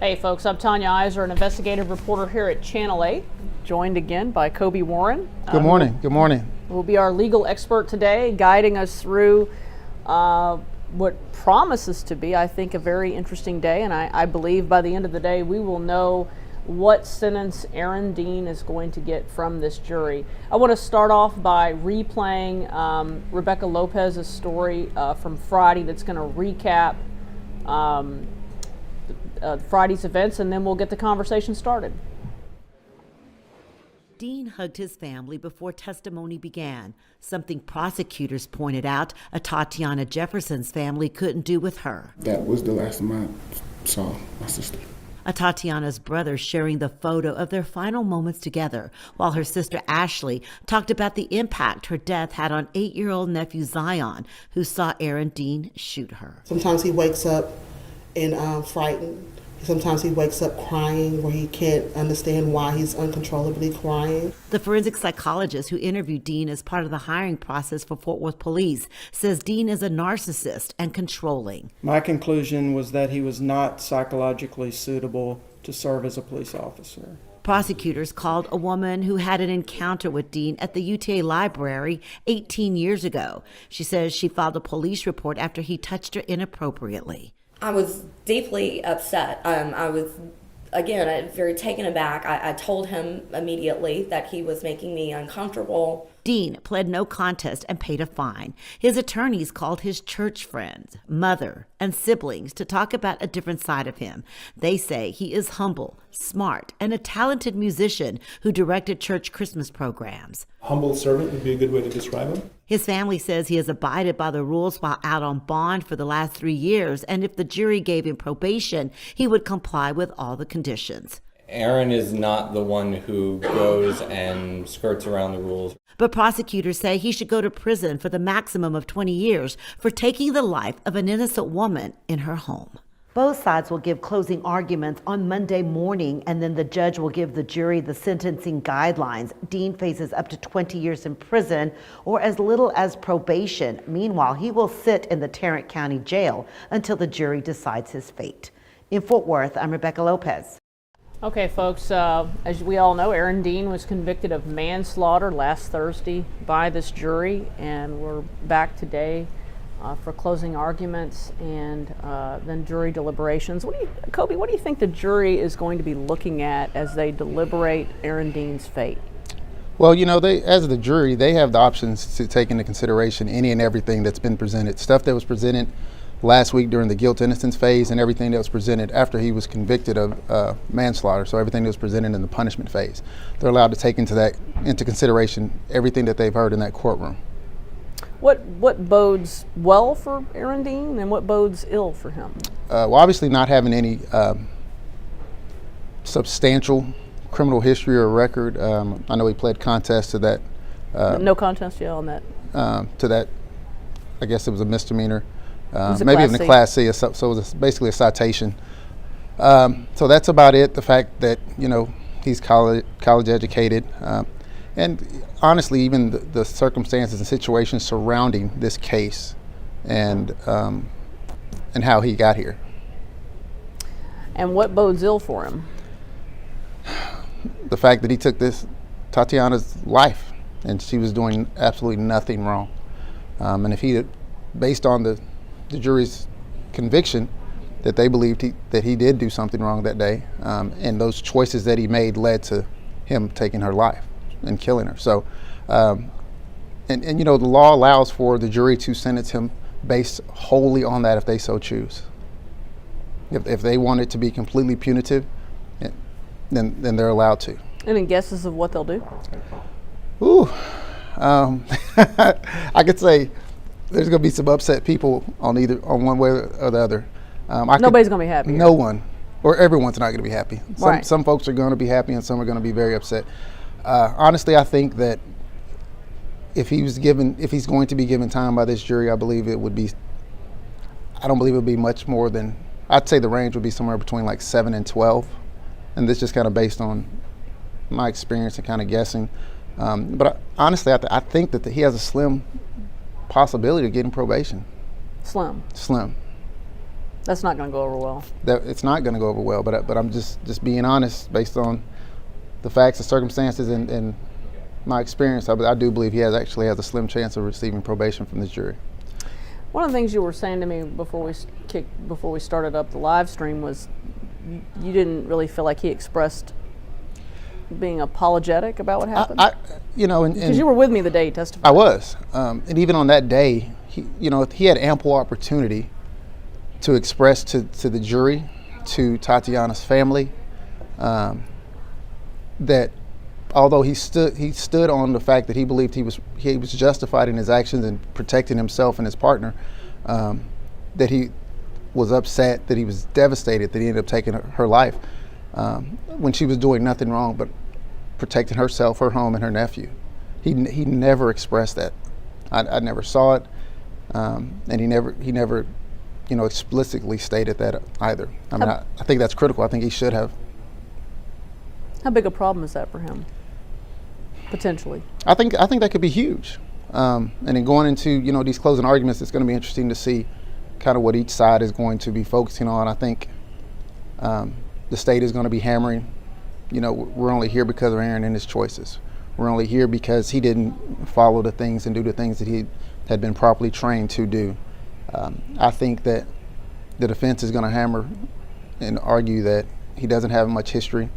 Hey folks, I'm Tanya Iser, an investigative reporter here at Channel 8, joined again by Kobe Warren. Good morning. Good morning. Who will be our legal expert today, guiding us through what promises to be, I think, a very interesting day. And I believe by the end of the day, we will know what sentence Aaron Dean is going to get from this jury. I want to start off by replaying Rebecca Lopez's story from Friday that's going to recap Friday's events, and then we'll get the conversation started. Dean hugged his family before testimony began, something prosecutors pointed out Atatiana Jefferson's family couldn't do with her. That was the last time I saw my sister. Atatiana's brother sharing the photo of their final moments together, while her sister Ashley talked about the impact her death had on 8-year-old nephew Zion, who saw Aaron Dean shoot her. Sometimes he wakes up and frightened. Sometimes he wakes up crying where he can't understand why he's uncontrollably crying. The forensic psychologist who interviewed Dean as part of the hiring process for Fort Worth Police says Dean is a narcissist and controlling. My conclusion was that he was not psychologically suitable to serve as a police officer. Prosecutors called a woman who had an encounter with Dean at the UTA library 18 years ago. She says she filed a police report after he touched her inappropriately. I was deeply upset. I was, again, very taken aback. I told him immediately that he was making me uncomfortable. Dean pled no contest and paid a fine. His attorneys called his church friends, mother, and siblings to talk about a different side of him. They say he is humble, smart, and a talented musician who directed church Christmas programs. Humble servant would be a good way to describe him. His family says he has abided by the rules while out on bond for the last 3 years, and if the jury gave him probation, he would comply with all the conditions. Aaron is not the one who goes and skirts around the rules. But prosecutors say he should go to prison for the maximum of 20 years for taking the life of an innocent woman in her home. Both sides will give closing arguments on Monday morning, and then the judge will give the jury the sentencing guidelines. Dean faces up to 20 years in prison or as little as probation. Meanwhile, he will sit in the Tarrant County Jail until the jury decides his fate. In Fort Worth, I'm Rebecca Lopez. Okay, folks, as we all know, Aaron Dean was convicted of manslaughter last Thursday by this jury, and we're back today for closing arguments and then jury deliberations. Kobe, what do you think the jury is going to be looking at as they deliberate Aaron Dean's fate? Well, you know, as the jury, they have the options to take into consideration any and everything that's been presented. Stuff that was presented last week during the guilt-innocence phase and everything that was presented after he was convicted of manslaughter, so everything that was presented in the punishment phase. They're allowed to take into consideration everything that they've heard in that courtroom. What bodes well for Aaron Dean and what bodes ill for him? Well, obviously not having any substantial criminal history or record. I know he pled contest to that. No contest yet on that? To that, I guess it was a misdemeanor. Maybe even a Class C, so it was basically a citation. So that's about it. The fact that, you know, he's college educated. And honestly, even the circumstances and situations surrounding this case and how he got here. And what bodes ill for him? The fact that he took Tatiana's life, and she was doing absolutely nothing wrong. And if he had, based on the jury's conviction that they believed that he did do something wrong that day, and those choices that he made led to him taking her life and killing her. So, and you know, the law allows for the jury to sentence him based wholly on that if they so choose. If they want it to be completely punitive, then they're allowed to. Any guesses of what they'll do? Ooh, I could say there's going to be some upset people on one way or the other. Nobody's going to be happy. No one, or everyone's not going to be happy. Right. Some folks are going to be happy, and some are going to be very upset. Honestly, I think that if he's going to be given time by this jury, I don't believe it would be much more than, I'd say the range would be somewhere between like 7 and 12. And this is just kind of based on my experience and kind of guessing. But honestly, I think that he has a slim possibility of getting probation. Slim. That's not going to go over well. That it's not going to go over well. But I'm just being honest based on the facts and circumstances and my experience. I do believe he actually has a slim chance of receiving probation from this jury. One of the things you were saying to me before we started up the live stream was you didn't really feel like he expressed being apologetic about what happened. Because you were with me the day he testified. I was, and even on that day, he had ample opportunity to express to the jury, to Tatiana's family, that although he stood on the fact that he believed he was justified in his actions and protecting himself and his partner, that he was upset, that he was devastated that he ended up taking her life when she was doing nothing wrong but protecting herself, her home, and her nephew. He never expressed that. I never saw it, and he never explicitly stated that either. I think that's critical. I think he should have. How big a problem is that for him? Potentially. I think that could be huge. And then going into these closing arguments, it's going to be interesting to see kind of what each side is going to be focusing on. I think the state is going to be hammering. We're only here because of Aaron and his choices. We're only here because he didn't follow the things and do the things that he had been properly trained to do. I think that the defense is going to hammer and argue that he doesn't have much history.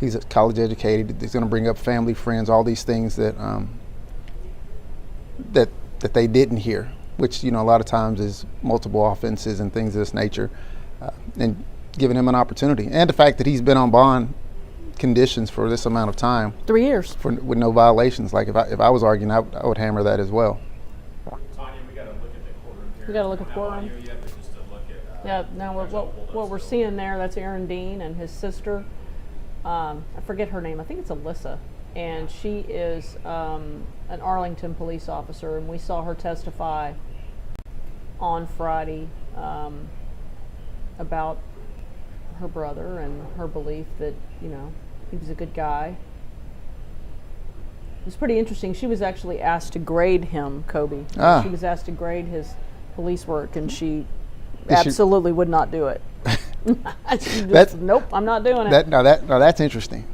He's college educated. He's going to bring up family, friends, all these things that that they didn't hear, which a lot of times is multiple offenses and things of this nature, and giving him an opportunity. And the fact that he's been on bond conditions for this amount of time, 3 years, with no violations. Like if I was arguing, I would hammer that as well. Tanya, we got to look at the courtroom here. We got to look at the courtroom. Just to look at. Yeah. Now what we're seeing there, that's Aaron Dean and his sister. I forget her name. I think it's Alyssa, and she is an Arlington police officer, and we saw her testify on Friday about her brother and her belief that he was a good guy. It was pretty interesting. She was actually asked to grade him, Kobe. She was asked to grade his police work, and she absolutely would not do it. Nope, I'm not doing it. Now that's interesting.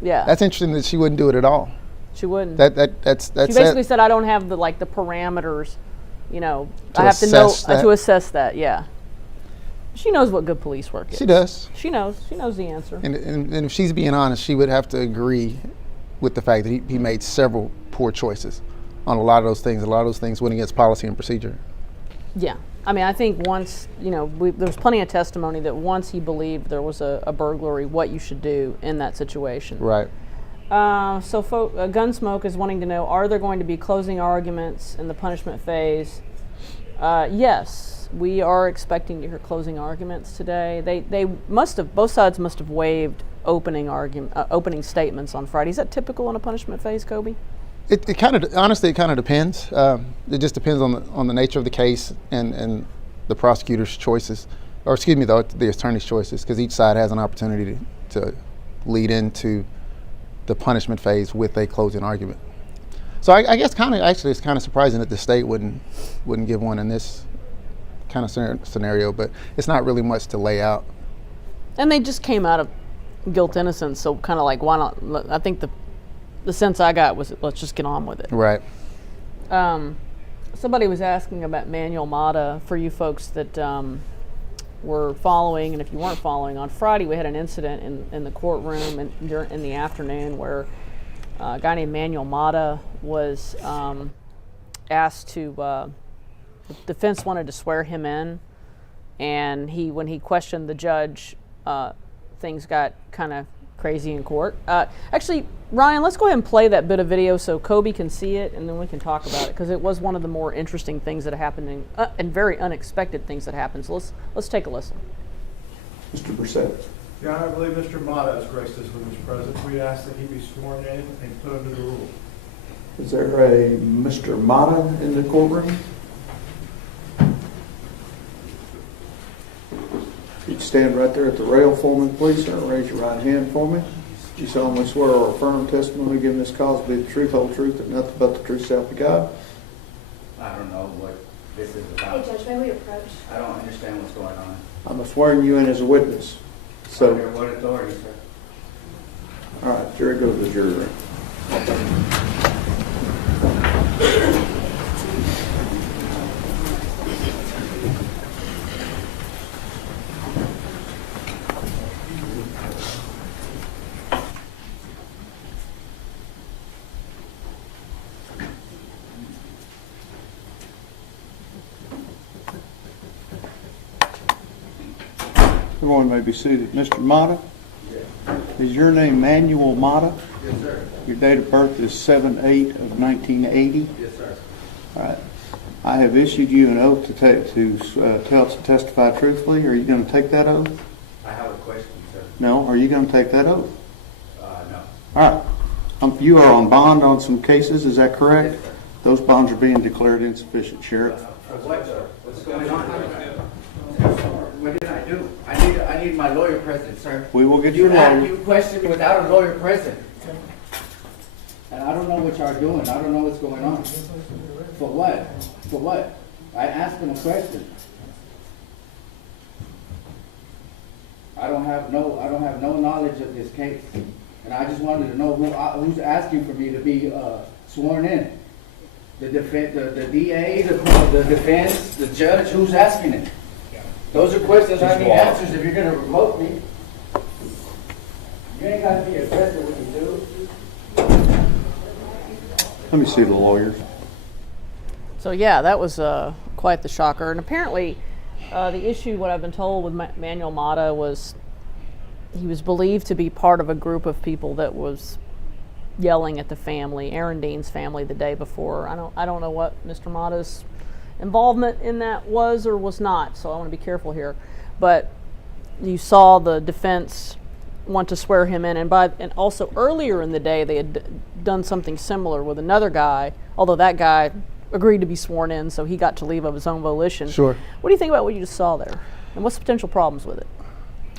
Yeah, that's interesting that she wouldn't do it at all. She wouldn't. That's she basically said, I don't have the parameters. I have to know to assess that. Yeah. She knows what good police work is. She does. She knows the answer. And if she's being honest, she would have to agree with the fact that he made several poor choices on a lot of those things. A lot of those things went against policy and procedure. Yeah. I mean, I think once, there was plenty of testimony that once he believed there was a burglary, what you should do in that situation. Right. Gunsmoke is wanting to know, are there going to be closing arguments in the punishment phase? Yes, we are expecting to hear closing arguments today. Both sides must have waived opening statements on Friday. Is that typical in a punishment phase, Kobe? It kind of depends. It just depends on the nature of the case and the prosecutor's choices, or excuse me, the attorney's choices, because each side has an opportunity to lead into the punishment phase with a closing argument. So I guess it's kind of surprising that the state wouldn't give one in this kind of scenario, but it's not really much to lay out. And they just came out of guilt innocence, so kind of like, why not? I think the sense I got was, let's just get on with it. Right. Somebody was asking about Manuel Mata. For you folks that were following, and if you weren't following, on Friday we had an incident in the courtroom in the afternoon where a guy named Manuel Mata was asked to, the defense wanted to swear him in, and when he questioned the judge, things got kind of crazy in court. Actually, Ryan, let's go ahead and play that bit of video so Kobe can see it, and then we can talk about it, because it was one of the more interesting things that happened and very unexpected things that happened. So let's take a listen. Mr. Brissett. Your Honor, I believe Mr. Mata has graced us with his presence. We ask that he be sworn in and put under the rule. Is there a Mr. Mata in the courtroom? You'd stand right there at the rail for me, please, sir. Raise your right hand for me. You solemnly swear or affirm testimony given this cause to be the truth, whole truth, and nothing but the truth, self to God. I don't know what this is Hey, about. Judge, may we approach? I don't understand what's going on. I'm swearing you in as a witness. So, Under what authority, sir? all right, jury, go to the jury room. Everyone may be seated. Mr. Mata? Is your name Manuel Mata? Yes, sir. Your date of birth is 7/8 of 1980? Yes, sir. All right. I have issued you an oath to testify truthfully. Are you going to take that oath? I have a question, sir. No. Are you going to take that oath? No. All right. You are on bond on some cases, is that correct? Yes, sir. Those bonds are being declared insufficient, Sheriff. For what, sir? What's going on? What did I do? I need my lawyer present, sir. We will get your lawyer. You questioned me without a lawyer present. And I don't know what y'all are doing. I don't know what's going on. For what? For what? I asked him a question. I don't have no knowledge of this case. And I just wanted to know who's asking for me to be sworn in. The DA, the defense, the judge, who's asking it? Those are questions I need answers if you're going to revoke me. You ain't got to be aggressive when you do. Let me see the lawyers. So yeah, that was quite the shocker. And apparently, the issue, what I've been told with Manuel Mata, was he was believed to be part of a group of people that was yelling at the family, Aaron Dean's family, the day before. I don't know what Mr. Mata's involvement in that was or was not, so I want to be careful here. But you saw the defense want to swear him in, and also earlier in the day they had done something similar with another guy, although that guy agreed to be sworn in, so he got to leave of his own volition. Sure. What do you think about what you just saw there, and what's the potential problems with it?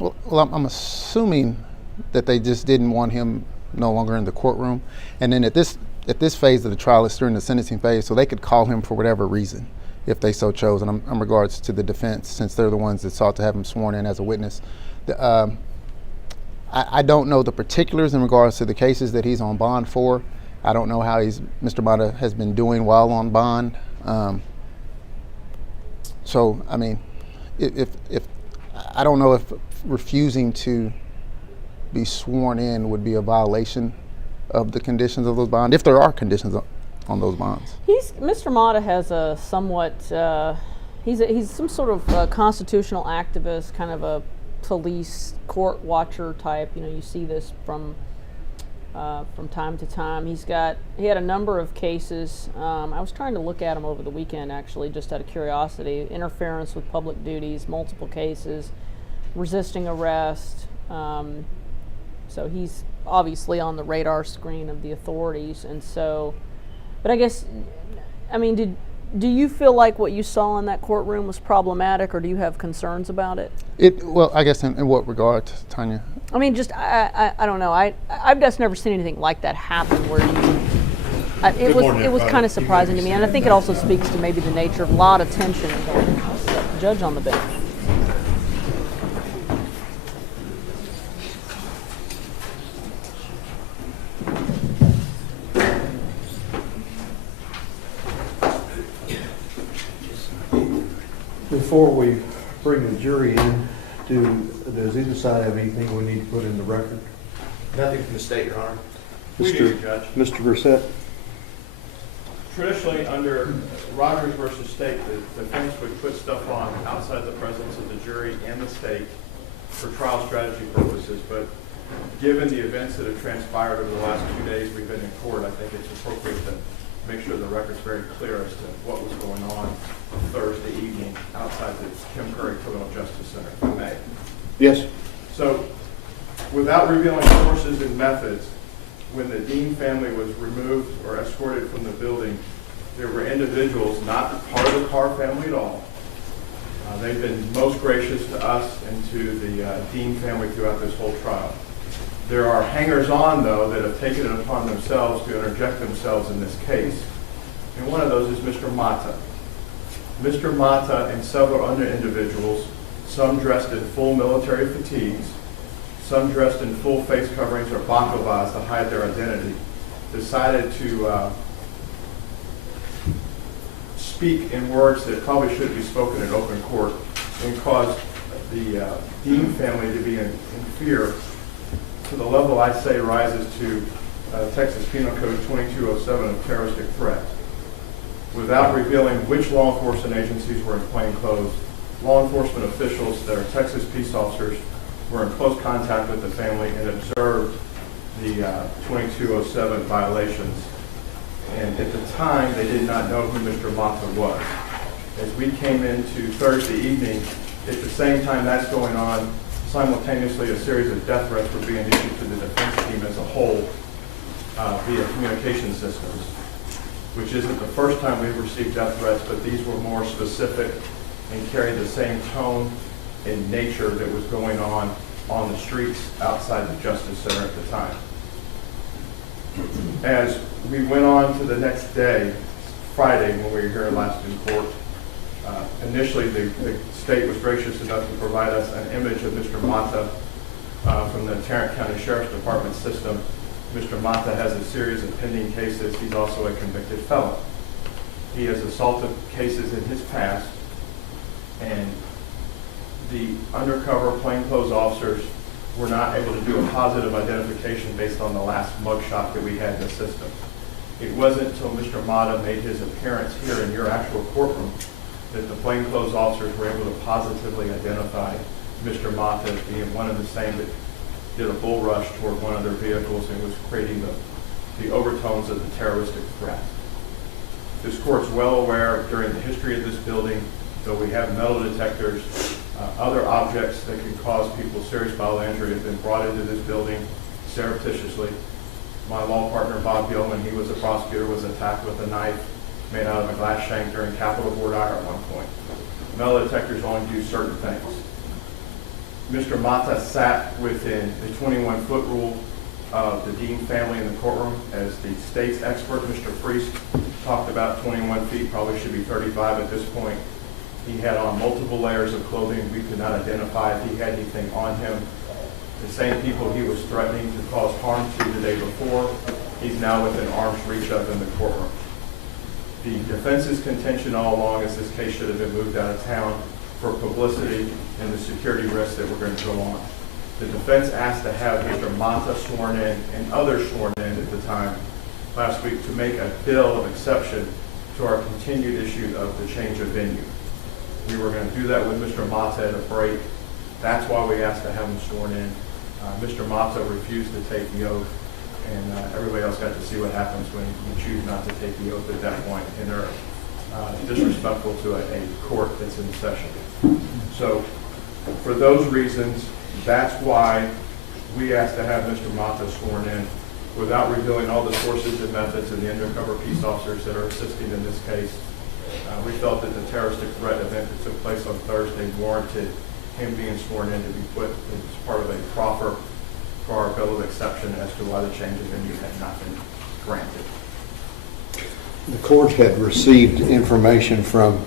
Well, I'm assuming that they just didn't want him no longer in the courtroom, and then at this phase of the trial, it's during the sentencing phase, so they could call him for whatever reason, if they so chose. And in regards to the defense, since they're the ones that sought to have him sworn in as a witness, I don't know the particulars in regards to the cases that he's on bond for. I don't know how Mr. Mata has been doing while on bond. So I mean, if I don't know if refusing to be sworn in would be a violation of the conditions of those bonds, if there are conditions on those bonds. Mr. Mata has a somewhat he's some sort of constitutional activist, kind of a police court watcher type. You know, you see this from time to time. He had a number of cases. I was trying to look at him over the weekend, actually, just out of curiosity. Interference with public duties, multiple cases, resisting arrest. So he's obviously on the radar screen of the authorities, and so. But I guess, I mean, do you feel like what you saw in that courtroom was problematic, or do you have concerns about it? Well, I guess in what regard, Tanya? I mean, just I don't know. I've just never seen anything like that happen where it was kind of surprising to me, and I think it also speaks to maybe the nature of a lot of tension involving the judge on the bench. Before we bring the jury in, does either side have anything we need to put in the record? Nothing from the state, Your Honor. We do, Judge. Mr. Brissett? Traditionally, under Rogers versus State, the defense would put stuff on outside the presence of the jury and the state for trial strategy purposes, but given the events that have transpired over the last 2 days we've been in court, I think it's appropriate to make sure the record's very clear as to what was going on Thursday evening outside the Kim Curry Criminal Justice Center, if I may. Yes. So, without revealing sources and methods, when the Dean family was removed or escorted from the building, there were individuals not part of the Carr family at all. They've been most gracious to us and to the Dean family throughout this whole trial. There are hangers-on, though, that have taken it upon themselves to interject themselves in this case. And one of those is Mr. Mata. Mr. Mata and several other individuals, some dressed in full military fatigues, some dressed in full face coverings or baklavas to hide their identity, decided to speak in words that probably shouldn't be spoken in open court and caused the Dean family to be in fear to the level I say rises to Texas Penal Code 2207 of terroristic threat. Without revealing which law enforcement agencies were in plain clothes, law enforcement officials that are Texas peace officers were in close contact with the family and observed the 2207 violations. And at the time, they did not know who Mr. Mata was. As we came into Thursday evening, at the same time that's going on, simultaneously a series of death threats were being issued to the defense team as a whole via communication systems, which isn't the first time we've received death threats, but these were more specific and carried the same tone and nature that was going on the streets outside the Justice Center at the time. As we went on to the next day, Friday, when we were here last in court, initially the state was gracious enough to provide us an image of Mr. Mata from the Tarrant County Sheriff's Department system. Mr. Mata has a series of pending cases. He's also a convicted felon. He has assaulted cases in his past, and the undercover plainclothes officers were not able to do a positive identification based on the last mugshot that we had in the system. It wasn't until Mr. Mata made his appearance here in your actual courtroom that the plainclothes officers were able to positively identify Mr. Mata as being one and the same that did a bull rush toward one of their vehicles and was creating the overtones of the terroristic threat. This court's well aware during the history of this building, though we have metal detectors, other objects that can cause people serious bodily injury have been brought into this building surreptitiously. My law partner, Bob Gilman, he was a prosecutor, was attacked with a knife made out of a glass shank during Capitol voir dire at one point. Metal detectors only do certain things. Mr. Mata sat within the 21-foot rule of the Dean family in the courtroom. As the state's expert, Mr. Priest, talked about 21 feet, probably should be 35 at this point. He had on multiple layers of clothing. We could not identify if he had anything on him. The same people he was threatening to cause harm to the day before, he's now within arm's reach of in the courtroom. The defense's contention all along is this case should have been moved out of town for publicity and the security risks that were going to go on. The defense asked to have Mr. Mata sworn in and others sworn in at the time last week to make a bill of exception to our continued issue of the change of venue. We were going to do that with Mr. Mata at a break. That's why we asked to have him sworn in. Mr. Mata refused to take the oath, and everybody else got to see what happens when you choose not to take the oath at that point, and they're disrespectful to a court that's in session. So for those reasons, that's why we asked to have Mr. Mata sworn in without revealing all the sources and methods of the undercover peace officers that are assisting in this case. We felt that the terroristic threat event that took place on Thursday warranted him being sworn in to be put as part of a proffer for our bill of exception as to why the change of venue had not been granted. The court had received information from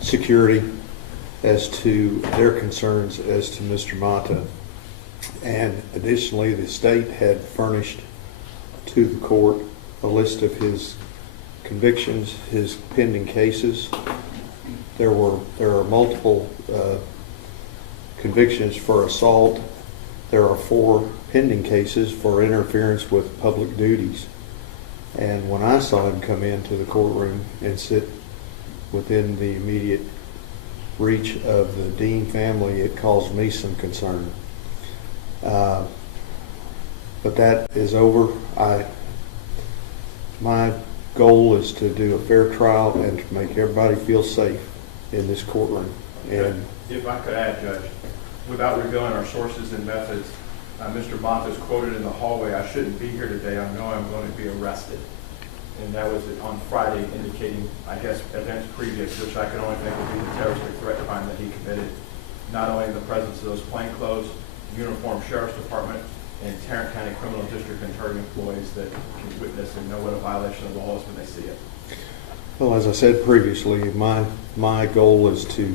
security as to their concerns as to Mr. Mata, and additionally the state had furnished to the court a list of his convictions, his pending cases. There are multiple convictions for assault. There are 4 pending cases for interference with public duties. And when I saw him come into the courtroom and sit within the immediate reach of the Dean family, it caused me some concern. But that is over. My goal is to do a fair trial and to make everybody feel safe in this courtroom. And if I could add, Judge, without revealing our sources and methods, Mr. Mata is quoted in the hallway, "I shouldn't be here today. I know I'm going to be arrested." And that was on Friday, indicating, I guess, events previous, which I can only think would be the terroristic threat crime that he committed, not only in the presence of those plainclothes, uniformed sheriff's department, and Tarrant County Criminal District Attorney employees that can witness and know what a violation of the law is when they see it. Well, as I said previously, my goal is to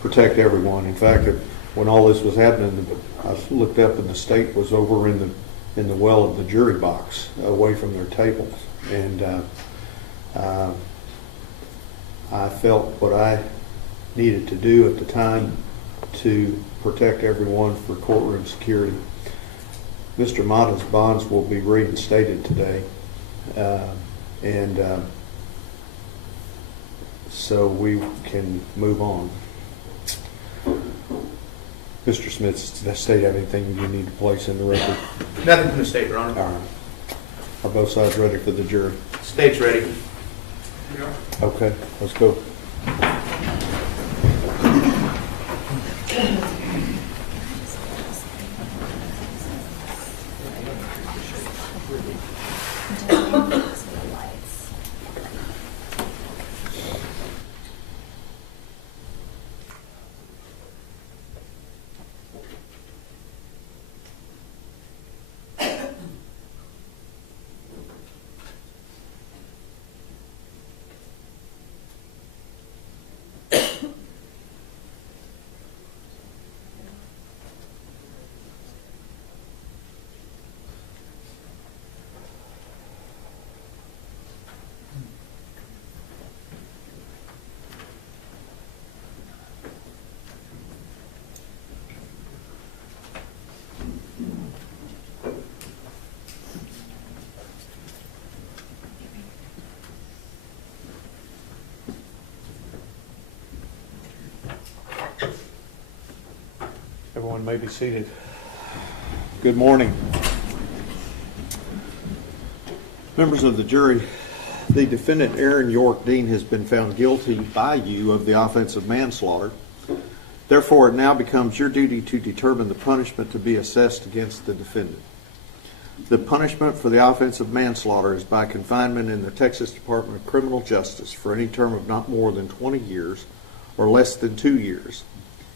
protect everyone. In fact, when all this was happening, I looked up and the state was over in the well of the jury box, away from their tables, and I felt what I needed to do at the time to protect everyone for courtroom security. Mr. Mata's bonds will be reinstated today, and so we can move on. Mr. Smith, does the state have anything you need to place in the record? Nothing from the state, Your Honor. All right. Are both sides ready for the jury? State's ready. Okay, let's go. Everyone may be seated. Good morning. Members of the jury, the defendant Aaron York Dean has been found guilty by you of the offense of manslaughter. Therefore, it now becomes your duty to determine the punishment to be assessed against the defendant. The punishment for the offense of manslaughter is by confinement in the Texas Department of Criminal Justice for any term of not more than 20 years or less than 2 years.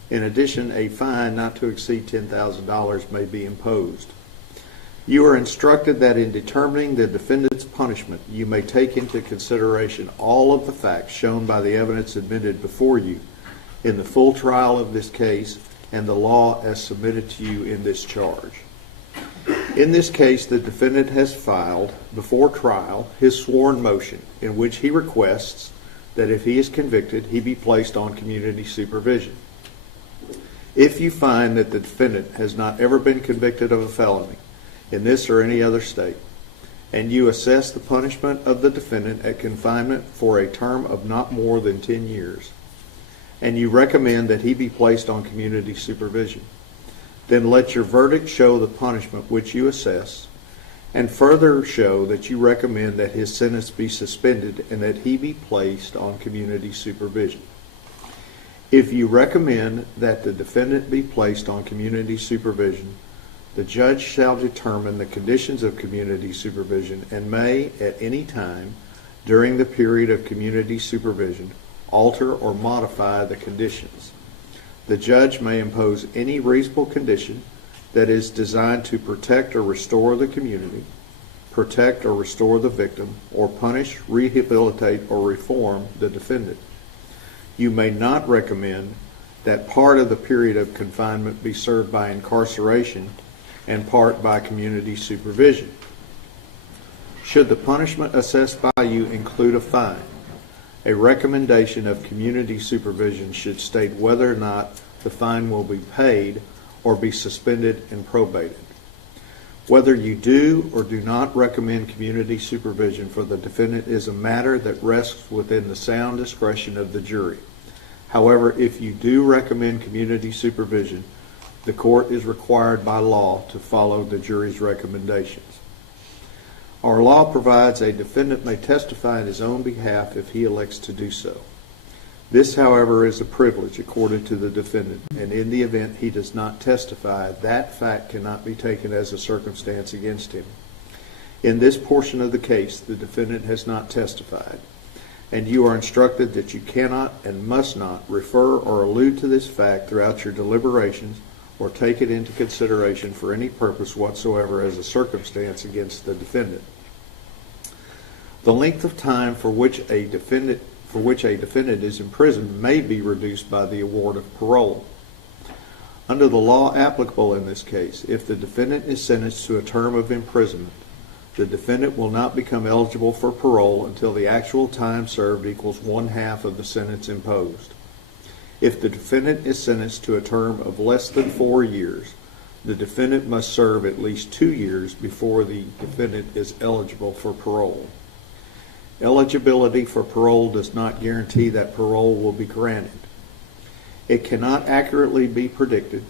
In addition, a fine not to exceed $10,000 may be imposed. You are instructed that in determining the defendant's punishment, you may take into consideration all of the facts shown by the evidence admitted before you in the full trial of this case and the law as submitted to you in this charge. In this case, the defendant has filed, before trial, his sworn motion in which he requests that if he is convicted, he be placed on community supervision. If you find that the defendant has not ever been convicted of a felony in this or any other state, and you assess the punishment of the defendant at confinement for a term of not more than 10 years, and you recommend that he be placed on community supervision, then let your verdict show the punishment which you assess, and further show that you recommend that his sentence be suspended and that he be placed on community supervision. If you recommend that the defendant be placed on community supervision, the judge shall determine the conditions of community supervision and may, at any time during the period of community supervision, alter or modify the conditions. The judge may impose any reasonable condition that is designed to protect or restore the community, protect or restore the victim, or punish, rehabilitate, or reform the defendant. You may not recommend that part of the period of confinement be served by incarceration and part by community supervision. Should the punishment assessed by you include a fine, a recommendation of community supervision should state whether or not the fine will be paid or be suspended and probated. Whether you do or do not recommend community supervision for the defendant is a matter that rests within the sound discretion of the jury. However, if you do recommend community supervision, the court is required by law to follow the jury's recommendations. Our law provides a defendant may testify in his own behalf if he elects to do so. This, however, is a privilege accorded to the defendant, and in the event he does not testify, that fact cannot be taken as a circumstance against him. In this portion of the case, the defendant has not testified, and you are instructed that you cannot and must not refer or allude to this fact throughout your deliberations or take it into consideration for any purpose whatsoever as a circumstance against the defendant. The length of time for which a defendant is imprisoned may be reduced by the award of parole. Under the law applicable in this case, if the defendant is sentenced to a term of imprisonment, the defendant will not become eligible for parole until the actual time served equals 1/2 of the sentence imposed. If the defendant is sentenced to a term of less than 4 years, the defendant must serve at least 2 years before the defendant is eligible for parole. Eligibility for parole does not guarantee that parole will be granted. It cannot accurately be predicted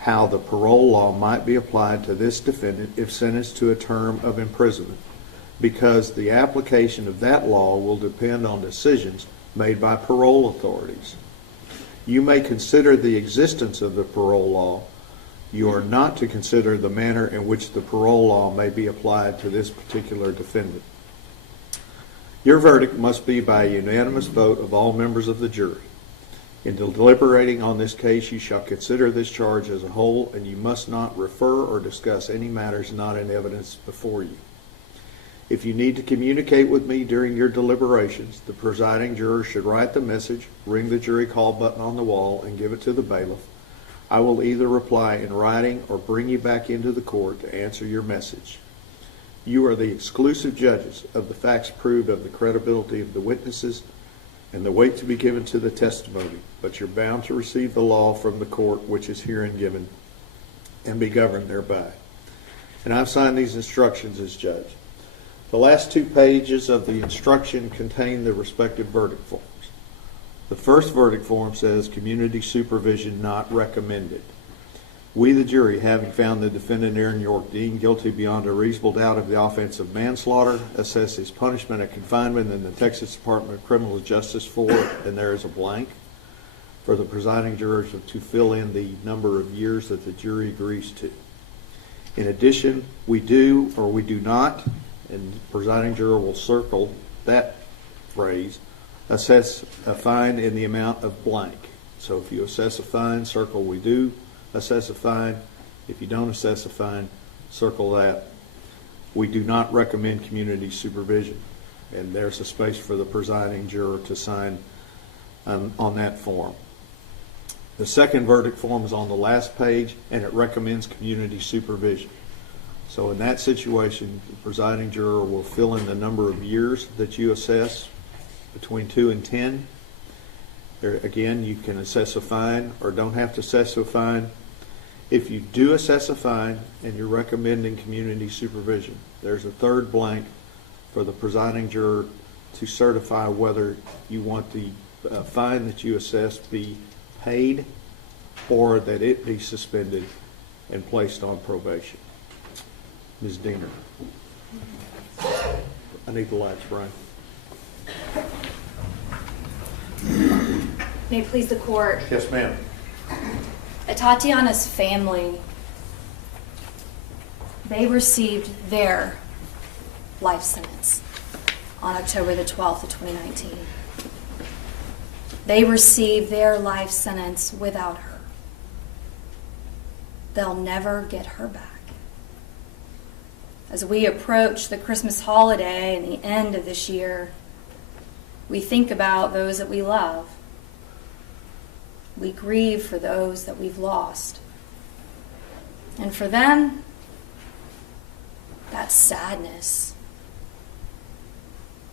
how the parole law might be applied to this defendant if sentenced to a term of imprisonment, because the application of that law will depend on decisions made by parole authorities. You may consider the existence of the parole law. You are not to consider the manner in which the parole law may be applied to this particular defendant. Your verdict must be by a unanimous vote of all members of the jury. In deliberating on this case, you shall consider this charge as a whole, and you must not refer or discuss any matters not in evidence before you. If you need to communicate with me during your deliberations, the presiding juror should write the message, ring the jury call button on the wall, and give it to the bailiff. I will either reply in writing or bring you back into the court to answer your message. You are the exclusive judges of the facts proved of the credibility of the witnesses and the weight to be given to the testimony, but you're bound to receive the law from the court which is herein given and be governed thereby. And I've signed these instructions as judge. The last 2 pages of the instruction contain the respective verdict forms. The first verdict form says community supervision not recommended. We, the jury, having found the defendant Aaron York Dean guilty beyond a reasonable doubt of the offense of manslaughter, assess his punishment of confinement in the Texas Department of Criminal Justice for, and there is a blank, for the presiding jurors to fill in the number of years that the jury agrees to. In addition, we do or we do not, and the presiding juror will circle that phrase, assess a fine in the amount of blank. So if you assess a fine, circle we do assess a fine. If you don't assess a fine, circle that. We do not recommend community supervision. And there's a space for the presiding juror to sign on that form. The second verdict form is on the last page, and it recommends community supervision. So in that situation, the presiding juror will fill in the number of years that you assess, between 2 and 10. There, again, you can assess a fine or don't have to assess a fine. If you do assess a fine and you're recommending community supervision, there's a third blank for the presiding juror to certify whether you want the fine that you assess be paid or that it be suspended and placed on probation. Ms. Diener. I need the lights, Brian. May it please the court. Yes, ma'am. Atatiana's family, they received their life sentence on October the 12th of 2019. They received their life sentence without her. They'll never get her back. As we approach the Christmas holiday and the end of this year, we think about those that we love. We grieve for those that we've lost. And for them, that sadness,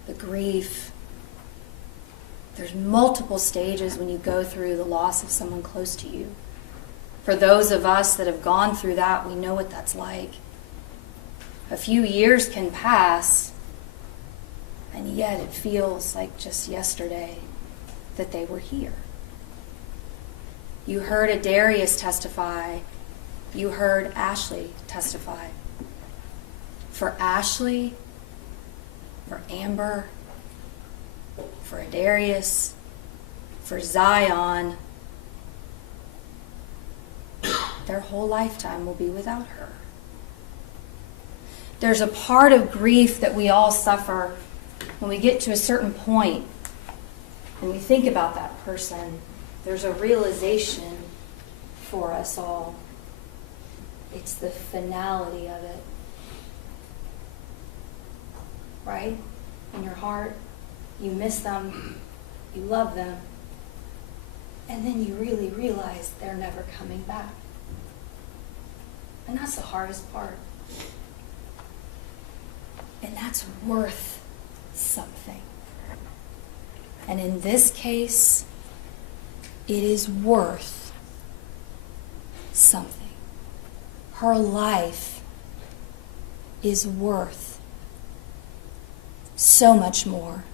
the grief, there's multiple stages when you go through the loss of someone close to you. For those of us that have gone through that, we know what that's like. A few years can pass, and yet it feels like just yesterday that they were here. You heard Adarius testify. You heard Ashley testify. For Ashley, for Amber, for Adarius, for Zion, their whole lifetime will be without her. There's a part of grief that we all suffer when we get to a certain point and we think about that person. There's a realization for us all. It's the finality of it. Right? in your heart. You miss them, you love them, and then you really realize they're never coming back. And that's the hardest part. And that's worth something. And in this case, it is worth something. Her life is worth so much more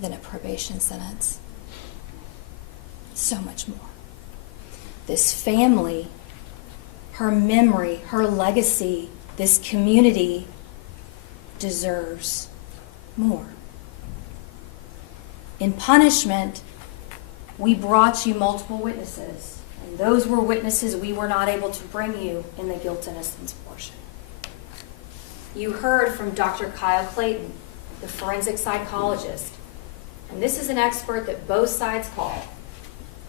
than a probation sentence. So much more. This family, her memory, her legacy, this community deserves more. In punishment, we brought you multiple witnesses, and those were witnesses we were not able to bring you in the guilt-innocence portion. You heard from Dr. Kyle Clayton, the forensic psychologist, and this is an expert that both sides call.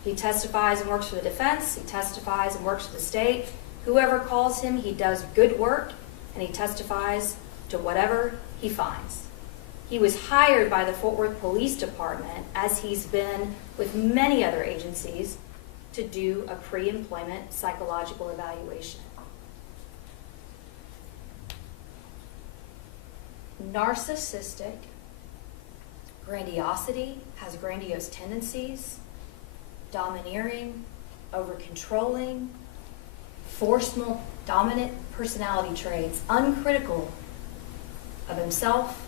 He testifies and works for the defense, he testifies and works for the state. Whoever calls him, he does good work, and he testifies to whatever he finds. He was hired by the Fort Worth Police Department, as he's been with many other agencies, to do a pre-employment psychological evaluation. Narcissistic, grandiosity, has grandiose tendencies, domineering, over-controlling, forceful, dominant personality traits, uncritical of himself,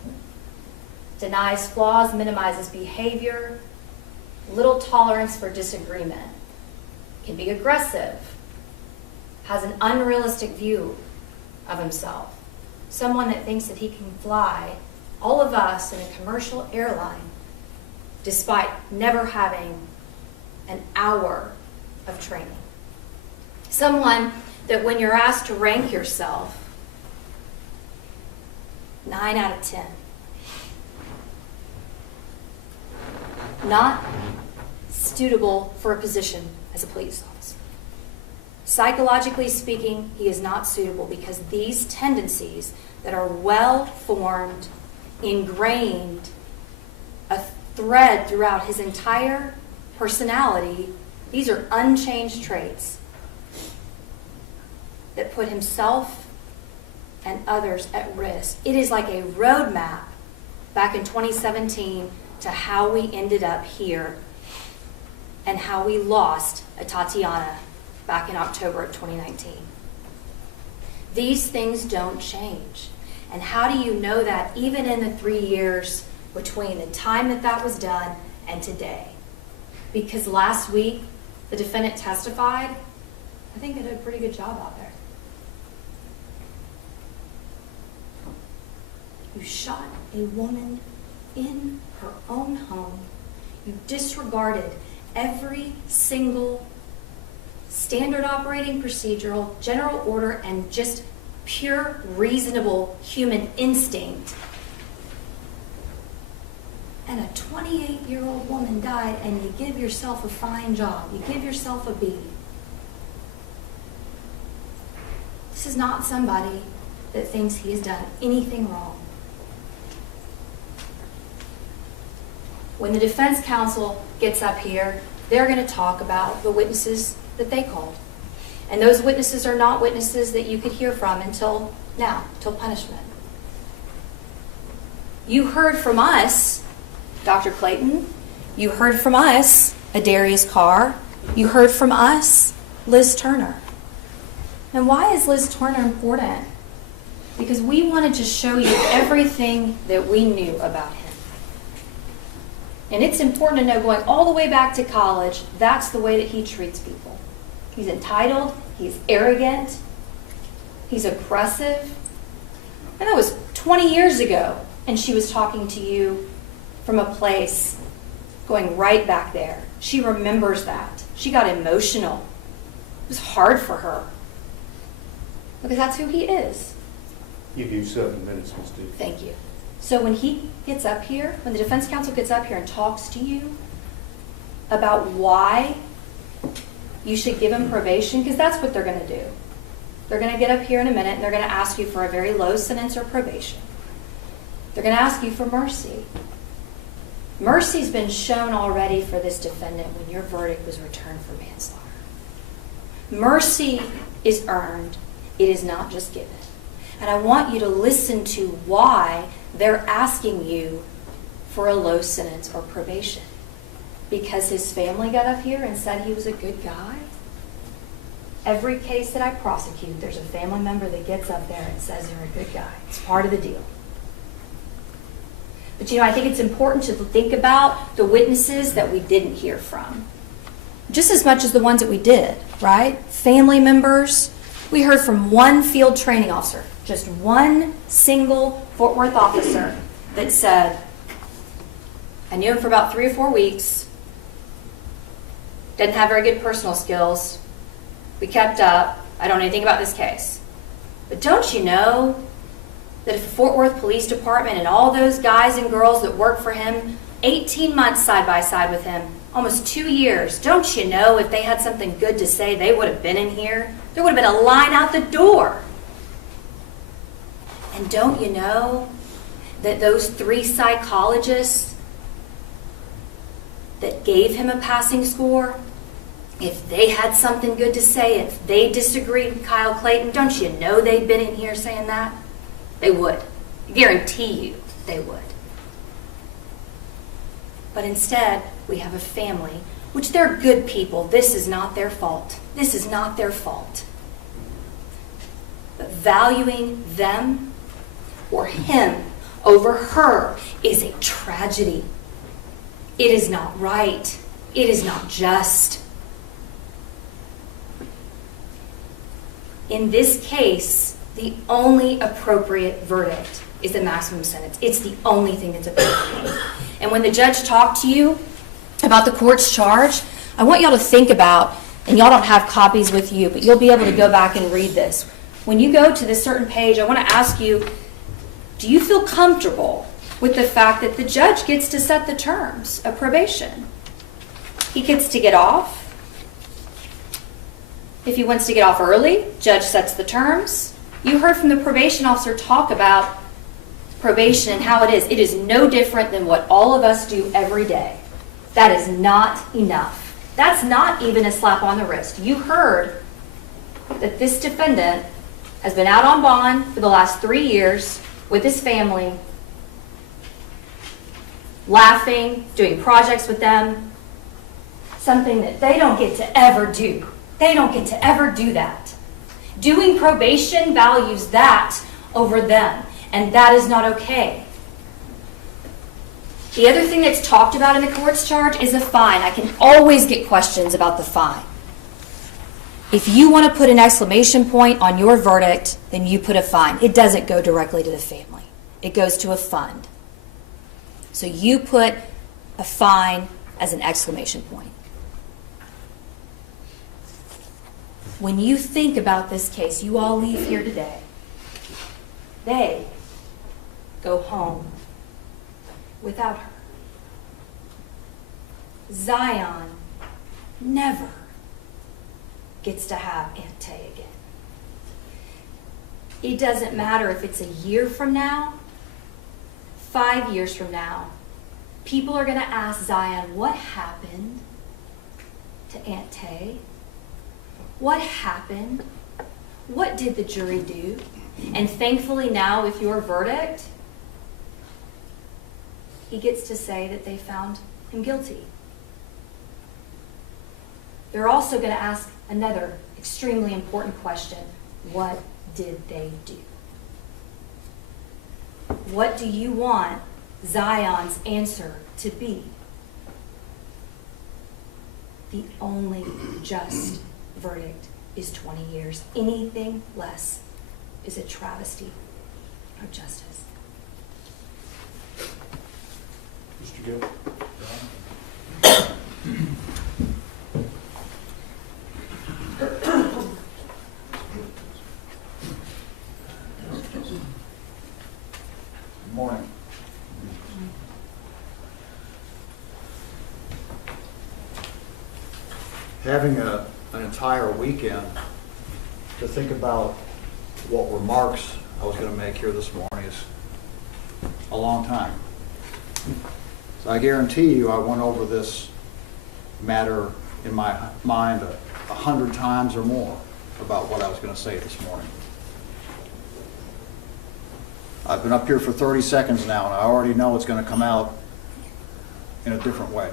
denies flaws, minimizes behavior, little tolerance for disagreement, can be aggressive, has an unrealistic view of himself, someone that thinks that he can fly all of us in a commercial airline despite never having an hour of training. Someone that when you're asked to rank yourself, 9 out of 10. Not suitable for a position as a police officer. Psychologically speaking, he is not suitable because these tendencies that are well formed, ingrained, a thread throughout his entire personality, these are unchanged traits that put himself and others at risk. It is like a roadmap back in 2017 to how we ended up here and how we lost Atatiana back in October of 2019. These things don't change. And how do you know that even in the 3 years between the time that that was done and today? Because last week, the defendant testified. I think they did a pretty good job out there. You shot a woman in her own home. You disregarded every single standard operating procedural, general order, and just pure, reasonable human instinct. And a 28-year-old woman died, and you give yourself a fine job. You give yourself a B. This is not somebody that thinks he has done anything wrong. When the defense counsel gets up here, they're going to talk about the witnesses that they called. And those witnesses are not witnesses that you could hear from until now, till punishment. You heard from us, Dr. Clayton. You heard from us, Adarius Carr. You heard from us, Liz Turner. And why is Liz Turner important? Because we wanted to show you everything that we knew about him. And it's important to know, going all the way back to college, that's the way that he treats people. He's entitled, he's arrogant, he's aggressive. And that was 20 years ago, and she was talking to you from a place going right back there. She remembers that. She got emotional. It was hard for her. Because that's who he is. You do 7 minutes, Ms. Steve. Thank you. So when he gets up here, when the defense counsel gets up here and talks to you about why you should give him probation, because that's what they're going to do. They're going to get up here in a minute and they're going to ask you for a very low sentence or probation. They're going to ask you for mercy. Mercy's been shown already for this defendant when your verdict was returned for manslaughter. Mercy is earned. It is not just given. And I want you to listen to why they're asking you for a low sentence or probation. Because his family got up here and said he was a good guy? Every case that I prosecute, there's a family member that gets up there and says they're a good guy. It's part of the deal. But I think it's important to think about the witnesses that we didn't hear from. Just as much as the ones that we did, right? Family members. We heard from one field training officer, just one single Fort Worth officer that said, I knew him for about 3 or 4 weeks, didn't have very good personal skills. We kept up. I don't know anything about this case. But don't you know that if the Fort Worth Police Department and all those guys and girls that work for him, 18 months side by side with him, almost 2 years, don't you know if they had something good to say, they would have been in here? There would have been a line out the door. And don't you know that those 3 psychologists that gave him a passing score, if they had something good to say, if they disagreed with Kyle Clayton, don't you know they'd been in here saying that? They would. I guarantee you they would. But instead, we have a family, which they're good people. This is not their fault. This is not their fault. But valuing them or him over her is a tragedy. It is not right. It is not just. In this case, the only appropriate verdict is the maximum sentence. It's the only thing that's appropriate. And when the judge talked to you about the court's charge, I want y'all to think about, and y'all don't have copies with you, but you'll be able to go back and read this. When you go to this certain page, I want to ask you, do you feel comfortable with the fact that the judge gets to set the terms of probation? He gets to get off. If he wants to get off early, judge sets the terms. You heard from the probation officer talk about probation and how it is. It is no different than what all of us do every day. That is not enough. That's not even a slap on the wrist. You heard that this defendant has been out on bond for the last 3 years with his family, laughing, doing projects with them, something that they don't get to ever do. They don't get to ever do that. Doing probation values that over them, and that is not okay. The other thing that's talked about in the court's charge is a fine. I can always get questions about the fine. If you want to put an exclamation point on your verdict, then you put a fine. It doesn't go directly to the family. It goes to a fund. So you put a fine as an exclamation point. When you think about this case, you all leave here today. They go home without her. Zion never gets to have Aunt Tay again. It doesn't matter if it's a year from now, 5 years from now, people are going to ask Zion, what happened to Aunt Tay? What happened? What did the jury do? And thankfully now with your verdict, he gets to say that they found him guilty. They're also going to ask another extremely important question. What did they do? What do you want Zion's answer to be? The only just verdict is 20 years. Anything less is a travesty of justice. Mr. Gill. Good morning. Having an entire weekend to think about what remarks I was going to make here this morning is a long time. So I guarantee you I went over this matter in my mind 100 times or more about what I was going to say this morning. I've been up here for 30 seconds now, and I already know it's going to come out in a different way.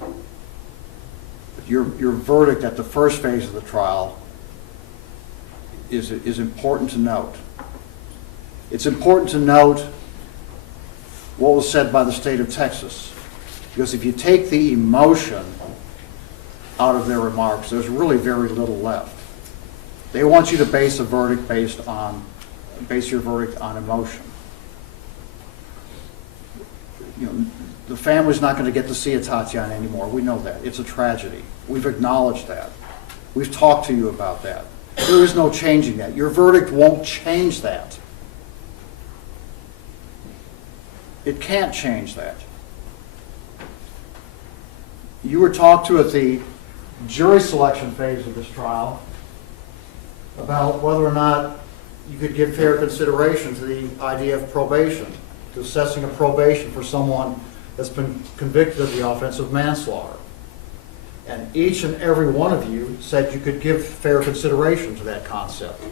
But your verdict at the first phase of the trial is important to note. It's important to note what was said by the state of Texas, because if you take the emotion out of their remarks, there's really very little left. They want you to base a verdict base your verdict on emotion. You know, the family's not going to get to see Atatiana anymore. We know that. It's a tragedy. We've acknowledged that. We've talked to you about that. There is no changing that. Your verdict won't change that. It can't change that. You were talked to at the jury selection phase of this trial about whether or not you could give fair consideration to the idea of probation, to assessing a probation for someone that's been convicted of the offense of manslaughter. And each and every one of you said you could give fair consideration to that concept.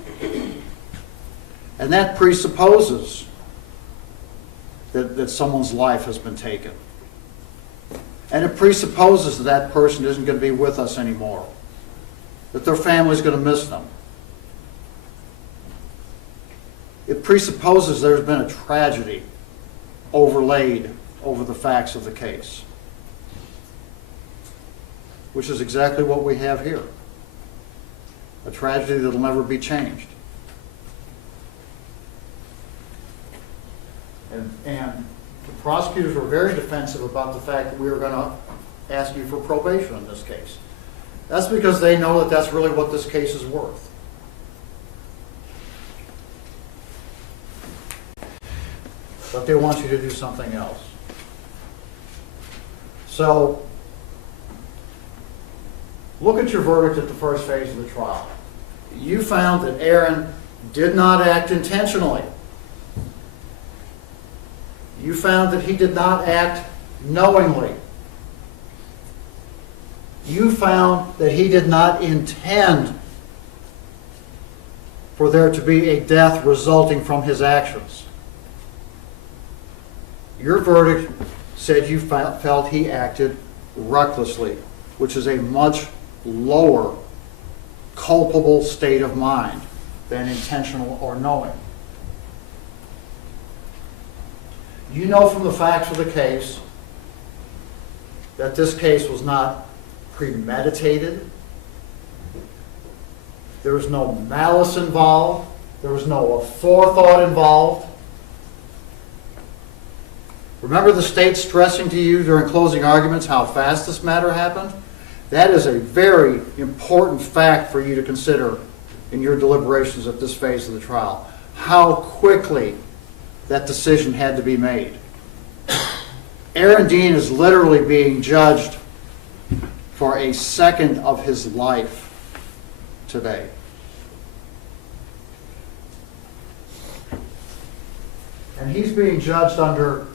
And that presupposes that someone's life has been taken. And it presupposes that that person isn't going to be with us anymore, that their family's going to miss them. It presupposes there's been a tragedy overlaid over the facts of the case, which is exactly what we have here. A tragedy that'll never be changed. And the prosecutors were very defensive about the fact that we were going to ask you for probation in this case. That's because they know that that's really what this case is worth. But they want you to do something else. So, look at your verdict at the first phase of the trial. You found that Aaron did not act intentionally. You found that he did not act knowingly. You found that he did not intend for there to be a death resulting from his actions. Your verdict said you felt he acted recklessly, which is a much lower culpable state of mind than intentional or knowing. You know from the facts of the case that this case was not premeditated. There was no malice involved. There was no forethought involved. Remember the state stressing to you during closing arguments how fast this matter happened? That is a very important fact for you to consider in your deliberations at this phase of the trial. How quickly that decision had to be made. Aaron Dean is literally being judged for a second of his life today. And he's being judged under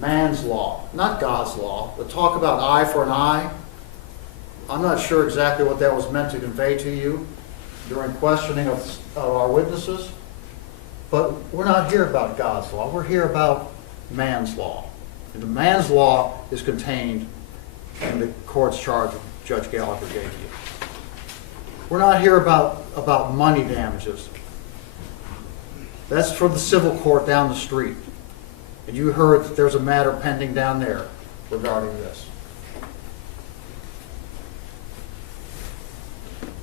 man's law, not God's law. The talk about eye for an eye, I'm not sure exactly what that was meant to convey to you during questioning of our witnesses, but we're not here about God's law. We're here about man's law. And the man's law is contained in the court's charge Judge Gallagher gave you. We're not here about money damages. That's for the civil court down the street. And you heard that there's a matter pending down there regarding this.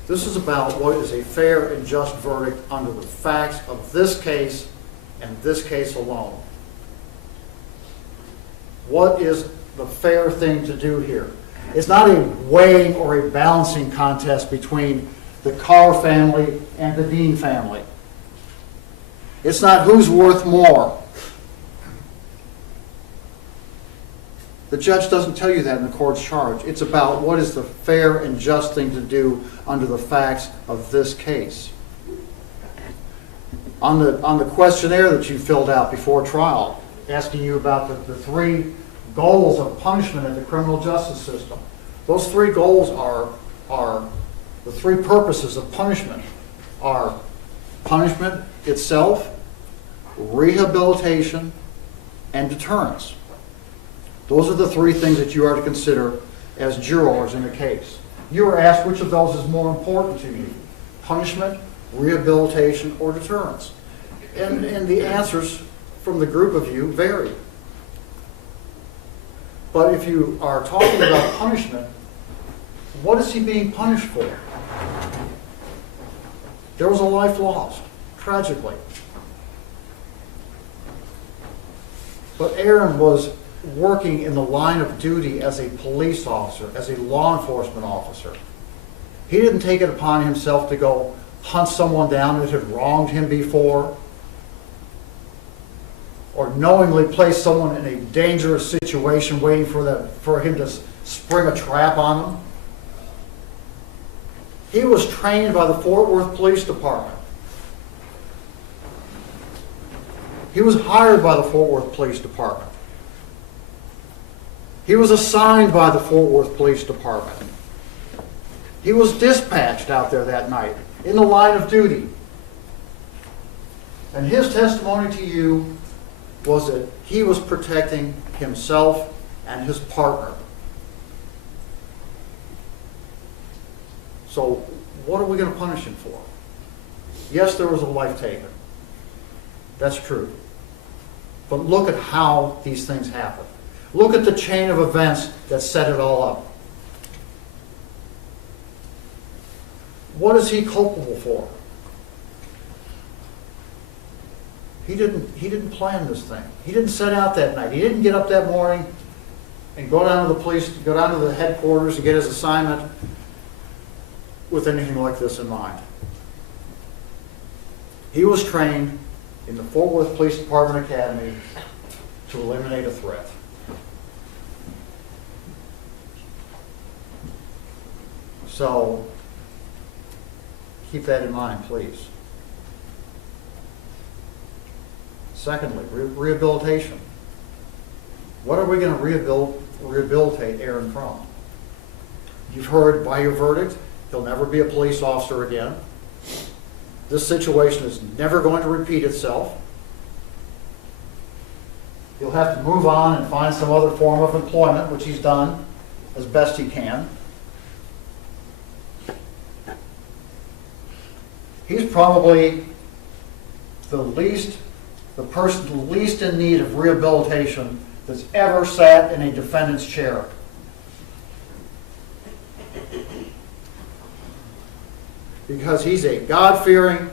This is about what is a fair and just verdict under the facts of this case and this case alone. What is the fair thing to do here? It's not a weighing or a balancing contest between the Carr family and the Dean family. It's not who's worth more. The judge doesn't tell you that in the court's charge. It's about what is the fair and just thing to do under the facts of this case. On the questionnaire that you filled out before trial, asking you about the three goals of punishment in the criminal justice system. Those three goals are the three purposes of punishment are punishment itself, rehabilitation, and deterrence. Those are the three things that you are to consider as jurors in a case. You are asked which of those is more important to you, punishment, rehabilitation, or deterrence. And the answers from the group of you vary. But if you are talking about punishment, what is he being punished for? There was a life lost, tragically. But Aaron was working in the line of duty as a police officer, as a law enforcement officer. He didn't take it upon himself to go hunt someone down that had wronged him before, or knowingly place someone in a dangerous situation waiting for him to spring a trap on them. He was trained by the Fort Worth Police Department. He was hired by the Fort Worth Police Department. He was assigned by the Fort Worth Police Department. He was dispatched out there that night in the line of duty. And his testimony to you was that he was protecting himself and his partner. So what are we going to punish him for? Yes, there was a life taken. That's true. But look at how these things happen. Look at the chain of events that set it all up. What is he culpable for? He didn't plan this thing. He didn't set out that night. He didn't get up that morning and go down to the headquarters and get his assignment with anything like this in mind. He was trained in the Fort Worth Police Department Academy to eliminate a threat. So keep that in mind, please. Secondly, rehabilitation. What are we going to rehabilitate Aaron from? You've heard by your verdict, he'll never be a police officer again. This situation is never going to repeat itself. He'll have to move on and find some other form of employment, which he's done as best he can. He's probably the person least in need of rehabilitation that's ever sat in a defendant's chair. Because he's a God-fearing,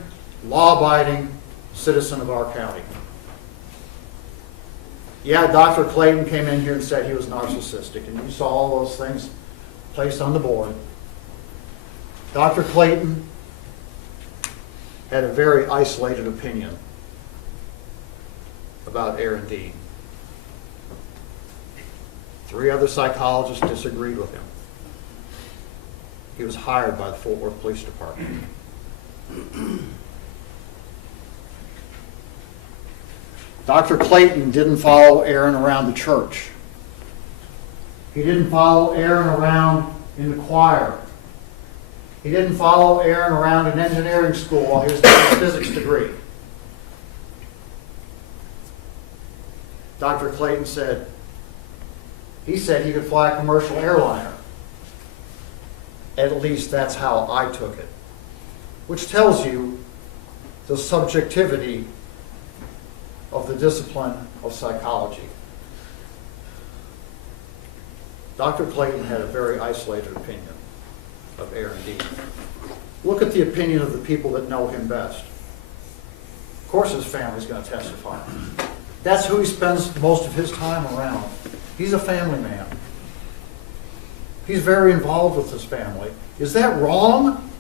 law-abiding citizen of our county. Yeah, Dr. Clayton came in here and said he was narcissistic, and you saw all those things placed on the board. Dr. Clayton had a very isolated opinion about Aaron Dean. 3 other psychologists disagreed with him. He was hired by the Fort Worth Police Department. Dr. Clayton didn't follow Aaron around the church. He didn't follow Aaron around in the choir. He didn't follow Aaron around in engineering school while he was getting his physics degree. Dr. Clayton said he could fly a commercial airliner. At least that's how I took it. Which tells you the subjectivity of the discipline of psychology. Dr. Clayton had a very isolated opinion of Aaron Dean. Look at the opinion of the people that know him best. Of course his family's going to testify. That's who he spends most of his time around. He's a family man. He's very involved with his family. Is that wrong?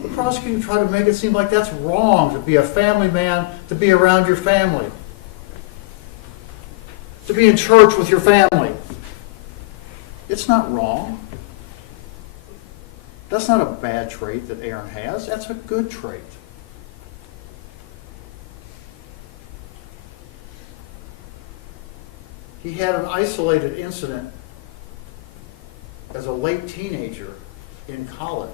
The prosecutor tried to make it seem like that's wrong to be a family man, to be around your family, to be in church with your family. It's not wrong. That's not a bad trait that Aaron has. That's a good trait. He had an isolated incident as a late teenager in college.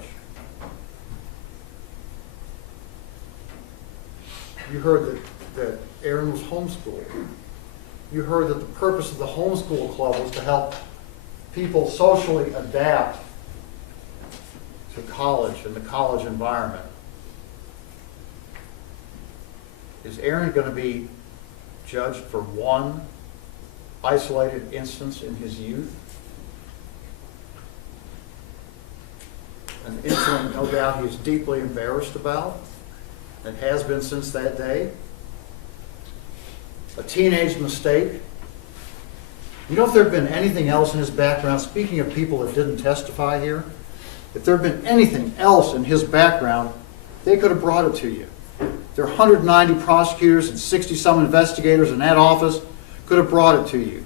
You heard that Aaron was homeschooled. You heard that the purpose of the homeschool club was to help people socially adapt to college and the college environment. Is Aaron going to be judged for one isolated instance in his youth? An incident, no doubt, he is deeply embarrassed about and has been since that day. A teenage mistake. You know, if there had been anything else in his background, speaking of people that didn't testify here, if there had been anything else in his background, they could have brought it to you. There are 190 prosecutors and 60-some investigators in that office could have brought it to you.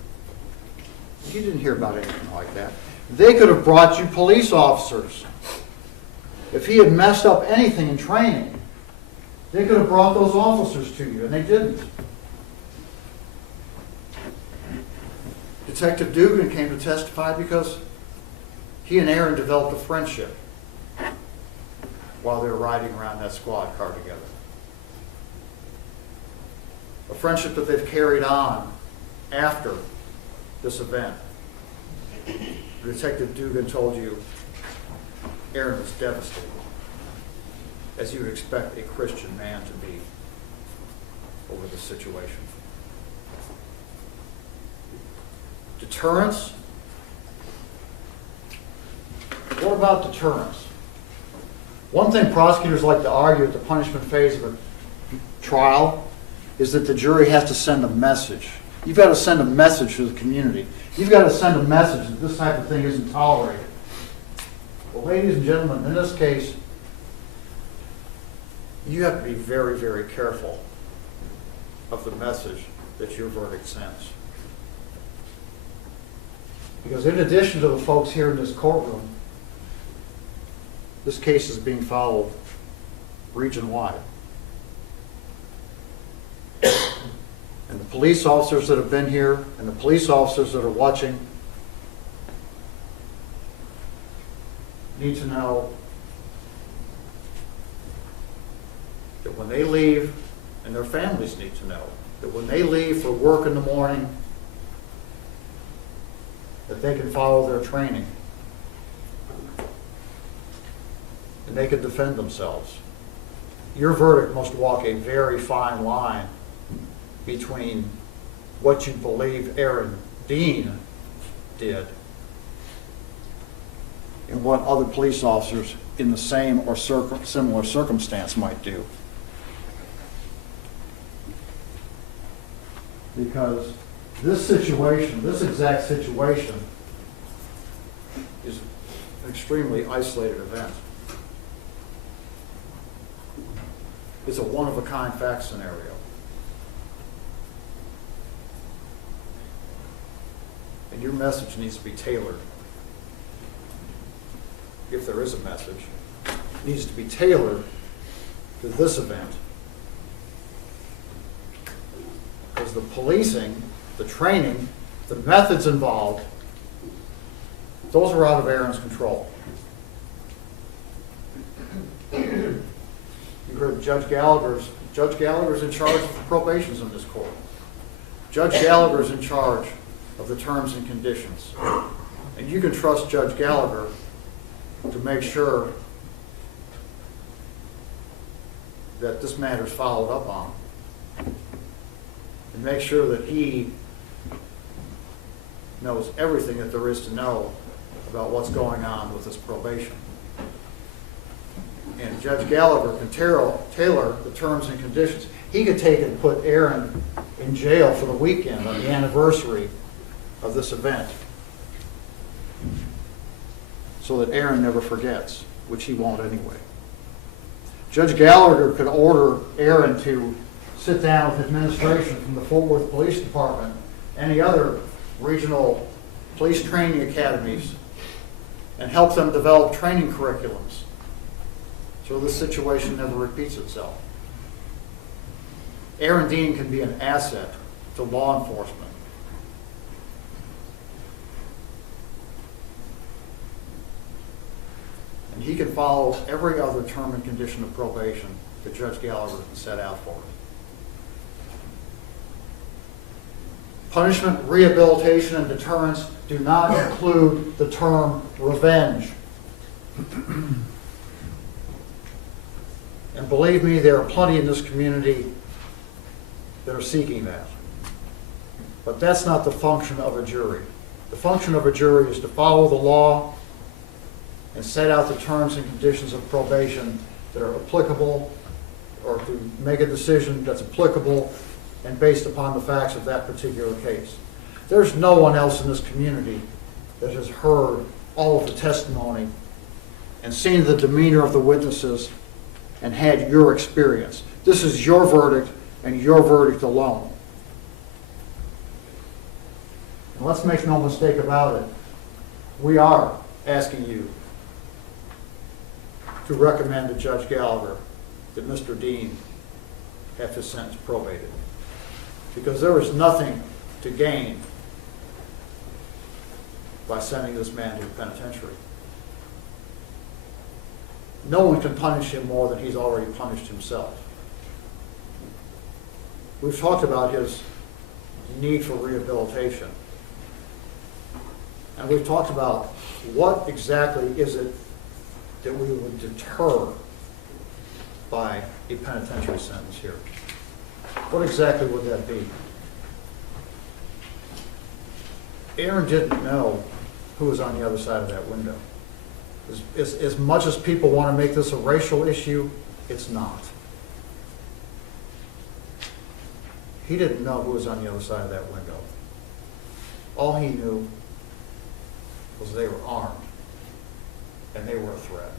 You didn't hear about anything like that. They could have brought you police officers. If he had messed up anything in training, they could have brought those officers to you, and they didn't. Detective Dugan came to testify because he and Aaron developed a friendship while they were riding around that squad car together. A friendship that they've carried on after this event. Detective Dugan told you Aaron was devastated, as you would expect a Christian man to be over the situation. Deterrence? What about deterrence? One thing prosecutors like to argue at the punishment phase of a trial is that the jury has to send a message. You've got to send a message to the community. You've got to send a message that this type of thing isn't tolerated. Well, ladies and gentlemen, in this case, you have to be very, very careful of the message that your verdict sends. Because in addition to the folks here in this courtroom, this case is being followed region-wide. And the police officers that have been here and the police officers that are watching need to know that when they leave, and their families need to know, that when they leave for work in the morning, that they can follow their training and they can defend themselves. Your verdict must walk a very fine line between what you believe Aaron Dean did and what other police officers in the same or similar circumstance might do. Because this situation, this exact situation, is an extremely isolated event. It's a one-of-a-kind fact scenario. And your message needs to be tailored. If there is a message, it needs to be tailored to this event. Because the policing, the training, the methods involved, those are out of Aaron's control. You heard Judge Gallagher's in charge of the probations in this court. Judge Gallagher's in charge of the terms and conditions. And you can trust Judge Gallagher to make sure that this matter is followed up on. And make sure that he knows everything that there is to know about what's going on with this probation. And Judge Gallagher can tailor the terms and conditions. He could take and put Aaron in jail for the weekend on the anniversary of this event so that Aaron never forgets, which he won't anyway. Judge Gallagher could order Aaron to sit down with administration from the Fort Worth Police Department, any other regional police training academies, and help them develop training curriculums so this situation never repeats itself. Aaron Dean can be an asset to law enforcement. And he can follow every other term and condition of probation that Judge Gallagher can set out for him. Punishment, rehabilitation, and deterrence do not include the term revenge. And believe me, there are plenty in this community that are seeking that. But that's not the function of a jury. The function of a jury is to follow the law and set out the terms and conditions of probation that are applicable, or to make a decision that's applicable and based upon the facts of that particular case. There's no one else in this community that has heard all of the testimony and seen the demeanor of the witnesses and had your experience. This is your verdict and your verdict alone. And let's make no mistake about it. We are asking you to recommend to Judge Gallagher that Mr. Dean have his sentence probated. Because there is nothing to gain by sending this man to the penitentiary. No one can punish him more than he's already punished himself. We've talked about his need for rehabilitation. And we've talked about what exactly is it that we would deter by a penitentiary sentence here. What exactly would that be? Aaron didn't know who was on the other side of that window. As much as people want to make this a racial issue, it's not. He didn't know who was on the other side of that window. All he knew was they were armed and they were a threat.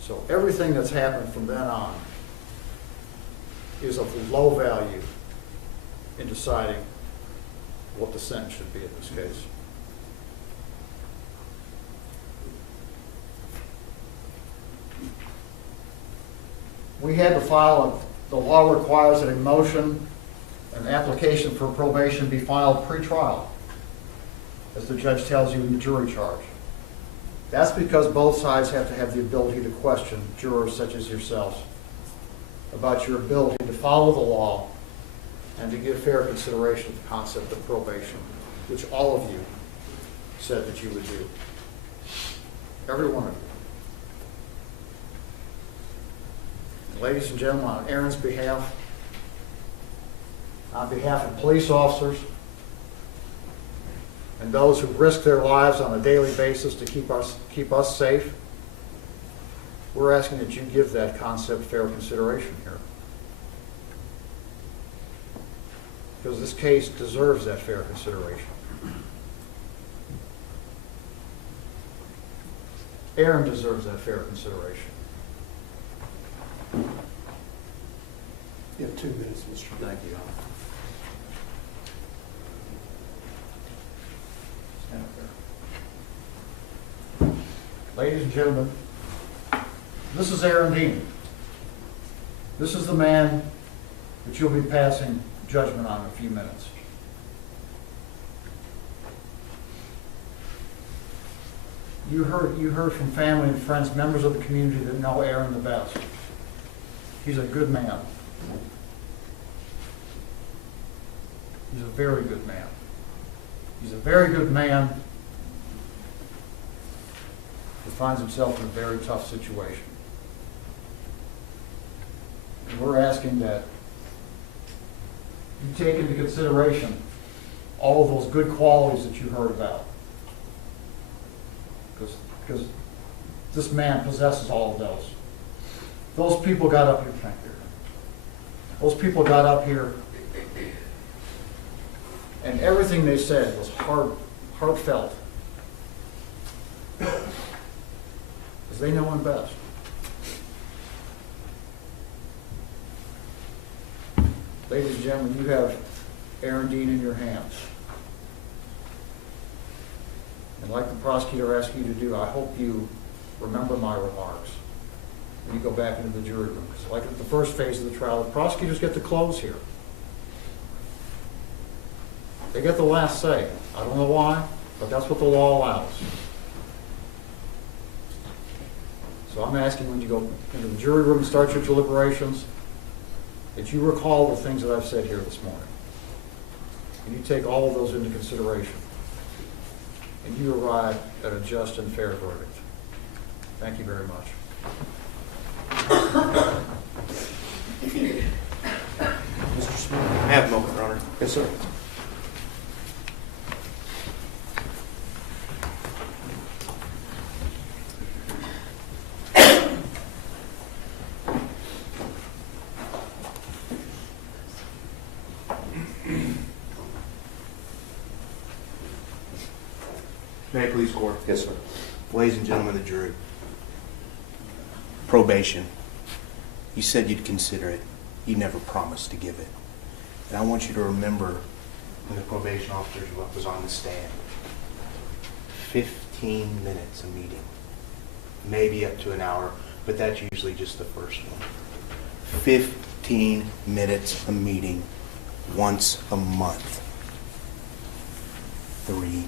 So everything that's happened from then on is of low value in deciding what the sentence should be in this case. We had to file, the law requires that a motion, an application for probation be filed pre-trial, as the judge tells you in the jury charge. That's because both sides have to have the ability to question jurors such as yourselves about your ability to follow the law and to give fair consideration to the concept of probation, which all of you said that you would do. Every one of you. And ladies and gentlemen, on Aaron's behalf, on behalf of police officers and those who risk their lives on a daily basis to keep us safe, we're asking that you give that concept fair consideration here. Because this case deserves that fair consideration. Aaron deserves that fair consideration. You have 2 minutes, Mr. Thank you. Stand up there. Ladies and gentlemen, this is Aaron Dean. This is the man that you'll be passing judgment on in a few minutes. You heard from family and friends, members of the community that know Aaron the best. He's a good man. He's a very good man. He's a very good man who finds himself in a very tough situation. And we're asking that you take into consideration all of those good qualities that you heard about. Because this man possesses all of those. Those people got up here, thank you. Those people got up here and everything they said was heartfelt. Because they know him best. Ladies and gentlemen, you have Aaron Dean in your hands. And like the prosecutor asked you to do, I hope you remember my remarks when you go back into the jury room. Because like at the first phase of the trial, the prosecutors get to close here. They get the last say. I don't know why, but that's what the law allows. So I'm asking when you go into the jury room and start your deliberations, that you recall the things that I've said here this morning. And you take all of those into consideration. And you arrive at a just and fair verdict. Thank you very much. Mr. Smith, I have a moment, Your Honor. Yes, sir. May it please the court. Yes, sir. Ladies and gentlemen of the jury, probation. You said you'd consider it. You never promised to give it. And I want you to remember when the probation officer was on the stand. 15 minutes a meeting. Maybe up to an hour, but that's usually just the first one. 15 minutes a meeting once a month. 3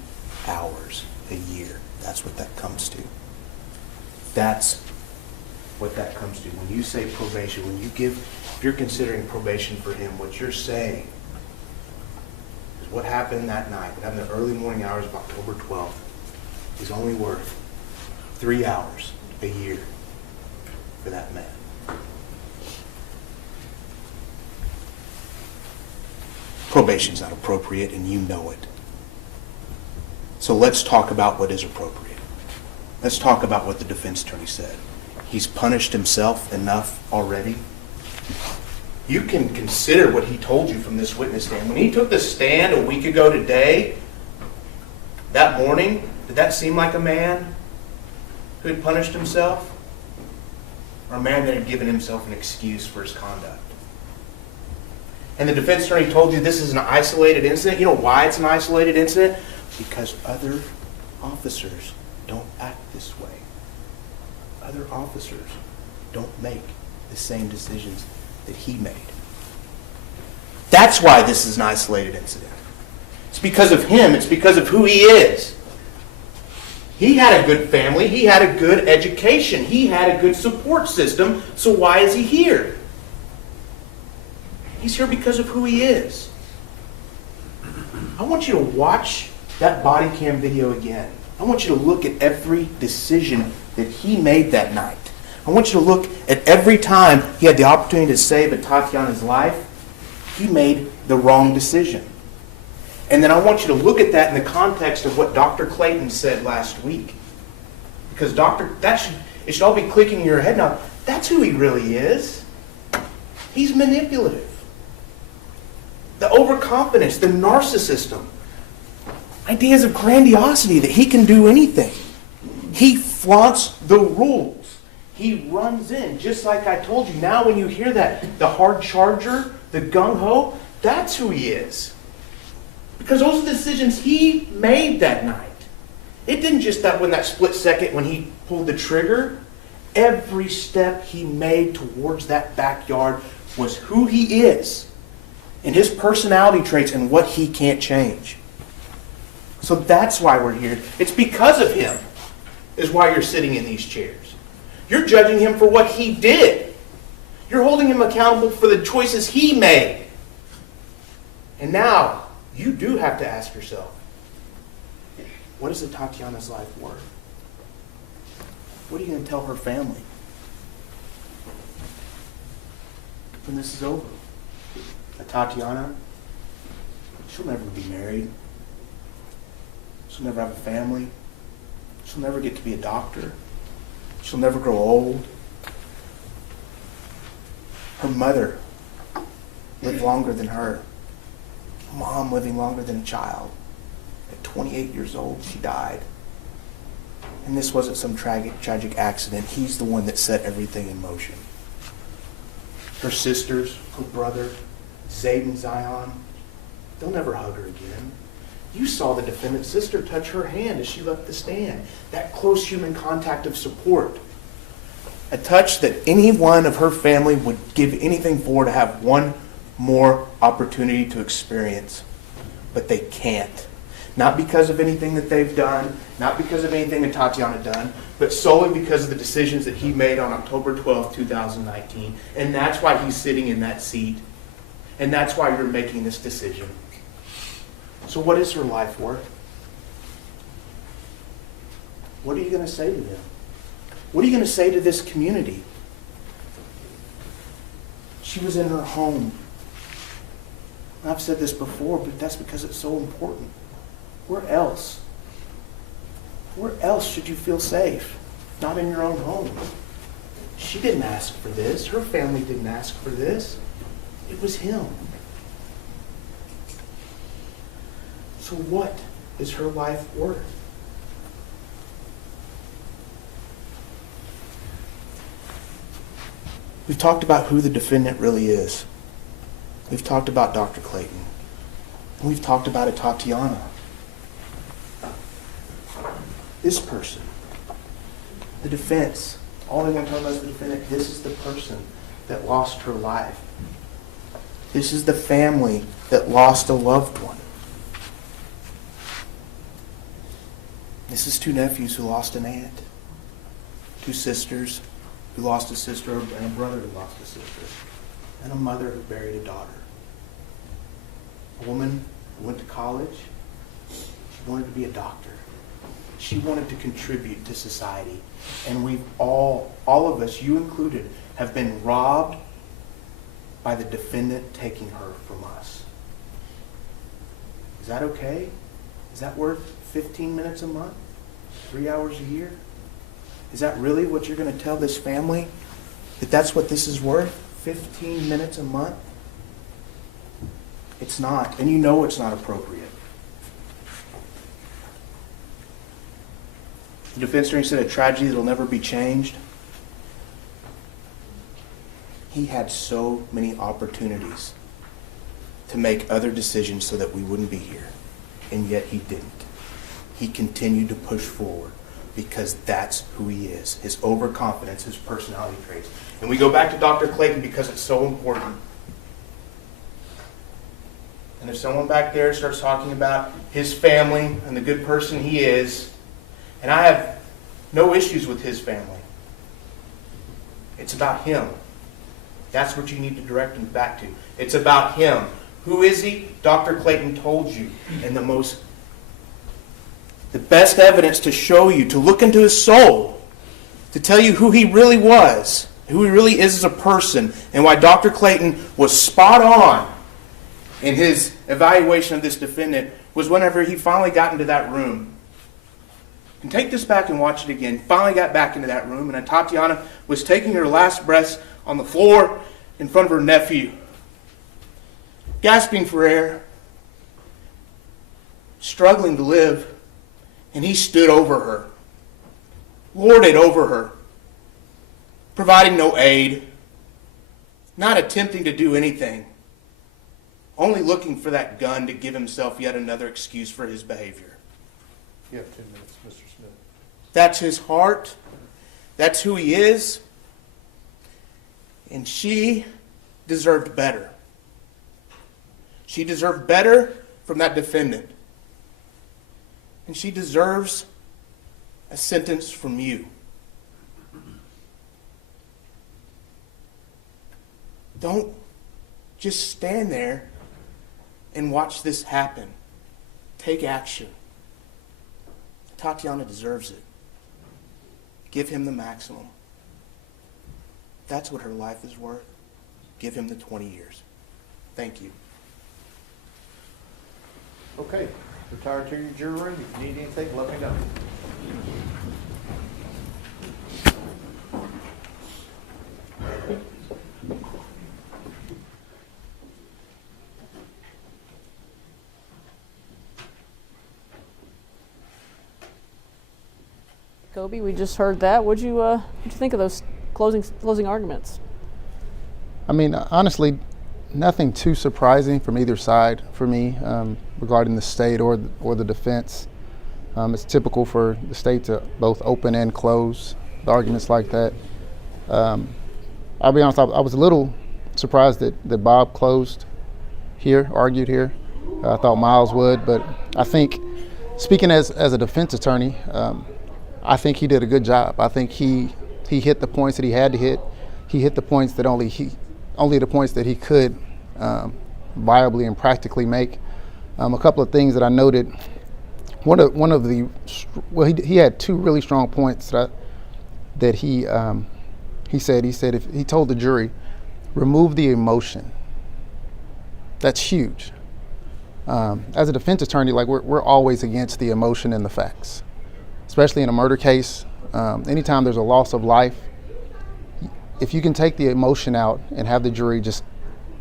hours a year. That's what that comes to. That's what that comes to. When you say probation, if you're considering probation for him, what you're saying is what happened that night, what happened in the early morning hours of October 12th, is only worth 3 hours a year for that man. Probation's not appropriate, and you know it. So let's talk about what is appropriate. Let's talk about what the defense attorney said. He's punished himself enough already. You can consider what he told you from this witness stand. When he took the stand a week ago today, that morning, did that seem like a man who had punished himself? Or a man that had given himself an excuse for his conduct? And the defense attorney told you this is an isolated incident. You know why it's an isolated incident? Because other officers don't act this way. Other officers don't make the same decisions that he made. That's why this is an isolated incident. It's because of him. It's because of who he is. He had a good family. He had a good education. He had a good support system. So why is he here? He's here because of who he is. I want you to watch that body cam video again. I want you to look at every decision that he made that night. I want you to look at every time he had the opportunity to save Atatiana's life, he made the wrong decision. And then I want you to look at that in the context of what Dr. Clayton said last week. Because it should all be clicking in your head now. That's who he really is. He's manipulative. The overconfidence, the narcissism. Ideas of grandiosity, that he can do anything. He flaunts the rules. He runs in, just like I told you. Now when you hear that, the hard charger, the gung-ho, that's who he is. Because those are the decisions he made that night. It didn't just that split second when he pulled the trigger. Every step he made towards that backyard was who he is, and his personality traits and what he can't change. So that's why we're here. It's because of him is why you're sitting in these chairs. You're judging him for what he did. You're holding him accountable for the choices he made. And now, you do have to ask yourself, what is Atatiana's life worth? What are you going to tell her family when this is over? Atatiana, she'll never be married. She'll never have a family. She'll never get to be a doctor. She'll never grow old. Her mother lived longer than her. Mom living longer than a child. At 28 years old, she died. And this wasn't some tragic accident. He's the one that set everything in motion. Her sisters, her brother, Zayd and Zion, they'll never hug her again. You saw the defendant's sister touch her hand as she left the stand. That close human contact of support. A touch that anyone of her family would give anything for to have one more opportunity to experience. But they can't. Not because of anything that they've done, not because of anything that Atatiana done, but solely because of the decisions that he made on October 12, 2019. And that's why he's sitting in that seat. And that's why you're making this decision. So what is her life worth? What are you going to say to them? What are you going to say to this community? She was in her home. I've said this before, but that's because it's so important. Where else? Where else should you feel safe? Not in your own home. She didn't ask for this. Her family didn't ask for this. It was him. So what is her life worth? We've talked about who the defendant really is. We've talked about Dr. Clayton. And we've talked about Atatiana. This person, the defense, all they want to talk about is the defendant. This is the person that lost her life. This is the family that lost a loved one. This is two nephews who lost an aunt, two sisters who lost a sister, and a brother who lost a sister, and a mother who buried a daughter. A woman who went to college. She wanted to be a doctor. She wanted to contribute to society. And we've all of us, you included, have been robbed by the defendant taking her from us. Is that okay? Is that worth 15 minutes a month? 3 hours a year? Is that really what you're going to tell this family? That that's what this is worth? 15 minutes a month? It's not. And you know it's not appropriate. The defense attorney said a tragedy that will never be changed. He had so many opportunities to make other decisions so that we wouldn't be here. And yet he didn't. He continued to push forward because that's who he is. His overconfidence, his personality traits. And we go back to Dr. Clayton because it's so important. And if someone back there starts talking about his family and the good person he is, and I have no issues with his family. It's about him. That's what you need to direct him back to. It's about him. Who is he? Dr. Clayton told you. And the best evidence to show you, to look into his soul, to tell you who he really was, who he really is as a person, and why Dr. Clayton was spot on in his evaluation of this defendant, was whenever he finally got into that room. And take this back and watch it again. Finally got back into that room, and Atatiana was taking her last breaths on the floor in front of her nephew, gasping for air, struggling to live, and he stood over her, lorded over her, providing no aid, not attempting to do anything, only looking for that gun to give himself yet another excuse for his behavior. You have 2 minutes, Mr. Smith. That's his heart. That's who he is. And she deserved better. She deserved better from that defendant. And she deserves a sentence from you. Don't just stand there and watch this happen. Take action. Atatiana deserves it. Give him the maximum. That's what her life is worth. Give him the 20 years. Thank you. Okay, retire to your jury room. If you need anything, let me know. Kobe, we just heard that. What'd you think of those closing arguments? I mean, honestly, nothing too surprising from either side for me regarding the state or the defense. It's typical for the state to both open and close the arguments like that. I'll be honest, I was a little surprised that Bob argued here. I thought Miles would, but I think, speaking as a defense attorney, I think he did a good job. I think he hit the points that he had to hit. He hit the points that only the points that he could viably and practically make. A couple of things that I noted. He had two really strong points that he said if he told the jury, remove the emotion. That's huge. As a defense attorney, like we're always against the emotion and the facts, especially in a murder case. Anytime there's a loss of life, if you can take the emotion out and have the jury just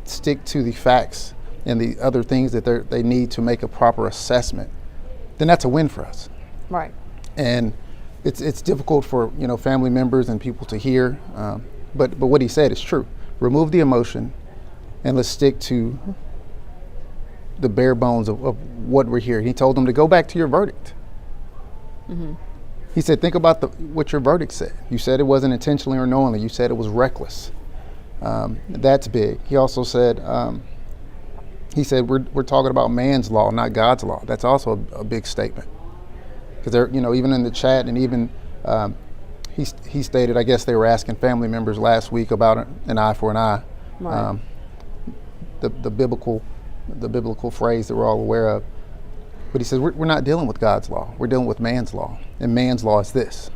stick to the facts and the other things that they need to make a proper assessment, then that's a win for us. Right. And it's difficult for family members and people to hear, but what he said is true. Remove the emotion, and let's stick to the bare bones of what we're hearing. He told them to go back to your verdict. Mm-hmm. He said, think about what your verdict said. You said it wasn't intentionally or knowingly. You said it was reckless. That's big. He also said, we're talking about man's law, not God's law. That's also a big statement. Because even in the chat, and even he stated, I guess they were asking family members last week about an eye for an eye. Right. The biblical phrase that we're all aware of. But he says we're not dealing with God's law. We're dealing with man's law, and man's law is this.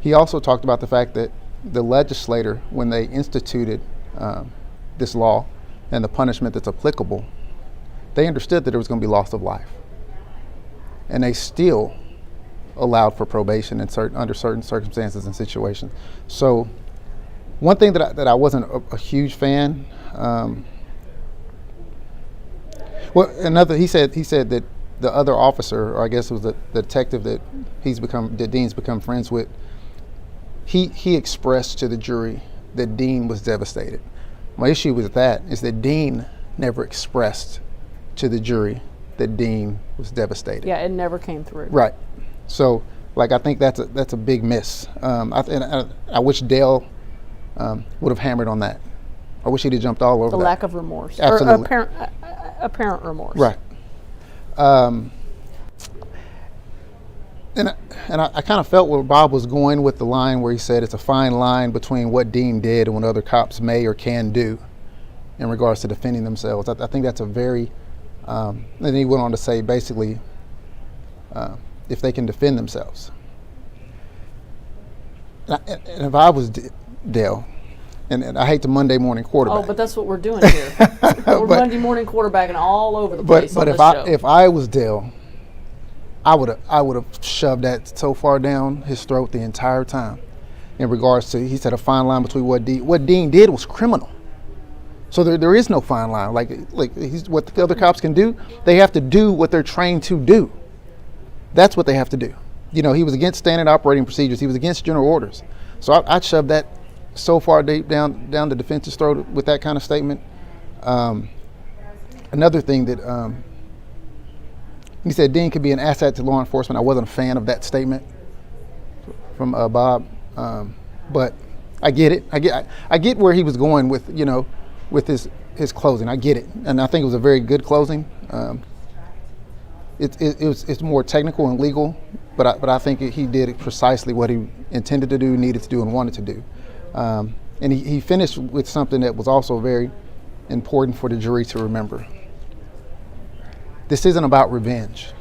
He also talked about the fact that the legislator, when they instituted this law and the punishment that's applicable, they understood that there was going to be loss of life, and they still allowed for probation under certain circumstances and situations. So, one thing that I wasn't a huge fan. He said that the other officer, or I guess it was the detective that Dean's become friends with, he expressed to the jury that Dean was devastated. My issue with that is that Dean never expressed to the jury that Dean was devastated. Yeah, it never came through. Right. So, I think that's a big miss. I wish Dale would have hammered on that. I wish he'd have jumped all over the that. lack of remorse. Absolutely. Or apparent remorse. Right. And I kind of felt where Bob was going with the line where he said it's a fine line between what Dean did and what other cops may or can do in regards to defending themselves. I think that's a very, and then he went on to say basically, if they can defend themselves. And if I was Dale, and I hate the Monday morning quarterback. Oh, but that's what we're doing here. We're Monday morning quarterbacking all over the place. But if I was Dale, I would have shoved that so far down his throat the entire time. In regards to, he said a fine line between what Dean did was criminal. So there is no fine line. Like what the other cops can do, they have to do what they're trained to do. That's what they have to do. He was against standard operating procedures. He was against general orders. So I'd shove that so far deep down the defense's throat with that kind of statement. Another thing that he said, Dean could be an asset to law enforcement. I wasn't a fan of that statement from Bob, but I get it. I get where he was going with with his closing. I get it, and I think it was a very good closing. It's more technical and legal, but I think he did precisely what he intended to do, needed to do, and wanted to do. And he finished with something that was also very important for the jury to remember. This isn't about revenge.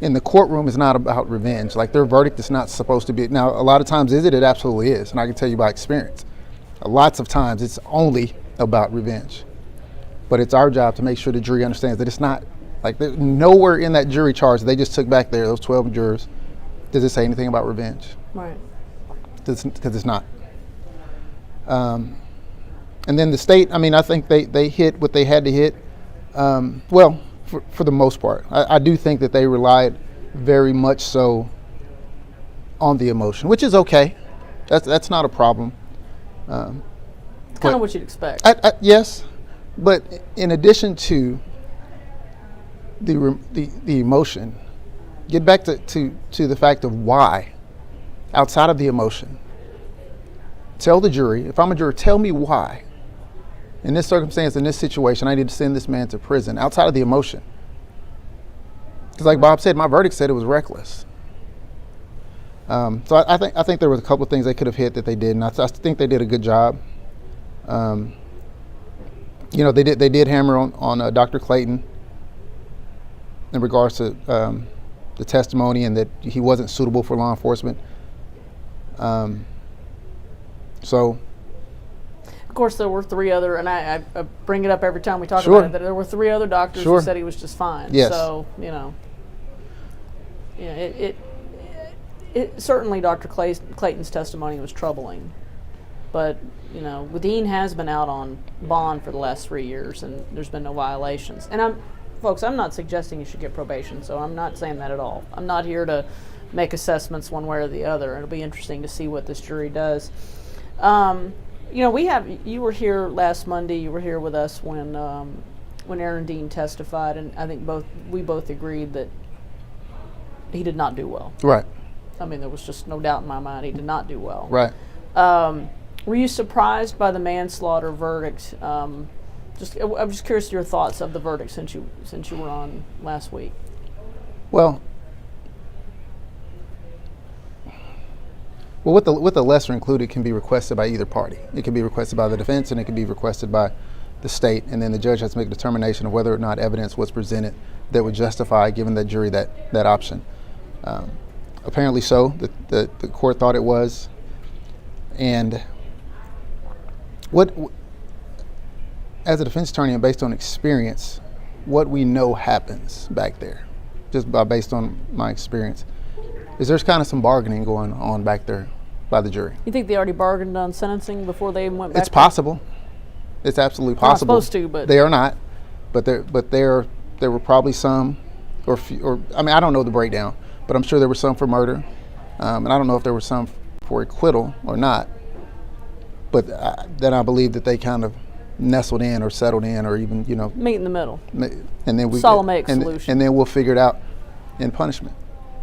In the courtroom, it's not about revenge. Like, their verdict is not supposed to be. Now, a lot of times it absolutely is, and I can tell you by experience. Lots of times it's only about revenge. But it's our job to make sure the jury understands that it's not. Like, nowhere in that jury charge they just took back there, those 12 jurors, does it say anything about revenge. Right. Because it's not. And then the state, I think they hit what they had to hit. For the most part. I do think that they relied very much so on the emotion, which is okay. That's not a problem. It's kind of what you'd expect. Yes, But in addition to the emotion, get back to the fact of why, outside of the emotion. Tell the jury, if I'm a juror, tell me why. In this circumstance, in this situation, I need to send this man to prison, outside of the emotion. Because like Bob said, my verdict said it was reckless. So I think there was a couple of things they could have hit that they did, and I think they did a good job. You know, they did hammer on Dr. Clayton in regards to the testimony and that he wasn't suitable for law enforcement. So, of course, there were 3 other, and I bring it up every time we talk Sure. about it, that there were 3 other doctors Sure. who said he was just fine. Yes. So, you know, yeah, it certainly Dr. Clayton's testimony was troubling. But, you know, Dean has been out on bond for the last 3 years, and there's been no violations. And folks, I'm not suggesting you should get probation, so I'm not saying that at all. I'm not here to make assessments one way or the other. It'll be interesting to see what this jury does. You know, you were here last Monday. You were here with us when Aaron Dean testified, and I think we both agreed that he did not do well. right, I mean, there was just no doubt in my mind he did not do well. right. Were you surprised by the manslaughter verdict? I'm just curious your thoughts of the verdict since you were on last week. Well, with the lesser included can be requested by either party. It can be requested by the defense, and it can be requested by the state, and then the judge has to make a determination of whether or not evidence was presented that would justify giving that jury that option. Apparently so. The court thought it was. And as a defense attorney and based on experience, what we know happens back there, based on my experience, is there's kind of some bargaining going on back there by the jury. You think they already bargained on sentencing before they even went back? It's possible. It's absolutely possible. Not supposed to, but they are not. But there were probably some, or I mean, I don't know the breakdown, but I'm sure there were some for murder, and I don't know if there were some for acquittal or not. But then I believe that they kind of nestled in or settled in, or even, you know, meet in the middle. And then Solomaic solution. And then we'll figure it out in punishment.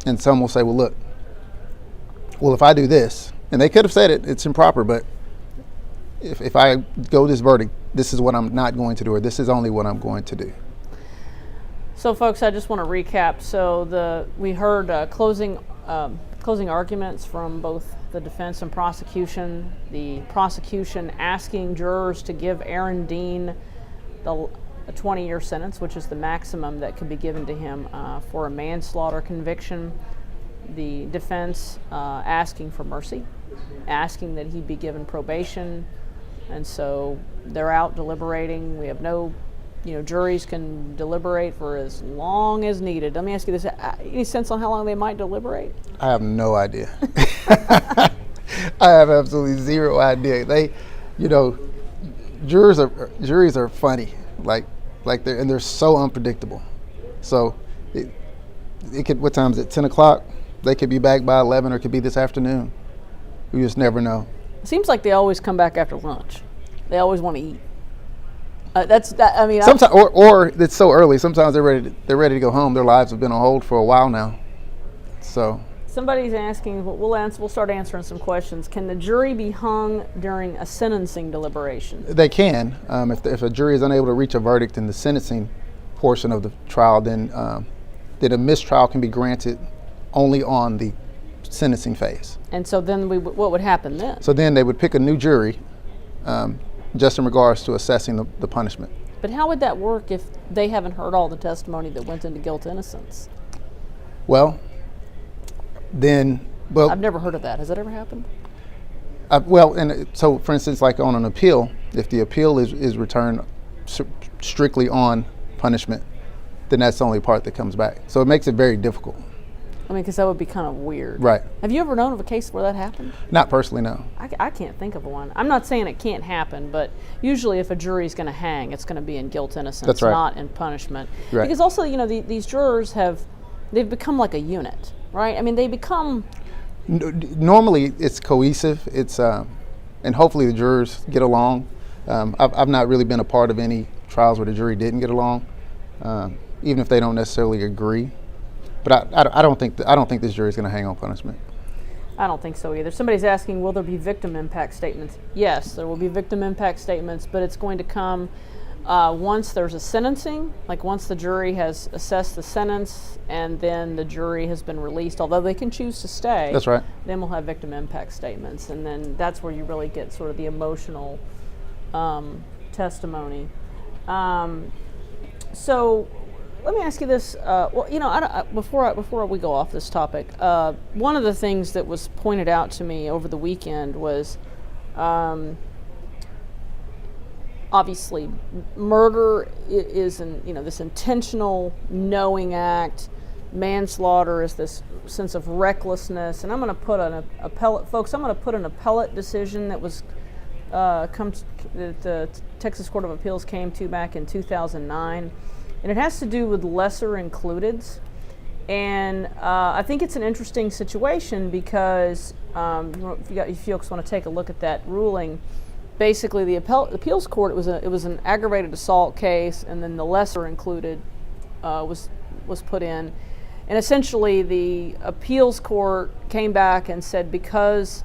And some will say, well, look, if I do this, and they could have said it's improper, but if I go this verdict, this is what I'm not going to do, or this is only what I'm going to do. So, folks, I just want to recap. So we heard closing arguments from both the defense and prosecution. The prosecution asking jurors to give Aaron Dean a 20-year sentence, which is the maximum that could be given to him for a manslaughter conviction. The defense asking for mercy, asking that he be given probation. And so they're out deliberating. We have no, juries can deliberate for as long as needed. Let me ask you this. Any sense on how long they might deliberate? I have no idea. I have absolutely zero idea. Juries are funny. They're so unpredictable. So it could, what time is it, 10 o'clock? They could be back by 11, or it could be this afternoon. We just never know. It seems like they always come back after lunch. They always want to eat. Sometimes, or it's so early. Sometimes they're ready to go home. Their lives have been on hold for a while now. So somebody's asking. We'll start answering some questions. Can the jury be hung during a sentencing deliberation? They can. If a jury is unable to reach a verdict in the sentencing portion of the trial, then a mistrial can be granted only on the sentencing phase. And so then what would happen then? So then they would pick a new jury, just in regards to assessing the punishment. But how would that work if they haven't heard all the testimony that went into guilt innocence? Well, I've never heard of that. Has that ever happened? So for instance, like on an appeal, if the appeal is returned strictly on punishment, then that's the only part that comes back. So it makes it very difficult. I mean, because that would be kind of weird. Right. Have you ever known of a case where that happened? Not personally, no. I can't think of one. I'm not saying it can't happen, but usually if a jury's going to hang, it's going to be in guilt innocence, That's right. not in punishment. Right. Because also, these jurors they've become like a unit, right? I mean, they become... Normally, it's cohesive. It's and hopefully the jurors get along. I've not really been a part of any trials where the jury didn't get along, even if they don't necessarily agree. But I don't think this jury is going to hang on punishment. I don't think so either. Somebody's asking, will there be victim impact statements? Yes, there will be victim impact statements, but it's going to come once there's a sentencing, like once the jury has assessed the sentence and then the jury has been released, although they can choose to stay. That's right. Then we'll have victim impact statements, and then that's where you really get sort of the emotional testimony. So let me ask you this. Well, you know, before we go off this topic, one of the things that was pointed out to me over the weekend was obviously murder is this intentional, knowing act. Manslaughter is this sense of recklessness, and I'm going to put an appellate, folks. I'm going to put an appellate decision that was that the Texas Court of Appeals came to back in 2009. And it has to do with lesser includeds. And I think it's an interesting situation because if you folks want to take a look at that ruling, basically the appeals court, it was an aggravated assault case, and then the lesser included was put in. And essentially the appeals court came back and said because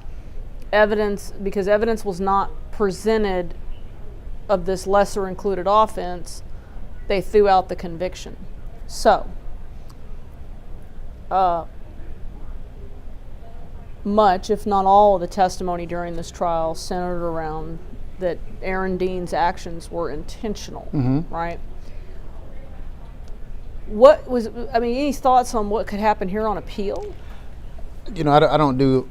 evidence was not presented of this lesser included offense, they threw out the conviction. So, much, if not all, of the testimony during this trial centered around that Aaron Dean's actions were intentional, right? Any thoughts on what could happen here on appeal? You know, I don't do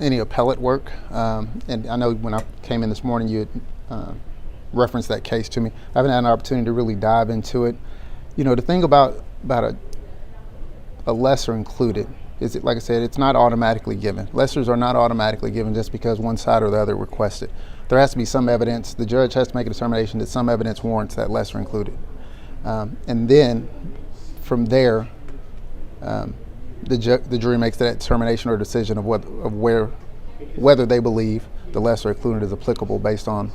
any appellate work, and I know when I came in this morning, you had referenced that case to me. I haven't had an opportunity to really dive into it. You know, the thing about a lesser included is, like I said, it's not automatically given. Lessers are not automatically given just because one side or the other requests it. There has to be some evidence. The judge has to make a determination that some evidence warrants that lesser included. And then from there, the jury makes that determination or decision of whether they believe the lesser included is applicable based on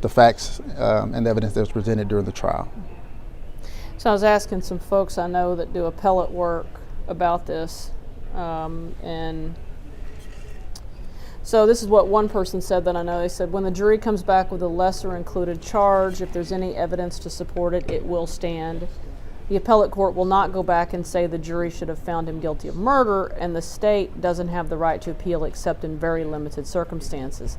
the facts and the evidence that was presented during the trial. So I was asking some folks I know that do appellate work about this, and so this is what one person said that I know. They said, when the jury comes back with a lesser included charge, if there's any evidence to support it, it will stand. The appellate court will not go back and say the jury should have found him guilty of murder, and the state doesn't have the right to appeal except in very limited circumstances.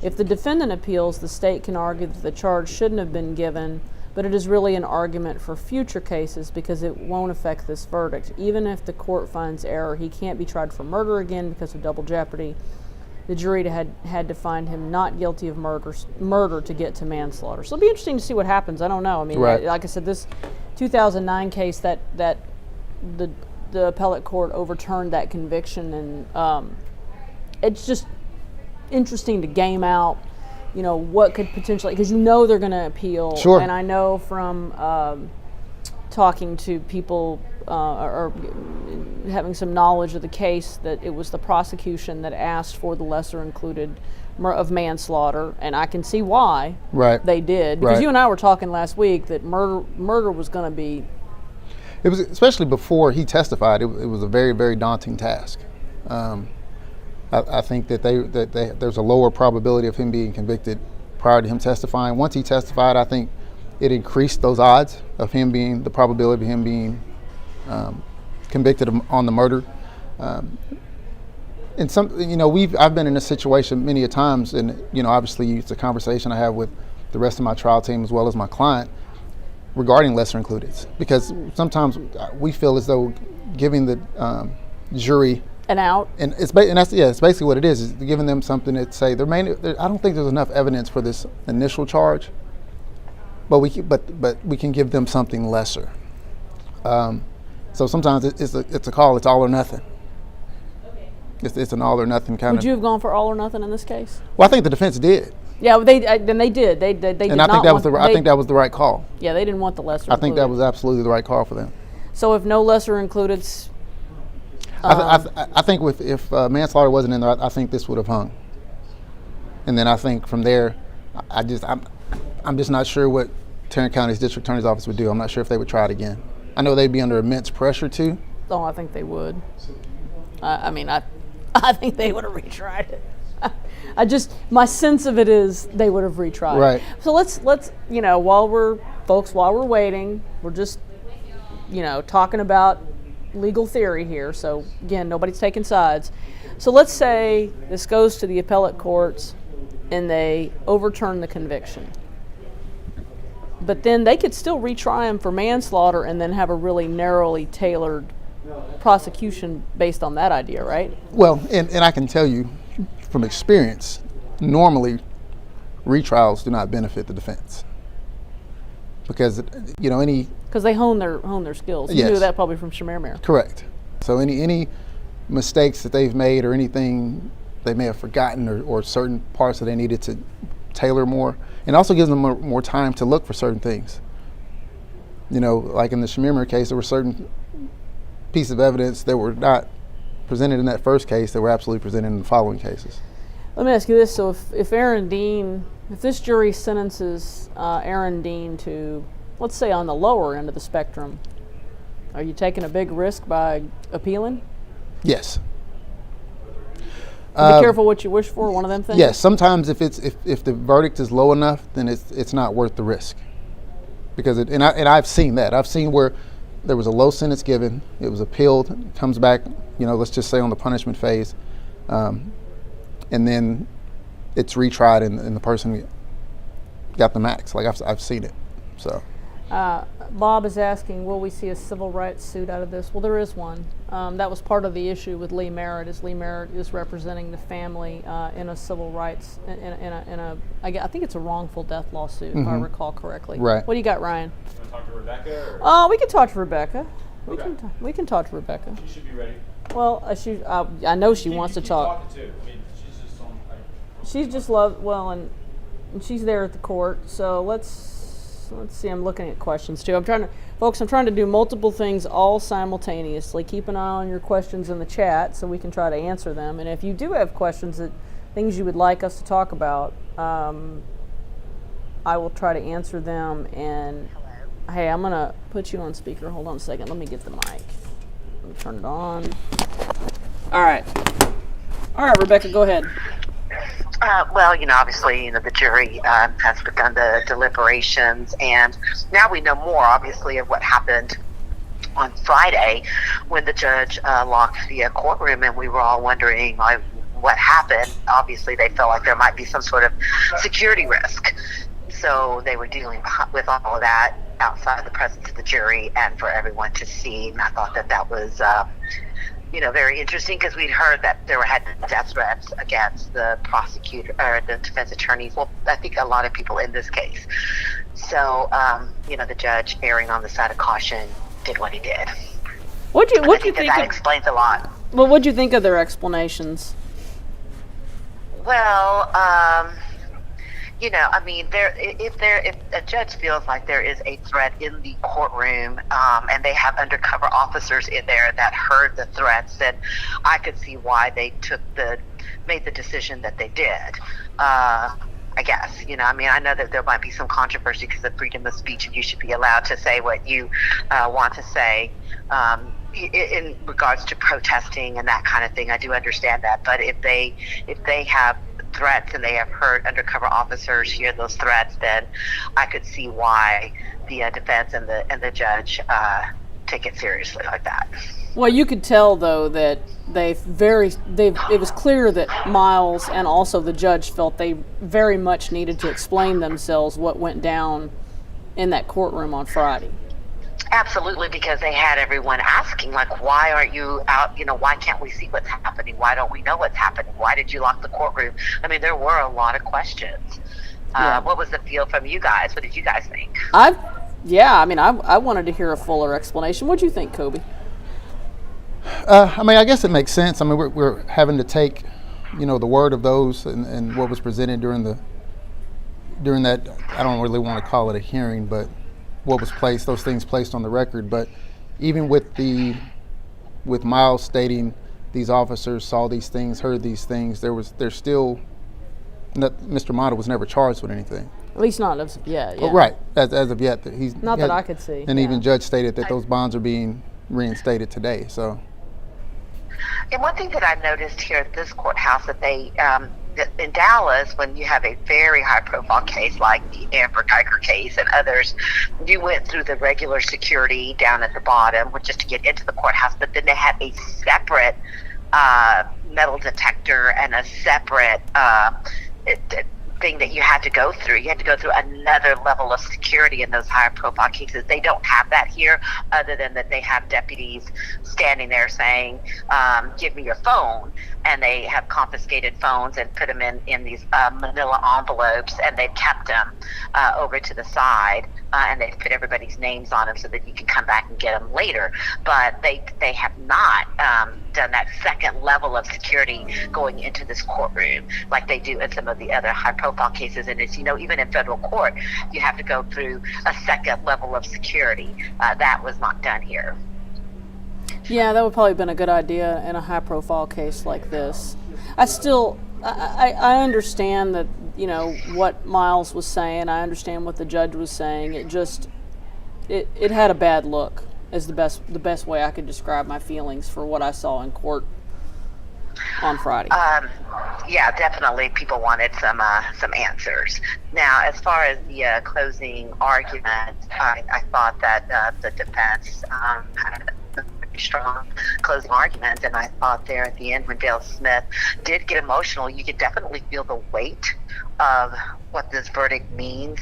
If the defendant appeals, the state can argue that the charge shouldn't have been given, but it is really an argument for future cases because it won't affect this verdict. Even if the court finds error, he can't be tried for murder again because of double jeopardy. The jury had to find him not guilty of murder to get to manslaughter. So it'll be interesting to see what happens. I don't know. I mean, right. Like I said, this 2009 case that the appellate court overturned that conviction, and it's just interesting to game out, you know, what could potentially, because you know they're going to appeal. Sure. And I know from talking to people or having some knowledge of the case that it was the prosecution that asked for the lesser included of manslaughter, and I can see why they did. Because you and I were talking last week that murder was going to be. It was, especially before he testified, it was a very, very daunting task. I think that there's a lower probability of him being convicted prior to him testifying. Once he testified, I think it increased those odds of him being, the probability of him being convicted on the murder. And some, you know, I've been in this situation many a times, and you know, obviously it's a conversation I have with the rest of my trial team as well as my client regarding lesser includeds, because sometimes we feel as though giving the jury an out, and it's basically what it is giving them something to say. I don't think there's enough evidence for this initial charge, but we can give them something lesser. So sometimes it's a call. It's all or nothing. It's an all or nothing kind of. Would you have gone for all or nothing in this case? Well, I think the defense did. Yeah, well, they did. They did. And I think that was the right call. Yeah, they didn't want the lesser. I think that was absolutely the right call for them. So if no lesser included. I think if manslaughter wasn't in there, I think this would have hung. And then I think from there, I'm just not sure what Tarrant County's District Attorney's Office would do. I'm not sure if they would try it again. I know they'd be under immense pressure too. Oh, I think they would. I mean, I think they would have retried it. My sense of it is they would have retried. Right. So let's while we're waiting, we're just talking about legal theory here. So again, nobody's taking sides. So let's say this goes to the appellate courts and they overturn the conviction. But then they could still retry him for manslaughter and then have a really narrowly tailored prosecution based on that idea, right? Well, and I can tell you from experience, normally retrials do not benefit the defense. Because because they hone their skills. You Yes. knew that probably from Shamarmare. Correct. So any mistakes that they've made or anything they may have forgotten or certain parts that they needed to tailor more, and also gives them more time to look for certain things. Like in the Shamarmare case, there were certain pieces of evidence that were not presented in that first case that were absolutely presented in the following cases. Let me ask you this: so if Aaron Dean, if this jury sentences Aaron Dean to, let's say, on the lower end of the spectrum, are you taking a big risk by appealing? Yes. Be careful what you wish for. One of them things. Yes. Sometimes if the verdict is low enough, then it's not worth the risk. Because I've seen that. I've seen where there was a low sentence given, it was appealed, it comes back, let's just say on the punishment phase, and then it's retried and the person got the max. Like I've seen it. So. Bob is asking, will we see a civil rights suit out of this? Well, there is one. That was part of the issue with Lee Merritt. Lee Merritt is representing the family in a civil rights I think it's a wrongful death lawsuit, if I recall correctly. Right. What do you got, Ryan? You want to talk to Rebecca? Oh, we can talk to Rebecca. Okay. We can talk to Rebecca. She should be ready. Well, I know she wants to talk. Talking to. I mean, she's just on. She's just and she's there at the court. So let's see. I'm looking at questions too. I'm trying to do multiple things all simultaneously. Keep an eye on your questions in the chat so we can try to answer them. And if you do have questions things you would like us to talk about, I will try to answer them. And hey, I'm gonna put you on speaker. Hold on a second. Let me get the mic. Let me turn it on. All right, Rebecca, go ahead. Well, obviously, the jury has begun the deliberations, and now we know more, obviously, of what happened on Friday when the judge locked the courtroom, and we were all wondering what happened. Obviously, they felt like there might be some sort of security risk, so they were dealing with all of that outside the presence of the jury and for everyone to see. And I thought that was very interesting, because we'd heard that there had death threats against the prosecutor or the defense attorneys. Well, I think a lot of people in this case. So, the judge, erring on the side of caution, did what he did. What do you think? That explains a lot. Well, what do you think of their explanations? Well, if a judge feels like there is a threat in the courtroom, and they have undercover officers in there that heard the threats, then I could see why they made the decision that they did. I guess, I know that there might be some controversy because of freedom of speech, and you should be allowed to say what you want to say in regards to protesting and that kind of thing. I do understand that, but if they have threats and they have heard undercover officers hear those threats, then I could see why the defense and the judge take it seriously like that. Well, you could tell though that it was clear that Miles and also the judge felt they very much needed to explain themselves what went down in that courtroom on Friday. Absolutely, because they had everyone asking, like, why aren't you out? Why can't we see what's happening? Why don't we know what's happening? Why did you lock the courtroom? I mean, there were a lot of questions. Yeah. What was the feel from you guys? What did you guys think? I wanted to hear a fuller explanation. What do you think, Kobe? I guess it makes sense. I mean, we're having to take, the word of those and what was presented during that, I don't really want to call it a hearing, but what was placed, those things placed on the record. But even with Miles stating these officers saw these things, heard these things, there's still, Mr. Mata was never charged with anything. At least not as of yet. Yeah. Well, right, as of yet, that he's Not that I could see. And yeah. even judge stated that those bonds are being reinstated today. So. And one thing that I've noticed here at this courthouse that they, in Dallas, when you have a very high-profile case like the Amber Geiger case and others, you went through the regular security down at the bottom, which is to get into the courthouse, but then they had a separate metal detector and a separate thing that you had to go through. You had to go through another level of security in those higher profile cases. They don't have that here, other than that they have deputies standing there saying, give me your phone. And they have confiscated phones and put them in these manila envelopes, and they've kept them over to the side, and they've put everybody's names on them so that you can come back and get them later. But they have not done that second level of security going into this courtroom like they do in some of the other high profile cases. And it's, even in federal court, you have to go through a second level of security. That was not done here. Yeah, that would probably have been a good idea in a high-profile case like this. I understand that, what Miles was saying. I understand what the judge was saying. It had a bad look, is the best way I could describe my feelings for what I saw in court on Friday. Yeah, definitely. People wanted some answers. Now, as far as the closing argument, I thought that the defense had strong closing argument, and I thought there at the end when Dale Smith did get emotional, you could definitely feel the weight of what this verdict means,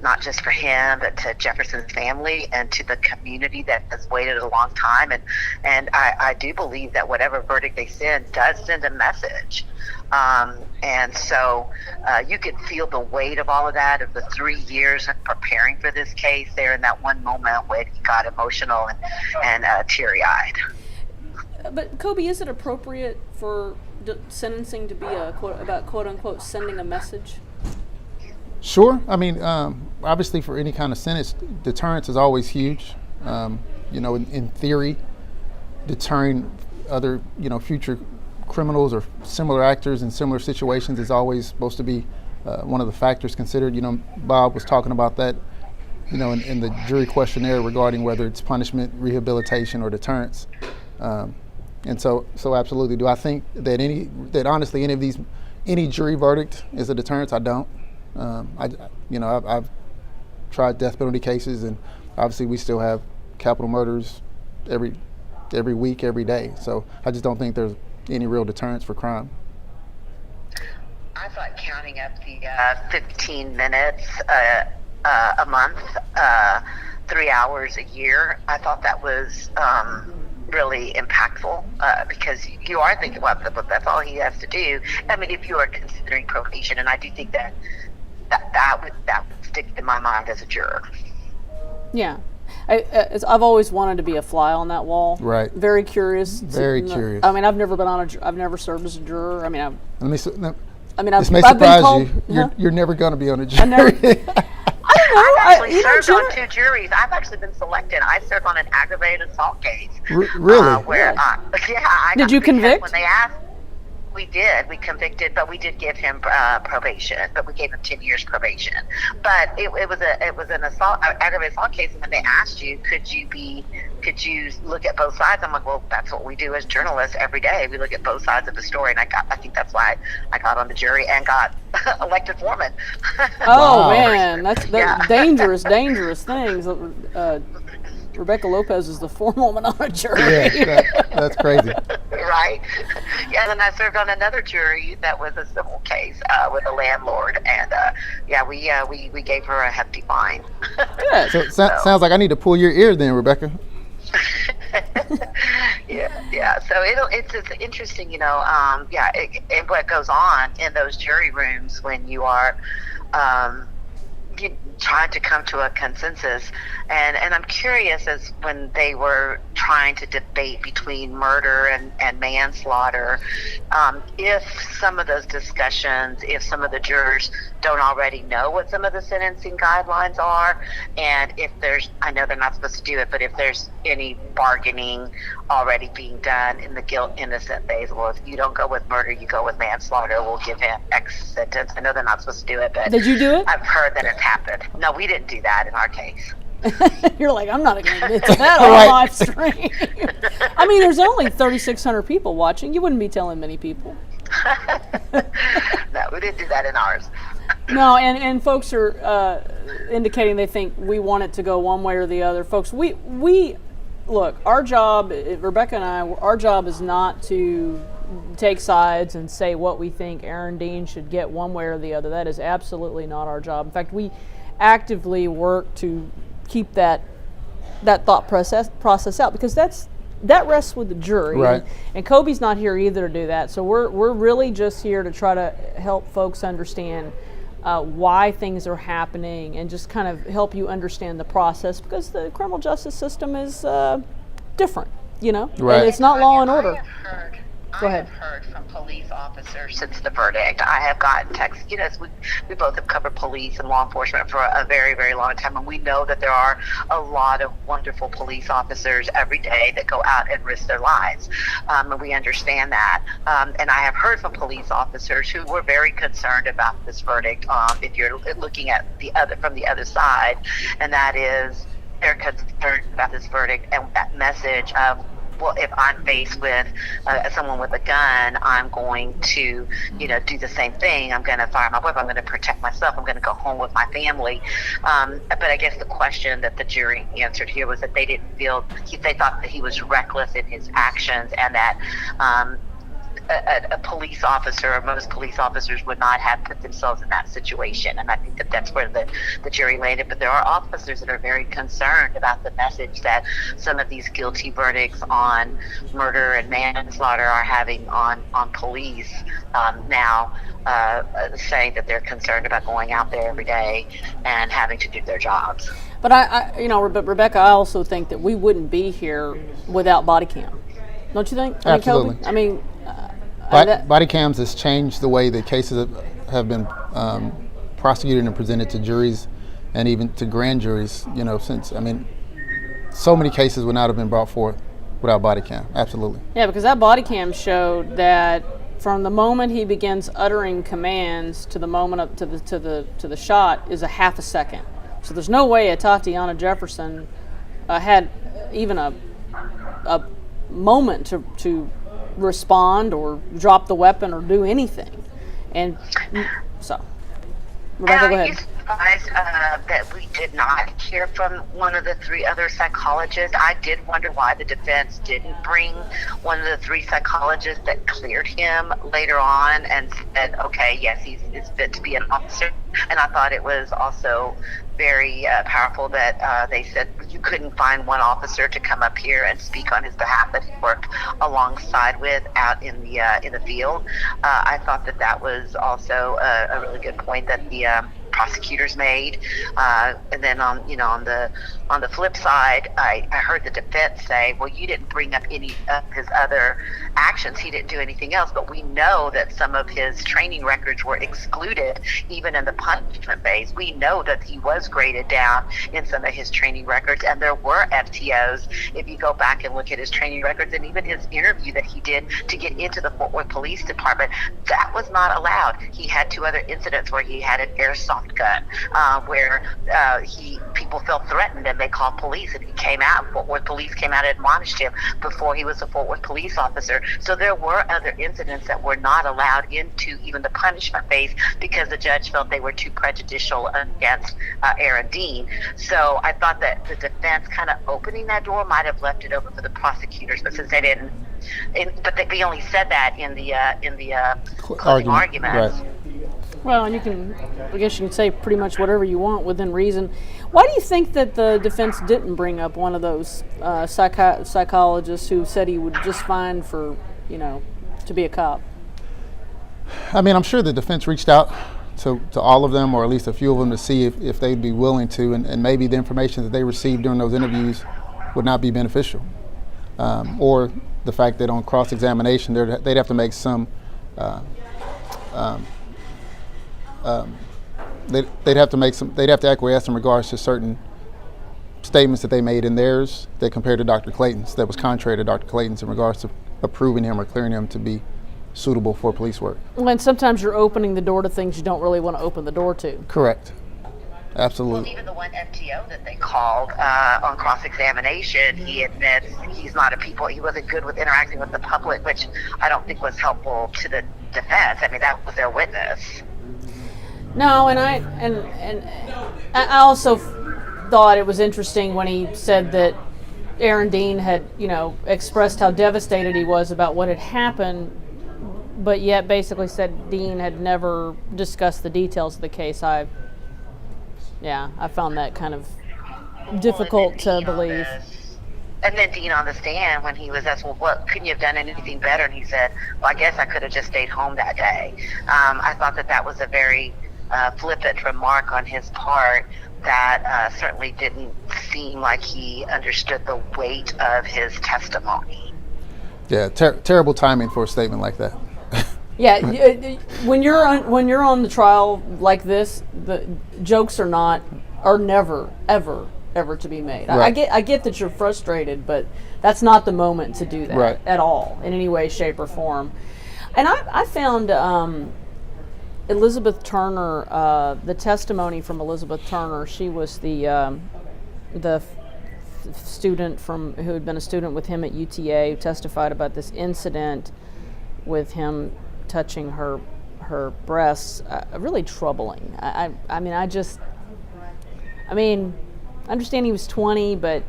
not just for him, but to Jefferson's family and to the community that has waited a long time. And I do believe that whatever verdict they send does send a message. And so you could feel the weight of all of that, of the 3 years of preparing for this case there in that one moment when he got emotional and teary-eyed. But Kobe, is it appropriate for sentencing to be about quote-unquote sending a message? Sure. I mean, obviously for any kind of sentence, deterrence is always huge. In theory, deterring other, future criminals or similar actors in similar situations is always supposed to be one of the factors considered. Bob was talking about that, in the jury questionnaire regarding whether it's punishment, rehabilitation, or deterrence. And so absolutely. Do I think that honestly any jury verdict is a deterrence? I don't. I've tried death penalty cases, and obviously we still have capital murders every week, every day. So I just don't think there's any real deterrence for crime. I thought counting up the 15 minutes a month, 3 hours a year, I thought that was really impactful because you are thinking, well, that's all he has to do. I mean, if you are considering probation, and I do think that would stick in my mind as a juror. Yeah. I've always wanted to be a fly on that wall. Right. Very curious. Very curious. I mean, I've never served as a juror. I mean, this may surprise you. You're never going to be on a jury. I've actually served on 2 juries. I've actually been selected. I served on an aggravated assault case. Really? Did you convict? When they asked, we did. We convicted, but we did give him probation. But we gave him 10 years probation. But it was an aggravated assault case. And when they asked you, could you look at both sides? I'm like, well, that's what we do as journalists every day. We look at both sides of the story. And I think that's why I got on the jury and got elected foreman. Oh, man, that's dangerous things. Rebecca Lopez is the forewoman on a jury. Yeah, that's crazy. Right. Yeah, and then I served on another jury that was a civil case with a landlord, and we gave her a hefty fine. Good. So sounds like I need to pull your ear then, Rebecca. Yeah. So it's interesting, and what goes on in those jury rooms when you are, trying to come to a consensus. And I'm curious, as when they were trying to debate between murder and manslaughter, if some of those discussions, if some of the jurors don't already know what some of the sentencing guidelines are, and if there's, I know they're not supposed to do it, but if there's any bargaining already being done in the guilt innocent phase. Well, if you don't go with murder, you go with manslaughter, we'll give him X sentence. I know they're not supposed to do it, but did you do it? I've heard that it's happened. No, we didn't do that in our case. You're like, I'm not going to admit to that on live stream. I mean, there's only 3,600 people watching. You wouldn't be telling many people. No, we didn't do that in ours. No, and folks are indicating they think we want it to go one way or the other. Folks, we look, our job, Rebecca and I, our job is not to take sides and say what we think Aaron Dean should get one way or the other. That is absolutely not our job. In fact, we actively work to keep that thought process out, because that rests with the jury. Right. And Kobe's not here either to do that. So we're really just here to try to help folks understand why things are happening and just kind of help you understand the process, because the criminal justice system is different, you know? Right. And it's not law and order. Go ahead. I have heard from police officers since the verdict. I have gotten texts. You know, we both have covered police and law enforcement for a very, very long time, and we know that there are a lot of wonderful police officers every day that go out and risk their lives, and we understand that. And I have heard from police officers who were very concerned about this verdict. If you're looking at from the other side, and that is they're concerned about this verdict and that message of, well, if I'm faced with someone with a gun, I'm going to, do the same thing. I'm going to fire my weapon. I'm going to protect myself. I'm going to go home with my family. But I guess the question that the jury answered here was that they didn't feel, they thought that he was reckless in his actions, and that a police officer, or most police officers, would not have put themselves in that situation. And I think that that's where the jury landed. But there are officers that are very concerned about the message that some of these guilty verdicts on murder and manslaughter are having on police now, saying that they're concerned about going out there every day and having to do their jobs. But but Rebecca, I also think that we wouldn't be here without body cam. Don't you think? Absolutely. I mean, body cams has changed the way the cases have been prosecuted and presented to juries, and even to grand juries. Since so many cases would not have been brought forth without body cam. Absolutely. Yeah, because that body cam showed that from the moment he begins uttering commands to the moment up to the shot is a half a second. So there's no way Atatiana Jefferson had even a moment to respond or drop the weapon or do anything. And so, Rebecca, go ahead. Are you surprised that we did not hear from one of the three other psychologists? I did wonder why the defense didn't bring one of the three psychologists that cleared him later on and said, okay, yes, he's fit to be an officer. And I thought it was also very powerful that they said you couldn't find one officer to come up here and speak on his behalf that he worked alongside with out in the field. I thought that was also a really good point that the prosecutors made. And then on the flip side, I heard the defense say, well, you didn't bring up any of his other actions. He didn't do anything else, but we know that some of his training records were excluded even in the punishment phase. We know that he was graded down in some of his training records, and there were FTOs. If you go back and look at his training records and even his interview that he did to get into the Fort Worth Police Department, that was not allowed. He had two other incidents where he had an airsoft gun, where people felt threatened and they called police, and he came out. Fort Worth Police came out and admonished him before he was a Fort Worth police officer. So there were other incidents that were not allowed into even the punishment phase because the judge felt they were too prejudicial against Aaron Dean. So I thought that the defense kind of opening that door might have left it open for the prosecutors, but since they didn't, we only said that in the closing arguments. Right. Well, and I guess you can say pretty much whatever you want within reason. Why do you think that the defense didn't bring up one of those psychologists who said he would just fine for, to be a cop? I'm sure the defense reached out to all of them, or at least a few of them, to see if they'd be willing to, and maybe the information that they received during those interviews would not be beneficial. Or the fact that on cross-examination they'd have to make some, they'd have to acquiesce in regards to certain statements that they made in theirs that compared to Dr. Clayton's, that was contrary to Dr. Clayton's in regards to approving him or clearing him to be suitable for police work. And sometimes you're opening the door to things you don't really want to open the door to. Correct. Absolutely. Well, even the one FTO that they called on cross-examination, he admits he wasn't good with interacting with the public, which I don't think was helpful to the defense. I mean, that was their witness. No, and I also thought it was interesting when he said that Aaron Dean had, expressed how devastated he was about what had happened, but yet basically said Dean had never discussed the details of the case. I found that kind of difficult to believe. And then Dean on the stand, when he was asked, well, what, couldn't you have done anything better? And he said, well, I guess I could have just stayed home that day. I thought that was a very flippant remark on his part that certainly didn't seem like he understood the weight of his testimony. Yeah, terrible timing for a statement like that. Yeah, when you're on the trial like this, the jokes are never ever to be made. Right. I get that you're frustrated, but that's not the moment to do that at all in any way, shape, or form. And I found Elizabeth Turner, the testimony from Elizabeth Turner. She was the student who had been a student with him at UTA, who testified about this incident with him touching her breasts. Really troubling. I understand he was 20, but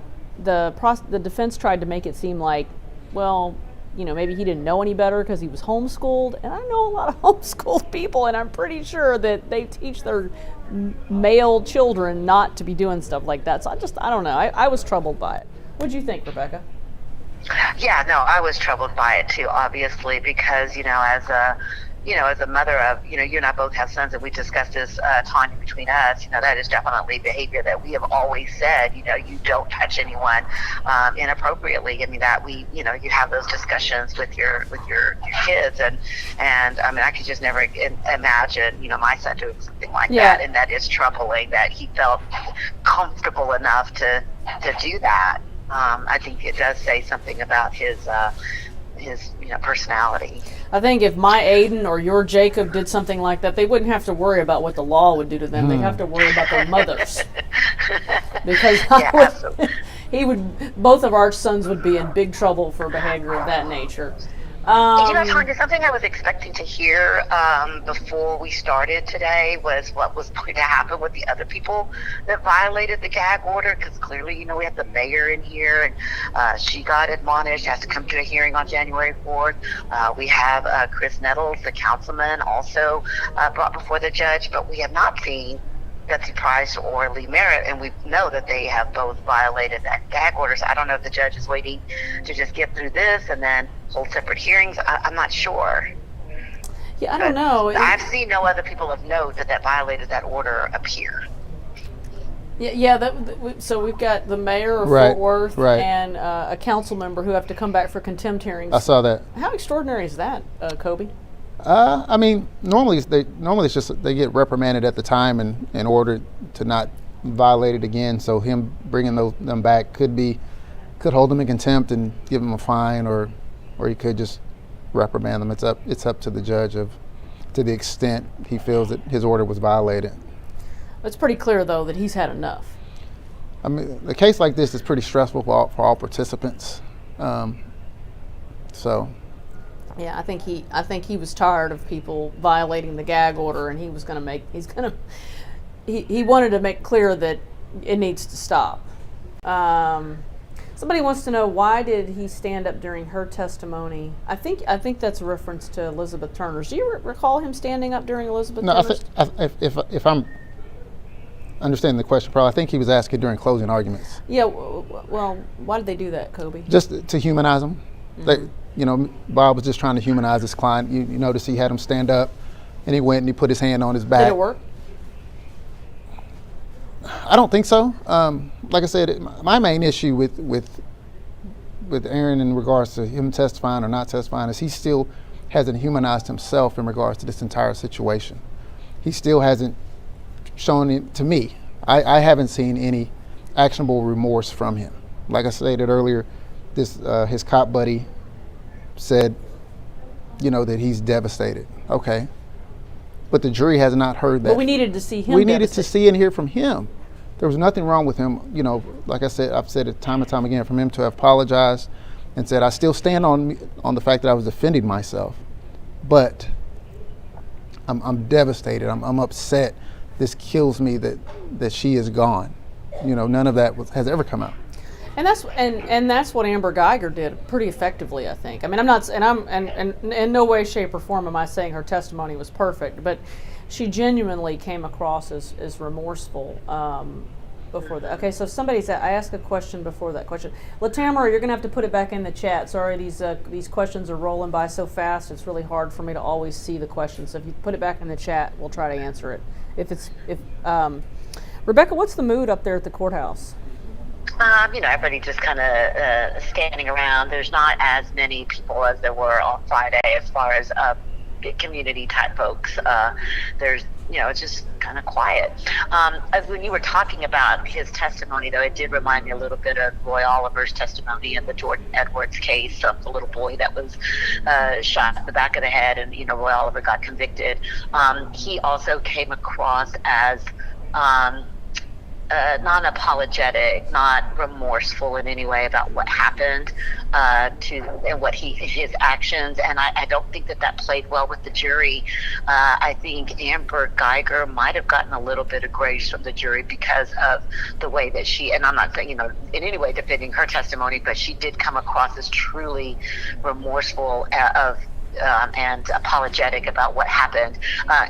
the defense tried to make it seem like, well, maybe he didn't know any better because he was homeschooled. And I know a lot of homeschooled people, and I'm pretty sure that they teach their male children not to be doing stuff like that. So I don't know. I was troubled by it. What'd you think, Rebecca? Yeah, no, I was troubled by it too, obviously, because, as a mother of, you and I both have sons, and we discussed this, Tanya, between us, that is definitely behavior that we have always said, you don't touch anyone inappropriately. I mean, that you have those discussions with your kids, and I could just never imagine, my son doing something like that, and that is troubling that he felt comfortable enough to do that. I think it does say something about his personality. I think if my Aiden or your Jacob did something like that, they wouldn't have to worry about what the law would do to them. They'd have to worry about their mothers. Because both of our sons would be in big trouble for behavior of that nature. Tanya, something I was expecting to hear before we started today was what was going to happen with the other people that violated the gag order, because clearly, we have the mayor in here, and she got admonished, has to come to a hearing on January 4th. We have Chris Nettles, the councilman, also brought before the judge, but we have not seen Betsy Price or Lee Merritt, and we know that they have both violated that gag order. So I don't know if the judge is waiting to just get through this and then hold separate hearings. I'm not sure. Yeah, I don't know. I've seen no other people of note that violated that order appear. So we've got the mayor of Fort Worth and a council member who have to come back for contempt hearings. I saw that. How extraordinary is that, Kobe? Normally it's just they get reprimanded at the time and in order to not violate it again. So him bringing them back could hold them in contempt and give them a fine, or he could just reprimand them. It's up to the judge to the extent he feels that his order was violated. It's pretty clear though that he's had enough. A case like this is pretty stressful for all participants. Yeah, I think he was tired of people violating the gag order, and he wanted to make clear that it needs to stop. Somebody wants to know, why did he stand up during her testimony? I think that's a reference to Elizabeth Turner's. Do you recall him standing up during Elizabeth Turner's? No, if I'm understanding the question, probably I think he was asking during closing arguments. Yeah, well, why did they do that, Kobe? Just to humanize him. Mm-hmm. Bob was just trying to humanize his client. You notice he had him stand up and he went and he put his hand on his back. Did it work? I don't think so. Like I said, my main issue with Aaron in regards to him testifying or not testifying is he still hasn't humanized himself in regards to this entire situation. He still hasn't shown it to me. I haven't seen any actionable remorse from him. Like I stated earlier, his cop buddy said, that he's devastated. Okay. But the jury has not heard that. But we needed to see him. We needed to see and hear from him. There was nothing wrong with him. Like I said, I've said it time and time again, from him to have apologized and said, I still stand on the fact that I was defending myself. But I'm devastated. I'm upset. This kills me that she is gone. None of that has ever come out. And that's what Amber Geiger did pretty effectively, I think. I mean, and in no way, shape, or form am I saying her testimony was perfect, but she genuinely came across as remorseful before that. Okay, so I asked a question before that question. Latamara, you're gonna have to put it back in the chat. Sorry, these questions are rolling by so fast. It's really hard for me to always see the questions. So if you put it back in the chat, we'll try to answer it. Rebecca, what's the mood up there at the courthouse? Everybody just kind of standing around. There's not as many people as there were on Friday as far as community type folks. It's just kind of quiet. When you were talking about his testimony, though, it did remind me a little bit of Roy Oliver's testimony in the Jordan Edwards case of the little boy that was shot in the back of the head, and Roy Oliver got convicted. He also came across as non-apologetic, not remorseful in any way about what happened and what his actions, and I don't think that played well with the jury. I think Amber Geiger might have gotten a little bit of grace from the jury because of the way that she, and I'm not saying in any way defending her testimony, but she did come across as truly remorseful and apologetic about what happened,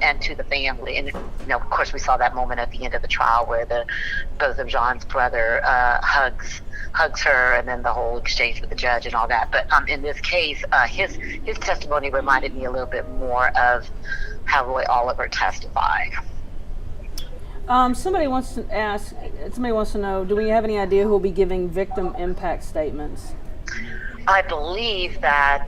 and to the family. And of course, we saw that moment at the end of the trial where both of Jean's brother hugs her, and then the whole exchange with the judge and all that. But in this case, his testimony reminded me a little bit more of how Roy Oliver testified. Somebody wants to know, do we have any idea who will be giving victim impact statements? I believe that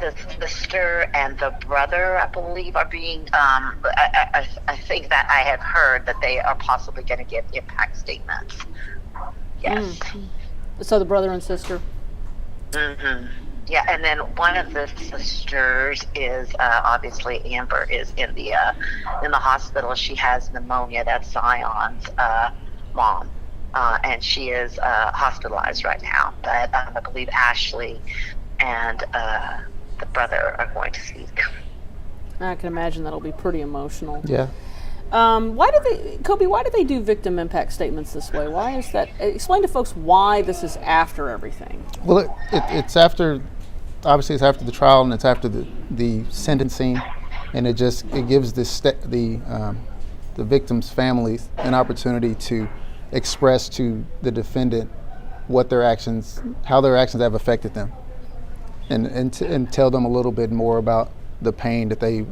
the sister and the brother, I believe, are being, I think that I have heard that they are possibly going to give impact statements. Yes. So the brother and sister? Mm-hmm. Yeah, and then one of the sisters is, obviously Amber is in the hospital. She has pneumonia. That's Zion's mom. And she is hospitalized right now. But I believe Ashley and the brother are going to speak. I can imagine that'll be pretty emotional. Yeah. Why do they do victim impact statements this way? Why is that? Explain to folks why this is after everything. Well, it's after, obviously it's after the trial and it's after the sentencing, and it gives the victims' families an opportunity to express to the defendant how their actions have affected them. And tell them a little bit more about the pain that they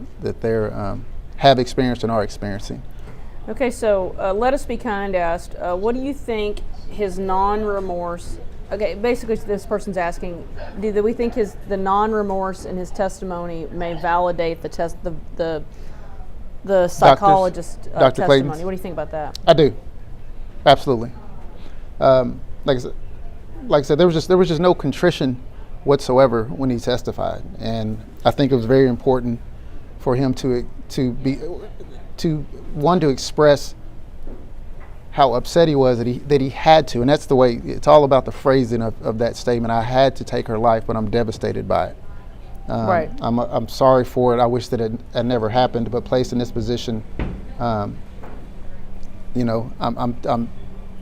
have experienced and are experiencing. Okay, so Let Us Be Kind asked, what do you think his non-remorse? Okay, basically this person's asking, do we think the non-remorse in his testimony may validate the psychologist's Dr. testimony? Clayton's? What do you think about that? I do, absolutely. Like I said, there was just no contrition whatsoever when he testified, and I think it was very important for him to express how upset he was that he had to, and that's the way, it's all about the phrasing of that statement. I had to take her life, but I'm devastated by it. Right. I'm sorry for it. I wish that it had never happened, but placed in this position, I'm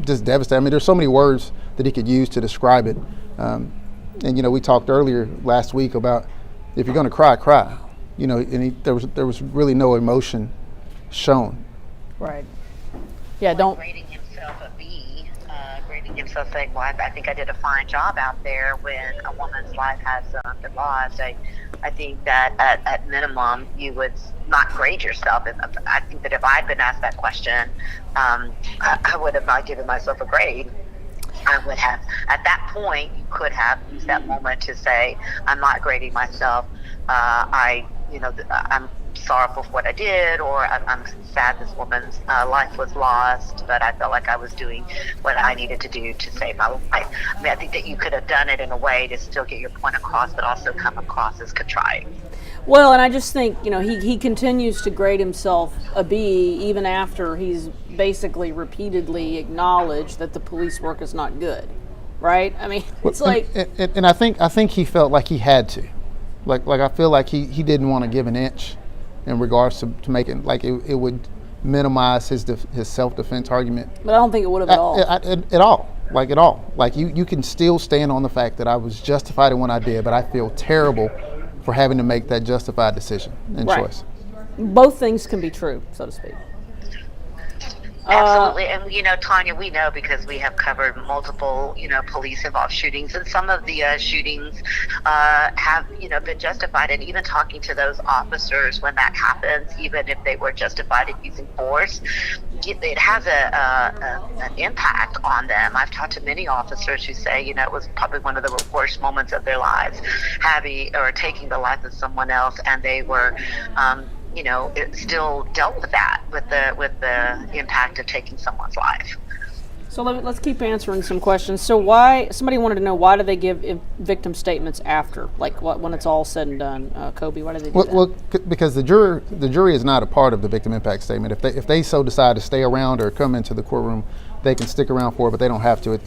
just devastated. I mean, there's so many words that he could use to describe it. And we talked earlier last week about if you're going to cry, cry. And there was really no emotion shown. Right. Yeah. Don't. Rating himself a B, rating himself saying, well, I think I did a fine job out there when a woman's life has been lost. I think that at minimum you would not grade yourself. I think that if I'd been asked that question, I would have not given myself a grade. I would have, at that point, you could have used that moment to say, I'm not grading myself. I'm sorrowful for what I did, or I'm sad this woman's life was lost, but I felt like I was doing what I needed to do to save my life. I mean, I think that you could have done it in a way to still get your point across, but also come across as contrite. Well, and I just think, he continues to grade himself a B even after he's basically repeatedly acknowledged that the police work is not good, right? I mean, it's like... And I think he felt like he had to. Like I feel like he didn't want to give an inch in regards to making, like it would minimize his self-defense argument. But I don't think it would have at all. At all. Like you can still stand on the fact that I was justified in what I did, but I feel terrible for having to make that justified decision and choice. Both things can be true, so to speak. Absolutely. And, Tanya, we know because we have covered multiple, police-involved shootings, and some of the shootings have, been justified. And even talking to those officers when that happens, even if they were justified in using force, it has an impact on them. I've talked to many officers who say, it was probably one of the worst moments of their lives, taking the life of someone else, and they were... it still dealt with that, with the impact of taking someone's life. So let's keep answering some questions. So somebody wanted to know, why do they give victim statements after, like when it's all said and done? Kobe, why do they do that? Well, because the jury is not a part of the victim impact statement. If they so decide to stay around or come into the courtroom, they can stick around for it, but they don't have to.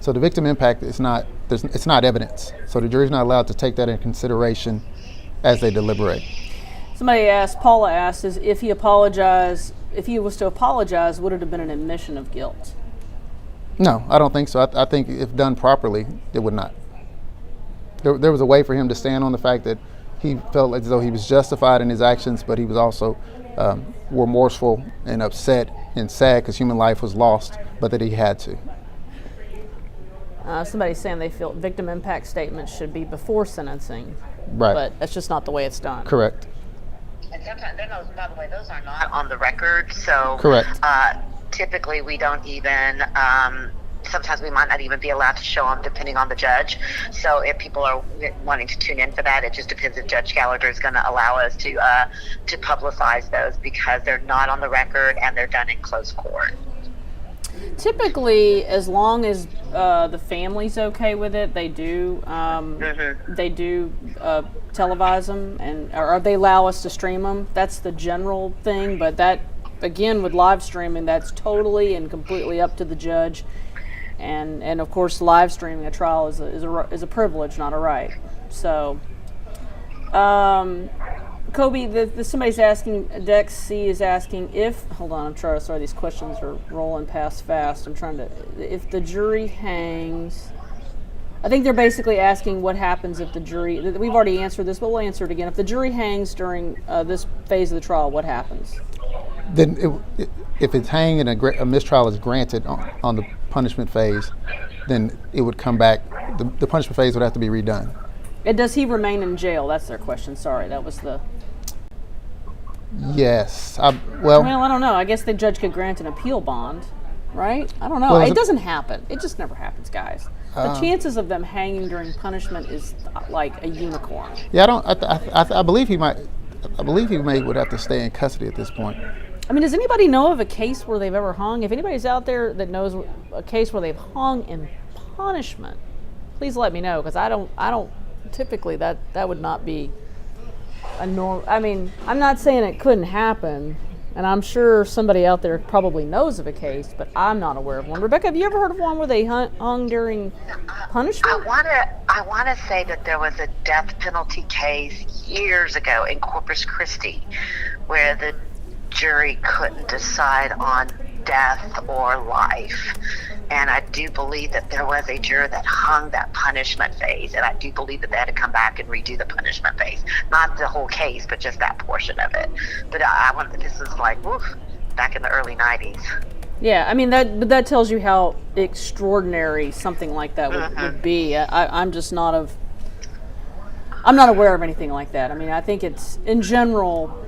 So the victim impact is not evidence. So the jury's not allowed to take that into consideration as they deliberate. Paula asked, if he was to apologize, would it have been an admission of guilt? No, I don't think so. I think if done properly, it would not. There was a way for him to stand on the fact that he felt as though he was justified in his actions, but he was also remorseful and upset and sad because human life was lost, but that he had to. Somebody's saying they feel victim impact statements should be before sentencing, right? But that's just not the way it's done. Correct. And sometimes, by the way, those are not on the record. So correct. Typically, we don't even. Sometimes we might not even be allowed to show them, depending on the judge. So if people are wanting to tune in for that, it just depends if Judge Gallagher is going to allow us to publicize those, because they're not on the record and they're done in closed court. Typically, as long as the family's okay with it, they do. They do televise them, or they allow us to stream them. That's the general thing. But that, again, with live streaming, that's totally and completely up to the judge. And of course, live streaming a trial is a privilege, not a right. So, Kobe, somebody's asking, Dex C is asking hold on, sorry, these questions are rolling past fast. If the jury hangs, I think they're basically asking what happens if the jury, we've already answered this, but we'll answer it again. If the jury hangs during this phase of the trial, what happens? Then if it's hanging and a mistrial is granted on the punishment phase, then it would come back, the punishment phase would have to be redone. And does he remain in jail? That's their question. Sorry, that was the... Yes. Well, I don't know. I guess the judge could grant an appeal bond, right? I don't know. It doesn't happen. It just never happens, guys. The chances of them hanging during punishment is like a unicorn. Yeah, I believe he might. I believe he would have to stay in custody at this point. I mean, does anybody know of a case where they've ever hung? If anybody's out there that knows a case where they've hung in punishment, please let me know, because I don't. Typically, that would not be a norm. I mean, I'm not saying it couldn't happen, and I'm sure somebody out there probably knows of a case, but I'm not aware of one. Rebecca, have you ever heard of one where they hung during punishment? I want to say that there was a death penalty case years ago in Corpus Christi where the jury couldn't decide on death or life. And I do believe that there was a juror that hung that punishment phase, and I do believe that they had to come back and redo the punishment phase. Not the whole case, but just that portion of it. But this was like, back in the early 90s. Yeah, I mean but that tells you how extraordinary something like that would be. I'm just I'm not aware of anything like that. I mean, I think it's in general.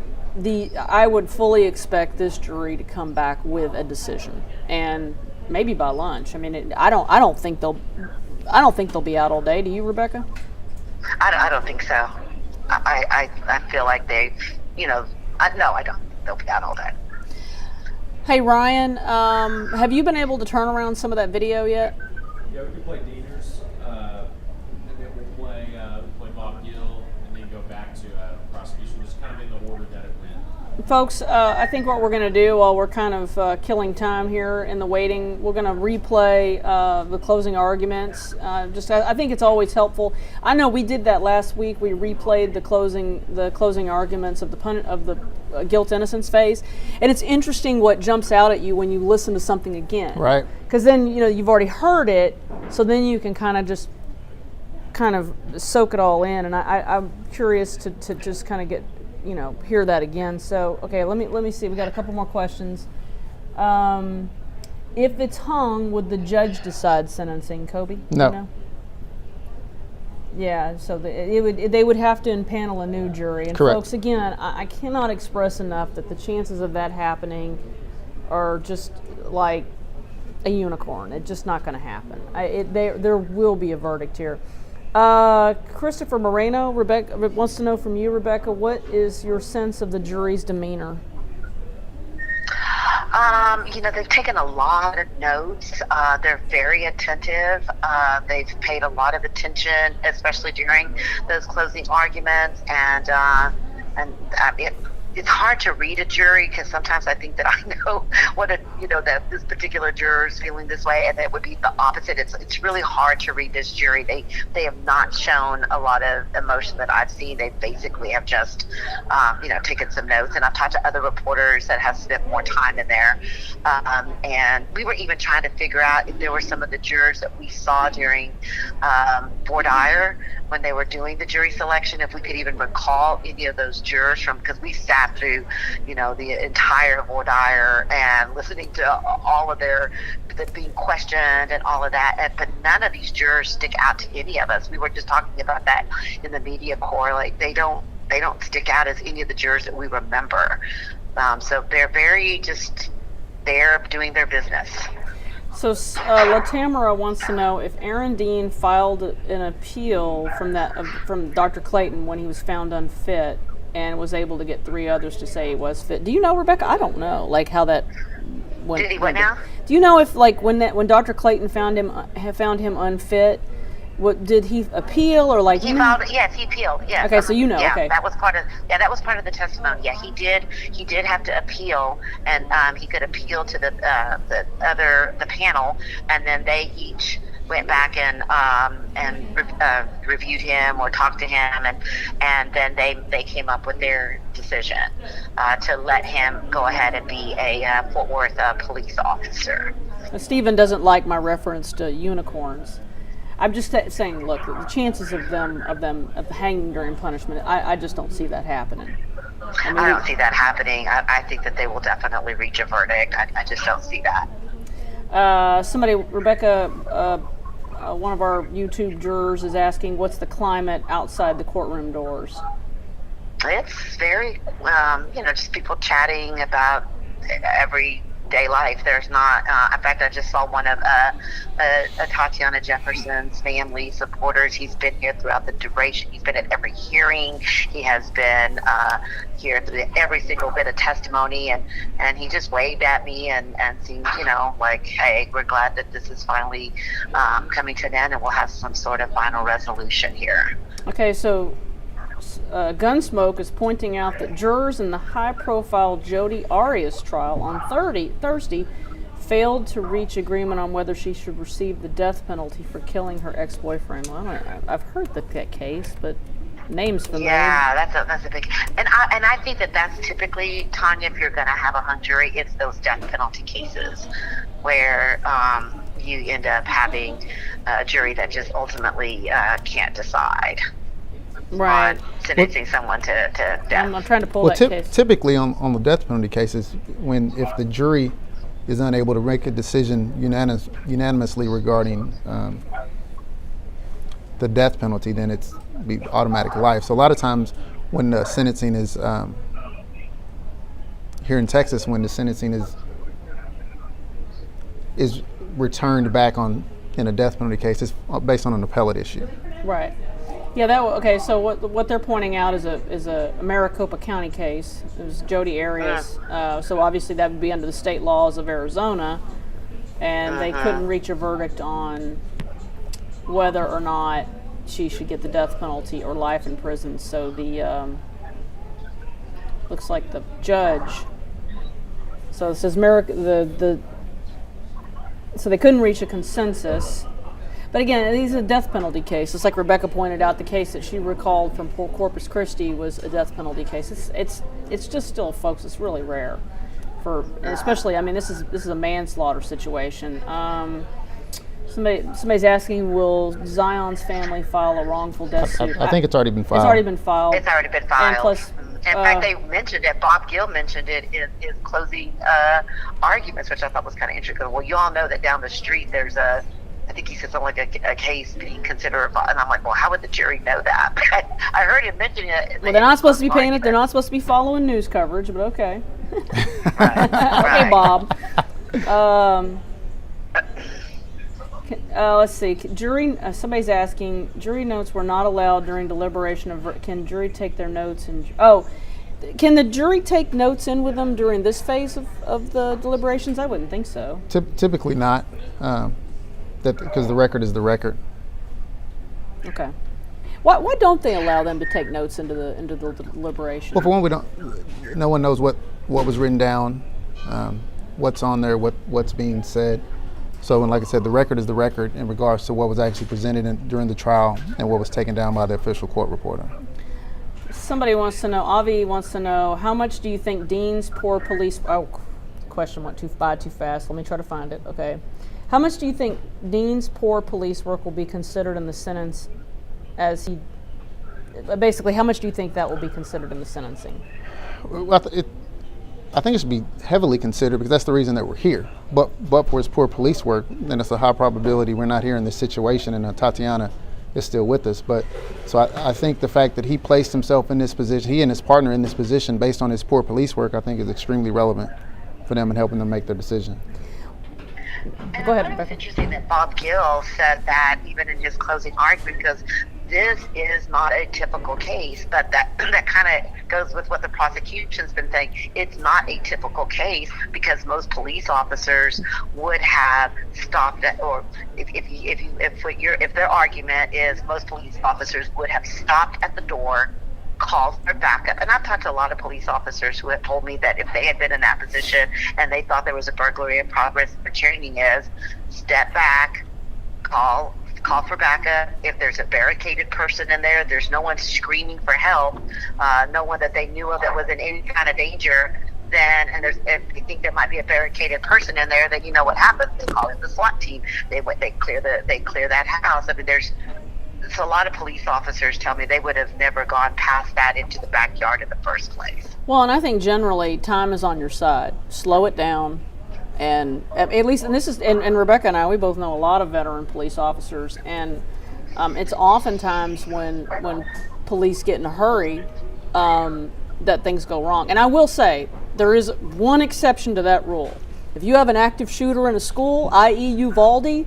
I would fully expect this jury to come back with a decision, and maybe by lunch. I mean, I don't think they'll be out all day. Do you, Rebecca? I don't think so. I feel like they've, no, I don't think they'll be out all day. Hey, Ryan, have you been able to turn around some of that video yet? Yeah, we can play Dieners, and then we'll play Bob Gill, and then go back to prosecution, just kind of in the order that it went. Folks, I think what we're going to do while we're kind of killing time here in the waiting, we're going to replay the closing arguments. I think it's always helpful. I know we did that last week. We replayed the closing arguments of the guilt innocence phase, and it's interesting what jumps out at you when you listen to something again. Right. Because then you've already heard it, so then you can kind of soak it all in. And I'm curious to just kind of get. Hear that again. So, okay, let me see. We got a couple more questions. If it's hung, would the judge decide sentencing, Kobe? No. You know? Yeah, so they would have to impanel a new jury. And Correct. Folks, again, I cannot express enough that the chances of that happening are just like a unicorn. It's just not going to happen. There will be a verdict here. Christopher Moreno, Rebecca wants to know from you, Rebecca, what is your sense of the jury's demeanor? They've taken a lot of notes. They're very attentive. They've paid a lot of attention, especially during those closing arguments. And it's hard to read a jury because sometimes I think that I know that this particular juror is feeling this way, and that would be the opposite. It's really hard to read this jury. They have not shown a lot of emotion that I've seen. They basically have just taken some notes. And I've talked to other reporters that have spent more time in there, and we were even trying to figure out if there were some of the jurors that we saw during voir dire when they were doing the jury selection, if we could even recall any of those jurors because we sat through, the entire voir dire and listening to all of their being questioned and all of that. But none of these jurors stick out to any of us. We were just talking about that in the media corps. Like they don't stick out as any of the jurors that we remember. So they're they're doing their business. So Latamara wants to know if Aaron Dean filed an appeal from Dr. Clayton when he was found unfit and was able to get 3 others to say he was fit. Do you know, Rebecca? I don't know, how that went. Did he what now? Do you know if when Dr. Clayton found him unfit, did he appeal or he filed? Yes, he appealed. Yes. Okay, so yeah, okay. that was part of the testimony. Yeah, he did have to appeal, and he could appeal to the panel, and then they each went back and reviewed him or talked to him, and then they came up with their decision to let him go ahead and be a Fort Worth police officer. Stephen doesn't like my reference to unicorns. I'm just saying, look, the chances of them hanging during punishment, I just don't see that happening. I don't see that happening. I think that they will definitely reach a verdict. I just don't see that. Rebecca, one of our YouTube jurors is asking, what's the climate outside the courtroom doors? It's very, just people chatting about everyday life. There's not, in fact, I just saw one of Atatiana Jefferson's family supporters. He's been here throughout the duration. He's been at every hearing. He has been here through every single bit of testimony, and he just waved at me and seemed, like, hey, we're glad that this is finally coming to an end, and we'll have some sort of final resolution here. Okay, so Gunsmoke is pointing out that jurors in the high-profile Jodi Arias trial on Thursday failed to reach agreement on whether she should receive the death penalty for killing her ex-boyfriend. Well, I've heard that case, but names familiar. Yeah, that's a big, and I think that's typically, Tanya, if you're going to have a hung jury, it's those death penalty cases where you end up having a jury that just ultimately can't decide. Right. Sentencing someone to death. I'm trying to pull that case. Typically on the death penalty cases, if the jury is unable to make a decision unanimously regarding the death penalty, then it's be automatic life. So a lot of times when the sentencing is here in Texas, when the sentencing is returned back on in a death penalty case, it's based on an appellate issue. Right. Yeah. Okay. So what they're pointing out is a Maricopa County case. It was Jody Arias. So obviously that would be under the state laws of Arizona, and they couldn't reach a verdict on whether or not she should get the death penalty or life in prison. So the looks like the judge. So it says so they couldn't reach a consensus. But again, these are a death penalty case. It's like Rebecca pointed out, the case that she recalled from Corpus Christi was a death penalty case. It's just still, folks, it's really rare for, especially, I mean, this is a manslaughter situation. Somebody's asking, will Zion's family file a wrongful death suit? I think it's already been filed. It's already been filed. It's already been filed. And plus, in fact, they mentioned it. Bob Gill mentioned it in his closing arguments, which I thought was kind of interesting. Well, you all know that down the street there's I think he said something like a case being considered, and I'm like, well, how would the jury know that? I heard him mention it. Well, they're not supposed to be paying it. They're not supposed to be following news coverage, but okay. Okay, Bob. Let's see. Jury. Somebody's asking. Jury notes were not allowed during deliberation. Can jury take their notes and? Can the jury take notes in with them during this phase of the deliberations? I wouldn't think so. Typically not. Because the record is the record. Okay. Why don't they allow them to take notes into the deliberation? Well, for one, no one knows what was written down, what's on there, what's being said. So, and like I said, the record is the record in regards to what was actually presented during the trial and what was taken down by the official court reporter. Somebody wants to know, Avi wants to know, how much do you think Dean's poor police... Oh, question went too fast. Let me try to find it. Okay. How much do you think Dean's poor police work will be considered in the sentence as he... Basically, how much do you think that will be considered in the sentencing? Well, I think it should be heavily considered because that's the reason that we're here. But for his poor police work, then it's a high probability we're not here in this situation, and Atatiana is still with us. But so I think the fact that he placed himself in this position, he and his partner in this position based on his poor police work, I think is extremely relevant for them in helping them make their decision. And Go ahead, I thought it was Rebecca. interesting that Bob Gill said that even in his closing argument, because this is not a typical case, but that kind of goes with what the prosecution's been saying. It's not a typical case because most police officers would have stopped at, or if their argument is most police officers would have stopped at the door, called for backup. And I've talked to a lot of police officers who have told me that if they had been in that position and they thought there was a burglary in progress, their training is step back, call for backup. If there's a barricaded person in there, there's no one screaming for help, no one that they knew of that was in any kind of danger, then, and if they think there might be a barricaded person in there, then you know what happens. They call in the SWAT team. They clear that house. I mean, so a lot of police officers tell me they would have never gone past that into the backyard in the first place. Well, and I think generally time is on your side. Slow it down. And at least, and this is, and Rebecca and I, we both know a lot of veteran police officers, and it's oftentimes when police get in a hurry that things go wrong. And I will say, there is one exception to that rule. If you have an active shooter in a school, i.e. Uvalde,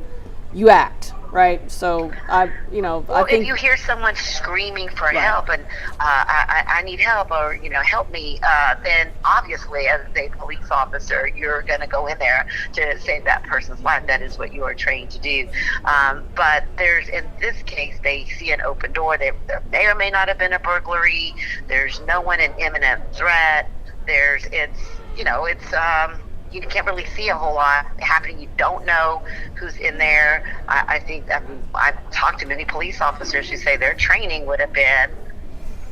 you act. Right, so I think if you hear someone screaming for help and I need help, or help me, then obviously as a police officer, you're going to go in there to save that person's life. That is what you are trained to do. But in this case, they see an open door. There may or may not have been a burglary. There's no one in imminent threat. You can't really see a whole lot happening. You don't know who's in there. I've talked to many police officers who say their training would have been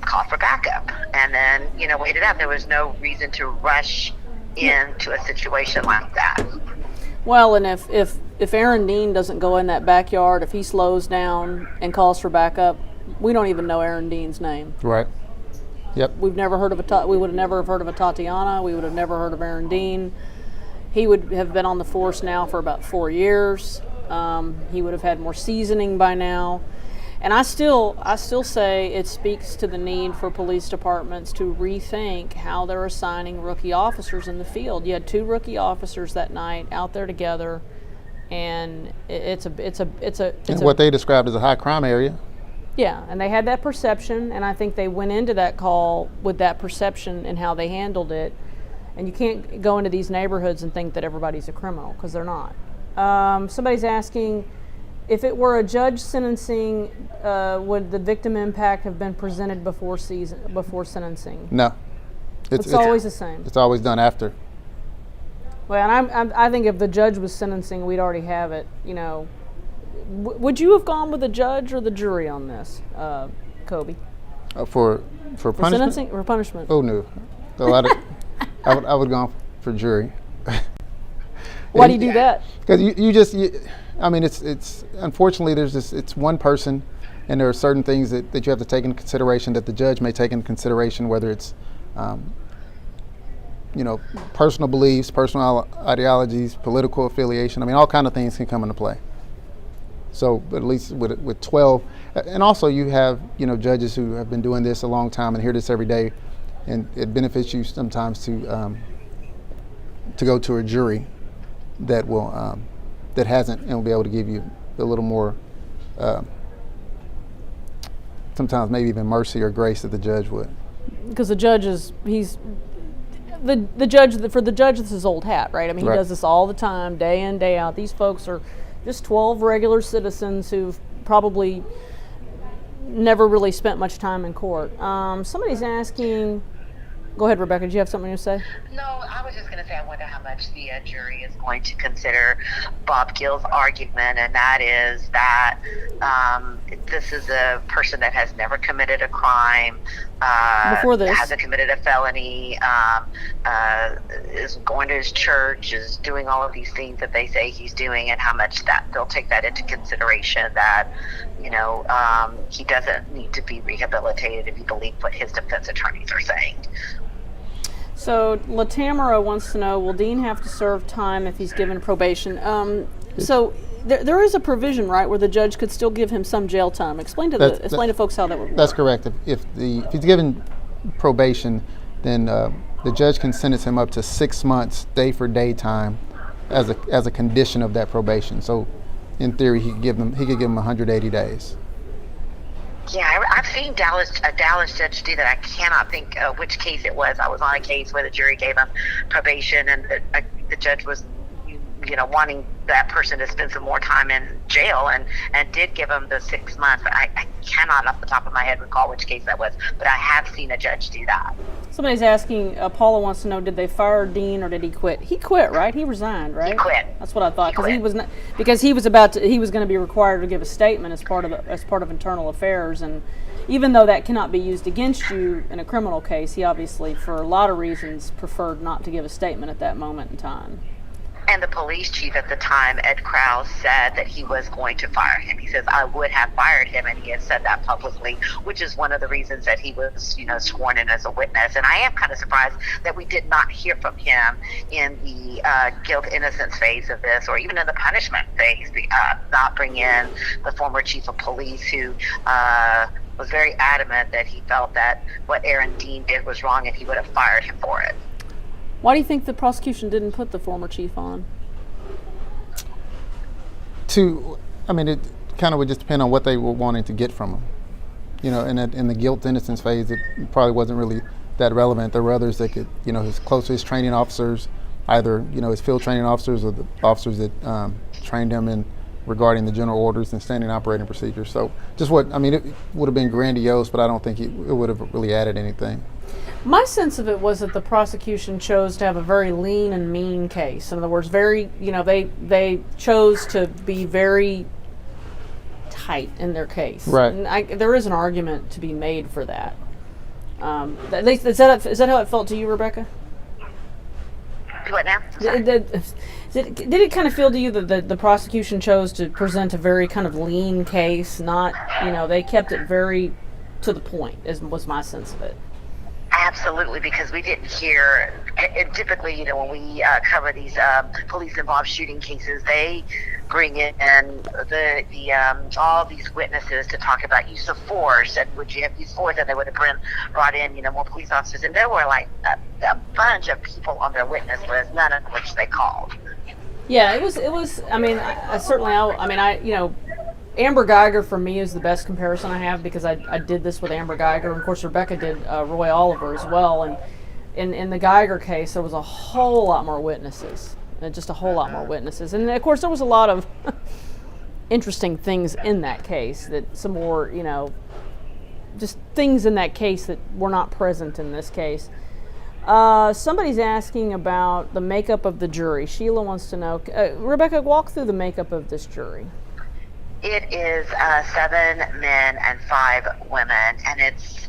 call for backup and then, wait it out. There was no reason to rush into a situation like that. Well, and if Aaron Dean doesn't go in that backyard, if he slows down and calls for backup, we don't even know Aaron Dean's name. Right. Yep. We would have never heard of Atatiana. We would have never heard of Aaron Dean. He would have been on the force now for about 4 years. He would have had more seasoning by now. And I still say it speaks to the need for police departments to rethink how they're assigning rookie officers in the field. You had 2 rookie officers that night out there together, and it's what they described as a high crime area. Yeah, and they had that perception, and I think they went into that call with that perception and how they handled it. And you can't go into these neighborhoods and think that everybody's a criminal, because they're not. Somebody's asking, if it were a judge sentencing, would the victim impact have been presented before sentencing? No. It's always the same. It's always done after. Well, and I think if the judge was sentencing, we'd already have it, you know. Would you have gone with the judge or the jury on this, Kobe? For punishment? Sentencing or punishment? Oh, no. So I would have gone for jury. Why do you do that? Because I mean, it's unfortunately it's one person, and there are certain things that you have to take into consideration, that the judge may take into consideration, whether it's personal beliefs, personal ideologies, political affiliation. I mean, all kind of things can come into play. So, but at least with 12, and also you have judges who have been doing this a long time and hear this every day, and it benefits you sometimes to go to a jury that will that hasn't, and will be able to give you a little more, sometimes maybe even mercy or grace that the judge would. Because the judge the judge, for the judge, this is old hat, right? I mean, he does this all the time, day in, day out. These folks are just 12 regular citizens who've probably never really spent much time in court. Somebody's asking, go ahead, Rebecca, did you have something to say? No, I was just going to say I wonder how much the jury is going to consider Bob Gill's argument, and that is that this is a person that has never committed a crime, before this, hasn't committed a felony, is going to his church, is doing all of these things that they say he's doing, and how much that they'll take that into consideration, that he doesn't need to be rehabilitated if you believe what his defense attorneys are saying. So Latamara wants to know, will Dean have to serve time if he's given probation? So there is a provision, right, where the judge could still give him some jail time. Explain to folks how that would work. That's correct. If he's given probation, then the judge can sentence him up to 6 months, day for day time, as a condition of that probation. So, in theory, he could give him 180 days. Yeah, I've seen a Dallas judge do that. I cannot think which case it was. I was on a case where the jury gave him probation, and the judge was, wanting that person to spend some more time in jail, and did give him the 6 months. But I cannot, off the top of my head, recall which case that was. But I have seen a judge do that. Somebody's asking, Paula wants to know, did they fire Dean or did he quit? He quit, right? He resigned, right? He quit. That's what I thought, because he was going to be required to give a statement as part of internal affairs, and even though that cannot be used against you in a criminal case, he obviously, for a lot of reasons, preferred not to give a statement at that moment in time. And the police chief at the time, Ed Krause, said that he was going to fire him. He says, I would have fired him, and he had said that publicly, which is one of the reasons that he was, sworn in as a witness. And I am kind of surprised that we did not hear from him in the guilt-innocence phase of this, or even in the punishment phase, not bring in the former chief of police, who was very adamant that he felt that what Aaron Dean did was wrong, and he would have fired him for it. Why do you think the prosecution didn't put the former chief on? It kind of would just depend on what they were wanting to get from him. In the guilt innocence phase, it probably wasn't really that relevant. There were others that could, his closest training officers, either, his field training officers or the officers that trained him in regarding the general orders and standing operating procedures. So it would have been grandiose, but I don't think it would have really added anything. My sense of it was that the prosecution chose to have a very lean and mean case. In other words, they chose to be very tight in their case. Right. And there is an argument to be made for that. At least, is that how it felt to you, Rebecca? What now? Did it kind of feel to you that the prosecution chose to present a very kind of lean case? Not, they kept it very to the point, was my sense of it. I Absolutely, because we didn't hear. And typically, when we cover these police-involved shooting cases, they bring in all these witnesses to talk about use of force and would you have used force, and they would have brought in more police officers, and there were like a bunch of people on their witness list, none of which they called. Yeah, it was. I mean, Amber Geiger for me is the best comparison I have, because I did this with Amber Geiger, and of course Rebecca did Roy Oliver as well. And in the Geiger case, there was a whole lot more witnesses, just a whole lot more witnesses, and of course there was a lot of interesting things in that case, that some more, just things in that case that were not present in this case. Somebody's asking about the makeup of the jury. Sheila wants to know, Rebecca, walk through the makeup of this jury. It is 7 men and 5 women, and it's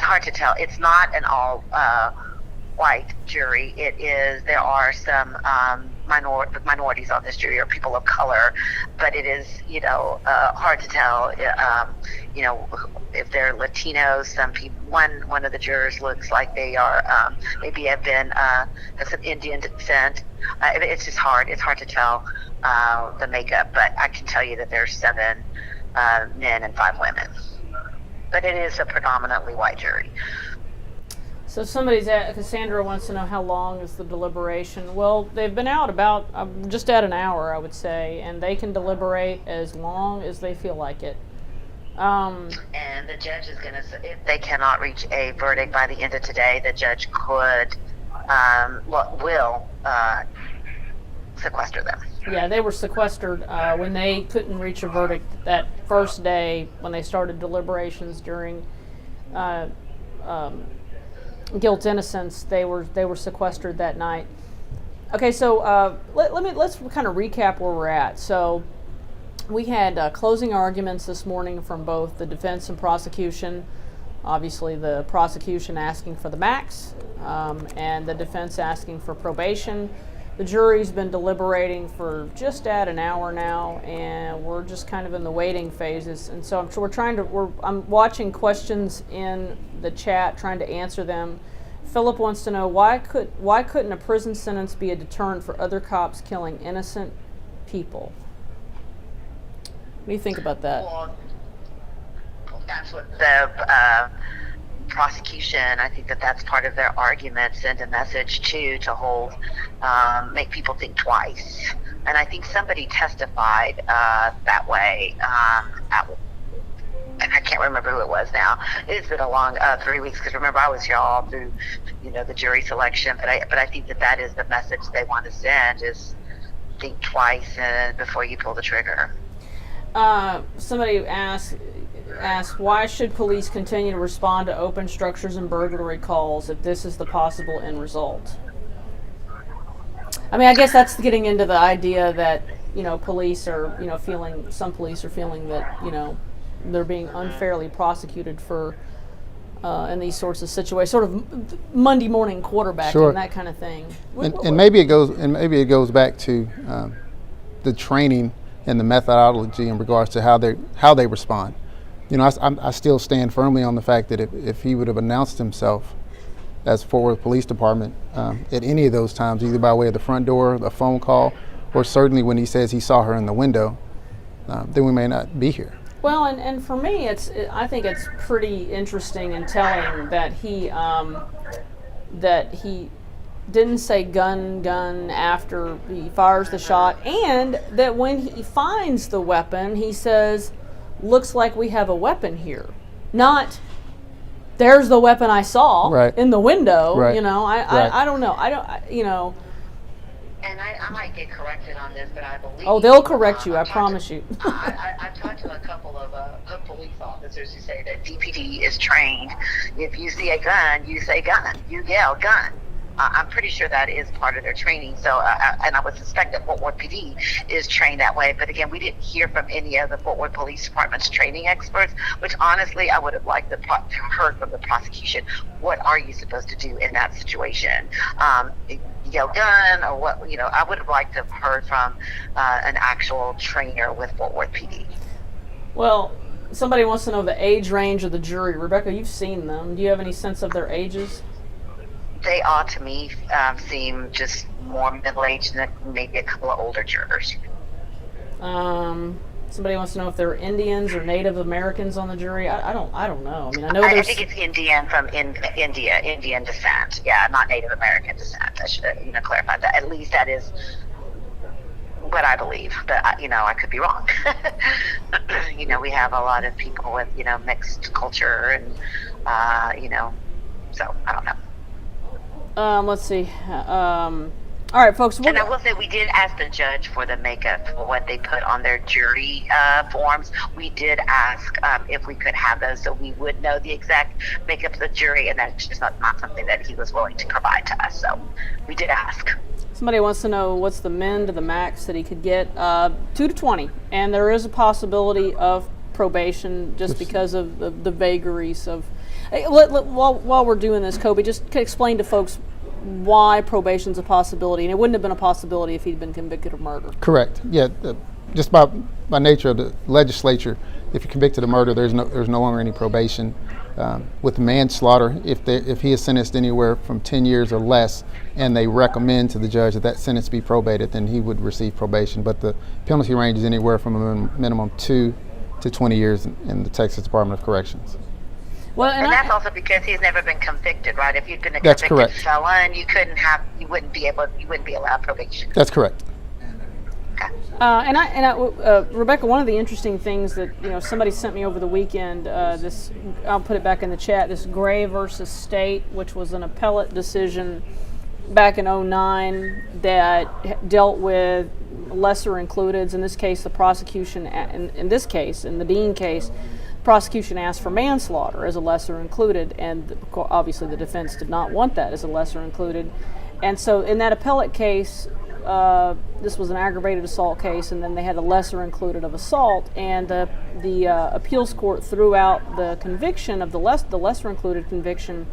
hard to tell. It's not an all white jury. There are some minorities on this jury, or people of color, but it is hard to tell. If they're Latinos, some people. One of the jurors looks like they are maybe have some Indian descent. It's just hard. It's hard to tell the makeup, but I can tell you that there's 7 men and 5 women. But it is a predominantly white jury. So Cassandra wants to know, how long is the deliberation? Well, they've been out about just at an hour, I would say, and they can deliberate as long as they feel like it. And the judge is going to, if they cannot reach a verdict by the end of today, the judge will sequester them. Yeah, they were sequestered when they couldn't reach a verdict that first day when they started deliberations during guilt innocence. They were sequestered that night. Okay, so let's kind of recap where we're at. So we had closing arguments this morning from both the defense and prosecution. Obviously, the prosecution asking for the max, and the defense asking for probation. The jury's been deliberating for just at an hour now, and we're just kind of in the waiting phases. And so I'm watching questions in the chat, trying to answer them. Philip wants to know, why couldn't a prison sentence be a deterrent for other cops killing innocent people? What do you think about that? Well, that's what the prosecution, I think that's part of their argument, send a message to hold, make people think twice. And I think somebody testified that way. And I can't remember who it was now. It's been a long 3 weeks, because remember, I was here all through, the jury selection. But I think that is the message they want to send, is think twice before you pull the trigger. Somebody asked, why should police continue to respond to open structures and burglary calls if this is the possible end result? I mean, I guess that's getting into the idea that, police are, some police are feeling that, they're being unfairly prosecuted for, in these sorts of situations, sort of Monday morning quarterbacking, sure, that kind of thing. And maybe it goes back to the training and the methodology in regards to how they respond. I still stand firmly on the fact that if he would have announced himself as Fort Worth Police Department at any of those times, either by way of the front door, a phone call, or certainly when he says he saw her in the window, then we may not be here. Well, and for me, I think it's pretty interesting and telling that he didn't say gun after he fires the shot, and that when he finds the weapon, he says, looks like we have a weapon here. Not, there's the weapon I saw in the window. Right. I don't know. And I might get corrected on this, but I believe... Oh, they'll correct you, I promise you. I've talked to a couple of police officers who say that DPD is trained. If you see a gun, you say gun. You yell gun. I'm pretty sure that is part of their training. So, and I would suspect that Fort Worth PD is trained that way. But again, we didn't hear from any of the Fort Worth Police Department's training experts, which honestly, I would have liked to heard from the prosecution. What are you supposed to do in that situation? Yell gun, or what? I would have liked to have heard from an actual trainer with Fort Worth PD. Well, Somebody wants to know the age range of the jury. Rebecca, you've seen them. Do you have any sense of their ages? They all, to me, seem just more middle-aged and maybe a couple of older jurors. Somebody wants to know if there are Indians or Native Americans on the jury. I don't know. I mean, I know I there's. think it's Indian from India, Indian descent. Yeah, not Native American descent. I should clarify that. At least that is what I believe, but I could be wrong. We have a lot of people with mixed culture, and so I don't know. Let's see. All right, folks. And I will say we did ask the judge for the makeup for what they put on their jury forms. We did ask if we could have those so we would know the exact makeup of the jury, and that's just not something that he was willing to provide to us. So we did ask. Somebody wants to know what's the min to the max that he could get. 2 to 20, and there is a possibility of probation just because of the vagaries of. While we're doing this, Kobe, just explain to folks why probation's a possibility, and it wouldn't have been a possibility if he'd been convicted of murder. Correct. Yeah, just by nature of the legislature, if you're convicted of murder, there's no longer any probation. With manslaughter, if he is sentenced anywhere from 10 years or less, and they recommend to the judge that sentence be probated, then he would receive probation. But the penalty range is anywhere from a minimum 2 to 20 years in the Texas Department of Corrections. Well, and that's also because he's never been convicted, right? If you'd been a convicted felon, you wouldn't be allowed probation. That's correct. Rebecca, one of the interesting things that somebody sent me over the weekend, I'll put it back in the chat. This Gray versus State, which was an appellate decision back in 2009 that dealt with lesser includeds. In this case, the prosecution. In the Dean case, prosecution asked for manslaughter as a lesser included, and obviously the defense did not want that as a lesser included. And so in that appellate case, this was an aggravated assault case, and then they had a lesser included of assault, and the appeals court threw out the conviction of the lesser included conviction,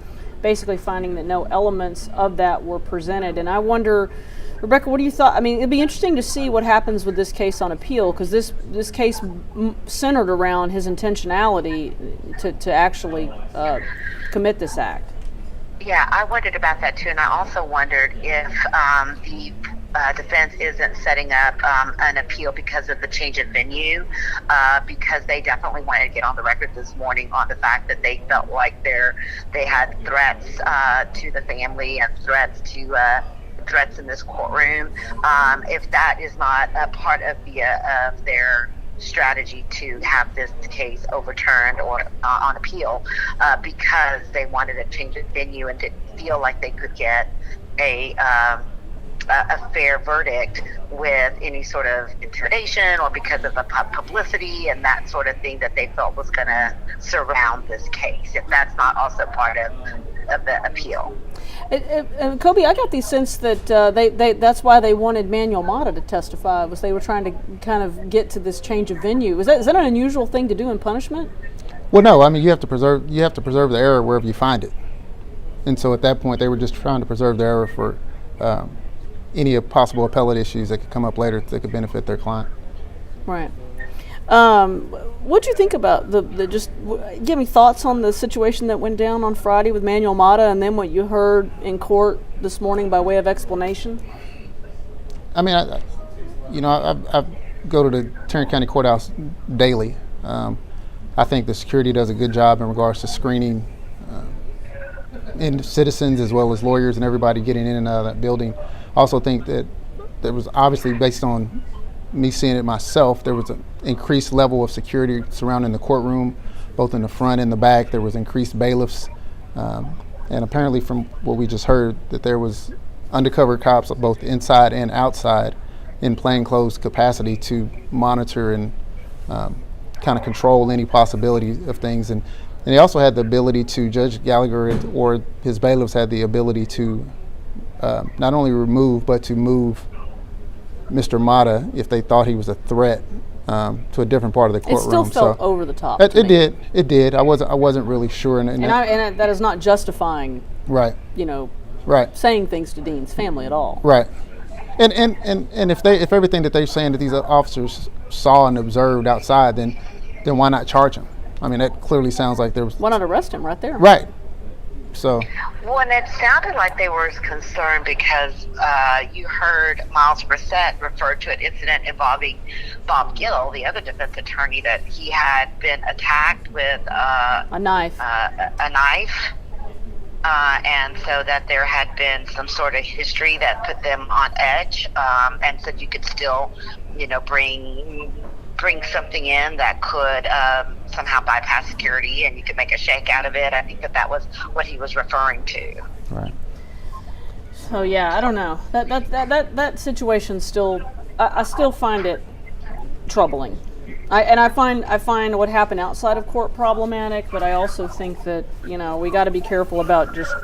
basically finding that no elements of that were presented. And I wonder, Rebecca, what do you thought? I mean, it'd be interesting to see what happens with this case on appeal, because this case centered around his intentionality to actually commit this act. Yeah, I wondered about that too, and I also wondered if the defense isn't setting up an appeal because of the change of venue, because they definitely wanted to get on the record this morning on the fact that they felt like they had threats to the family and threats in this courtroom. If that is not a part of their strategy to have this case overturned or on appeal, because they wanted to change the venue and didn't feel like they could get a fair verdict with any sort of intimidation or because of the publicity and that sort of thing that they felt was going to surround this case, if that's not also part of the appeal. And Kobe, I got the sense that that's why they wanted Manuel Mata to testify, was they were trying to kind of get to this change of venue. Is that an unusual thing to do in punishment? Well, no. I mean, you have to preserve the error wherever you find it, and so at that point they were just trying to preserve the error for any possible appellate issues that could come up later that could benefit their client. Right. What do you think about just give me thoughts on the situation that went down on Friday with Manuel Mata, and then what you heard in court this morning by way of explanation? I mean, I go to the Tarrant County Courthouse daily. I think the security does a good job in regards to screening citizens as well as lawyers and everybody getting in and out of that building. I also think that there was, obviously based on me seeing it myself, there was an increased level of security surrounding the courtroom, both in the front and the back. There was increased bailiffs, and apparently from what we just heard, that there was undercover cops both inside and outside in plainclothes capacity to monitor and kind of control any possibility of things. And they also had the ability to, Judge Gallagher or his bailiffs had the ability to not only remove but to move Mr. Mata if they thought he was a threat to a different part of the courtroom. It still felt over the top. It did. I wasn't really sure. And that is not justifying. Right. Right. Saying things to Dean's family at all. Right. And if everything that they're saying that these officers saw and observed outside, then then why not charge him? I mean, that clearly sounds like there was... Why not arrest him right there? Right. So... Well, and it sounded like they were concerned because you heard Miles Brissett refer to an incident involving Bob Gill, the other defense attorney, that he had been attacked with a knife. And so that there had been some sort of history that put them on edge, and so you could still, bring something in that could somehow bypass security, and you could make a shake out of it. I think that was what he was referring to. Right. So yeah, I don't know. That situation still, I still find it troubling. I find what happened outside of court problematic, but I also think that we got to be careful about just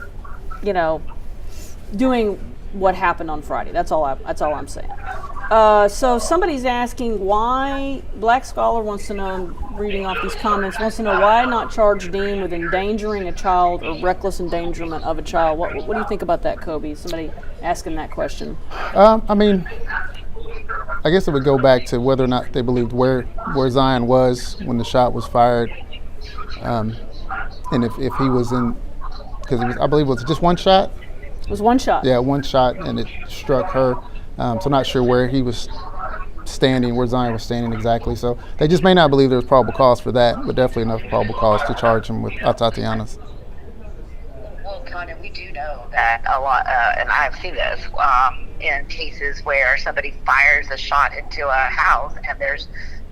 doing what happened on Friday. That's all I'm saying. So somebody's asking why, Black Scholar wants to know, reading off these comments, wants to know why not charge Dean with endangering a child or reckless endangerment of a child. What do you think about that, Kobe? Somebody asking that question. I mean, I guess it would go back to whether or not they believed where Zion was when the shot was fired, and if he was in, because I believe it was just one shot. It was one shot. Yeah, one shot, and it struck her. So I'm not sure where he was standing, where Zion was standing exactly. So they just may not believe there was probable cause for that, but definitely enough probable cause to charge him with Atatiana's. Well, Conan, we do know that a lot, and I've seen this in cases where somebody fires a shot into a house and there's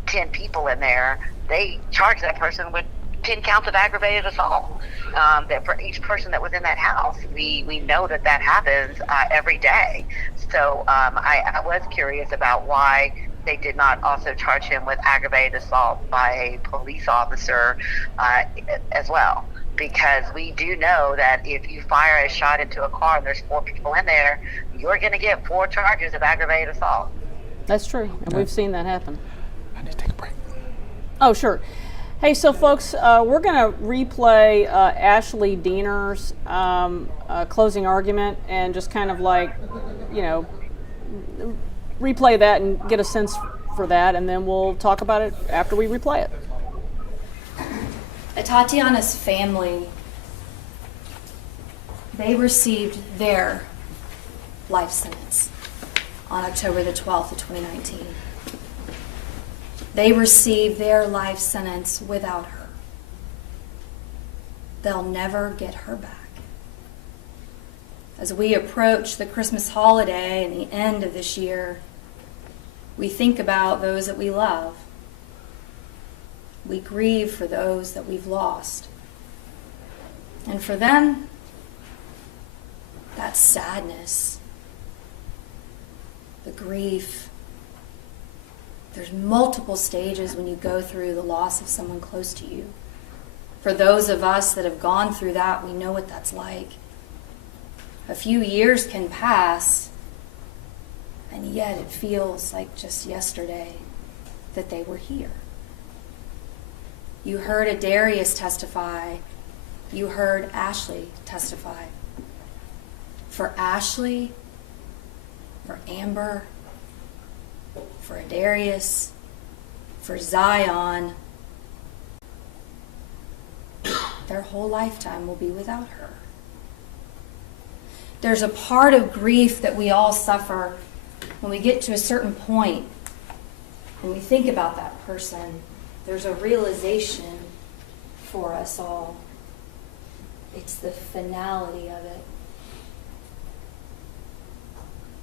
10 people in there, they charge that person with 10 counts of aggravated assault. That for each person that was in that house, we know that happens every day. So I was curious about why they did not also charge him with aggravated assault by a police officer as well. Because we do know that if you fire a shot into a car and there's 4 people in there, you're going to get 4 charges of aggravated assault. That's true, and we've seen that happen. I need to take a break. Oh, sure. Hey, so folks, we're going to replay Ashley Diener's closing argument and just kind of replay that and get a sense for that, and then we'll talk about it after we replay it. Atatiana's family, they received their life sentence on October the 12th of 2019. They received their life sentence without her. They'll never get her back. As we approach the Christmas holiday and the end of this year, we think about those that we love. We grieve for those that we've lost. And for them, that sadness, the grief, there's multiple stages when you go through the loss of someone close to you. For those of us that have gone through that, we know what that's like. A few years can pass, and yet it feels like just yesterday that they were here. You heard Adarius testify. You heard Ashley testify. For Ashley, for Amber, for Adarius, for Zion, their whole lifetime will be without her. There's a part of grief that we all suffer when we get to a certain point and we think about that person. There's a realization for us all. It's the finality of it.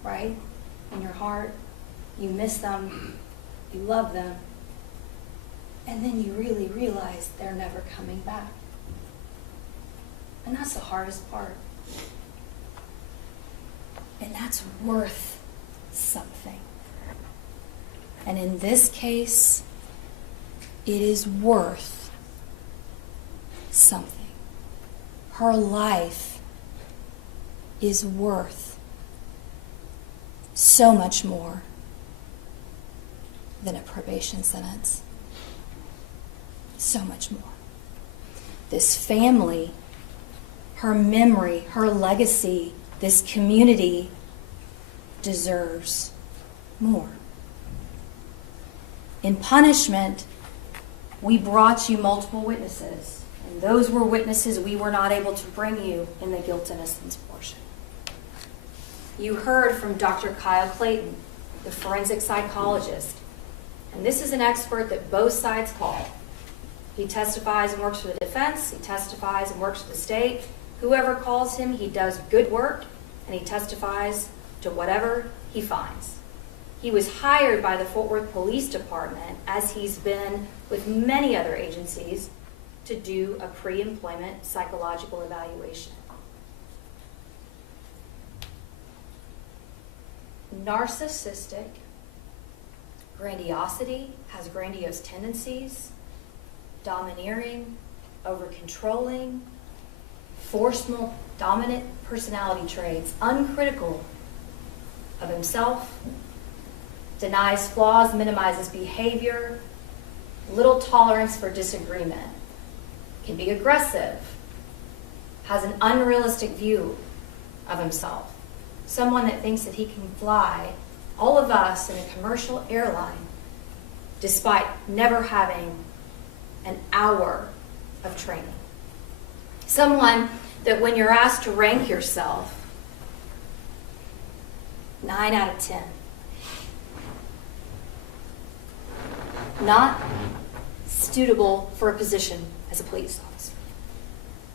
Right? In your heart, you miss them, you love them, and then you really realize they're never coming back. And that's the hardest part. And that's worth something. And in this case, it is worth something. Her life is worth so much more than a probation sentence. So much more. This family, her memory, her legacy, this community deserves more. In punishment, We brought you multiple witnesses, and those were witnesses we were not able to bring you in the guilt innocence portion. You heard from Dr. Kyle Clayton, the forensic psychologist, and this is an expert that both sides call. He testifies and works for the defense, he testifies and works for the state. Whoever calls him, he does good work, and he testifies to whatever he finds. He was hired by the Fort Worth Police Department, as he's been with many other agencies, to do a pre-employment psychological evaluation. Narcissistic, grandiosity, has grandiose tendencies, domineering, over-controlling, forceful, dominant personality traits, uncritical of himself, denies flaws, minimizes behavior, little tolerance for disagreement, can be aggressive, has an unrealistic view of himself, someone that thinks that he can fly all of us in a commercial airline despite never having an hour of training. Someone that when you're asked to rank yourself, 9 out of 10. Not suitable for a position as a police officer.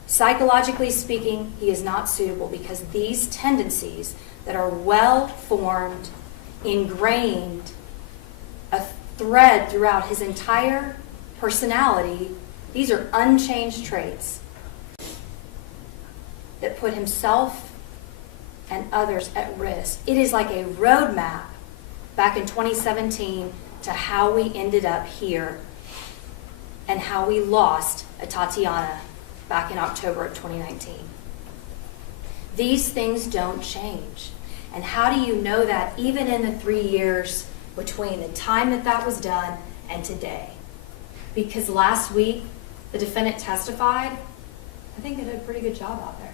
Psychologically speaking, he is not suitable because these tendencies that are well formed, ingrained, a thread throughout his entire personality, these are unchanged traits that put himself and others at risk. It is like a roadmap back in 2017 to how we ended up here and how we lost Atatiana back in October of 2019. These things don't change. And how do you know that even in the 3 years between the time that that was done and today? Because last week, the defendant testified. I think they did a pretty good job out there.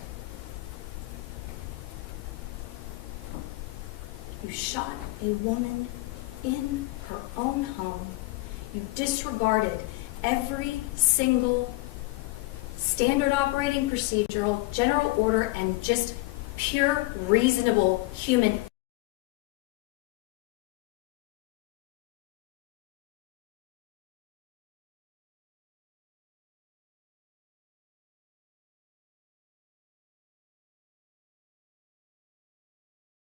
You shot a woman in her own home. You disregarded every single standard operating procedural, general order, and just pure, reasonable human.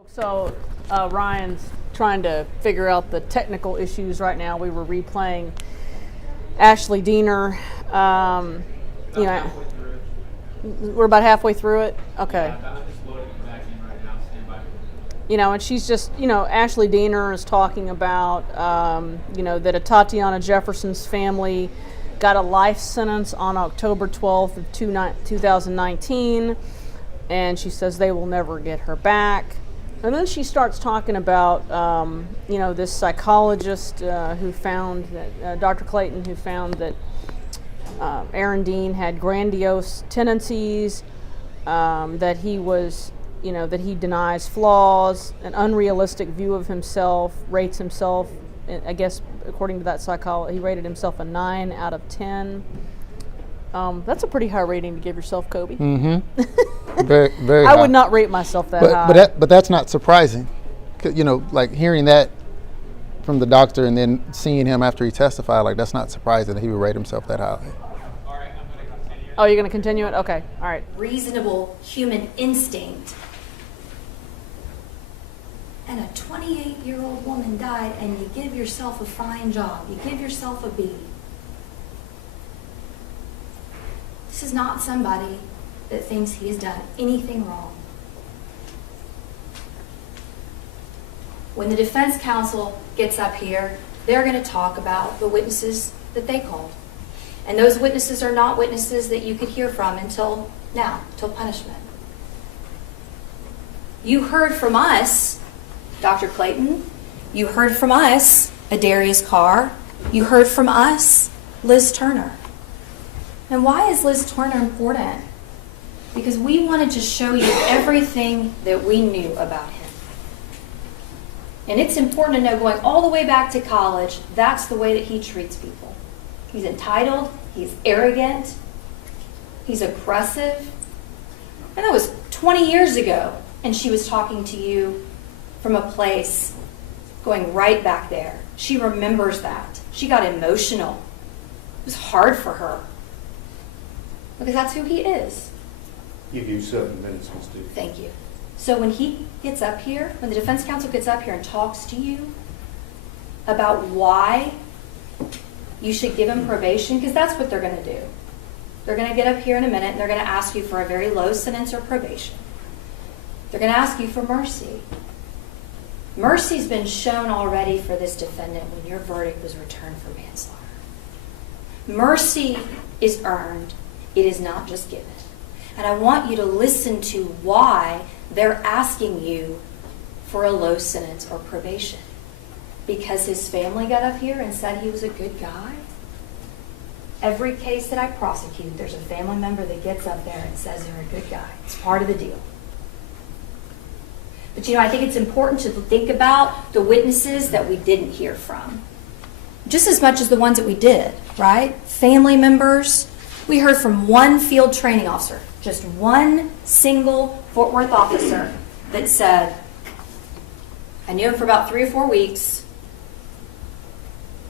So Ryan's trying to figure out the technical issues right now. We were replaying Ashley Diener. You know, we're about halfway through it. Okay. You know, and she's just, you know, Ashley Diener is talking about, you know, that Atatiana Jefferson's family got a life sentence on October 12th of 2019, and she says they will never get her back. And then she starts talking about, you know, this psychologist who found that, Dr. Clayton, who found that Aaron Dean had grandiose tendencies, that he was, you know, that he denies flaws, an unrealistic view of himself, rates himself, I guess, according to that psychologist, he rated himself a 9 out of 10. That's a pretty high rating to give yourself, Kobe. Mm-hmm. Very I high. would not rate myself that high. But that's not surprising. You know, like hearing that from the doctor and then seeing him after he testified, like that's not surprising that he would rate himself that high. Oh, you're going to continue it? Okay. All right. Reasonable human instinct. And a 28-year-old woman died, and you give yourself a fine job. You give yourself a B. This is not somebody that thinks he has done anything wrong. When the defense counsel gets up here, they're going to talk about the witnesses that they called. And those witnesses are not witnesses that you could hear from until now, till punishment. You heard from us, Dr. Clayton. You heard from us, Adarius Carr. You heard from us, Liz Turner. And why is Liz Turner important? Because we wanted to show you everything that we knew about him. And it's important to know, going all the way back to college, that's the way that he treats people. He's entitled, he's arrogant, he's aggressive. And that was 20 years ago, and she was talking to you from a place going right back there. She remembers that. She got emotional. It was hard for her. Because that's who he is. Give you 7 minutes, Ms. Duke. Thank you. So when he gets up here, when the defense counsel gets up here and talks to you about why you should give him probation, because that's what they're going to do. They're going to get up here in a minute and they're going to ask you for a very low sentence or probation. They're going to ask you for mercy. Mercy's been shown already for this defendant when your verdict was returned for manslaughter. Mercy is earned. It is not just given. And I want you to listen to why they're asking you for a low sentence or probation. Because his family got up here and said he was a good guy? Every case that I prosecute, there's a family member that gets up there and says they're a good guy. It's part of the deal. But I think it's important to think about the witnesses that we didn't hear from. Just as much as the ones that we did, right? Family members. We heard from one field training officer, just one single Fort Worth officer that said, I knew him for about 3 or 4 weeks,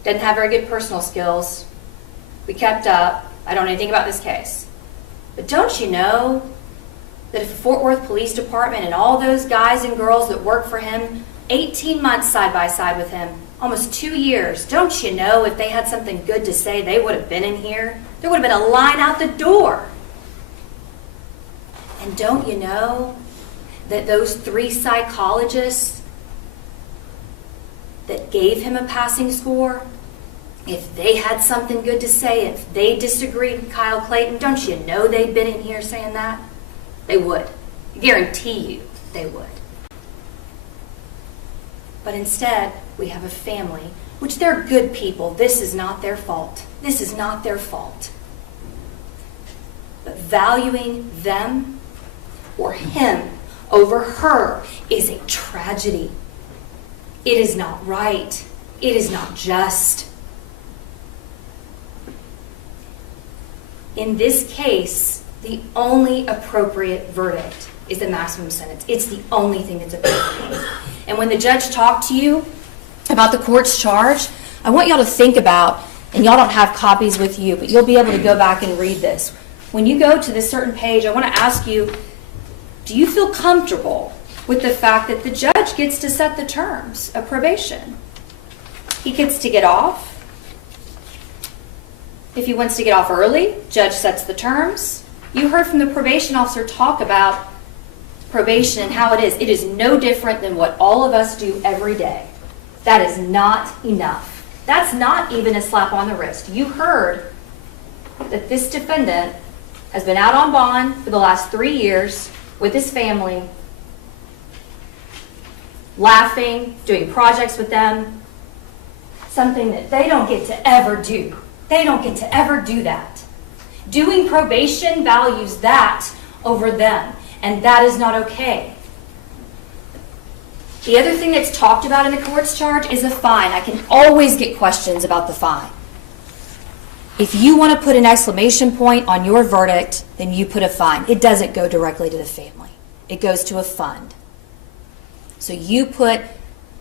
didn't have very good personal skills. We kept up. I don't know anything about this case. But don't you know that if the Fort Worth Police Department and all those guys and girls that work for him, 18 months side by side with him, almost 2 years, don't you know if they had something good to say, they would have been in here? There would have been a line out the door. And don't you know that those 3 psychologists that gave him a passing score, if they had something good to say, if they disagreed with Kyle Clayton, don't you know they'd been in here saying that? They would. I guarantee you they would. But instead, we have a family, which they're good people. This is not their fault. This is not their fault. But valuing them or him over her is a tragedy. It is not right. It is not just. In this case, the only appropriate verdict is the maximum sentence. It's the only thing that's appropriate. And when the judge talked to you about the court's charge, I want y'all to think about, and y'all don't have copies with you, but you'll be able to go back and read this. When you go to this certain page, I want to ask you, do you feel comfortable with the fact that the judge gets to set the terms of probation? He gets to get off. If he wants to get off early, judge sets the terms. You heard from the probation officer talk about probation and how it is. It is no different than what all of us do every day. That is not enough. That's not even a slap on the wrist. You heard that this defendant has been out on bond for the last 3 years with his family, laughing, doing projects with them, something that they don't get to ever do. They don't get to ever do that. Doing probation values that over them, and that is not okay. The other thing that's talked about in the court's charge is a fine. I can always get questions about the fine. If you want to put an exclamation point on your verdict, then you put a fine. It doesn't go directly to the family. It goes to a fund. So you put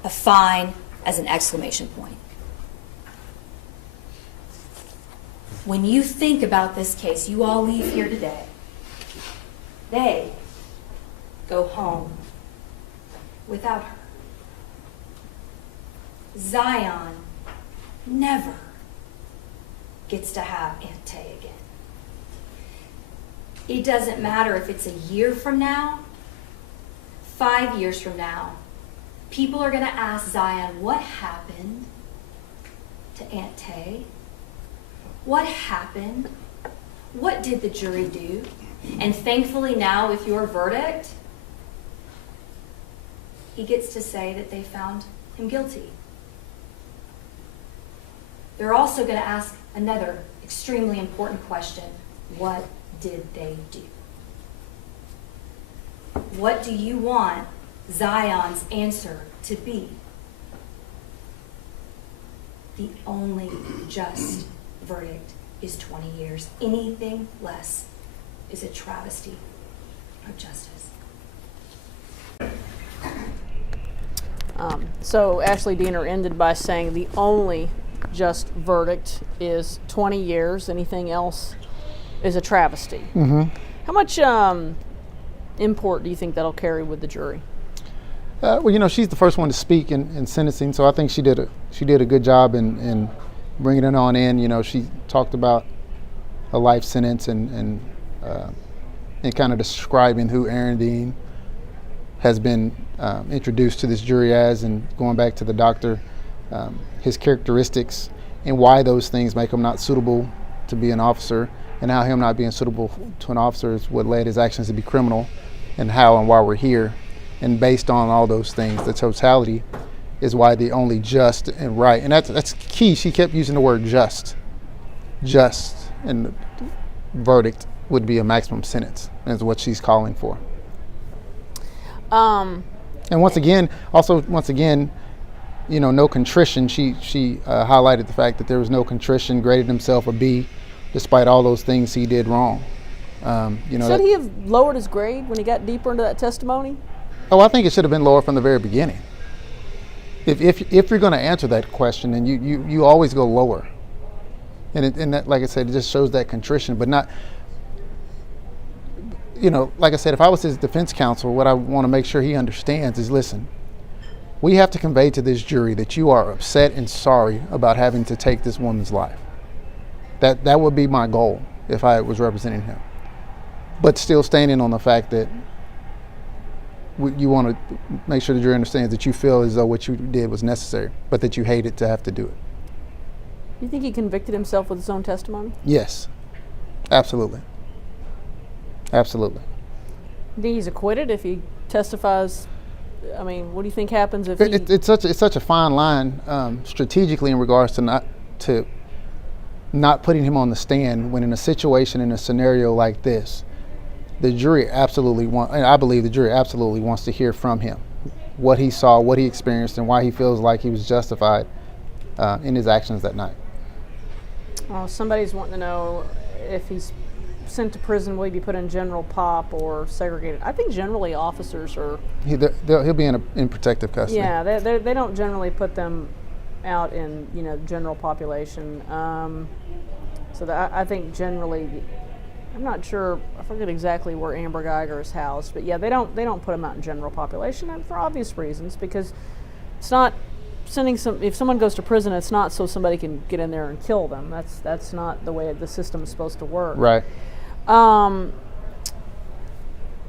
a fine as an exclamation point. When you think about this case, you all leave here today. They go home without her. Zion never gets to have Aunt Tay again. It doesn't matter if it's a year from now, 5 years from now. People are going to ask Zion, what happened to Aunt Tay? What happened? What did the jury do? And thankfully now with your verdict, he gets to say that they found him guilty. They're also going to ask another extremely important question. What did they do? What do you want Zion's answer to be? The only just verdict is 20 years. Anything less is a travesty of justice. So Ashley Diener ended by saying the only just verdict is 20 years. Anything else is a travesty. Mm-hmm. How much import do you think that'll carry with the jury? Well, she's the first one to speak in sentencing, so I think she did a good job in bringing it on in. She talked about a life sentence and kind of describing who Aaron Dean has been introduced to this jury as, and going back to the doctor, his characteristics and why those things make him not suitable to be an officer, and how him not being suitable to an officer is what led his actions to be criminal, and how and why we're here. And based on all those things, the totality is why the only just and right, and that's key. She kept using the word just, and the verdict would be a maximum sentence, is what she's calling for. And once again, no contrition. She highlighted the fact that there was no contrition, graded himself a B, despite all those things he did wrong. Should he have lowered his grade when he got deeper into that testimony? Oh, I think it should have been lower from the very beginning. If you're going to answer that question, then you always go lower. And that, like I said, it just shows that contrition, but not. Like I said, if I was his defense counsel, what I want to make sure he understands is, listen, we have to convey to this jury that you are upset and sorry about having to take this woman's life. That would be my goal if I was representing him. But still standing on the fact that you want to make sure the jury understands that you feel as though what you did was necessary, but that you hated to have to do it. You think he convicted himself with his own testimony? Yes, absolutely. Absolutely. You think he's acquitted if he testifies? I mean, what do you think happens if he... It's such a fine line strategically in regards to not putting him on the stand when in a situation, in a scenario like this, I believe the jury absolutely wants to hear from him what he saw, what he experienced, and why he feels like he was justified in his actions that night. Well, somebody's wanting to know if he's sent to prison, will he be put in general pop or segregated? I think generally officers are... He'll be in protective custody. Yeah, they don't generally put them out in general population. So I think generally, I'm not sure, I forget exactly where Amber Geiger is housed, but yeah, they don't put them out in general population, and for obvious reasons, because it's not if someone goes to prison, it's not so somebody can get in there and kill them. That's not the way the system is supposed to work. Right.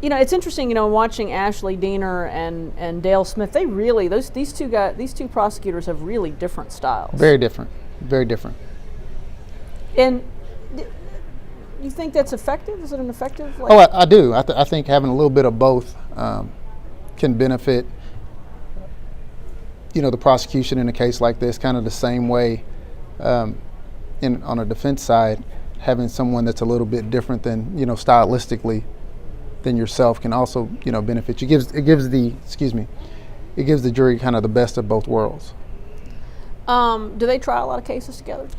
It's interesting, watching Ashley Diener and Dale Smith. They really these two prosecutors have really different styles. Very different. Very different. And you think that's effective? Is it an effective? I do. I think having a little bit of both can benefit. The prosecution in a case like this, kind of the same way on a defense side, having someone that's a little bit different than, stylistically than yourself can also, benefit you. It gives the jury kind of the best of both worlds. Do they try a lot of cases together?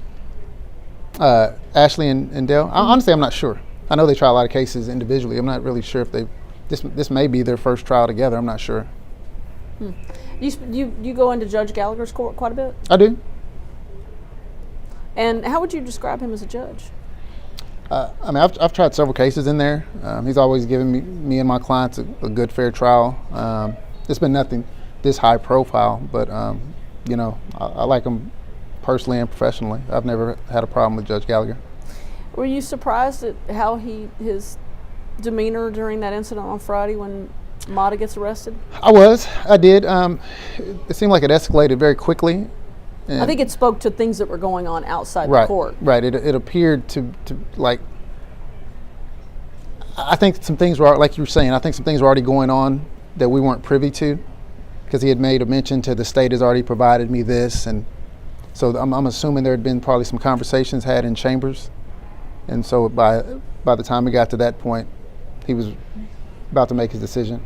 Ashley and Dale? Honestly, I'm not sure. I know they try a lot of cases individually. I'm not really sure if this may be their first trial together. I'm not sure. You go into Judge Gallagher's court quite a bit? I do. And how would you describe him as a judge? I've tried several cases in there. He's always given me and my clients a good, fair trial. It's been nothing this high profile, but I like him personally and professionally. I've never had a problem with Judge Gallagher. Were you surprised at how his demeanor during that incident on Friday when Mata gets arrested? I did. It seemed like it escalated very quickly. I think it spoke to things that were going on outside the court. Right. It appeared to like. I think some things were, like you were saying, I think some things were already going on that we weren't privy to, because he had made a mention to the state has already provided me this, and so I'm assuming there had been probably some conversations had in chambers, and so by the time we got to that point, he was about to make his decision.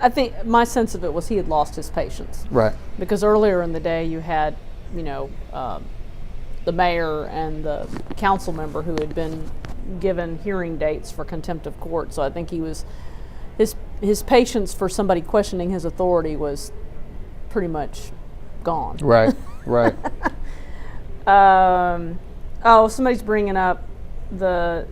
I think my sense of it was he had lost his patience. Right. Because earlier in the day you had, the mayor and the council member who had been given hearing dates for contempt of court. So I think he was his patience for somebody questioning his authority was pretty much gone. Right, right. Oh, somebody's bringing up the.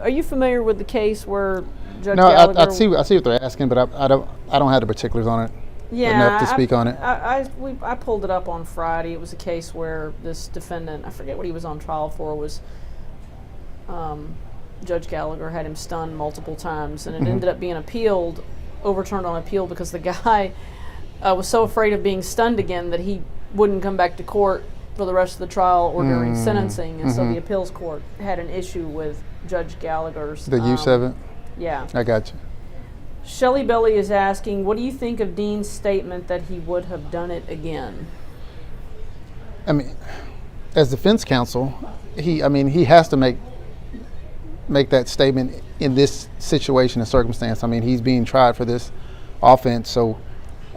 Are you familiar with the case where Judge No, Gallagher? I see what they're asking, but I don't have the particulars on it enough to speak on it. I pulled it up on Friday. It was a case where this defendant, I forget what he was on trial for, was Judge Gallagher had him stunned multiple times, and it ended up being overturned on appeal because the guy was so afraid of being stunned again that he wouldn't come back to court for the rest of the trial or during sentencing, and so the appeals court had an issue with Judge Gallagher's. The use of it? Yeah. I got you. Shelley Belly is asking, what do you think of Dean's statement that he would have done it again? I mean, as defense counsel, he has to make that statement in this situation and circumstance. I mean, he's being tried for this offense, so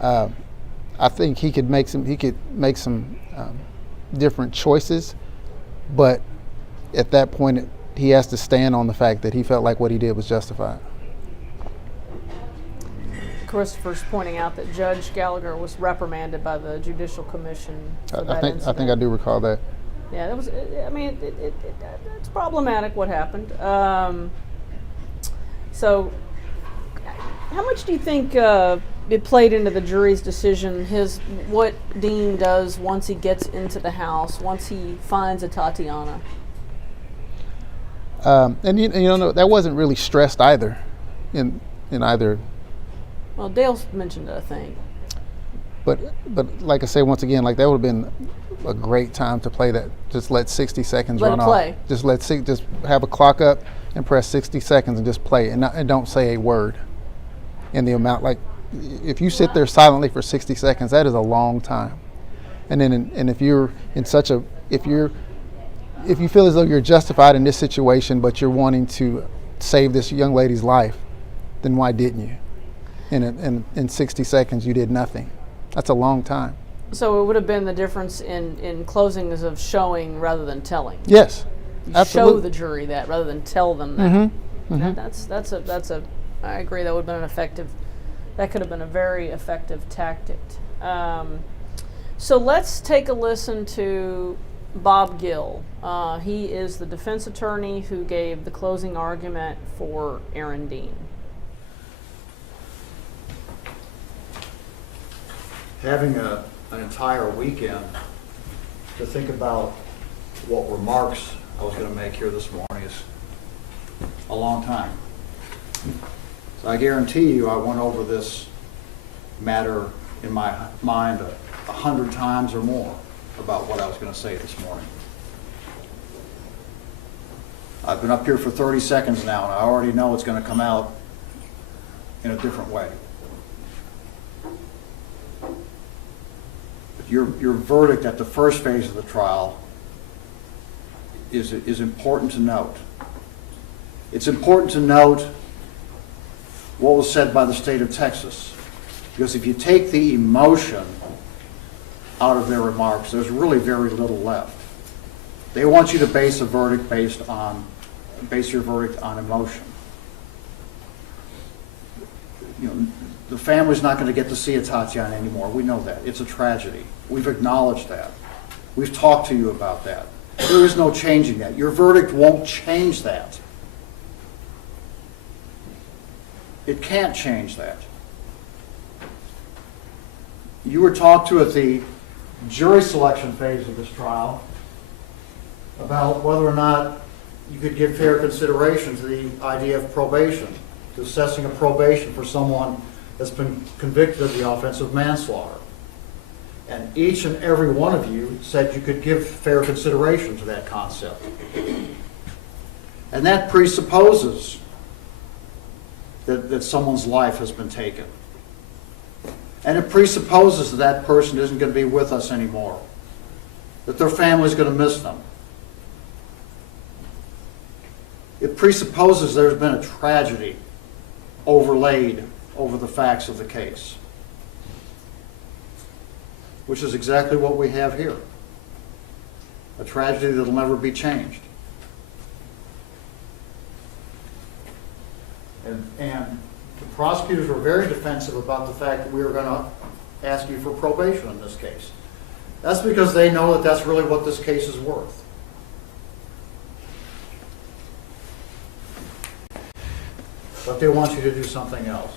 I think he could make some different choices, but at that point, he has to stand on the fact that he felt like what he did was justified. Christopher's pointing out that Judge Gallagher was reprimanded by the Judicial Commission for that incident. I think I do recall that. Yeah, that was. I mean, it's problematic what happened. So, how much do you think it played into the jury's decision? What Dean does once he gets into the house, once he finds Atatiana. And you know that wasn't really stressed either, in either. Well, Dale mentioned it, I think. But like I say, once again, like that would have been a great time to play that. Just let 60 seconds run off. Play. Just have a clock up and press 60 seconds and just play it, and don't say a word. In the amount, like if you sit there silently for 60 seconds, that is a long time. And then, if you're in such a, if you feel as though you're justified in this situation, but you're wanting to save this young lady's life, then why didn't you? In 60 seconds, you did nothing. That's a long time. So it would have been the difference in closings of showing rather than telling. Yes, absolutely. Show the jury that rather than tell them that. That's a. I agree. That would have been an effective. That could have been a very effective tactic. So let's take a listen to Bob Gill. He is the defense attorney who gave the closing argument for Aaron Dean. Having an entire weekend to think about what remarks I was going to make here this morning is a long time. So I guarantee you I went over this matter in my mind 100 times or more about what I was going to say this morning. I've been up here for 30 seconds now, and I already know it's going to come out in a different way. Your verdict at the first phase of the trial is important to note. It's important to note what was said by the state of Texas, because if you take the emotion out of their remarks, there's really very little left. They want you to base your verdict on emotion. You know, the family's not going to get to see Atatiana anymore. We know that. It's a tragedy. We've acknowledged that. We've talked to you about that. There is no changing that. Your verdict won't change that. It can't change that. You were talked to at the jury selection phase of this trial about whether or not you could give fair consideration to the idea of probation, to assessing a probation for someone that's been convicted of the offense of manslaughter. And each and every one of you said you could give fair consideration to that concept. And that presupposes that someone's life has been taken. And it presupposes that that person isn't going to be with us anymore, that their family's going to miss them. It presupposes there's been a tragedy overlaid over the facts of the case, which is exactly what we have here. a tragedy that'll never be changed. And the prosecutors were very defensive about the fact that we were going to ask you for probation in this case. That's because they know that that's really what this case is worth. But they want you to do something else.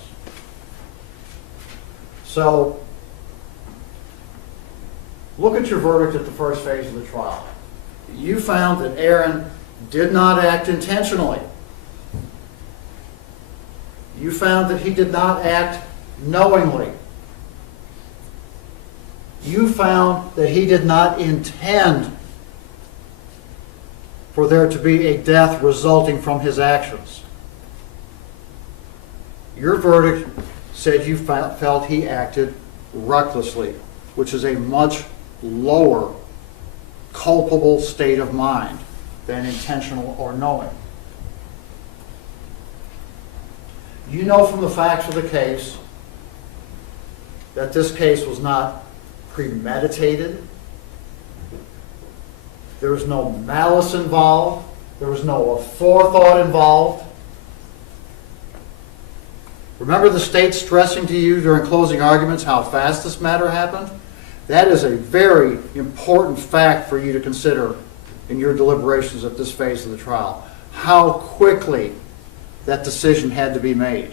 So, look at your verdict at the first phase of the trial. You found that Aaron did not act intentionally. You found that he did not act knowingly. You found that he did not intend for there to be a death resulting from his actions. Your verdict said you felt he acted recklessly, which is a much lower culpable state of mind than intentional or knowing. You know from the facts of the case that this case was not premeditated. There was no malice involved. There was no forethought involved. Remember the state stressing to you during closing arguments how fast this matter happened? That is a very important fact for you to consider in your deliberations at this phase of the trial. How quickly that decision had to be made.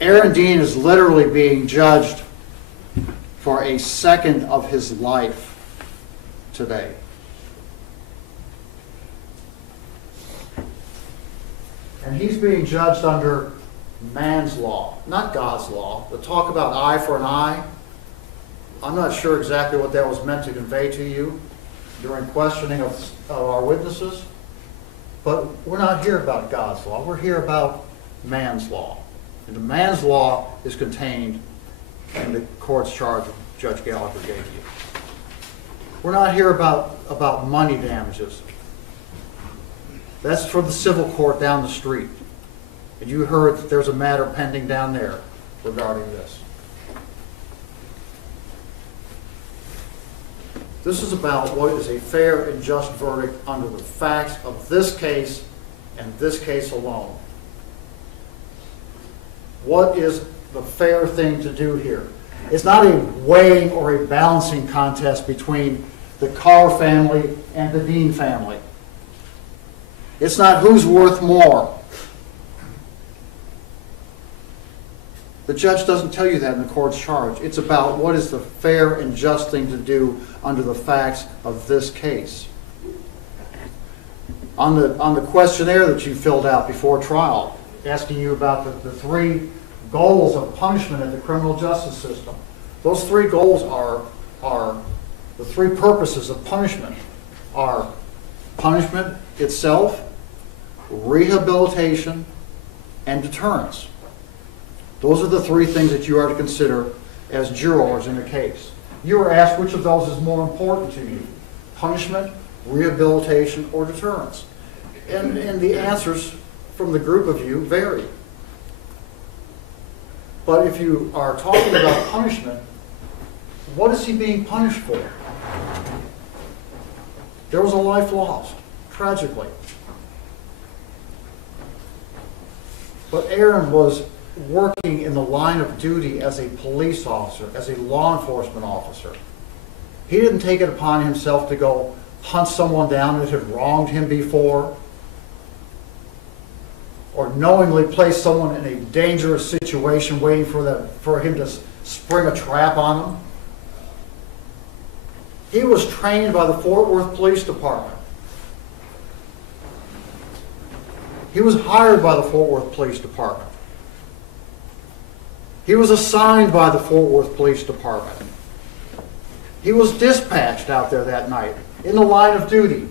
Aaron Dean is literally being judged for a second of his life today. And he's being judged under man's law, not God's law. The talk about eye for an eye, I'm not sure exactly what that was meant to convey to you during questioning of our witnesses, but we're not here about God's law. We're here about man's law. And the man's law is contained in the court's charge Judge Gallagher gave you. We're not here about money damages. That's for the civil court down the street. And you heard that there's a matter pending down there regarding this. This is about what is a fair and just verdict under the facts of this case and this case alone. What is the fair thing to do here? It's not a weighing or a balancing contest between the Carr family and the Dean family. It's not who's worth more. The judge doesn't tell you that in the court's charge. It's about what is the fair and just thing to do under the facts of this case. On the questionnaire that you filled out before trial, asking you about the three goals of punishment in the criminal justice system. Those three goals are the three purposes of punishment are punishment itself, rehabilitation, and deterrence. Those are the three things that you are to consider as jurors in a case. You are asked which of those is more important to you, punishment, rehabilitation, or deterrence. And the answers from the group of you vary. But if you are talking about punishment, what is he being punished for? There was a life lost, tragically. But Aaron was working in the line of duty as a police officer, as a law enforcement officer. He didn't take it upon himself to go hunt someone down that had wronged him before, or knowingly place someone in a dangerous situation waiting for him to spring a trap on them. He was trained by the Fort Worth Police Department. He was hired by the Fort Worth Police Department. He was assigned by the Fort Worth Police Department. He was dispatched out there that night in the line of duty.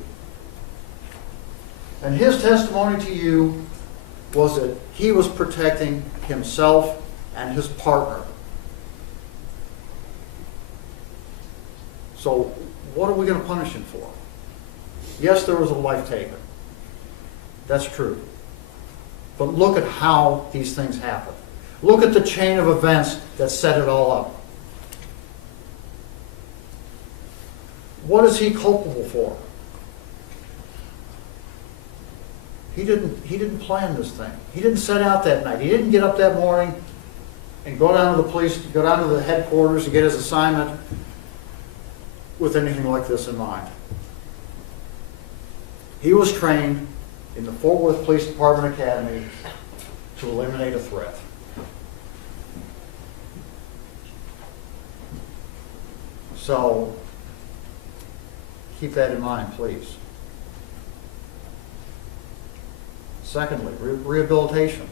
And his testimony to you was that he was protecting himself and his partner. So what are we going to punish him for? Yes, there was a life taken. That's true. But look at how these things happen. Look at the chain of events that set it all up. What is he culpable for? He didn't plan this thing. He didn't set out that night. He didn't get up that morning and go down to the police, go down to the headquarters and get his assignment with anything like this in mind. He was trained in the Fort Worth Police Department Academy to eliminate a threat. So keep that in mind, please. Secondly, rehabilitation.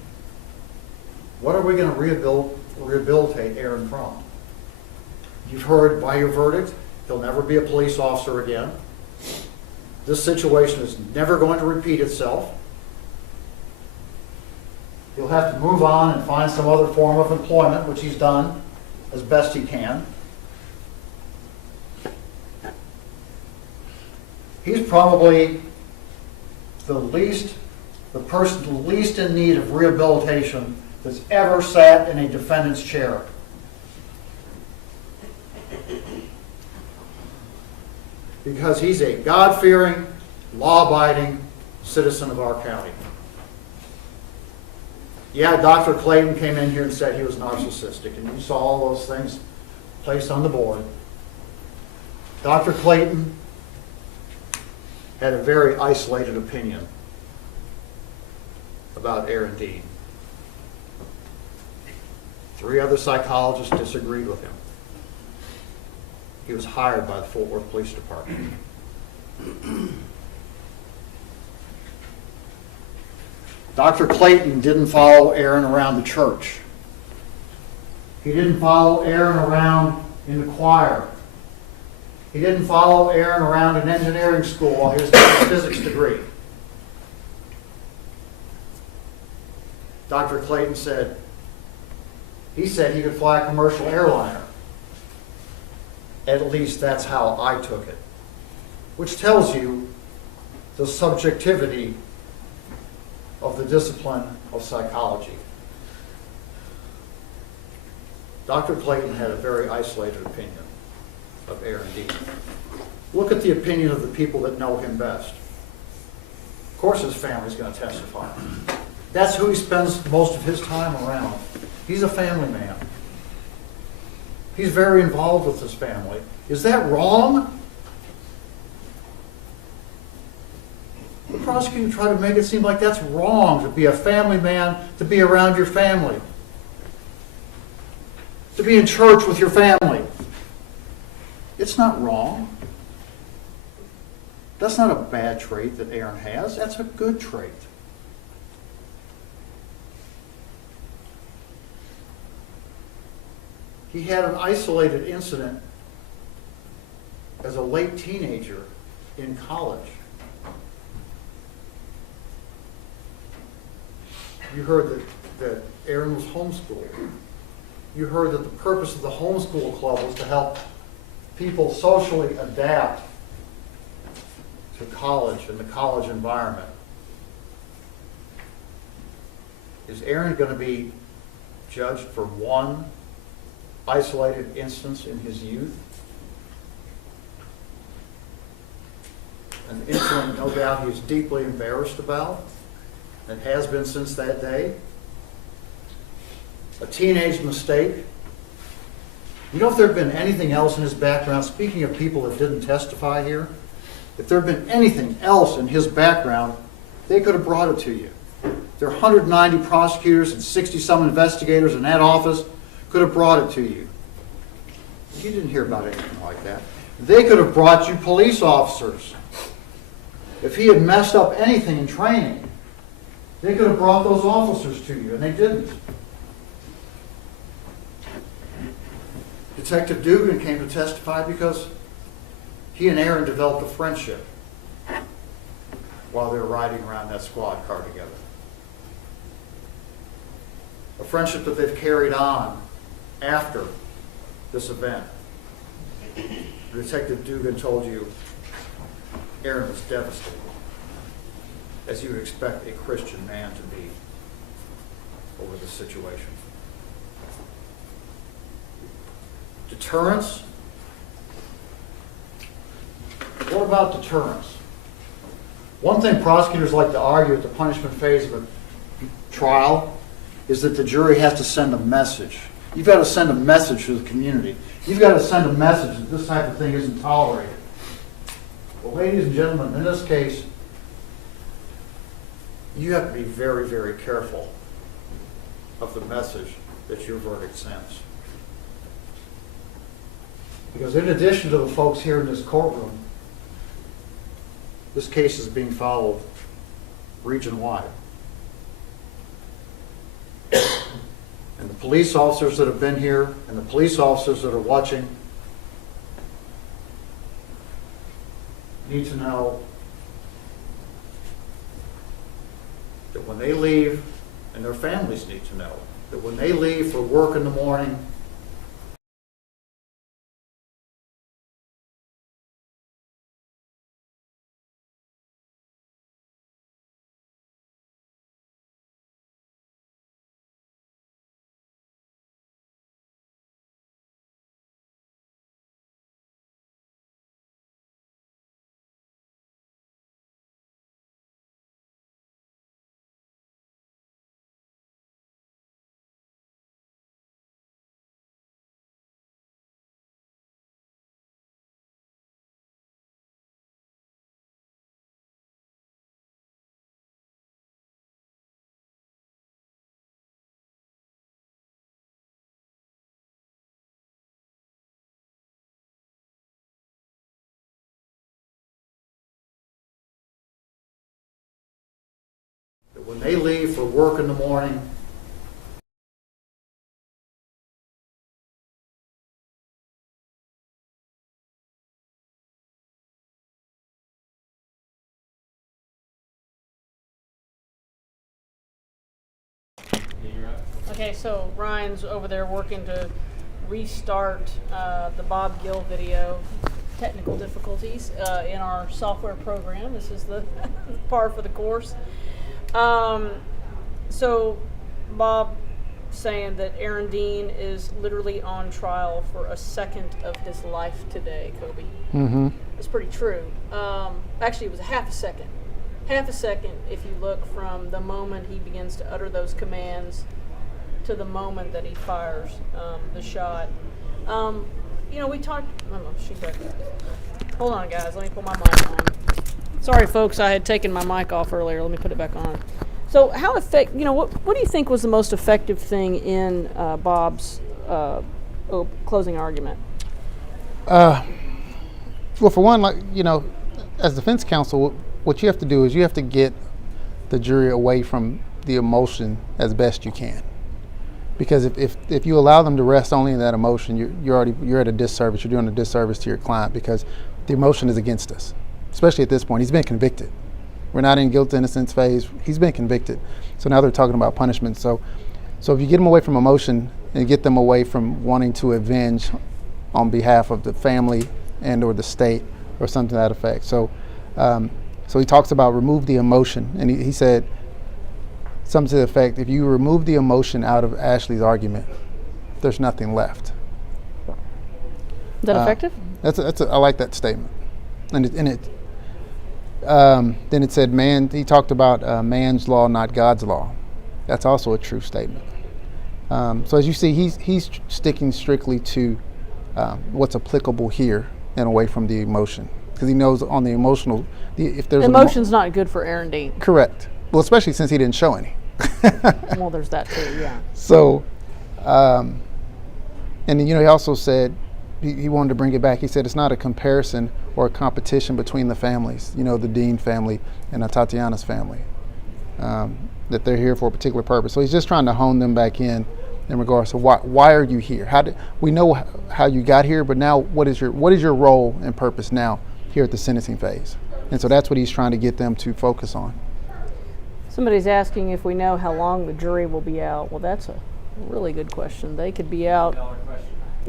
What are we going to rehabilitate Aaron from? You've heard by your verdict, he'll never be a police officer again. This situation is never going to repeat itself. He'll have to move on and find some other form of employment, which he's done as best he can. He's probably the person least in need of rehabilitation that's ever sat in a defendant's chair. Because he's a God-fearing, law-abiding citizen of our county. Yeah, Dr. Clayton came in here and said he was narcissistic, and you saw all those things placed on the board. Dr. Clayton had a very isolated opinion about Aaron Dean. 3 other psychologists disagreed with him. He was hired by the Fort Worth Police Department. Dr. Clayton didn't follow Aaron around the church. He didn't follow Aaron around in the choir. He didn't follow Aaron around in engineering school while he was getting his physics degree. Dr. Clayton said he could fly a commercial airliner. At least that's how I took it. Which tells you the subjectivity of the discipline of psychology. Dr. Clayton had a very isolated opinion of Aaron Dean. Look at the opinion of the people that know him best. Of course his family's going to testify. That's who he spends most of his time around. He's a family man. He's very involved with his family. Is that wrong? The prosecutor tried to make it seem like that's wrong to be a family man, to be around your family, to be in church with your family. It's not wrong. That's not a bad trait that Aaron has. That's a good trait. He had an isolated incident as a late teenager in college. You heard that Aaron was homeschooled. You heard that the purpose of the homeschool club was to help people socially adapt to college and the college environment. Is Aaron going to be judged for one isolated instance in his youth? An incident, no doubt, he's deeply embarrassed about and has been since that day. A teenage mistake. You know, if there had been anything else in his background, speaking of people that didn't testify here, if there had been anything else in his background, they could have brought it to you. There are 190 prosecutors and 60-some investigators in that office could have brought it to you. You didn't hear about anything like that. They could have brought you police officers. If he had messed up anything in training, they could have brought those officers to you, and they didn't. Detective Dugan came to testify because he and Aaron developed a friendship while they were riding around that squad car together. A friendship that they've carried on after this event. Detective Dugan told you Aaron was devastated, as you would expect a Christian man to be over this situation. Deterrence. What about deterrence? One thing prosecutors like to argue at the punishment phase of a trial is that the jury has to send a message. You've got to send a message to the community. You've got to send a message that this type of thing isn't tolerated. Well, ladies and gentlemen, in this case, you have to be very, very careful of the message that your verdict sends. Because in addition to the folks here in this courtroom, this case is being followed region-wide. And the police officers that have been here and the police officers that are watching need to know that when they leave, and their families need to know, that when they leave for work in the morning, that when they leave for work in the morning, Okay, so Ryan's over there working to restart the Bob Gill video. Technical difficulties in our software program. This is the par for the course. So Bob saying that Aaron Dean is literally on trial for a second of his life today, Kobe. Mm-hmm. That's pretty true. Actually, it was a half a second. Half a second if you look from the moment he begins to utter those commands to the moment that he fires the shot. You know, we talked. Oh, no, she's back there. Hold on, guys. Let me put my mic on. Sorry, folks. I had taken my mic off earlier. Let me put it back on. So, what do you think was the most effective thing in Bob's closing argument? Well, for one, as defense counsel, what you have to do is you have to get the jury away from the emotion as best you can. Because if you allow them to rest only in that emotion, you're at a disservice. You're doing a disservice to your client because the emotion is against us, especially at this point. He's been convicted. We're not in guilt innocence phase. He's been convicted. So now they're talking about punishment. So if you get them away from emotion and get them away from wanting to avenge on behalf of the family and or the state or something to that effect. So he talks about remove the emotion, and he said something to the effect, if you remove the emotion out of Ashley's argument, there's nothing left. Is that effective? I like that statement. And then it said he talked about man's law, not God's law. That's also a true statement. So as you see, he's sticking strictly to what's applicable here and away from the emotion. Because he knows on the emotional, if there's emotion's not good for Aaron Dean. Correct. Well, especially since he didn't show any. Well, there's that too, yeah. So, and then, he also said, he wanted to bring it back. He said it's not a comparison or a competition between the families, the Dean family and Atatiana's family, that they're here for a particular purpose. So he's just trying to hone them back in regards to why are you here? We know how you got here, but now what is your role and purpose now here at the sentencing phase? And so that's what he's trying to get them to focus on. Somebody's asking if we know how long the jury will be out. Well, that's a really good question. They could be out.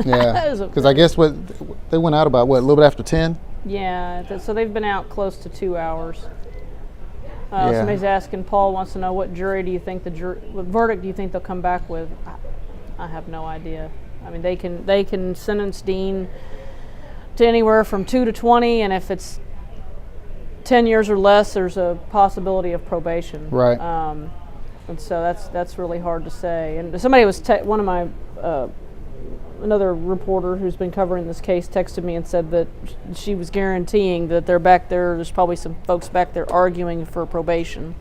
Yeah, because I guess they went out about a little bit after 10? Yeah, so they've been out close to 2 hours. Yeah. Somebody's asking, Paul wants to know what what verdict do you think they'll come back with? I have no idea. I mean, they can sentence Dean to anywhere from 2 to 20, and if it's 10 years or less, there's a possibility of probation. Right. And so that's really hard to say. And somebody was one of my another reporter who's been covering this case texted me and said that she was guaranteeing that they're back there. There's probably some folks back there arguing for probation.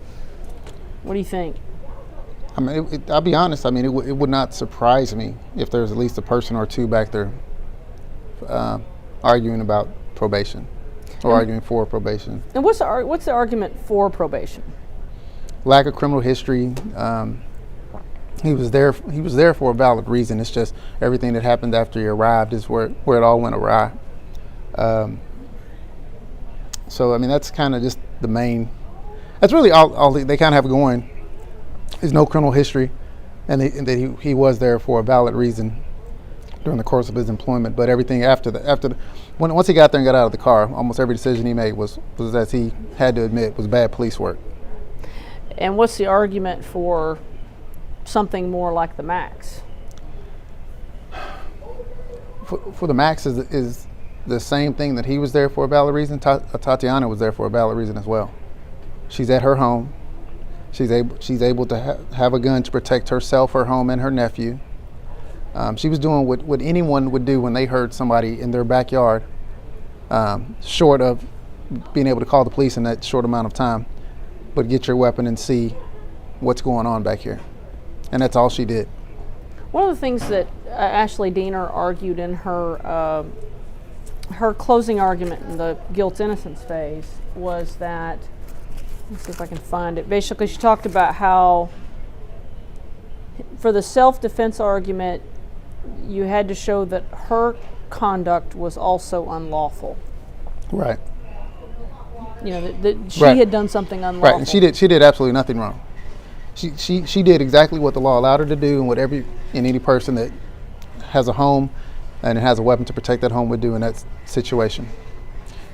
What do you think? I mean, I'll be honest. I mean, it would not surprise me if there's at least a person or two back there arguing about probation or arguing for probation. And what's the argument for probation? Lack of criminal history. He was there for a valid reason. It's just everything that happened after he arrived is where it all went awry. So I mean, that's kind of just the main. That's really all they kind of have going. Is no criminal history, and that he was there for a valid reason during the course of his employment. But everything once he got there and got out of the car, almost every decision he made was, as he had to admit, was bad police work. And what's the argument for something more like the max? For the max is the same thing that he was there for a valid reason. Atatiana was there for a valid reason as well. She's at her home. She's able to have a gun to protect herself, her home, and her nephew. She was doing what anyone would do when they heard somebody in their backyard, short of being able to call the police in that short amount of time, but get your weapon and see what's going on back here. And that's all she did. One of the things that Ashley Diener argued in her closing argument in the guilt-innocence phase was that, let's see if I can find it. Basically, she talked about how for the self-defense argument, you had to show that her conduct was also unlawful. Right. You know, that she had done something unlawful. Right, and she did absolutely nothing wrong. She did exactly what the law allowed her to do, and what any person that has a home and has a weapon to protect that home would do in that situation.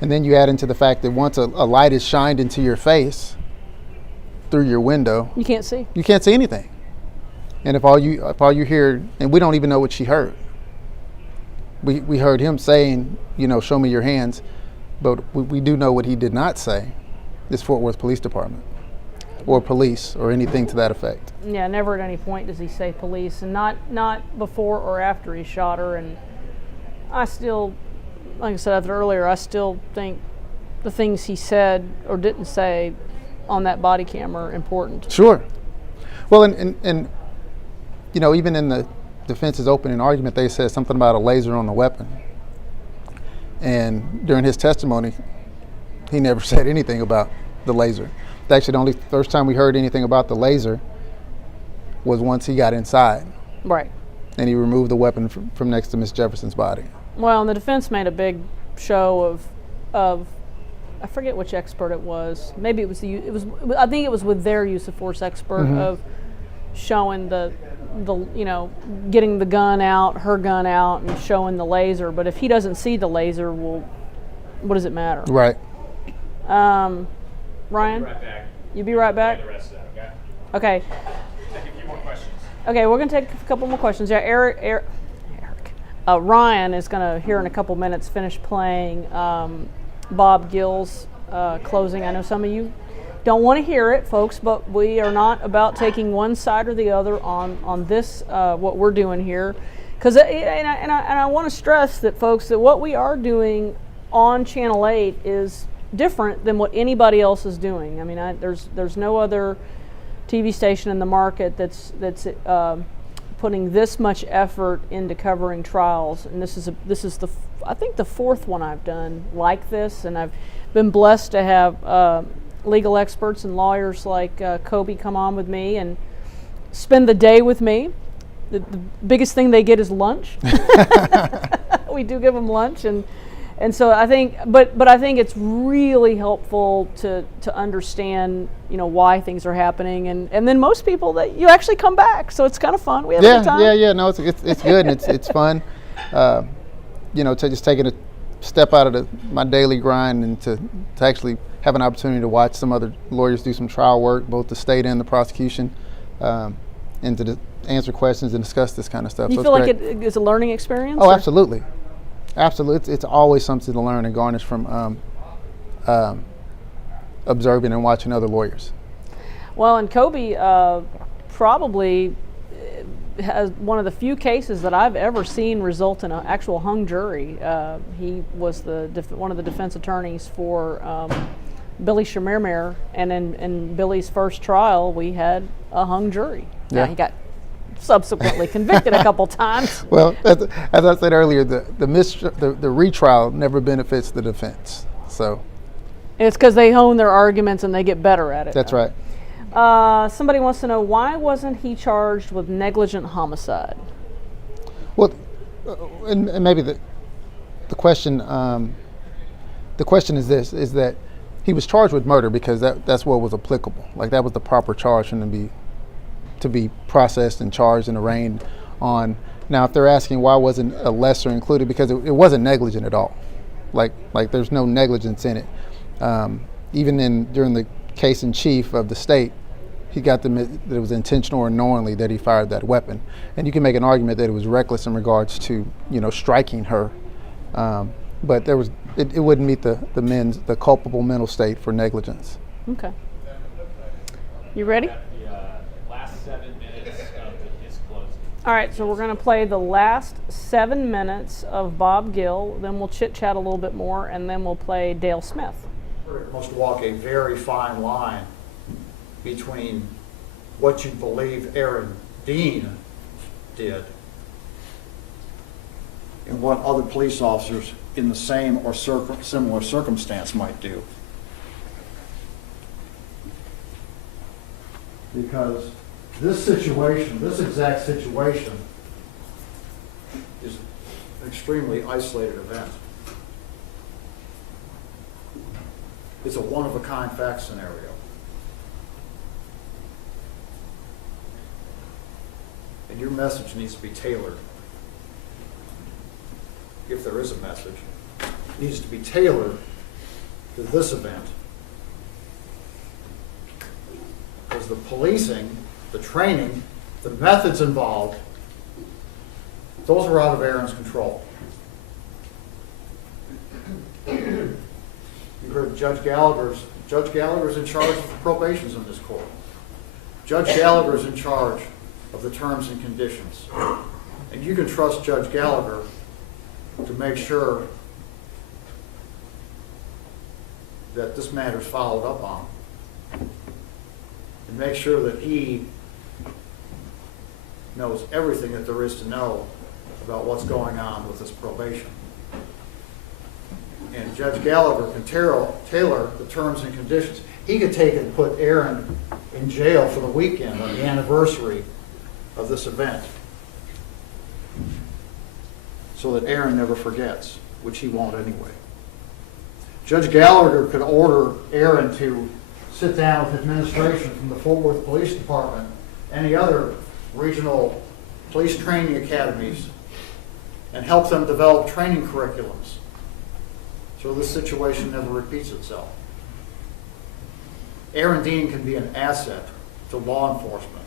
And then you add into the fact that once a light is shined into your face through your window, you can't see. You can't see anything. And if all you hear, and we don't even know what she heard. We heard him saying, show me your hands, but we do know what he did not say. This Fort Worth Police Department, or police, or anything to that effect. Yeah, never at any point does he say police, and not before or after he shot her. And I still, like I said earlier, I still think the things he said or didn't say on that body camera are important. Sure. Well, and even in the defense's opening argument, they said something about a laser on the weapon. And during his testimony, he never said anything about the laser. Actually, the only first time we heard anything about the laser was once he got inside. Right. And he removed the weapon from next to Miss Jefferson's body. Well, and the defense made a big show of I forget which expert it was. Maybe I think it was with their use of force expert of showing the getting the gun out, her gun out, and showing the laser. But if he doesn't see the laser, well, what does it matter? Right. Ryan, Right back. You be right back. The rest of that, okay. Take a few more questions. Okay, we're gonna take a couple more questions. Yeah, Eric. Ryan is gonna here in a couple minutes finish playing Bob Gill's closing. I know some of you don't want to hear it, folks, but we are not about taking one side or the other on this what we're doing here, because and I want to stress that, folks, that what we are doing on Channel 8 is different than what anybody else is doing. I mean, there's no other TV station in the market that's putting this much effort into covering trials, and this is I think the fourth one I've done like this, and I've been blessed to have legal experts and lawyers like Kobe come on with me and spend the day with me. The biggest thing they get is lunch. We do give them lunch, and so I think, but I think it's really helpful to understand, why things are happening, and then most people that you actually come back, so it's kind of fun. We have a good time. Yeah. No, it's good and it's fun. To just taking a step out of my daily grind and to actually have an opportunity to watch some other lawyers do some trial work, both the state and the prosecution, and to answer questions and discuss this kind of stuff. You feel like it is a learning experience? Oh, absolutely. Absolutely. It's always something to learn and garnish from observing and watching other lawyers. Well, and Kobe probably has one of the few cases that I've ever seen result in an actual hung jury. He was one of the defense attorneys for Billy Shamirmir, and in Billy's first trial, we had a hung jury. Yeah. Now, he got subsequently convicted a couple times. Well, as I said earlier, the retrial never benefits the defense. So it's because they hone their arguments and they get better at it. that's right. Somebody wants to know, why wasn't he charged with negligent homicide? Well, and maybe the question is this: is that he was charged with murder because that's what was applicable. Like, that was the proper charge for him to be processed and charged and arraigned on. Now, if they're asking why wasn't a lesser included, because it wasn't negligent at all. Like there's no negligence in it. Even during the case in chief of the state, he got that it was intentional or knowingly that he fired that weapon, and you can make an argument that it was reckless in regards to striking her, but it wouldn't meet the culpable mental state for negligence. Okay. You ready? Last 7 minutes of his closing. All right, so we're going to play the last 7 minutes of Bob Gill, then we'll chit-chat a little bit more, and then we'll play Dale Smith. You must walk a very fine line between what you believe Aaron Dean did and what other police officers in the same or similar circumstance might do. Because this exact situation, is an extremely isolated event. It's a one-of-a-kind fact scenario. And your message needs to be tailored. If there is a message, it needs to be tailored to this event. Because the policing, the training, the methods involved, those are out of Aaron's control. You heard Judge Gallagher's in charge of the probations in this court. Judge Gallagher's in charge of the terms and conditions. And you can trust Judge Gallagher to make sure that this matter is followed up on. And make sure that he knows everything that there is to know about what's going on with this probation. And Judge Gallagher can tailor the terms and conditions. He could take and put Aaron in jail for the weekend on the anniversary of this event, so that Aaron never forgets, which he won't anyway. Judge Gallagher could order Aaron to sit down with administration from the Fort Worth Police Department, any other regional police training academies, and help them develop training curriculums so this situation never repeats itself. Aaron Dean can be an asset to law enforcement.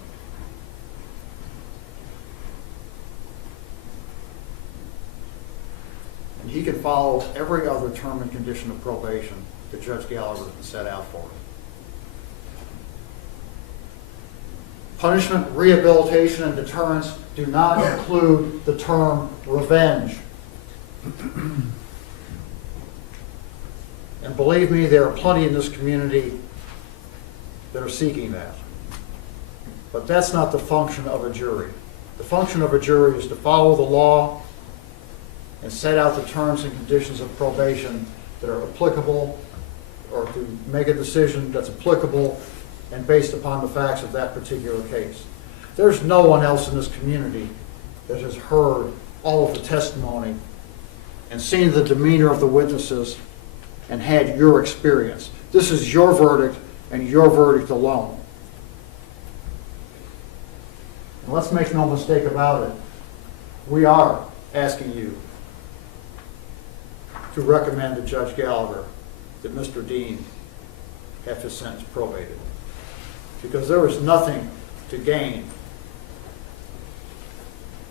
And he can follow every other term and condition of probation that Judge Gallagher can set out for him. Punishment, rehabilitation, and deterrence do not include the term revenge. And believe me, there are plenty in this community that are seeking that. But that's not the function of a jury. The function of a jury is to follow the law and set out the terms and conditions of probation that are applicable, or to make a decision that's applicable and based upon the facts of that particular case. There's no one else in this community that has heard all of the testimony and seen the demeanor of the witnesses and had your experience. This is your verdict and your verdict alone. And let's make no mistake about it. We are asking you to recommend to Judge Gallagher that Mr. Dean have his sentence probated. Because there is nothing to gain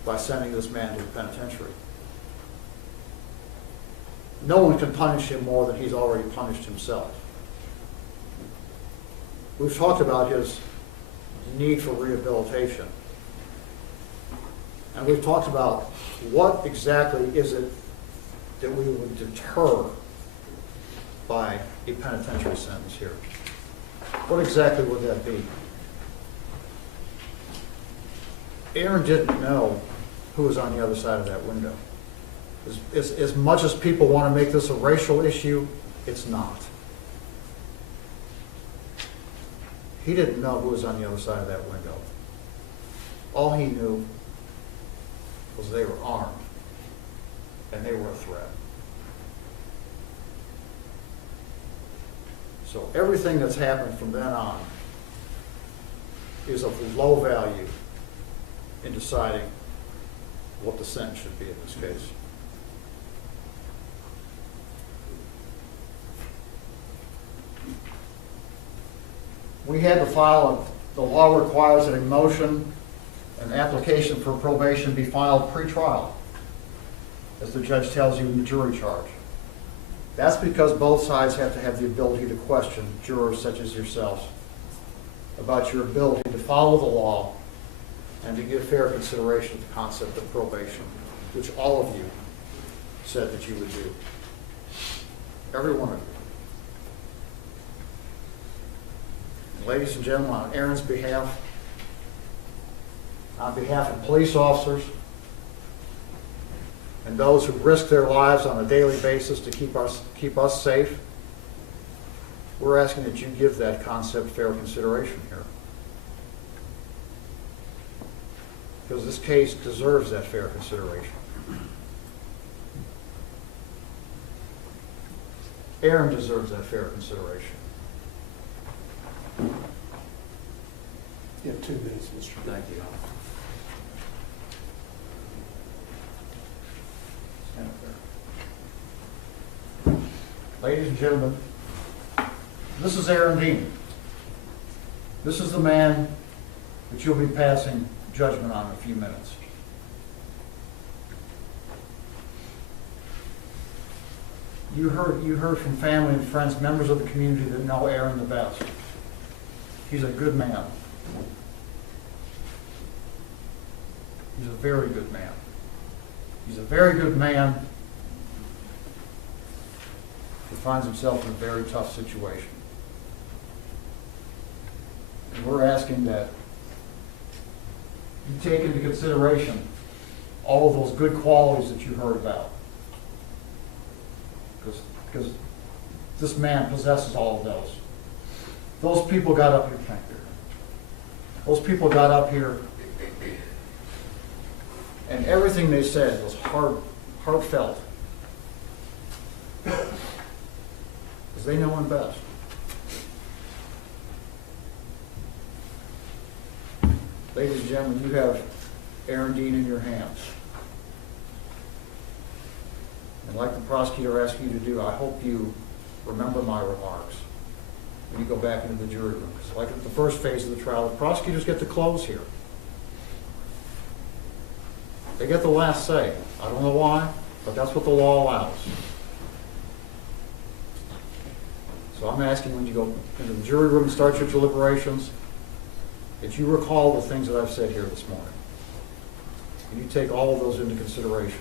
by sending this man to the penitentiary. No one can punish him more than he's already punished himself. we've talked about his need for rehabilitation. And we've talked about what exactly is it that we would deter by a penitentiary sentence here. What exactly would that be? Aaron didn't know who was on the other side of that window. As much as people want to make this a racial issue, it's not. He didn't know who was on the other side of that window. All he knew was they were armed and they were a threat. So everything that's happened from then on is of low value in deciding what the sentence should be in this case. We had to file, the law requires that a motion, an application for probation be filed pre-trial, as the judge tells you in the jury charge. That's because both sides have to have the ability to question jurors such as yourselves about your ability to follow the law and to give fair consideration to the concept of probation, which all of you said that you would do. Every one of you. Ladies and gentlemen, on Aaron's behalf, on behalf of police officers and those who risk their lives on a daily basis to keep us safe, we're asking that you give that concept fair consideration here. Because this case deserves that fair consideration. Aaron deserves that fair consideration. You have 2 minutes, Mr. Thank you. Stand up there. Ladies and gentlemen, this is Aaron Dean. This is the man that you'll be passing judgment on in a few minutes. You heard from family and friends, members of the community that know Aaron the best. He's a good man. He's a very good man. He's a very good man who finds himself in a very tough situation. And we're asking that you take into consideration all of those good qualities that you heard about. Because this man possesses all of those. Those people got up here. Those people got up here, and everything they said was heartfelt. Because they know him best. Ladies and gentlemen, you have Aaron Dean in your hands. And like the prosecutor asked you to do, I hope you remember my remarks when you go back into the jury room. Because like at the first phase of the trial, the prosecutors get to close here. They get the last say. I don't know why, but that's what the law allows. So I'm asking when you go into the jury room and start your deliberations, that you recall the things that I've said here this morning. And you take all of those into consideration.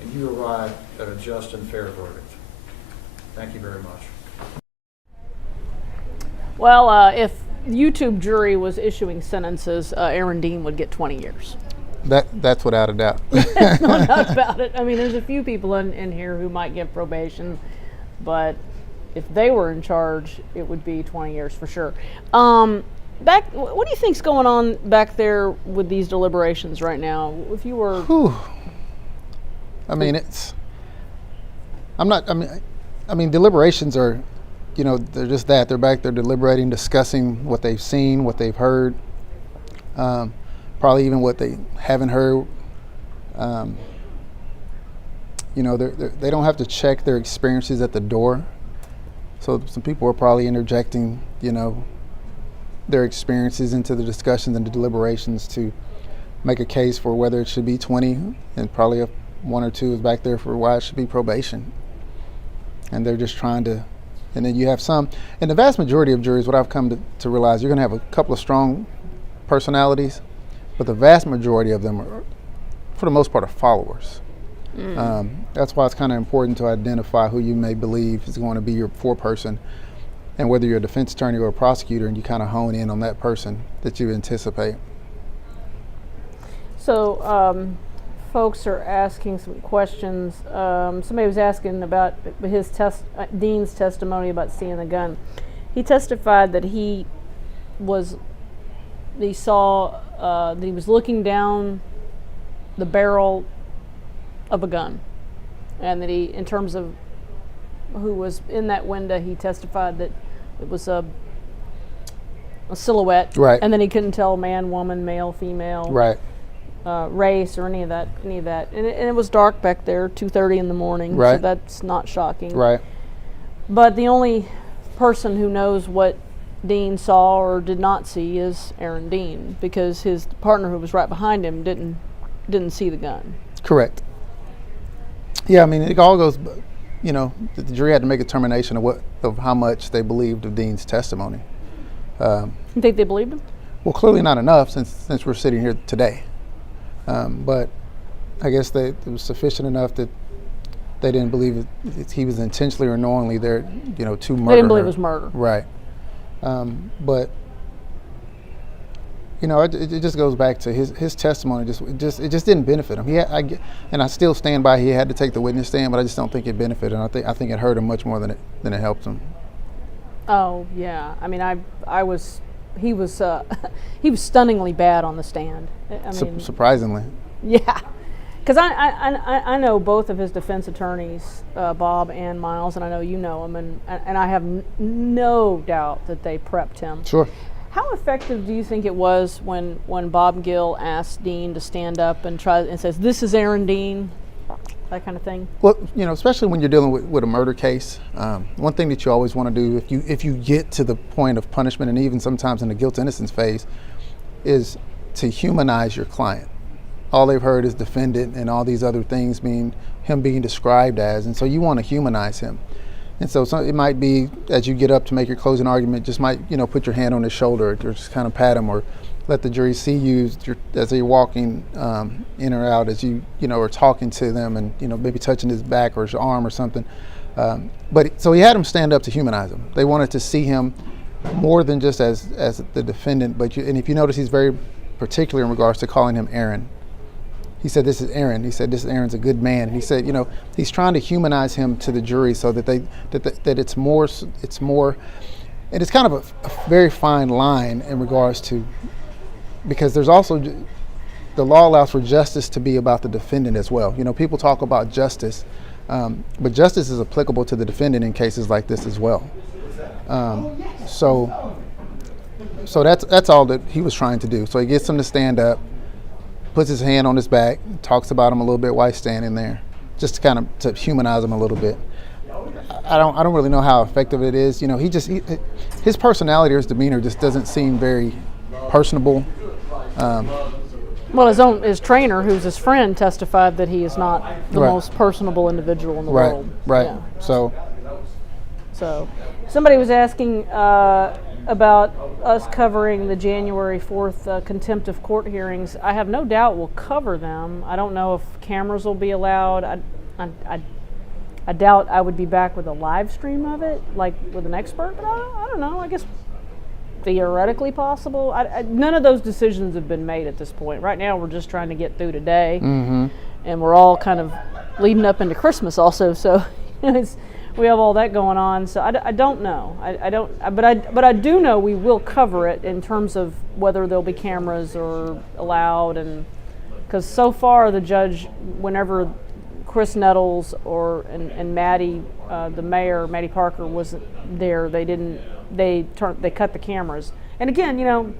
And you arrive at a just and fair verdict. Thank you very much. Well, if YouTube jury was issuing sentences, Aaron Dean would get 20 years. That's without a doubt. There's no doubt about it. I mean, there's a few people in here who might get probation, but if they were in charge, it would be 20 years for sure. What do you think's going on back there with these deliberations right now? If you were, I mean, deliberations are, they're just that. They're back there deliberating, discussing what they've seen, what they've heard, probably even what they haven't heard. They don't have to check their experiences at the door. So some people are probably interjecting, their experiences into the discussions and the deliberations to make a case for whether it should be 20, and probably one or two is back there for why it should be probation. And they're just trying to, And then you have some, and the vast majority of juries, what I've come to realize, you're going to have a couple of strong personalities, but the vast majority of them are, for the most part, are followers. That's why it's kind of important to identify who you may believe is going to be your foreperson, and whether you're a defense attorney or a prosecutor, and you kind of hone in on that person that you anticipate. So folks are asking some questions. Somebody was asking about Dean's testimony about seeing the gun. He testified that he saw that he was looking down the barrel of a gun, and that he, in terms of who was in that window, he testified that it was a silhouette, right? And then he couldn't tell man, woman, male, female, right? Race or any of that, and it was dark back there, 2:30 in the morning, right? So that's not shocking, right? But the only person who knows what Dean saw or did not see is Aaron Dean, because his partner, who was right behind him, didn't see the gun. Correct. Yeah, I mean, it all goes, the jury had to make a determination of how much they believed of Dean's testimony. You think they believed him? Well, clearly not enough, since we're sitting here today. But I guess it was sufficient enough that they didn't believe he was intentionally or knowingly there, to murder. They didn't believe it was murder. Right. But it just goes back to his testimony. It just didn't benefit him. And I still stand by. He had to take the witness stand, but I just don't think it benefited him. I think it hurt him much more than it helped him. Oh yeah. I mean, he was stunningly bad on the stand. I mean, surprisingly. Yeah. Because I know both of his defense attorneys, Bob and Miles, and I know you know him, and I have no doubt that they prepped him. Sure. How effective do you think it was when Bob Gill asked Dean to stand up and says, "This is Aaron Dean," that kind of thing? Well, especially when you're dealing with a murder case, one thing that you always want to do if you get to the point of punishment, and even sometimes in the guilt-innocence phase, is to humanize your client. All they've heard is defendant and all these other things being described as, and so you want to humanize him. And so it might be, as you get up to make your closing argument, just might put your hand on his shoulder or just kind of pat him, or let the jury see you as you're walking in or out, as you are talking to them, and maybe touching his back or his arm or something. So he had him stand up to humanize him. They wanted to see him more than just as the defendant, and if you notice, he's very particular in regards to calling him Aaron. He said, "This is Aaron." He said, "This Aaron's a good man." And he said, he's trying to humanize him to the jury so that that it's more, and it's kind of a very fine line in regards to, because there's also, the law allows for justice to be about the defendant as well. People talk about justice, but justice is applicable to the defendant in cases like this as well. So that's all that he was trying to do. So he gets him to stand up, puts his hand on his back, talks about him a little bit while he's standing there, just to humanize him a little bit. I don't really know how effective it is. His personality or his demeanor just doesn't seem very personable. Well, his trainer, who's his friend, testified that he is not the most personable individual in the world. Right. Yeah. So somebody was asking about us covering the January 4th contempt of court hearings. I have no doubt we'll cover them. I don't know if cameras will be allowed. I doubt I would be back with a live stream of it, like with an expert, but I don't know. I guess theoretically possible. None of those decisions have been made at this point. Right now we're just trying to get through today, and we're all kind of leading up into Christmas also, so we have all that going on. So I don't know. But I do know we will cover it in terms of whether there'll be cameras or allowed, and because so far the judge, whenever Chris Nettles and Maddie, the mayor, Maddie Parker, wasn't there, they cut the cameras. And again,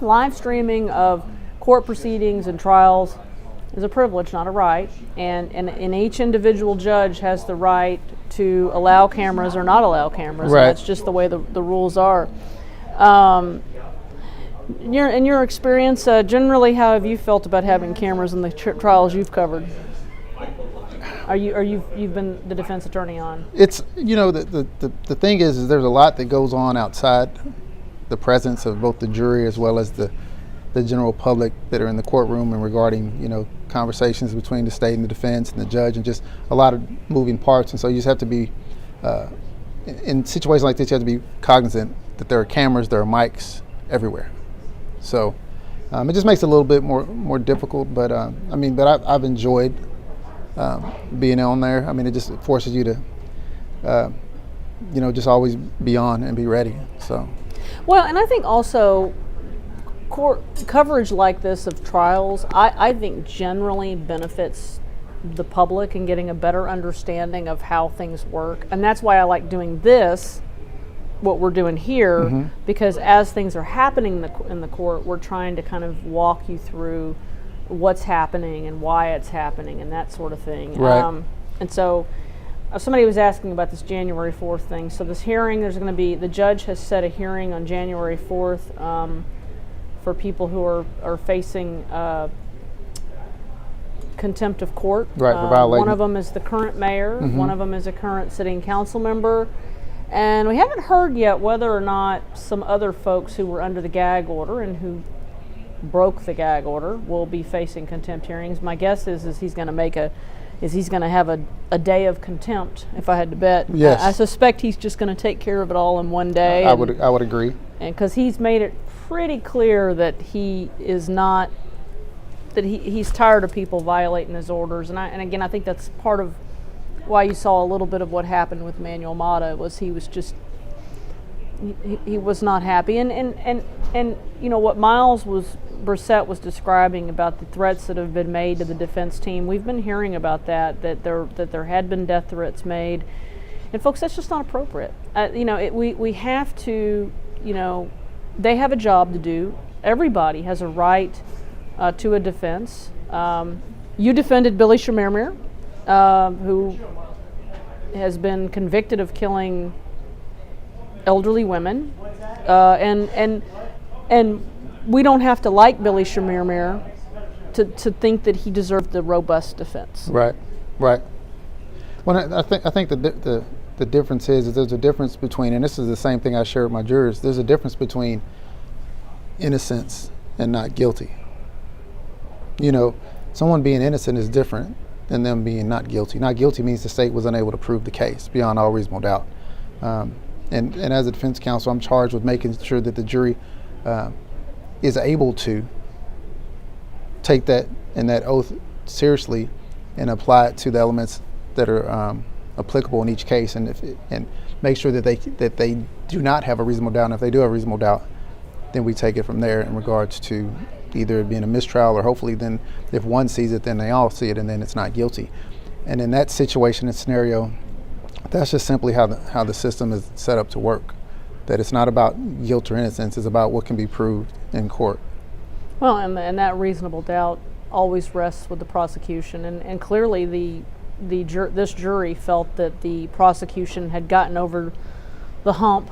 live streaming of court proceedings and trials is a privilege, not a right. And each individual judge has the right to allow cameras or not allow cameras. Right. And that's just the way the rules are. In your experience, generally, how have you felt about having cameras in the trials you've covered? You've been the defense attorney on? It's, the thing is there's a lot that goes on outside the presence of both the jury as well as the general public that are in the courtroom, and regarding, conversations between the state and the defense and the judge, and just a lot of moving parts. And so you just have to be, in situations like this, you have to be cognizant that there are cameras, there are mics everywhere. So it just makes it a little bit more difficult, but I've enjoyed being on there. It just forces you to, just always be on and be ready. So. Well, and I think also court coverage like this of trials, I think generally benefits the public in getting a better understanding of how things work. And that's why I like doing this, what we're doing here, because as things are happening in the court, we're trying to kind of walk you through what's happening and why it's happening and that sort of thing. Right. And so somebody was asking about this January 4th thing. So this hearing, the judge has set a hearing on January 4th for people who are facing contempt of court. Right, for violating. One of them is the current mayor. One of them is a current sitting council member. And we haven't heard yet whether or not some other folks who were under the gag order and who broke the gag order will be facing contempt hearings. My guess is he's going to have a day of contempt, if I had to bet. Yes. I suspect he's just going to take care of it all in one day. I would agree. And because he's made it pretty clear that he is not, that he's tired of people violating his orders. And again, I think that's part of why you saw a little bit of what happened with Manuel Mata, was he was just, he was not happy. And what Miles Brissett was describing about the threats that have been made to the defense team, we've been hearing about that there had been death threats made. And folks, that's just not appropriate. We have to, they have a job to do. Everybody has a right to a defense. You defended Billy Shamirmir, who has been convicted of killing elderly women, and we don't have to like Billy Shamirmir to think that he deserved the robust defense. Right. Well, I think the difference is there's a difference between, and this is the same thing I share with my jurors, there's a difference between innocence and not guilty. Someone being innocent is different than them being not guilty. Not guilty means the state was unable to prove the case beyond all reasonable doubt. And as a defense counsel, I'm charged with making sure that the jury is able to take that and that oath seriously and apply it to the elements that are applicable in each case, and make sure that they do not have a reasonable doubt. And if they do have a reasonable doubt, then we take it from there in regards to either it being a mistrial, or hopefully then if one sees it, then they all see it, and then it's not guilty. And in that situation and scenario, that's just simply how the system is set up to work. That it's not about guilt or innocence, it's about what can be proved in court. Well, and that reasonable doubt always rests with the prosecution, and clearly this jury felt that the prosecution had gotten over the hump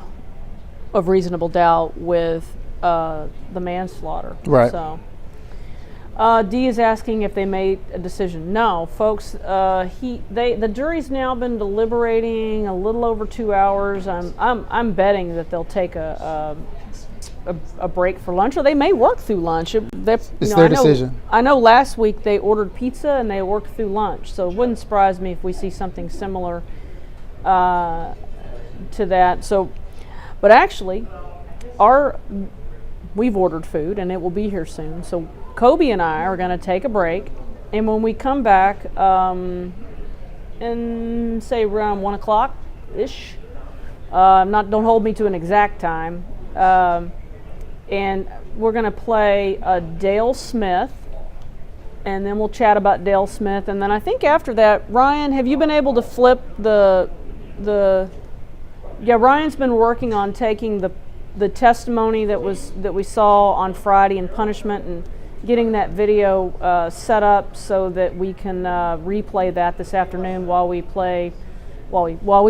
of reasonable doubt with the manslaughter. Right. So, Dee is asking if they made a decision. No, folks. The jury's now been deliberating a little over 2 hours. I'm betting that they'll take a break for lunch, or they may work through lunch. It's their decision. I know last week they ordered pizza and they worked through lunch, so it wouldn't surprise me if we see something similar to that. So, but actually, we've ordered food and it will be here soon. So Kobe and I are going to take a break, and when we come back, and say around 1 o'clock ish, don't hold me to an exact time, and we're going to play Dale Smith, and then we'll chat about Dale Smith, and then I think after that, Ryan, have you been able to flip Ryan's been working on taking the testimony that we saw on Friday in punishment and getting that video set up so that we can replay that this afternoon while we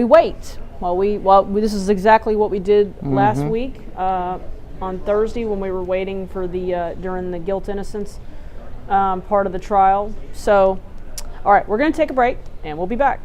wait. This is exactly what we did last week on Thursday when we were waiting for during the guilt innocence part of the trial. So, all right, we're going to take a break. and we'll be back.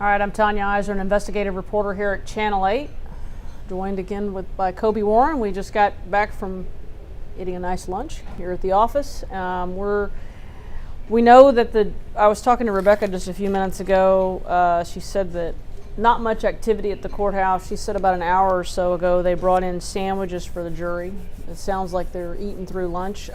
All right, I'm Tanya Iser, an investigative reporter here at Channel 8, joined again by Kobe Warren. We just got back from eating a nice lunch here at the office. We know that I was talking to Rebecca just a few minutes ago. She said that not much activity at the courthouse. She said about an hour or so ago they brought in sandwiches for the jury. It sounds like they're eating through lunch.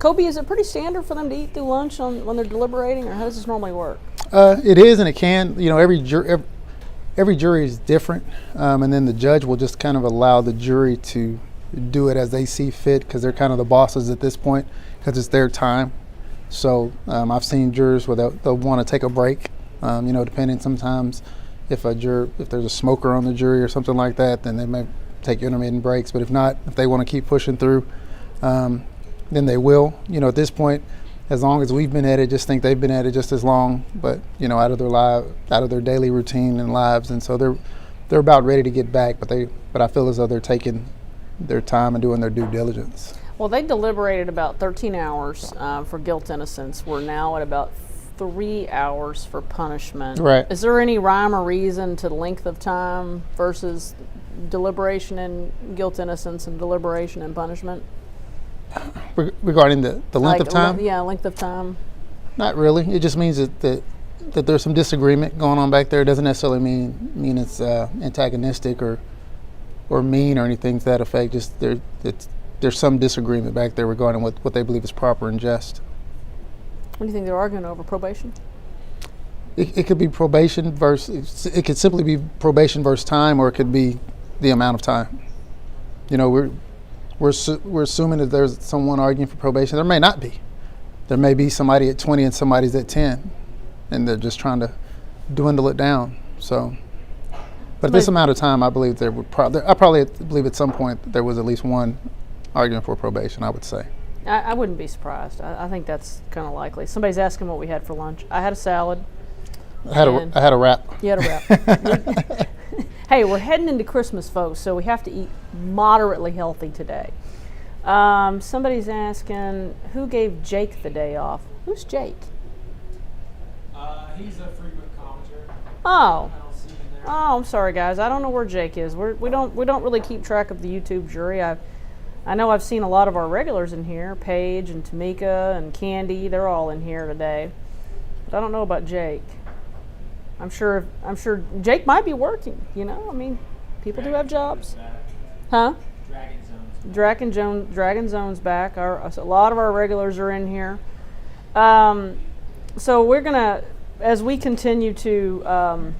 Kobe, is it pretty standard for them to eat through lunch when they're deliberating, or how does this normally work? It is, and it can. You know, every jury is different, and then the judge will just kind of allow the jury to do it as they see fit, because they're kind of the bosses at this point, because it's their time. So I've seen jurors where they'll want to take a break. Depending sometimes if there's a smoker on the jury or something like that, then they may take intermittent breaks. But if not, if they want to keep pushing through, then they will. At this point, as long as we've been at it, just think they've been at it just as long, but out of their daily routine and lives, and so they're about ready to get back. But I feel as though they're taking their time and doing their due diligence. Well, they deliberated about 13 hours for guilt innocence. We're now at about 3 hours for punishment. Right. Is there any rhyme or reason to the length of time versus deliberation and guilt innocence and deliberation and punishment? Regarding the length of time? Length of time. Not really. It just means that there's some disagreement going on back there. It doesn't necessarily mean it's antagonistic or mean or anything to that effect. Just there's some disagreement back there regarding what they believe is proper and just. What do you think they're arguing over? Probation? It could be probation versus. It could simply be probation versus time, or it could be the amount of time. We're assuming that there's someone arguing for probation. There may not be. There may be somebody at 20 and somebody's at 10, and they're just trying to dwindle it down. So, but at this amount of time, I believe I probably believe at some point there was at least one arguing for probation, I would say. I wouldn't be surprised. I think that's kind of likely. Somebody's asking what we had for lunch. I had a salad. I had a wrap. You had a wrap. Hey, we're heading into Christmas, folks, so we have to eat moderately healthy today. Somebody's asking, who gave Jake the day off? Who's Jake? He's a frequent commenter. Oh, I'm sorry, guys. I don't know where Jake is. We don't really keep track of the YouTube jury. I know I've seen a lot of our regulars in here, Paige and Tamika and Candy. They're all in here today, but I don't know about Jake. I'm sure Jake might be working. People do have jobs. Huh? Dragon Zone's back. A lot of our regulars are in here. So we're gonna, as we continue to.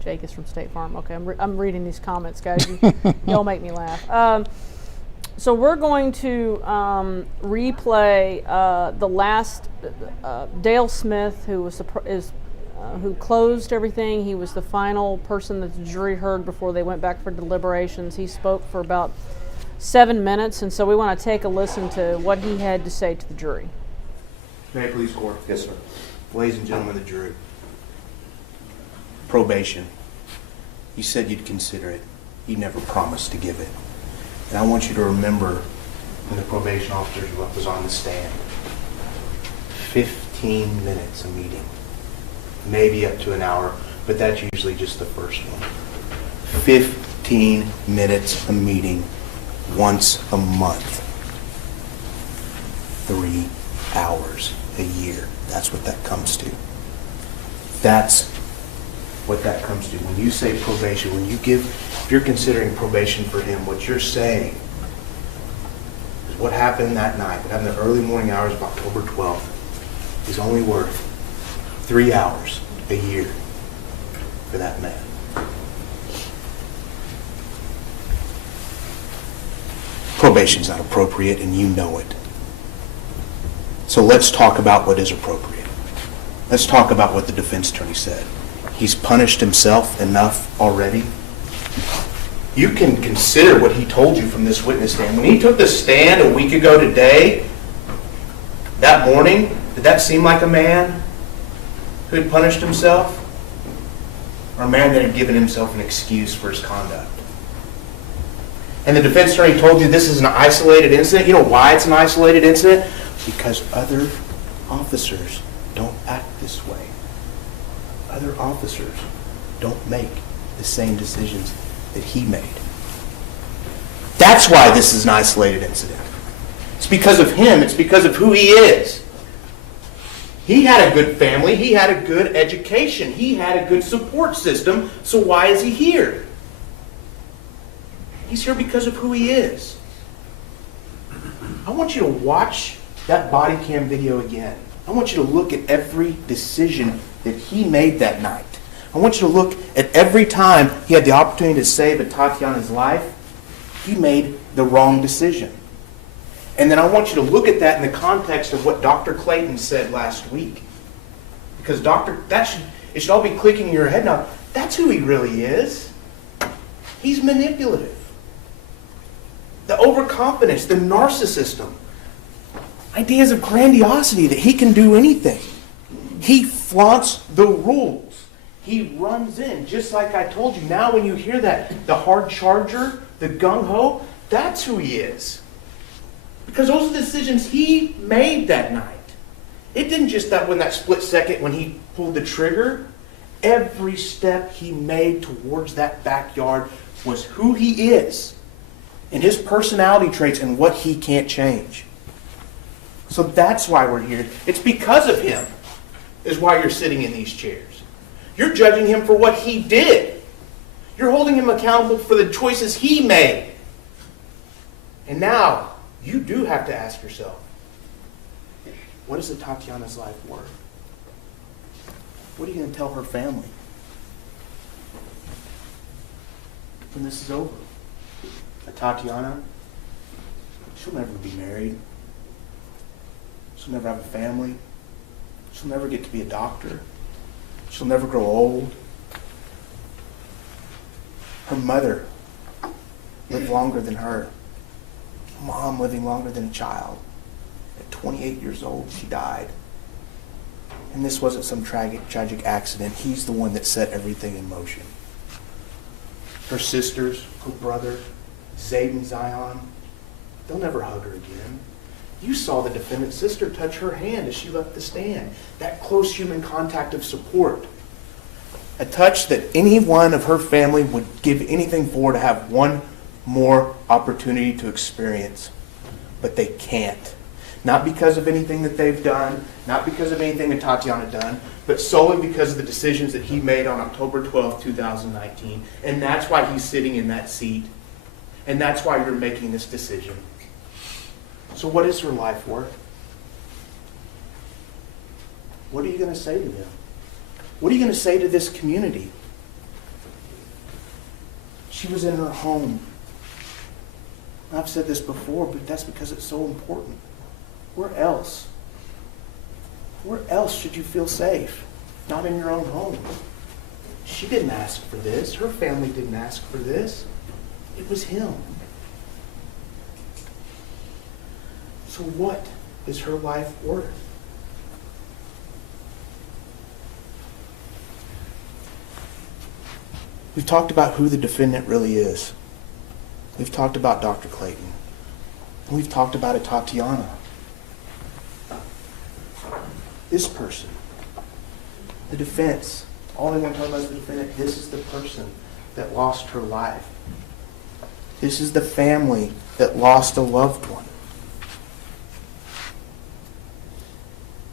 Jake is from State Farm. Okay, I'm reading these comments, guys. Y'all make me laugh. So we're going to replay the last Dale Smith, who closed everything. He was the final person that the jury heard before they went back for deliberations. He spoke for about 7 minutes, and so we want to take a listen to what he had to say to the jury. May it please court? Yes, sir. Ladies and gentlemen of the jury, probation. You said you'd consider it. You never promised to give it. And I want you to remember when the probation officer was on the stand. 15 minutes a meeting. Maybe up to an hour, but that's usually just the first one. 15 minutes a meeting once a month. 3 hours a year. That's what that comes to. That's what that comes to. When you say probation, if you're considering probation for him, what you're saying is what happened that night, what happened in the early morning hours of October 12th, is only worth 3 hours a year for that man. Probation's not appropriate, and you know it. So let's talk about what is appropriate. Let's talk about what the defense attorney said. He's punished himself enough already. You can consider what he told you from this witness stand. When he took the stand a week ago today, that morning, did that seem like a man who had punished himself? Or a man that had given himself an excuse for his conduct? And the defense attorney told you this is an isolated incident. You know why it's an isolated incident? Because other officers don't act this way. other officers don't make the same decisions that he made. That's why this is an isolated incident. It's because of him. It's because of who he is. He had a good family. He had a good education. He had a good support system. So why is he here? He's here because of who he is. I want you to watch that body cam video again. I want you to look at every decision that he made that night. I want you to look at every time he had the opportunity to save Atatiana's life, he made the wrong decision. And then I want you to look at that in the context of what Dr. Clayton said last week. Because it should all be clicking in your head now. That's who he really is. He's manipulative. The overconfidence, the narcissism. Ideas of grandiosity that he can do anything. He flaunts the rules. He runs in, just like I told you. Now when you hear that, the hard charger, the gung-ho, that's who he is. Because those are the decisions he made that night. It didn't just that when that split second when he pulled the trigger. Every step he made towards that backyard was who he is. And his personality traits and what he can't change. So that's why we're here. It's because of him is why you're sitting in these chairs. You're judging him for what he did. You're holding him accountable for the choices he made. And now, you do have to ask yourself, what is Atatiana's life worth? What are you going to tell her family when this is over? Atatiana, she'll never be married. She'll never have a family. She'll never get to be a doctor. She'll never grow old. Her mother lived longer than her. Mom living longer than a child. At 28 years old, she died. And this wasn't some tragic accident. He's the one that set everything in motion. Her sisters, her brother, Zayd and Zion, they'll never hug her again. You saw the defendant's sister touch her hand as she left the stand. That close human contact of support. A touch that any one of her family would give anything for to have one more opportunity to experience. But they can't. Not because of anything that they've done, not because of anything that Atatiana done, but solely because of the decisions that he made on October 12, 2019. And that's why he's sitting in that seat. And that's why you're making this decision. So what is her life worth? What are you going to say to them? What are you going to say to this community? She was in her home. I've said this before, but that's because it's so important. Where else? Where else should you feel safe? Not in your own home. She didn't ask for this. Her family didn't ask for this. It was him. So what is her life worth? We've talked about who the defendant really is. We've talked about Dr. Clayton. And we've talked about Atatiana. This person, the defense, all they want to talk about is the defendant. This is the person that lost her life. This is the family that lost a loved one.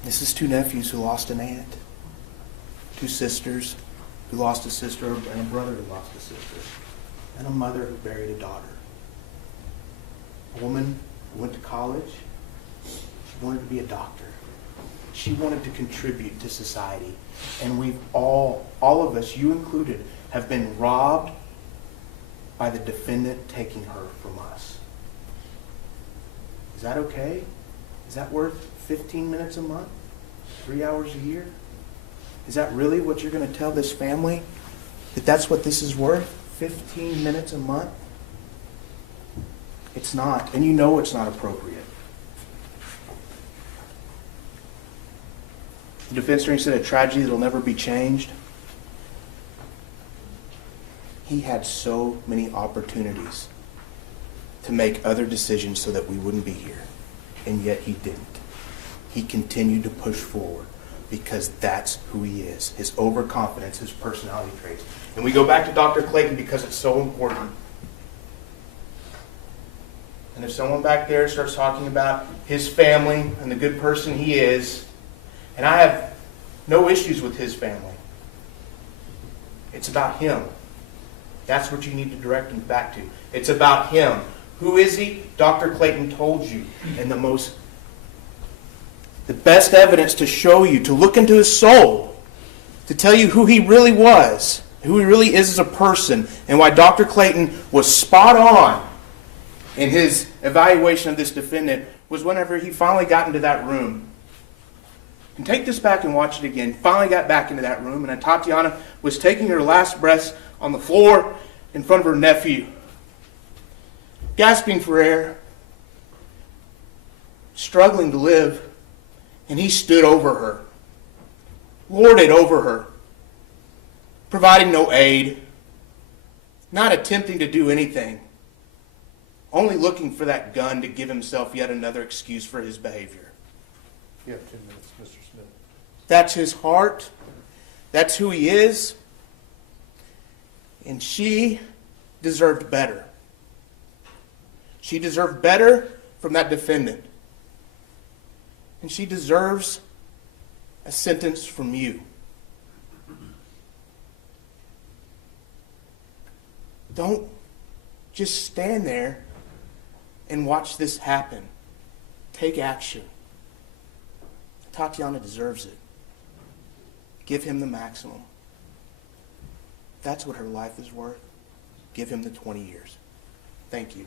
This is two nephews who lost an aunt. Two sisters who lost a sister, and a brother who lost a sister. And a mother who buried a daughter. A woman who went to college. She wanted to be a doctor. She wanted to contribute to society. And we've all of us, you included, have been robbed by the defendant taking her from us. Is that okay? Is that worth 15 minutes a month? 3 hours a year? Is that really what you're going to tell this family? That that's what this is worth? 15 minutes a month? It's not. And you know it's not appropriate. The defense attorney said a tragedy that will never be changed. He had so many opportunities to make other decisions so that we wouldn't be here. And yet he didn't. He continued to push forward. because that's who he is, his overconfidence, his personality traits. And we go back to Dr. Clayton because it's so important. And if someone back there starts talking about his family and the good person he is, and I have no issues with his family, it's about him. That's what you need to direct him back to. It's about him. Who is he? Dr. Clayton told you. And the best evidence to show you, to look into his soul, to tell you who he really was, who he really is as a person, and why Dr. Clayton was spot on in his evaluation of this defendant, was whenever he finally got into that room. And take this back and watch it again. Finally got back into that room, and Atatiana was taking her last breaths on the floor in front of her nephew, gasping for air, struggling to live, and he stood over her, lorded over her, providing no aid, not attempting to do anything, only looking for that gun to give himself yet another excuse for his behavior. You have 2 minutes, Mr. Smith. That's his heart. That's who he is. And she deserved better. She deserved better from that defendant. And she deserves a sentence from you. Don't just stand there and watch this happen. Take action. Atatiana deserves it. Give him the maximum. That's what her life is worth. Give him the 20 years. Thank you.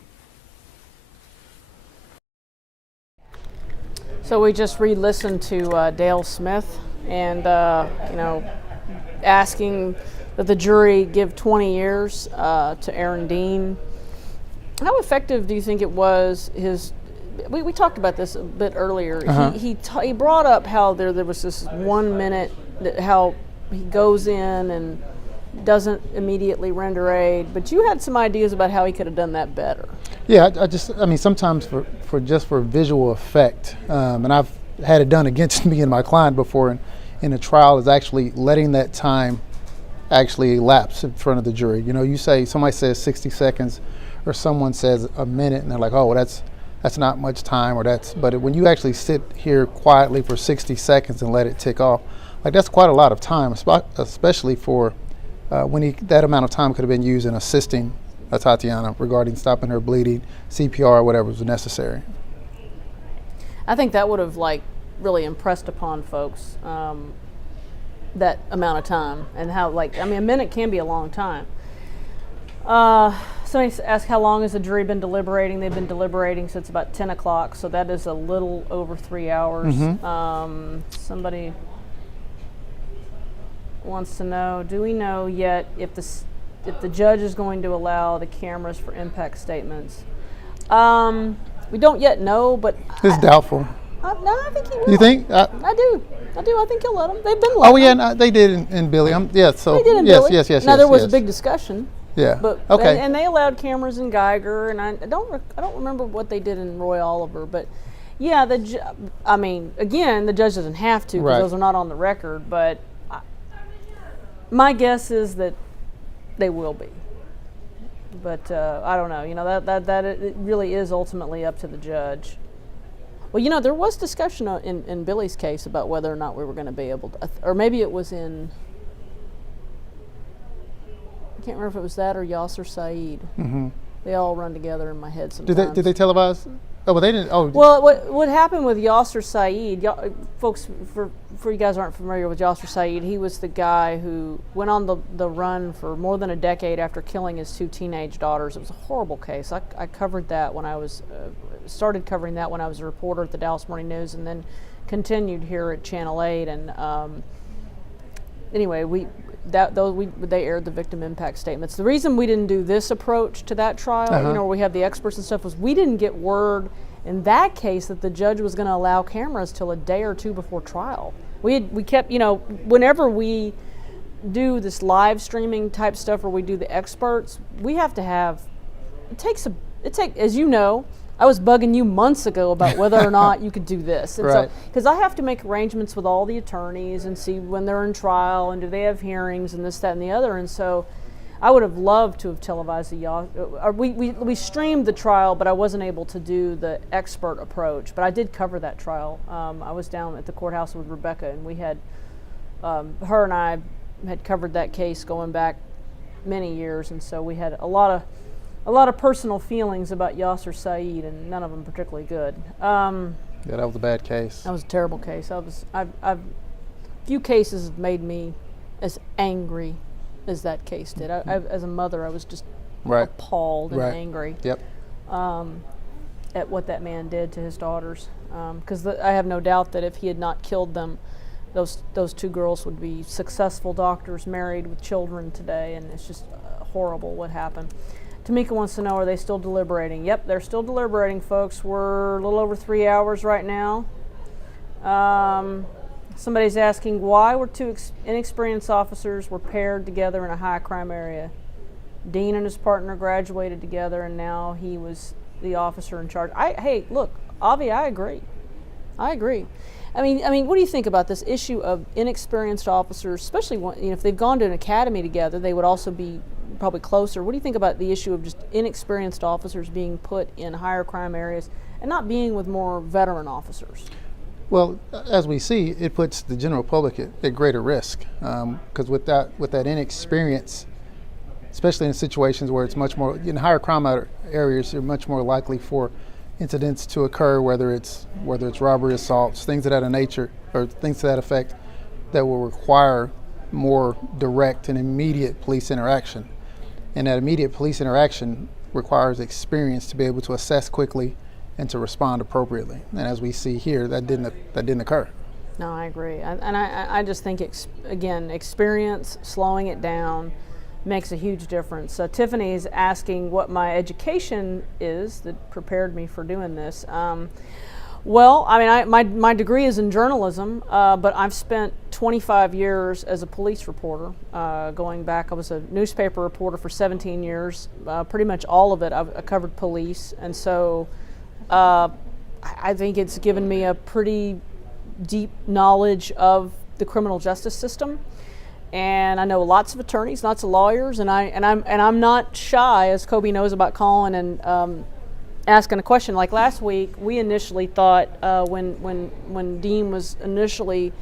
So we just re-listened to Dale Smith and, asking that the jury give 20 years to Aaron Dean. How effective do you think it was? We talked about this a bit earlier. Uh-huh. He brought up how there was this 1 minute, how he goes in and doesn't immediately render aid, but you had some ideas about how he could have done that better. Yeah, I mean, sometimes for visual effect, and I've had it done against me and my client before in a trial, is actually letting that time actually elapse in front of the jury. You know, somebody says 60 seconds, or someone says a minute, and they're like, oh, well, that's not much time, but when you actually sit here quietly for 60 seconds and let it tick off, like that's quite a lot of time, especially for when that amount of time could have been used in assisting Atatiana regarding stopping her bleeding, CPR, whatever was necessary. I think that would have really impressed upon folks that amount of time and how a minute can be a long time. Somebody asked how long has the jury been deliberating? They've been deliberating since about 10 o'clock, so that is a little over 3 hours. Mm-hmm. Somebody wants to know, do we know yet if the judge is going to allow the cameras for impact statements? We don't yet know, but it's doubtful. No, I think he will. You think? I do. I think he'll let them. They've been letting Oh yeah, them. no, they did in Billy. They did in Billy. Yes. Now there was a big discussion. Yeah. But okay. And they allowed cameras in Geiger, and I don't remember what they did in Roy Oliver, but yeah, again, the judge doesn't have to because those are not on the record, but my guess is that they will be. But I don't know. That it really is ultimately up to the judge. Well, there was discussion in Billy's case about whether or not we were going to be able to, or maybe it was in, I can't remember if it was that or Yasser Saeed. Mm-hmm. They all run together in my head sometimes. Did they televise? Oh, well, they didn't. Oh. Well, what happened with Yasser Saeed, folks, for you guys aren't familiar with Yasser Saeed, he was the guy who went on the run for more than a decade after killing his 2 teenage daughters. It was a horrible case. I covered that when I was, started covering that when I was a reporter at the Dallas Morning News, and then continued here at Channel 8. And anyway, they aired the victim impact statements. The reason we didn't do this approach to that trial, where we have the experts and stuff, was we didn't get word in that case that the judge was going to allow cameras till a day or two before trial. We kept, whenever we do this live streaming type stuff where we do the experts, we have to have, as you know, I was bugging you months ago about whether or not you could do this. And Right. because I have to make arrangements with all the attorneys and see when they're in trial and do they have hearings and this, that, and the other. And so I would have loved to have televised we streamed the trial, but I wasn't able to do the expert approach. But I did cover that trial. I was down at the courthouse with Rebecca, and we had, her and I had covered that case going back many years, and so we had a lot of personal feelings about Yasser Saeed, and none of them particularly good. Yeah, that was a bad case. That was a terrible case. Few cases have made me as angry as that case did. As a mother, I was just appalled and angry at what that man did to his daughters. Because I have no doubt that if he had not killed them, those two girls would be successful doctors, married with children today, and it's just horrible what happened. Tamika wants to know, are they still deliberating? Yep, they're still deliberating, folks. We're a little over 3 hours right now. Somebody's asking why were two inexperienced officers were paired together in a high crime area. Dean and his partner graduated together, and now he was the officer in charge. Hey, look, Avi, I agree. I mean, what do you think about this issue of inexperienced officers, especially if they've gone to an academy together, they would also be probably closer. What do you think about the issue of just inexperienced officers being put in higher crime areas and not being with more veteran officers? Well, as we see, it puts the general public at greater risk because with that inexperience, especially in situations where it's much more in higher crime areas, you're much more likely for incidents to occur, whether it's robbery, assaults, things of that nature, or things to that effect, that will require more direct and immediate police interaction. And that immediate police interaction requires experience to be able to assess quickly and to respond appropriately. And as we see here, that didn't occur. No, I agree. I just think, experience, slowing it down, makes a huge difference. Tiffany is asking what my education is that prepared me for doing this. Well, I mean, my degree is in journalism, but I've spent 25 years as a police reporter. Going back, I was a newspaper reporter for 17 years. Pretty much all of it, I covered police, and so I think it's given me a pretty deep knowledge of the criminal justice system. And I know lots of attorneys, lots of lawyers, and I'm not shy, as Kobe knows, about calling and asking a question. Like last week, we initially thought when Dean was initially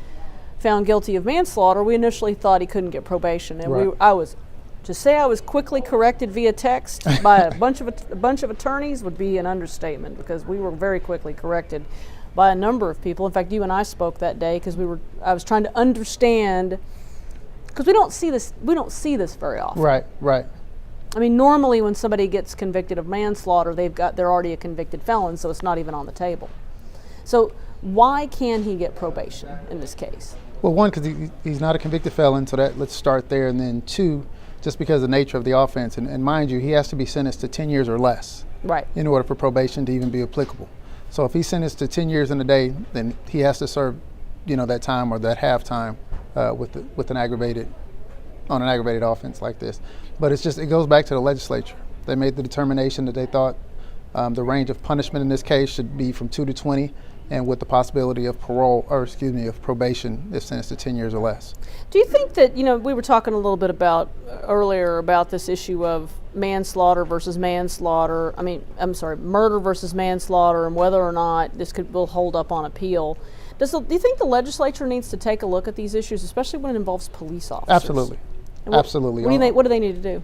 found guilty of manslaughter, we initially thought he couldn't get probation, and I was quickly corrected via text by a bunch of attorneys would be an understatement, because we were very quickly corrected by a number of people. In fact, you and I spoke that day because I was trying to understand. Because we don't see this very often. Right. I mean, normally when somebody gets convicted of manslaughter, they're already a convicted felon, so it's not even on the table. So why can he get probation in this case? Well, one, because he's not a convicted felon, so let's start there. And then two, just because of the nature of the offense. And mind you, he has to be sentenced to 10 years or less in order for probation to even be applicable. So if he's sentenced to 10 years in a day, then he has to serve, that time or that half time with an aggravated offense like this. But it goes back to the legislature. They made the determination that they thought the range of punishment in this case should be from 2 to 20, and with the possibility of of probation if sentenced to 10 years or less. Do you think that, we were talking a little bit earlier about this issue of manslaughter versus manslaughter, murder versus manslaughter, and whether or not this will hold up on appeal. Do you think the legislature needs to take a look at these issues, especially when it involves police officers? Absolutely. Absolutely. What do they need to do?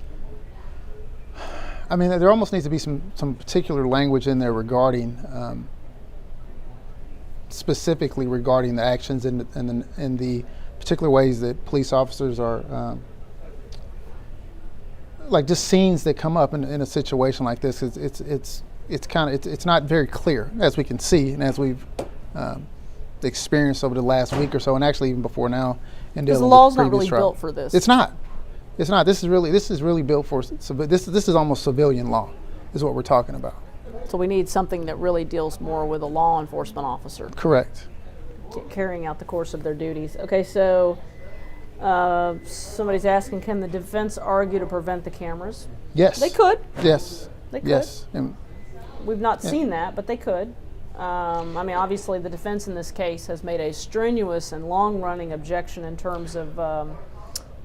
I mean, there almost needs to be some particular language in there regarding, specifically regarding the actions and the particular ways that police officers are, like just scenes that come up in a situation like this. It's not very clear, as we can see and as we've experienced over the last week or so, and actually even before now. Because the law's not really built for this. It's not. This is really built for. This is almost civilian law, is what we're talking about. So we need something that really deals more with a law enforcement officer. Correct. Carrying out the course of their duties. Okay, so somebody's asking, can the defense argue to prevent the cameras? Yes. They could. Yes. They could. Yes. And we've not seen that, but they could. I mean, obviously, the defense in this case has made a strenuous and long-running objection in terms of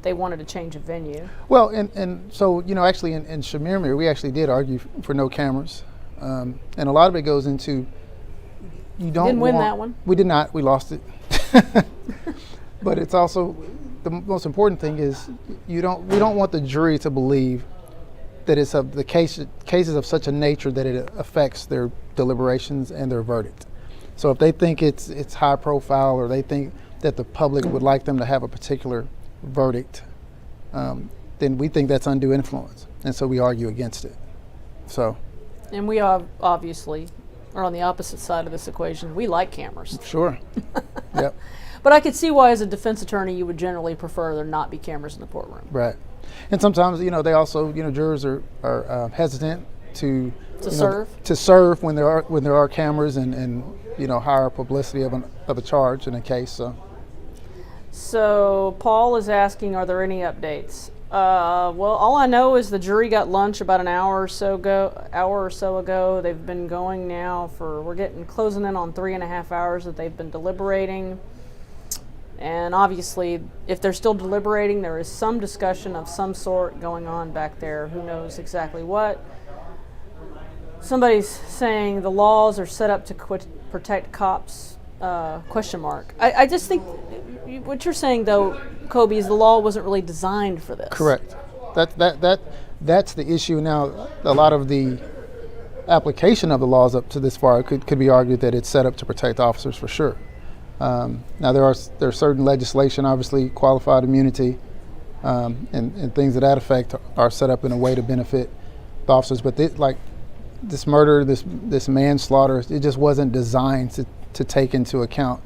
they wanted to change a venue. Well, and so, actually in Shamirmir, we actually did argue for no cameras. And a lot of it goes into, you don't Didn't win that one. We did not. We lost it. But it's also, the most important thing is, we don't want the jury to believe that it's of the cases of such a nature that it affects their deliberations and their verdict. So if they think it's high profile, or they think that the public would like them to have a particular verdict, then we think that's undue influence, and so we argue against it. So. And we obviously are on the opposite side of this equation. We like cameras. Sure. Yep. But I could see why, as a defense attorney, you would generally prefer there not be cameras in the courtroom. Right. And sometimes, they also, jurors are hesitant to serve when there are cameras and higher publicity of a charge in a case. So Paul is asking, are there any updates? Well, all I know is the jury got lunch about an hour or so ago. They've been going now we're closing in on 3.5 hours that they've been deliberating. And obviously, if they're still deliberating, there is some discussion of some sort going on back there. Who knows exactly what? Somebody's saying the laws are set up to protect cops, question mark. I just think what you're saying, though, Kobe, is the law wasn't really designed for this. Correct. That's the issue. Now, a lot of the application of the laws up to this far could be argued that it's set up to protect officers for sure. Now there's certain legislation, obviously qualified immunity, and things of that effect are set up in a way to benefit the officers. But this murder, this manslaughter, it just wasn't designed to take into account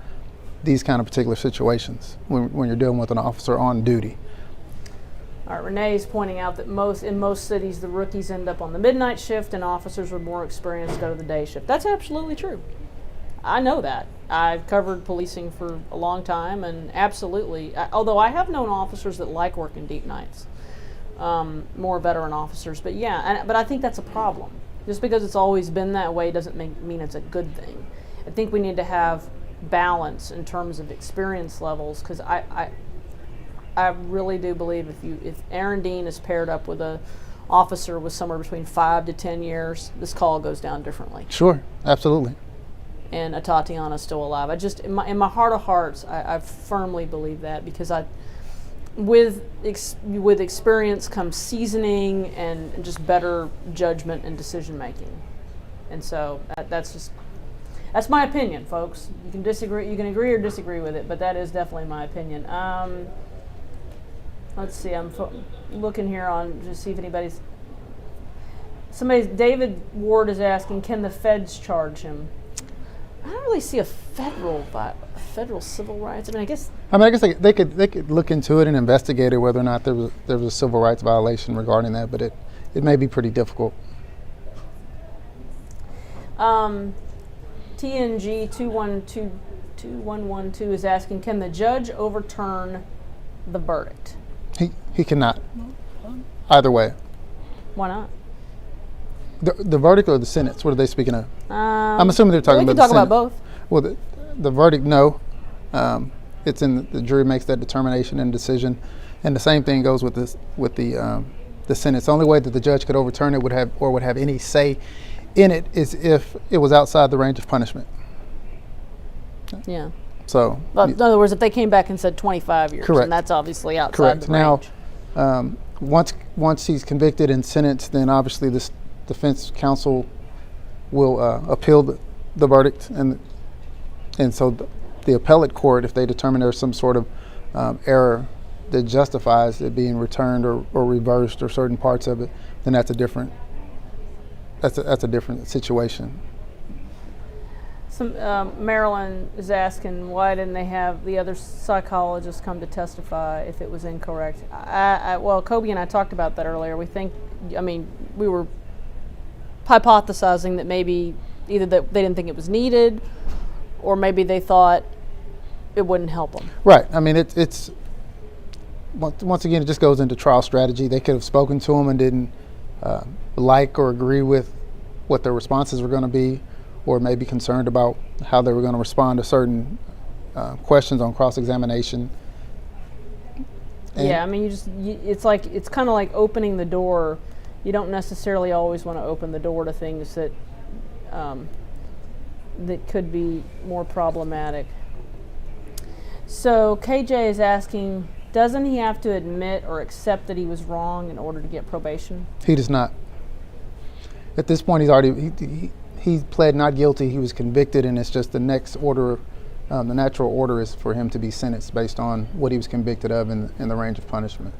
these kind of particular situations when you're dealing with an officer on duty. All right, Renee is pointing out that in most cities the rookies end up on the midnight shift and officers with more experience go to the day shift. That's absolutely true. I know that. I've covered policing for a long time, and absolutely, although I have known officers that like working deep nights, more veteran officers, but but I think that's a problem. Just because it's always been that way doesn't mean it's a good thing. I think we need to have balance in terms of experience levels, because I really do believe if Aaron Dean is paired up with a officer with somewhere between 5 to 10 years, this call goes down differently. Sure, absolutely. And Atatiana's still alive. I just, in my heart of hearts, I firmly believe that, because with experience comes seasoning and just better judgment and decision making. And so that's my opinion, folks. You can disagree, you can agree or disagree with it, but that is definitely my opinion. Let's see, I'm looking here to see if David Ward is asking, can the feds charge him? I don't really see a federal civil rights. I guess they could look into it and investigate it, whether or not there was a civil rights violation regarding that, but it may be pretty difficult. TNG 2112 is asking, can the judge overturn the verdict? He cannot. Either way. Why not? The verdict or the sentence? What are they speaking of? I'm assuming they're talking about the sentence. They can talk about both. Well, the verdict, no. It's in the jury makes that determination and decision, and the same thing goes with the sentence. The only way that the judge could overturn it would have any say in it is if it was outside the range of punishment. Yeah. So, in other words, if they came back and said 25 years, correct. And that's obviously outside the range. Now, once he's convicted and sentenced, then obviously this defense counsel will appeal the verdict, and so the appellate court, if they determine there's some sort of error that justifies it being returned or reversed or certain parts of it, then that's a different situation. Marilyn is asking, why didn't they have the other psychologist come to testify if it was incorrect? Well, Kobe and I talked about that earlier. We were hypothesizing that maybe either that they didn't think it was needed, or maybe they thought it wouldn't help them. Right. It's once again, it just goes into trial strategy. They could have spoken to him and didn't like or agree with what their responses were going to be, or maybe concerned about how they were going to respond to certain questions on cross-examination. Yeah, I mean, it's kind of like opening the door. You don't necessarily always want to open the door to things that that could be more problematic. So KJ is asking, doesn't he have to admit or accept that he was wrong in order to get probation? He does not. At this point, he pled not guilty. He was convicted, and it's just the next order. The natural order is for him to be sentenced based on what he was convicted of in the range of punishment.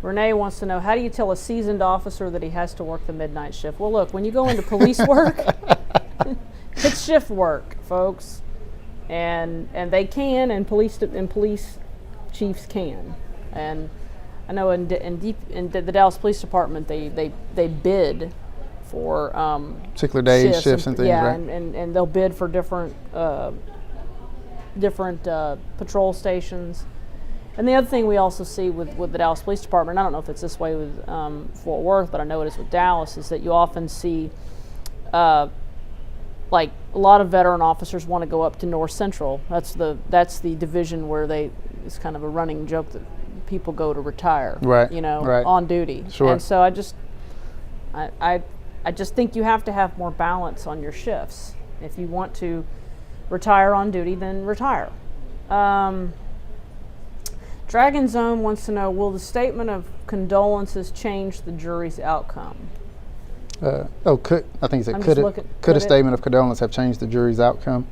Renee wants to know, how do you tell a seasoned officer that he has to work the midnight shift? Well, look, when you go into police work, it's shift work, folks, and they can, and police chiefs can. And I know in the Dallas Police Department, they bid for particular days, shifts, and things, yeah, right? and they'll bid for different patrol stations. And the other thing we also see with the Dallas Police Department, I don't know if it's this way with Fort Worth, but I know it is with Dallas, is that you often see like a lot of veteran officers want to go up to North Central. That's the division where it's kind of a running joke that people go to retire, right, right. On duty. Sure. And so I just think you have to have more balance on your shifts. If you want to retire on duty, then retire. Dragon Zone wants to know, will the statement of condolences change the jury's outcome? I think he said, could a statement of condolence have changed the jury's outcome?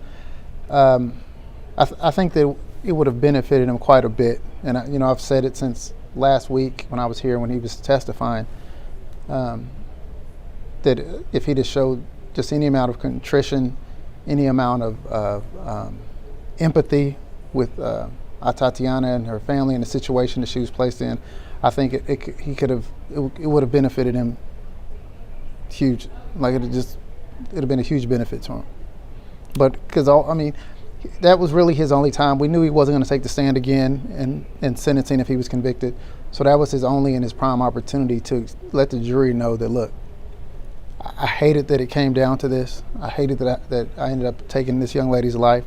I think that it would have benefited him quite a bit. And I've said it since last week when I was here, when he was testifying, that if he just showed just any amount of contrition, any amount of empathy with Atatiana and her family and the situation that she was placed in, I think it would have benefited him huge. Like it'd have been a huge benefit to him. But because that was really his only time. We knew he wasn't going to take the stand again in sentencing if he was convicted. So that was his only and his prime opportunity to let the jury know that, look, I hated that it came down to this. I hated that I ended up taking this young lady's life.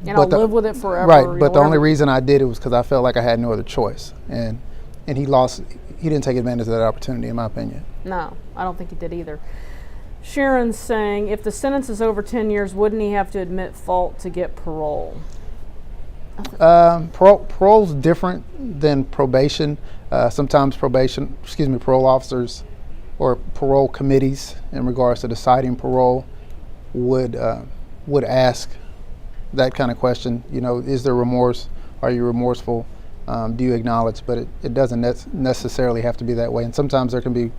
And I'll live with it forever. Right, but the only reason I did it was because I felt like I had no other choice. And he didn't take advantage of that opportunity, in my opinion. No, I don't think he did either. Sharon's saying, if the sentence is over 10 years, wouldn't he have to admit fault to get parole? Parole's different than probation. Sometimes parole officers or parole committees in regards to deciding parole would ask that kind of question. Is there remorse? Are you remorseful? Do you acknowledge? But it doesn't necessarily have to be that way. And sometimes there can be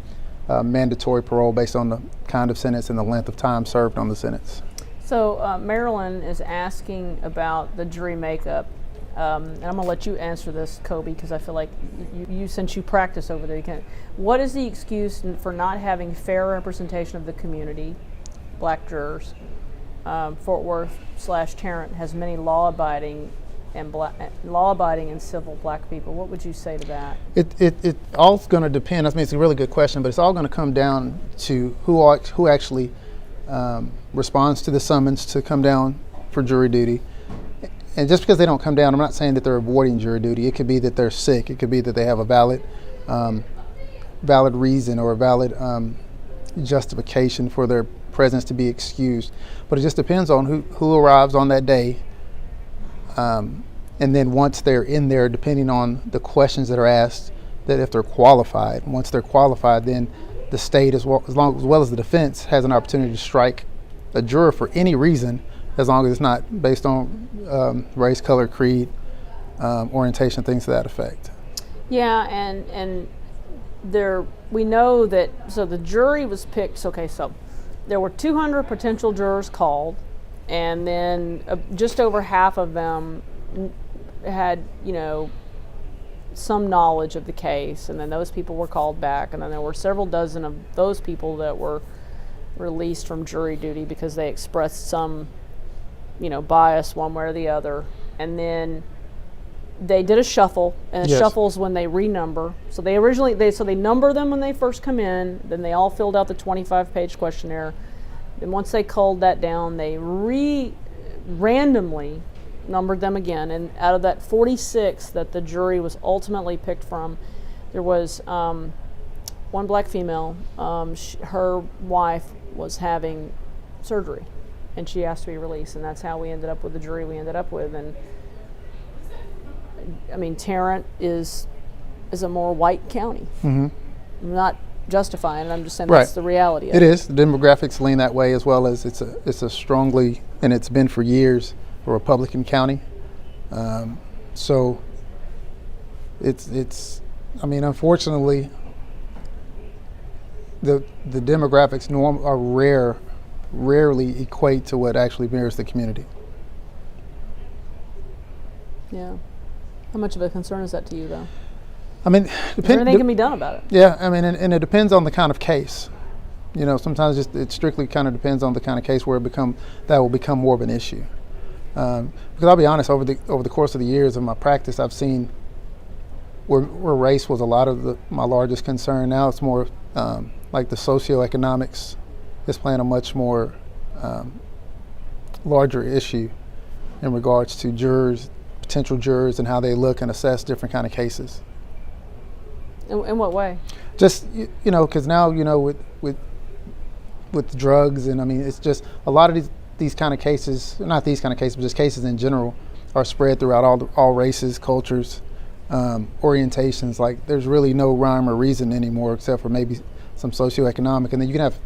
mandatory parole based on the kind of sentence and the length of time served on the sentence. So Marilyn is asking about the jury makeup. And I'm going to let you answer this, Kobe, because I feel like you since you practice over there, you can. What is the excuse for not having fair representation of the community, black jurors? Fort Worth/Tarrant has many law-abiding and civil black people. What would you say to that? It all's going to depend. It's a really good question, but it's all going to come down to who actually responds to the summons to come down for jury duty. And just because they don't come down, I'm not saying that they're avoiding jury duty. It could be that they're sick. It could be that they have a valid reason or a valid justification for their presence to be excused. But it just depends on who arrives on that day. And then once they're in there, depending on the questions that are asked, that if they're qualified, once they're qualified, then the state, as well as the defense, has an opportunity to strike a juror for any reason, as long as it's not based on race, color, creed, orientation, things to that effect. Yeah, and we know that, so the jury was picked, so there were 200 potential jurors called, and then just over half of them had, some knowledge of the case, and then those people were called back, and then there were several dozen of those people that were released from jury duty because they expressed some bias one way or the other. And then they did a shuffle, and a Yes. shuffle is when they renumber. So they number them when they first come in. Then they all filled out the 25-page questionnaire. Then once they culled that down, they randomly numbered them again. And out of that 46 that the jury was ultimately picked from, there was one black female. Her wife was having surgery, and she asked to be released, and that's how we ended up with the jury we ended up with. And I mean, Tarrant is a more white county. Mm-hmm. I'm not justifying it. I'm just saying Right. that's the reality of It is. The demographics lean that way, as well as it's a strongly, and it's been for years, a Republican county. So it's. I mean, unfortunately, the demographics rarely equate to what actually mirrors the community. Yeah. How much of a concern is that to you, though? I mean, Is there anything can be done about it? Yeah, I mean, and it depends on the kind of case. You know, sometimes it strictly kind of depends on the kind of case where that will become more of an issue. Because I'll be honest, over the course of the years of my practice, I've seen where race was a lot of my largest concern. Now it's more like the socioeconomics is playing a much more larger issue in regards to potential jurors, and how they look and assess different kind of cases. In what way? Just because now with drugs, and I mean, it's just a lot of these kind of cases, not these kind of cases, but just cases in general, are spread throughout all races, cultures, orientations. Like, there's really no rhyme or reason anymore, except for maybe some socioeconomic. And then you can have,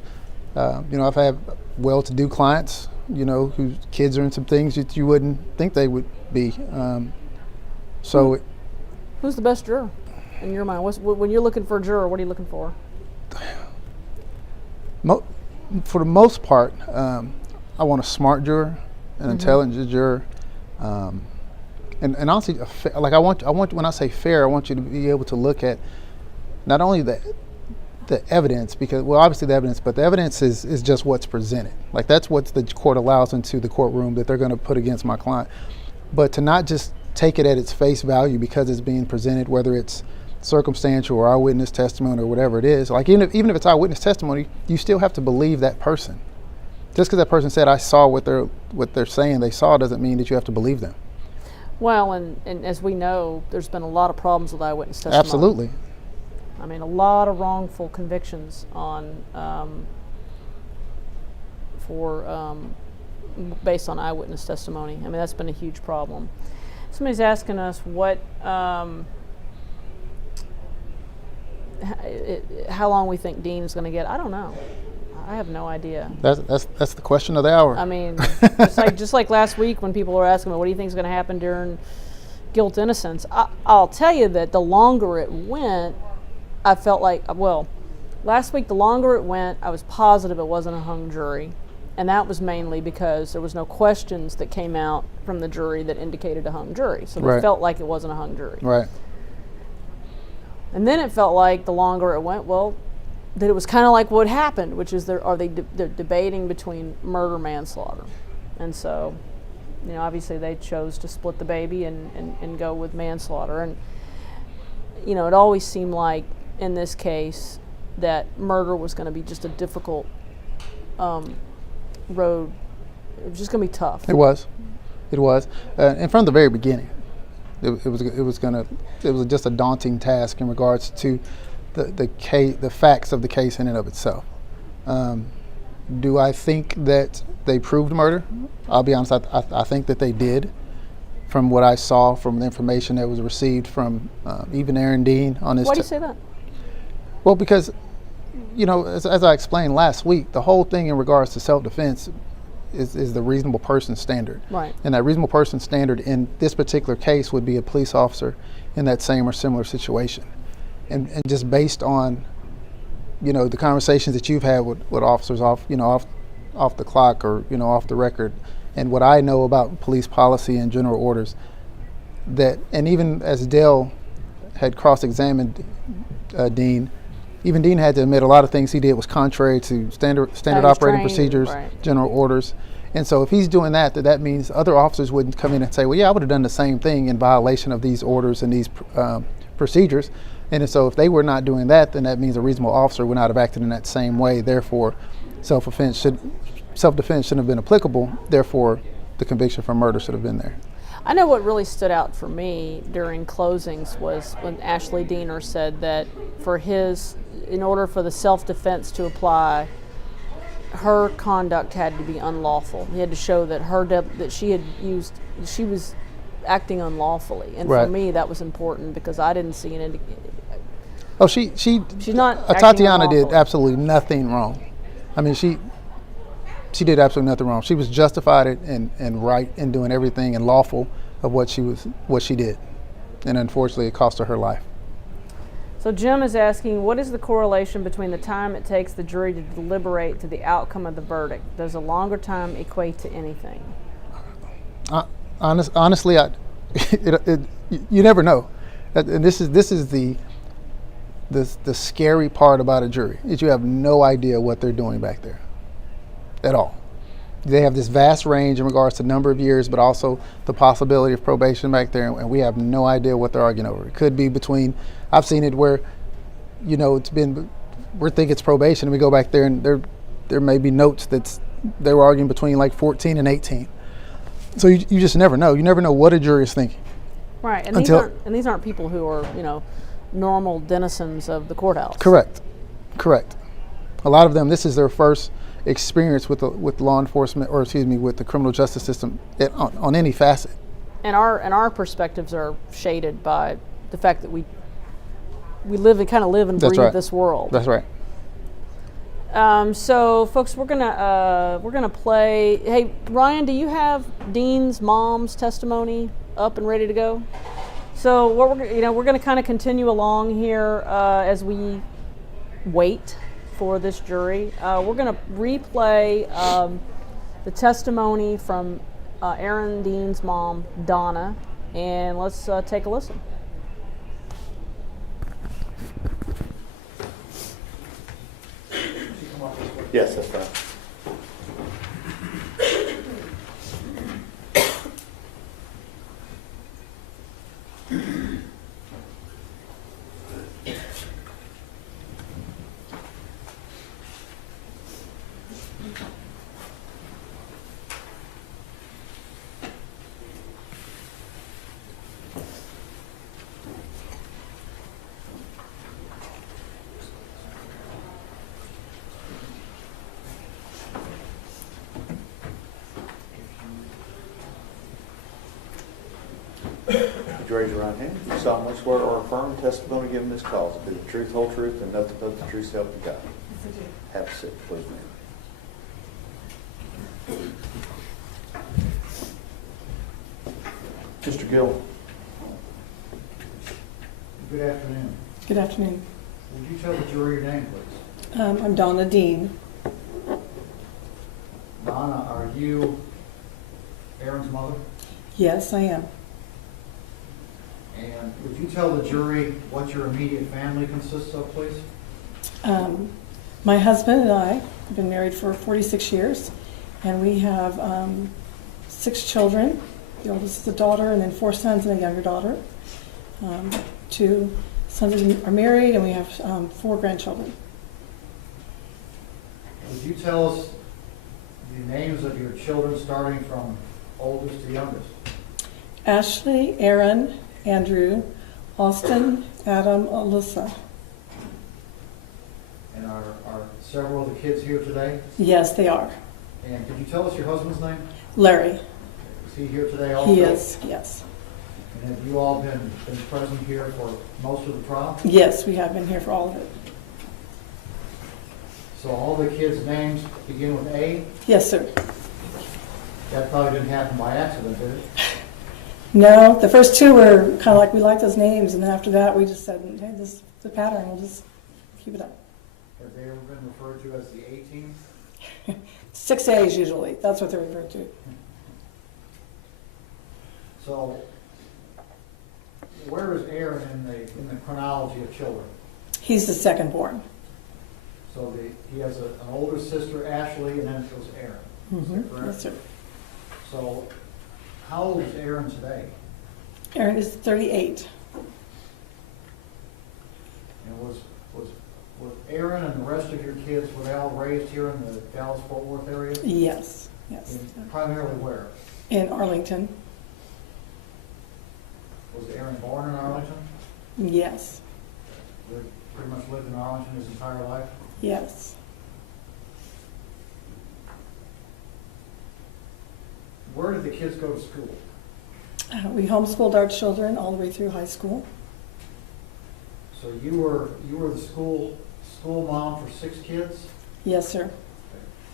I've had well-to-do clients, whose kids are in some things that you wouldn't think they would be. Who's the best juror in your mind? When you're looking for a juror, what are you looking for? For the most part, I want a smart juror, an intelligent juror, and honestly, like I want when I say fair, I want you to be able to look at not only the evidence, because obviously the evidence, but the evidence is just what's presented. Like, that's what the court allows into the courtroom that they're going to put against my client, but to not just take it at its face value because it's being presented, whether it's circumstantial or eyewitness testimony or whatever it is. Like, even if it's eyewitness testimony, you still have to believe that person. Just because that person said, I saw what they're saying they saw, doesn't mean that you have to believe them. Well, and as we know, there's been a lot of problems with eyewitness testimony. Absolutely. I mean, a lot of wrongful convictions based on eyewitness testimony. I mean, that's been a huge problem. Somebody's asking us how long we think Dean is going to get. I don't know. I have no idea. That's the question of the hour. I mean, just like last week when people were asking me, what do you think is going to happen during guilt innocence? I'll tell you that the longer it went, I felt like, last week the longer it went, I was positive it wasn't a hung jury. And that was mainly because there was no questions that came out from the jury that indicated a hung jury. So they felt like it wasn't a hung jury. Right. And then it felt like the longer it went, that it was kind of like what happened, which is they're debating between murder, manslaughter. And so, obviously they chose to split the baby and go with manslaughter. And, it always seemed like in this case that murder was going to be just a difficult road. It was just going to be tough. It was, and from the very beginning, it was just a daunting task in regards to the facts of the case in and of itself. Do I think that they proved murder? I'll be honest. I think that they did, from what I saw from the information that was received from even Aaron Dean on his. Why do you say that? Well, because, as I explained last week, the whole thing in regards to self-defense is the reasonable person standard. Right. And that reasonable person standard in this particular case would be a police officer in that same or similar situation. And just based on, the conversations that you've had with officers off the clock or, off the record, and what I know about police policy and general orders, and even as Dale had cross-examined Dean, even Dean had to admit a lot of things he did was contrary to standard operating procedures, general orders. And so if he's doing that, that means other officers wouldn't come in and say, well, yeah, I would have done the same thing in violation of these orders and these procedures. And so if they were not doing that, then that means a reasonable officer would not have acted in that same way. Therefore, self-defense shouldn't have been applicable. Therefore, the conviction for murder should have been there. I know what really stood out for me during closings was when Ashley Diener said that in order for the self-defense to apply, her conduct had to be unlawful. He had to show that she was acting unlawfully. And right. For me, that was important because I didn't see an indication. Oh, she's not. Atatiana did absolutely nothing wrong. I mean, she did absolutely nothing wrong. She was justified and right in doing everything and lawful of what she did, and unfortunately, it cost her life. So Jim is asking, what is the correlation between the time it takes the jury to deliberate to the outcome of the verdict? Does a longer time equate to anything? Honestly, you never know, and this is the scary part about a jury is you have no idea what they're doing back there at all. They have this vast range in regards to number of years, but also the possibility of probation back there, and we have no idea what they're arguing over. It could be between, I've seen it where, we think it's probation, and we go back there and there may be notes they were arguing between like 14 and 18. So you just never know. You never know what a jury is thinking. Right, and these aren't people who are, normal denizens of the courthouse. Correct. A lot of them, this is their first experience with law enforcement, or with the criminal justice system on any facet. And our perspectives are shaded by the fact that we live and breathe right. this world. That's right. So, folks, we're gonna play. Hey, Ryan, do you have Dean's mom's testimony up and ready to go? So, what we're gonna kind of continue along here as we wait for this jury. We're going to replay the testimony from Aaron Dean's mom, Donna, and let's take a listen. Yes, that's right. Would you raise your right hand? You solemnly swear or affirm testimony given this cause to be the truth, whole truth, and nothing but the truth, self to God. Yes, I do. Have a seat, please, ma'am. Mr. Gill. Good afternoon. Good afternoon. Would you tell the jury your name, please? I'm Donna Dean. Donna, are you Aaron's mother? Yes, I am. And would you tell the jury what your immediate family consists of, please? My husband and I have been married for 46 years, and we have 6 children. The oldest is a daughter, and then 4 sons and a younger daughter. 2 sons are married, and we have 4 grandchildren. Would you tell us the names of your children starting from oldest to youngest? Ashley, Aaron, Andrew, Austin, Adam, Alyssa. And are several of the kids here today? Yes, they are. And could you tell us your husband's name? Larry. Is he here today also? He is, yes. And have you all been present here for most of the trial? Yes, we have been here for all of it. So all the kids' names begin with A? Yes, sir. That probably didn't happen by accident, did it? No, the first 2 were kind of like, we like those names, and then after that we just said, hey, this is the pattern, we'll just keep it up. Have they ever been referred to as the A team? 6 A's usually, that's what they're referred to. So where is Aaron in the chronology of children? He's the second born. So he has an older sister, Ashley, and then it goes Aaron. Is that correct? Yes, sir. So, how old is Aaron today? Aaron is 38. And was Aaron and the rest of your kids, were they all raised here in the Dallas-Fort Worth area? Yes, yes. Primarily where? In Arlington. Was Aaron born in Arlington? Yes, Pretty much lived in Arlington his entire life? yes. Where did the kids go to school? We homeschooled our children all the way through high school. So you were the school mom for 6 kids? Yes, sir.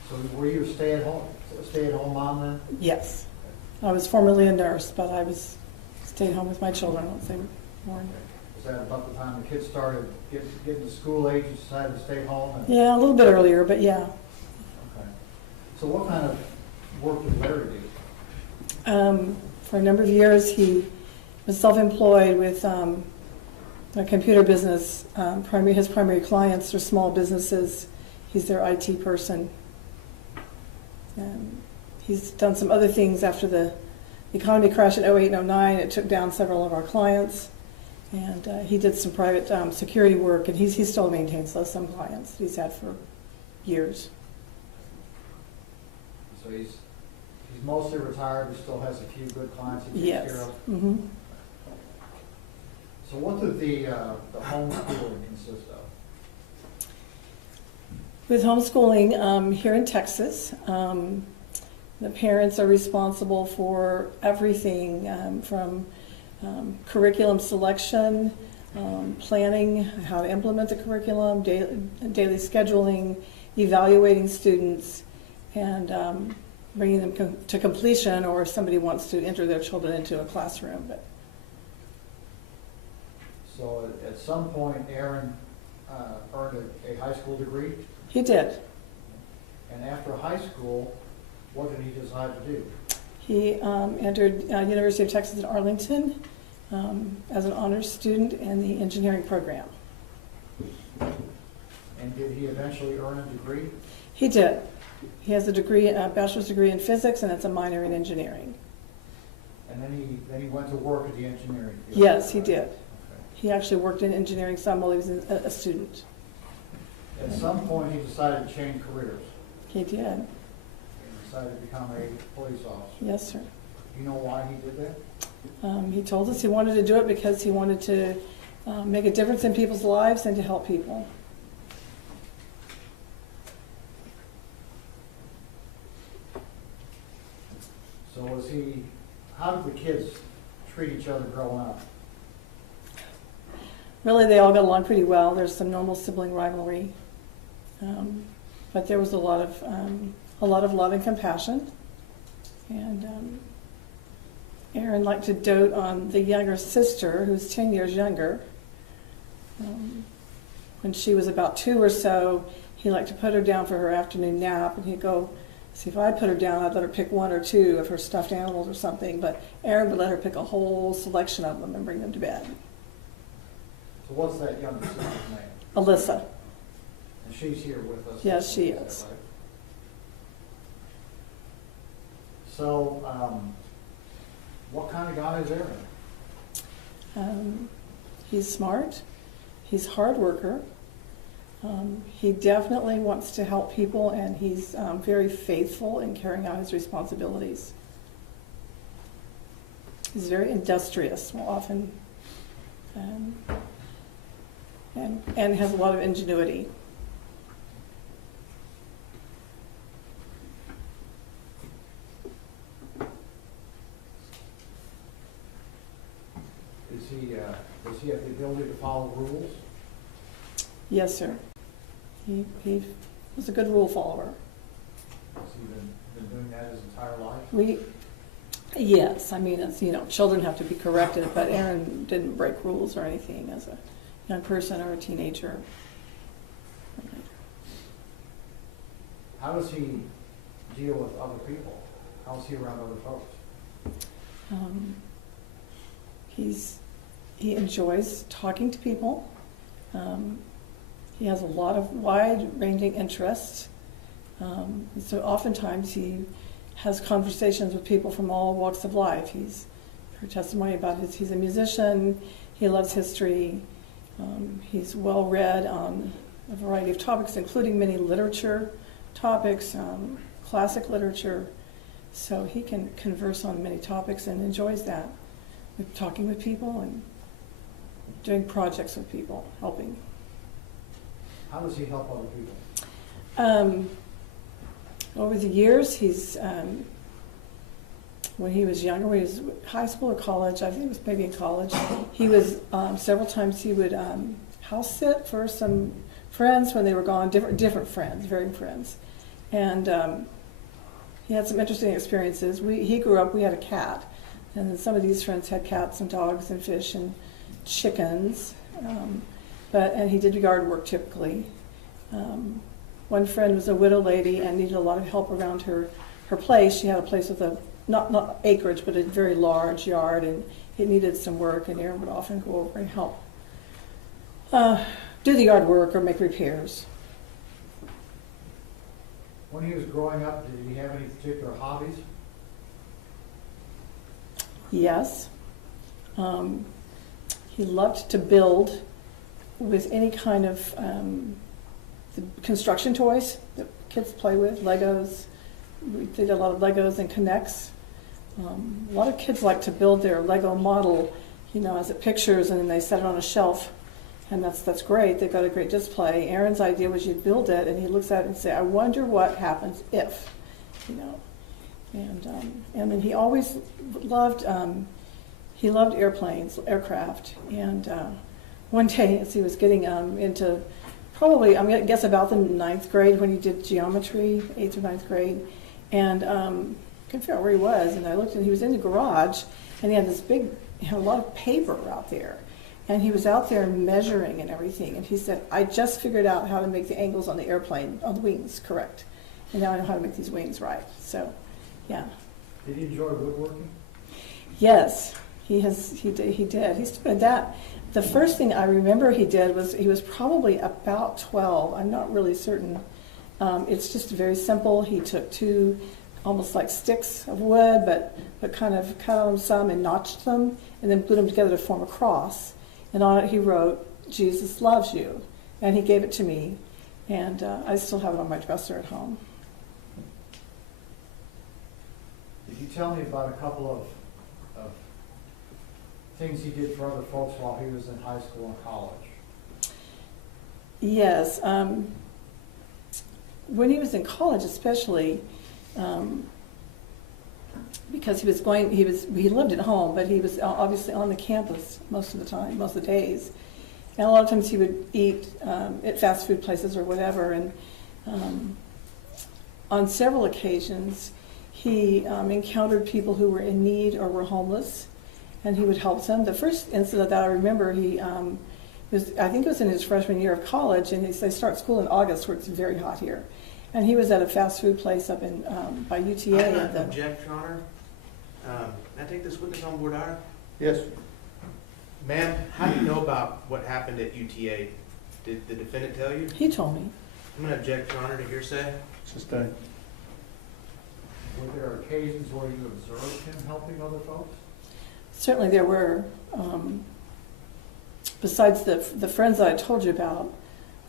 So were you a stay-at-home mom then? Yes. I was formerly a nurse, but I stayed home with my children once they were born. Was that about the time the kids started getting to school age, you decided to stay home? Yeah, a little bit earlier, but yeah. Okay. So what kind of work did Larry do? For a number of years, he was self-employed with a computer business. His primary clients are small businesses. He's their IT person. He's done some other things after the economy crashed in 08 and 09. It took down several of our clients. And he did some private security work, and he still maintains some clients that he's had for years. So he's mostly retired, but still has a few good clients he takes Yes. care of? Mm-hmm. So what did the homeschooling consist of? With homeschooling here in Texas, the parents are responsible for everything from curriculum selection, planning how to implement the curriculum, daily scheduling, evaluating students, and bringing them to completion, or if somebody wants to enter their children into a classroom. But So at some point, Aaron earned a high school degree? he did. And after high school, what did he decide to do? He entered University of Texas at Arlington as an honors student in the engineering program. And did he eventually earn a degree? He did. He has a bachelor's degree in physics, and it's a minor in engineering. And then he went to work at the engineering field? Yes, he did. Okay. He actually worked in engineering some while he was a student. At some point, he decided to change careers. He did. And decided to become a police officer. Yes, sir. Do you know why he did that? He told us he wanted to do it because he wanted to make a difference in people's lives and to help people. So how did the kids treat each other growing up? Really, they all got along pretty well. There's some normal sibling rivalry, but there was a lot of love and compassion. And Aaron liked to dote on the younger sister, who's 10 years younger. When she was about 2 or so, he liked to put her down for her afternoon nap, and he'd go, see, if I put her down, I'd let her pick 1 or 2 of her stuffed animals or something, but Aaron would let her pick a whole selection of them and bring them to bed. So what's that younger sister's name? Alyssa. And she's here with us? Yes, she is. Right? So, what kind of guy is Aaron? He's smart. He's a hard worker. He definitely wants to help people, and he's very faithful in carrying out his responsibilities. He's very industrious, often, and has a lot of ingenuity. Does he have the ability to follow rules? Yes, sir. He was a good rule follower. Has he been doing that his entire life? Yes, I mean, it's, children have to be corrected, but Aaron didn't break rules or anything as a young person or a teenager. How does he deal with other people? How is he around other folks? He enjoys talking to people. He has a lot of wide-ranging interests. So oftentimes he has conversations with people from all walks of life. He's heard testimony about he's a musician, he loves history, he's well read on a variety of topics, including many literature topics, classic literature. So he can converse on many topics and enjoys that, with talking with people and doing projects with people, helping. How does he help other people? Over the years, he's when he was younger, when he was high school or college, I think it was maybe in college, he was several times he would house sit for some friends when they were gone, different friends, varying friends, and he had some interesting experiences. He grew up, we had a cat, and then some of these friends had cats and dogs and fish and chickens, and he did yard work typically. One friend was a widow lady and needed a lot of help around her place. She had a place with a not acreage, but a very large yard, and it needed some work, and Aaron would often go over and help do the yard work or make repairs. When he was growing up, did he have any particular hobbies? Yes. He loved to build with any kind of the construction toys that kids play with, Legos. We did a lot of Legos and Connects. A lot of kids like to build their Lego model, as it pictures, and then they set it on a shelf, and that's great. They've got a great display. Aaron's idea was you'd build it, and he looks at it and say, "I wonder what happens if," And then he always loved airplanes, aircraft, and one day as he was getting into probably, I'm going to guess about the 9th grade when he did geometry, 8th or 9th grade, and couldn't figure out where he was, and I looked and he was in the garage, and he had a lot of paper out there, and he was out there measuring and everything, and he said, "I just figured out how to make the angles on the airplane, on the wings, correct, and now I know how to make these wings right." So, yeah. Did he enjoy woodworking? Yes, he did. He started that. The first thing I remember he did was, he was probably about 12. I'm not really certain. It's just very simple. He took 2 almost like sticks of wood, but kind of cut on them some and notched them, and then glued them together to form a cross. And on it he wrote, "Jesus loves you." And he gave it to me, and I still have it on my dresser at home. Did you tell me about a couple of things he did for other folks while he was in high school and college? Yes. When he was in college especially, because he lived at home, but he was obviously on the campus most of the time, most of the days. And a lot of times he would eat at fast food places or whatever, and on several occasions he encountered people who were in need or were homeless, and he would help them. The first incident that I remember, I think it was in his freshman year of college, and they start school in August where it's very hot here. And he was at a fast food place up in by UTA. I'm not object, Your Honor. Can I take this witness on board, Honor? Yes. Ma'am, how do you know about what happened at UTA? Did the defendant tell you? He told me. I'm going to object, Your Honor, to hearsay. Sustained. Were there occasions where you observed him helping other folks? Certainly there were. Besides the friends that I told you about,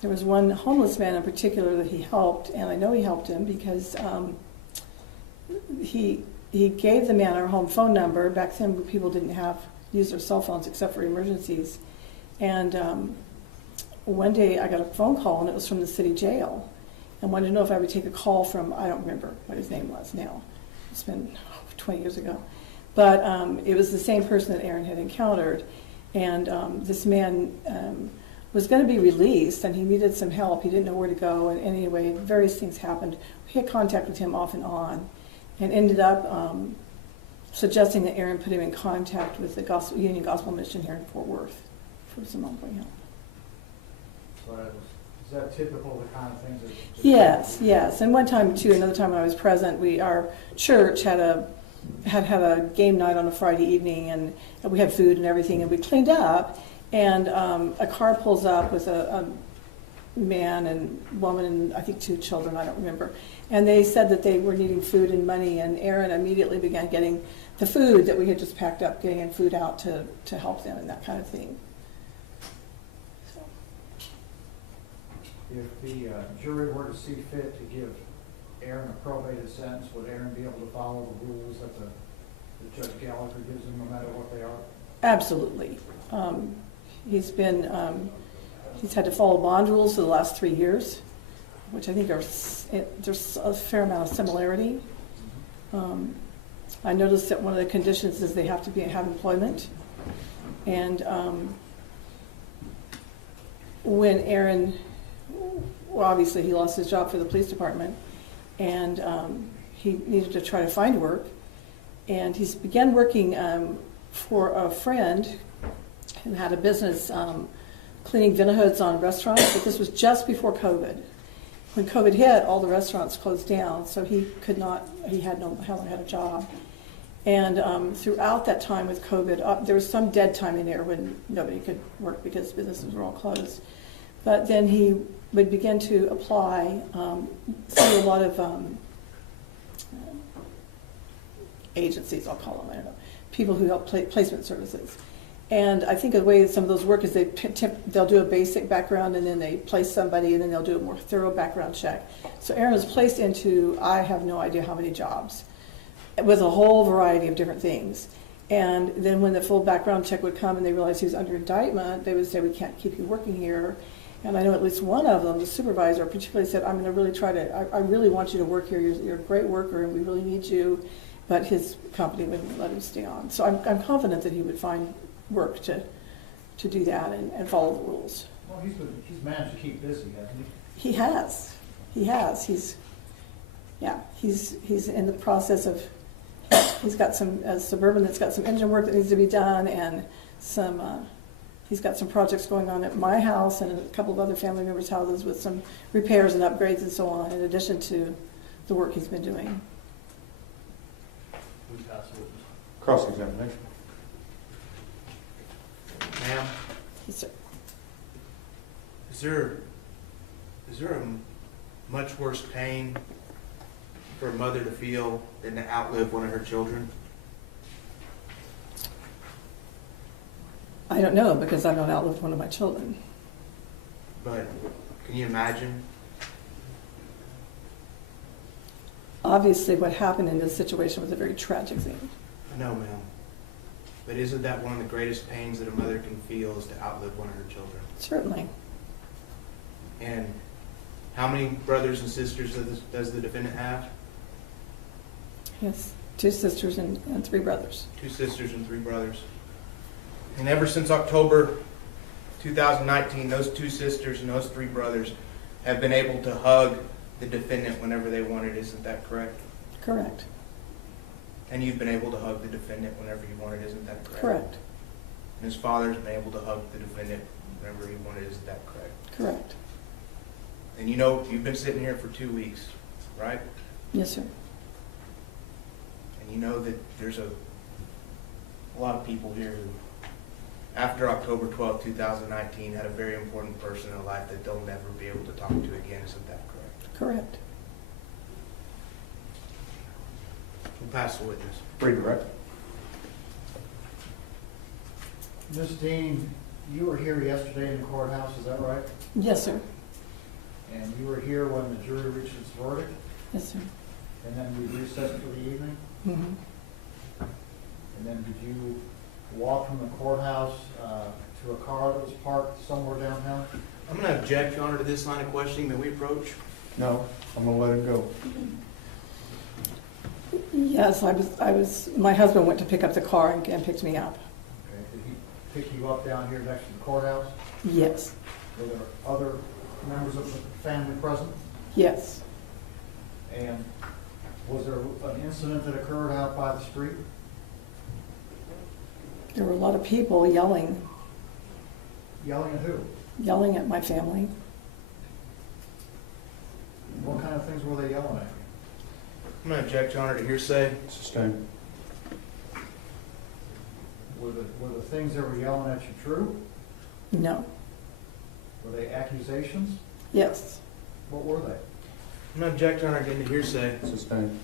there was one homeless man in particular that he helped, and I know he helped him because he gave the man our home phone number. Back then people didn't use their cell phones except for emergencies. And one day I got a phone call, and it was from the city jail, and wanted to know if I would take a call from, I don't remember what his name was now. It's been 20 years ago. But it was the same person that Aaron had encountered, and this man was going to be released, and he needed some help. He didn't know where to go, and anyway, various things happened. We had contact with him off and on, and ended up suggesting that Aaron put him in contact with the Union Gospel Mission here in Fort Worth for some ongoing help. So is that typical of the kind of things that... Yes. And one time, too, another time when I was present, our church had a game night on a Friday evening, and we had food and everything, and we cleaned up, and a car pulls up with a man and woman and I think 2 children, I don't remember, And they said that they were needing food and money, and Aaron immediately began getting the food that we had just packed up, getting food out to help them and that kind of thing. So. If the jury were to see fit to give Aaron a probated sentence, would Aaron be able to follow the rules that Judge Gallagher gives him, no matter what they are? Absolutely. He's had to follow bond rules for the last 3 years, which I think there's a fair amount of similarity. I noticed that one of the conditions is they have to have employment. And when Aaron, well, obviously he lost his job for the police department, and he needed to try to find work. And he's began working for a friend who had a business cleaning vent hoods on restaurants, but this was just before COVID. When COVID hit, all the restaurants closed down, so he hadn't had a job. And throughout that time with COVID, there was some dead time in there when nobody could work because businesses were all closed. But then he would begin to apply, see a lot of agencies, I'll call them, I don't know, people who help placement services. And I think the way some of those work is they'll do a basic background, and then they place somebody, and then they'll do a more thorough background check. So Aaron was placed into, I have no idea how many jobs, with a whole variety of different things. And then when the full background check would come and they realized he was under indictment, they would say, we can't keep you working here. And I know at least one of them, the supervisor particularly, said, I'm going to really try to, I really want you to work here. You're a great worker and we really need you. But his company wouldn't let him stay on. So I'm confident that he would find work to do that and follow the rules. Well, he's managed to keep busy, hasn't he? He has. He's in the process of, he's got some Suburban that's got some engine work that needs to be done, and he's got some projects going on at my house and a couple of other family members' houses with some repairs and upgrades and so on, in addition to the work he's been doing. Cross-examination. Ma'am? Yes, sir. Is there a much worse pain for a mother to feel than to outlive one of her children? I don't know, because I've not outlived one of my children. But can you imagine? Obviously, what happened in this situation was a very tragic thing. No, ma'am. But isn't that one of the greatest pains that a mother can feel, is to outlive one of her children? Certainly. And how many brothers and sisters does the defendant have? Yes, 2 sisters and 3 brothers. 2 sisters and 3 brothers. And ever since October 2019, those 2 sisters and those 3 brothers have been able to hug the defendant whenever they wanted. Isn't that correct? Correct. And you've been able to hug the defendant whenever you wanted. Isn't that correct? Correct. And his father's been able to hug the defendant whenever he wanted. Isn't that correct? Correct. And you know, you've been sitting here for 2 weeks, right? Yes, sir. And you know that there's a lot of people here who, after October 12, 2019, had a very important person in their life that they'll never be able to talk to again. Isn't that correct? Correct. We'll pass the witness. Free direct. Ms. Dean, you were here yesterday in the courthouse, is that right? Yes, sir. And you were here when the jury reached its verdict? Yes, sir. And then we recessed for the evening? Mm-hmm. And then did you walk from the courthouse to a car that was parked somewhere downtown? I'm going to object, Your Honor, to this line of questioning. May we approach? No, I'm going to let it go. Yes, my husband went to pick up the car and picked me up. Okay. Did he pick you up down here next to the courthouse? Yes. Were there other members of the family present? Yes. And was there an incident that occurred out by the street? There were a lot of people yelling. Yelling at who? Yelling at my family. What kind of things were they yelling at? I'm going to object, Your Honor, to hearsay. Sustained. Were the things they were yelling at you true? No. Were they accusations? Yes. What were they? I'm not objecting on getting the hearsay. Sustained.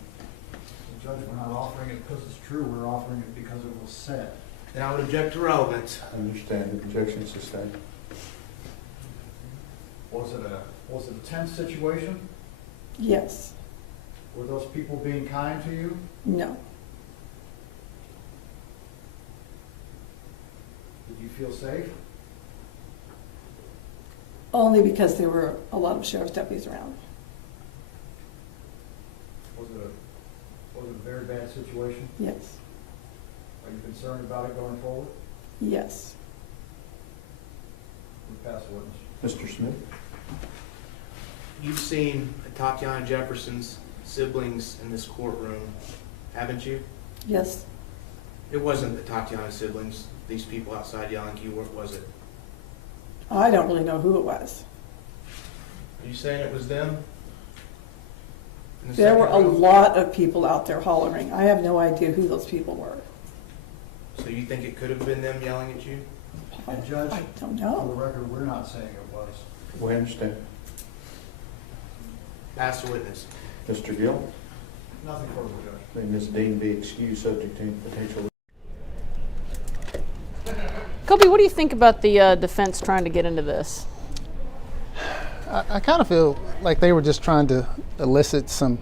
Judge, we're not offering it because it's true, we're offering it because it was said. Then I would object to relevance. Understand, objection sustained. Was it a tense situation? Yes. Were those people being kind to you? No. Did you feel safe? Only because there were a lot of sheriff's deputies around. Was it a very bad situation? Yes. Are you concerned about it going forward? Yes. We pass witness. Mr. Smith? You've seen Atatiana Jefferson's siblings in this courtroom, haven't you? Yes. It wasn't Atatiana's siblings, these people outside yelling at you, was it? I don't really know who it was. Are you saying it was them? There were a lot of people out there hollering. I have no idea who those people were. So you think it could have been them yelling at you? And Judge, I don't know. for the record, we're not saying it was. We understand. Pass the witness. Mr. Gill? Nothing further, Judge. May Ms. Dean be excused subject to potential. Kobe, what do you think about the defense trying to get into this? I kind of feel like they were just trying to elicit some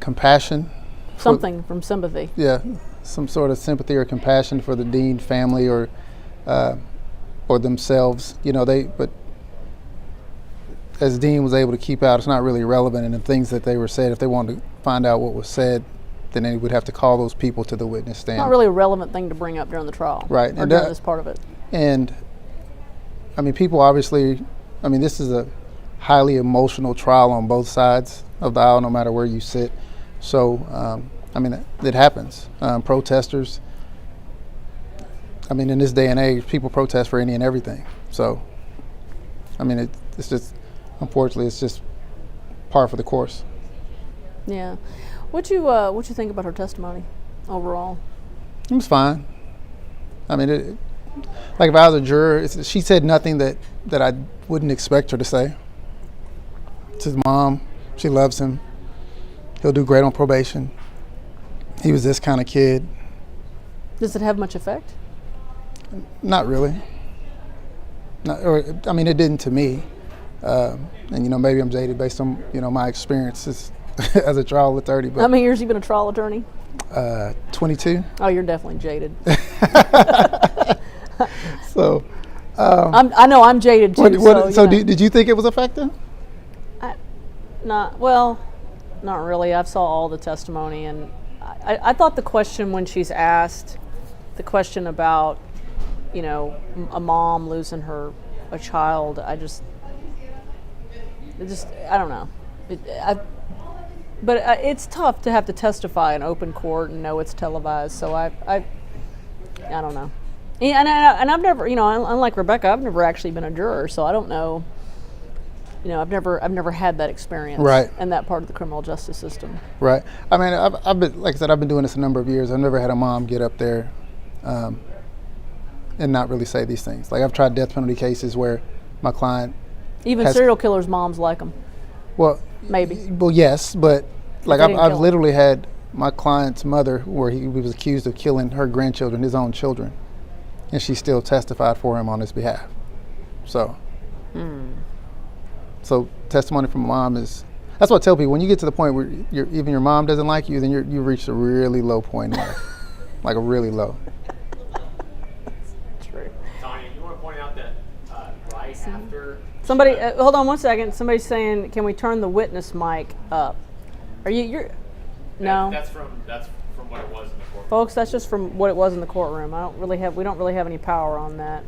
compassion. Something from sympathy. Yeah, some sort of sympathy or compassion for the Dean family or themselves. You know, but as Dean was able to keep out, it's not really relevant. And the things that they were said, if they wanted to find out what was said, then they would have to call those people to the witness stand. Not really a relevant thing to bring up during the trial. Right. Or during this part of it. And, I mean, people obviously, I mean, this is a highly emotional trial on both sides of the aisle, no matter where you sit. So, I mean, it happens. Protesters, I mean, in this day and age, people protest for any and everything. So, I mean, it's just, unfortunately, it's just par for the course. Yeah. What you think about her testimony overall? It was fine. I mean, like if I was a juror, she said nothing that I wouldn't expect her to say. It's his mom. She loves him. He'll do great on probation. He was this kind of kid. Does it have much effect? Not really. I mean, it didn't to me. And, you know, maybe I'm jaded based on, you know, my experiences as a trial attorney. But how many years have you been a trial attorney? 22. Oh, you're definitely jaded. So, I know I'm jaded too. Did you think it was effective? Not really. I saw all the testimony, and I thought the question when she's asked, the question about, you know, a mom losing a child, I don't know. But it's tough to have to testify in open court and know it's televised. So I don't know. And I've never, you know, unlike Rebecca, I've never actually been a juror, so I don't know. You know, I've never had that experience. Right. In that part of the criminal justice system. Right. I mean, I've been, like I said, I've been doing this a number of years. I've never had a mom get up there and not really say these things. Like I've tried death penalty cases where my client. Even serial killers' moms like them. Well, maybe. Well, yes, but like I've literally had my client's mother where he was accused of killing her grandchildren, his own children, and she still testified for him on his behalf. So, so testimony from a mom is, that's what I tell people, when you get to the point where even your mom doesn't like you, then you reach a really low point in life, like a really low. True. Tanya, you want to point out that right after. Somebody, hold on one second. Somebody's saying, can we turn the witness mic up? You're no. That's from what it was in the courtroom. Folks, that's just from what it was in the courtroom. We don't really have any power on that.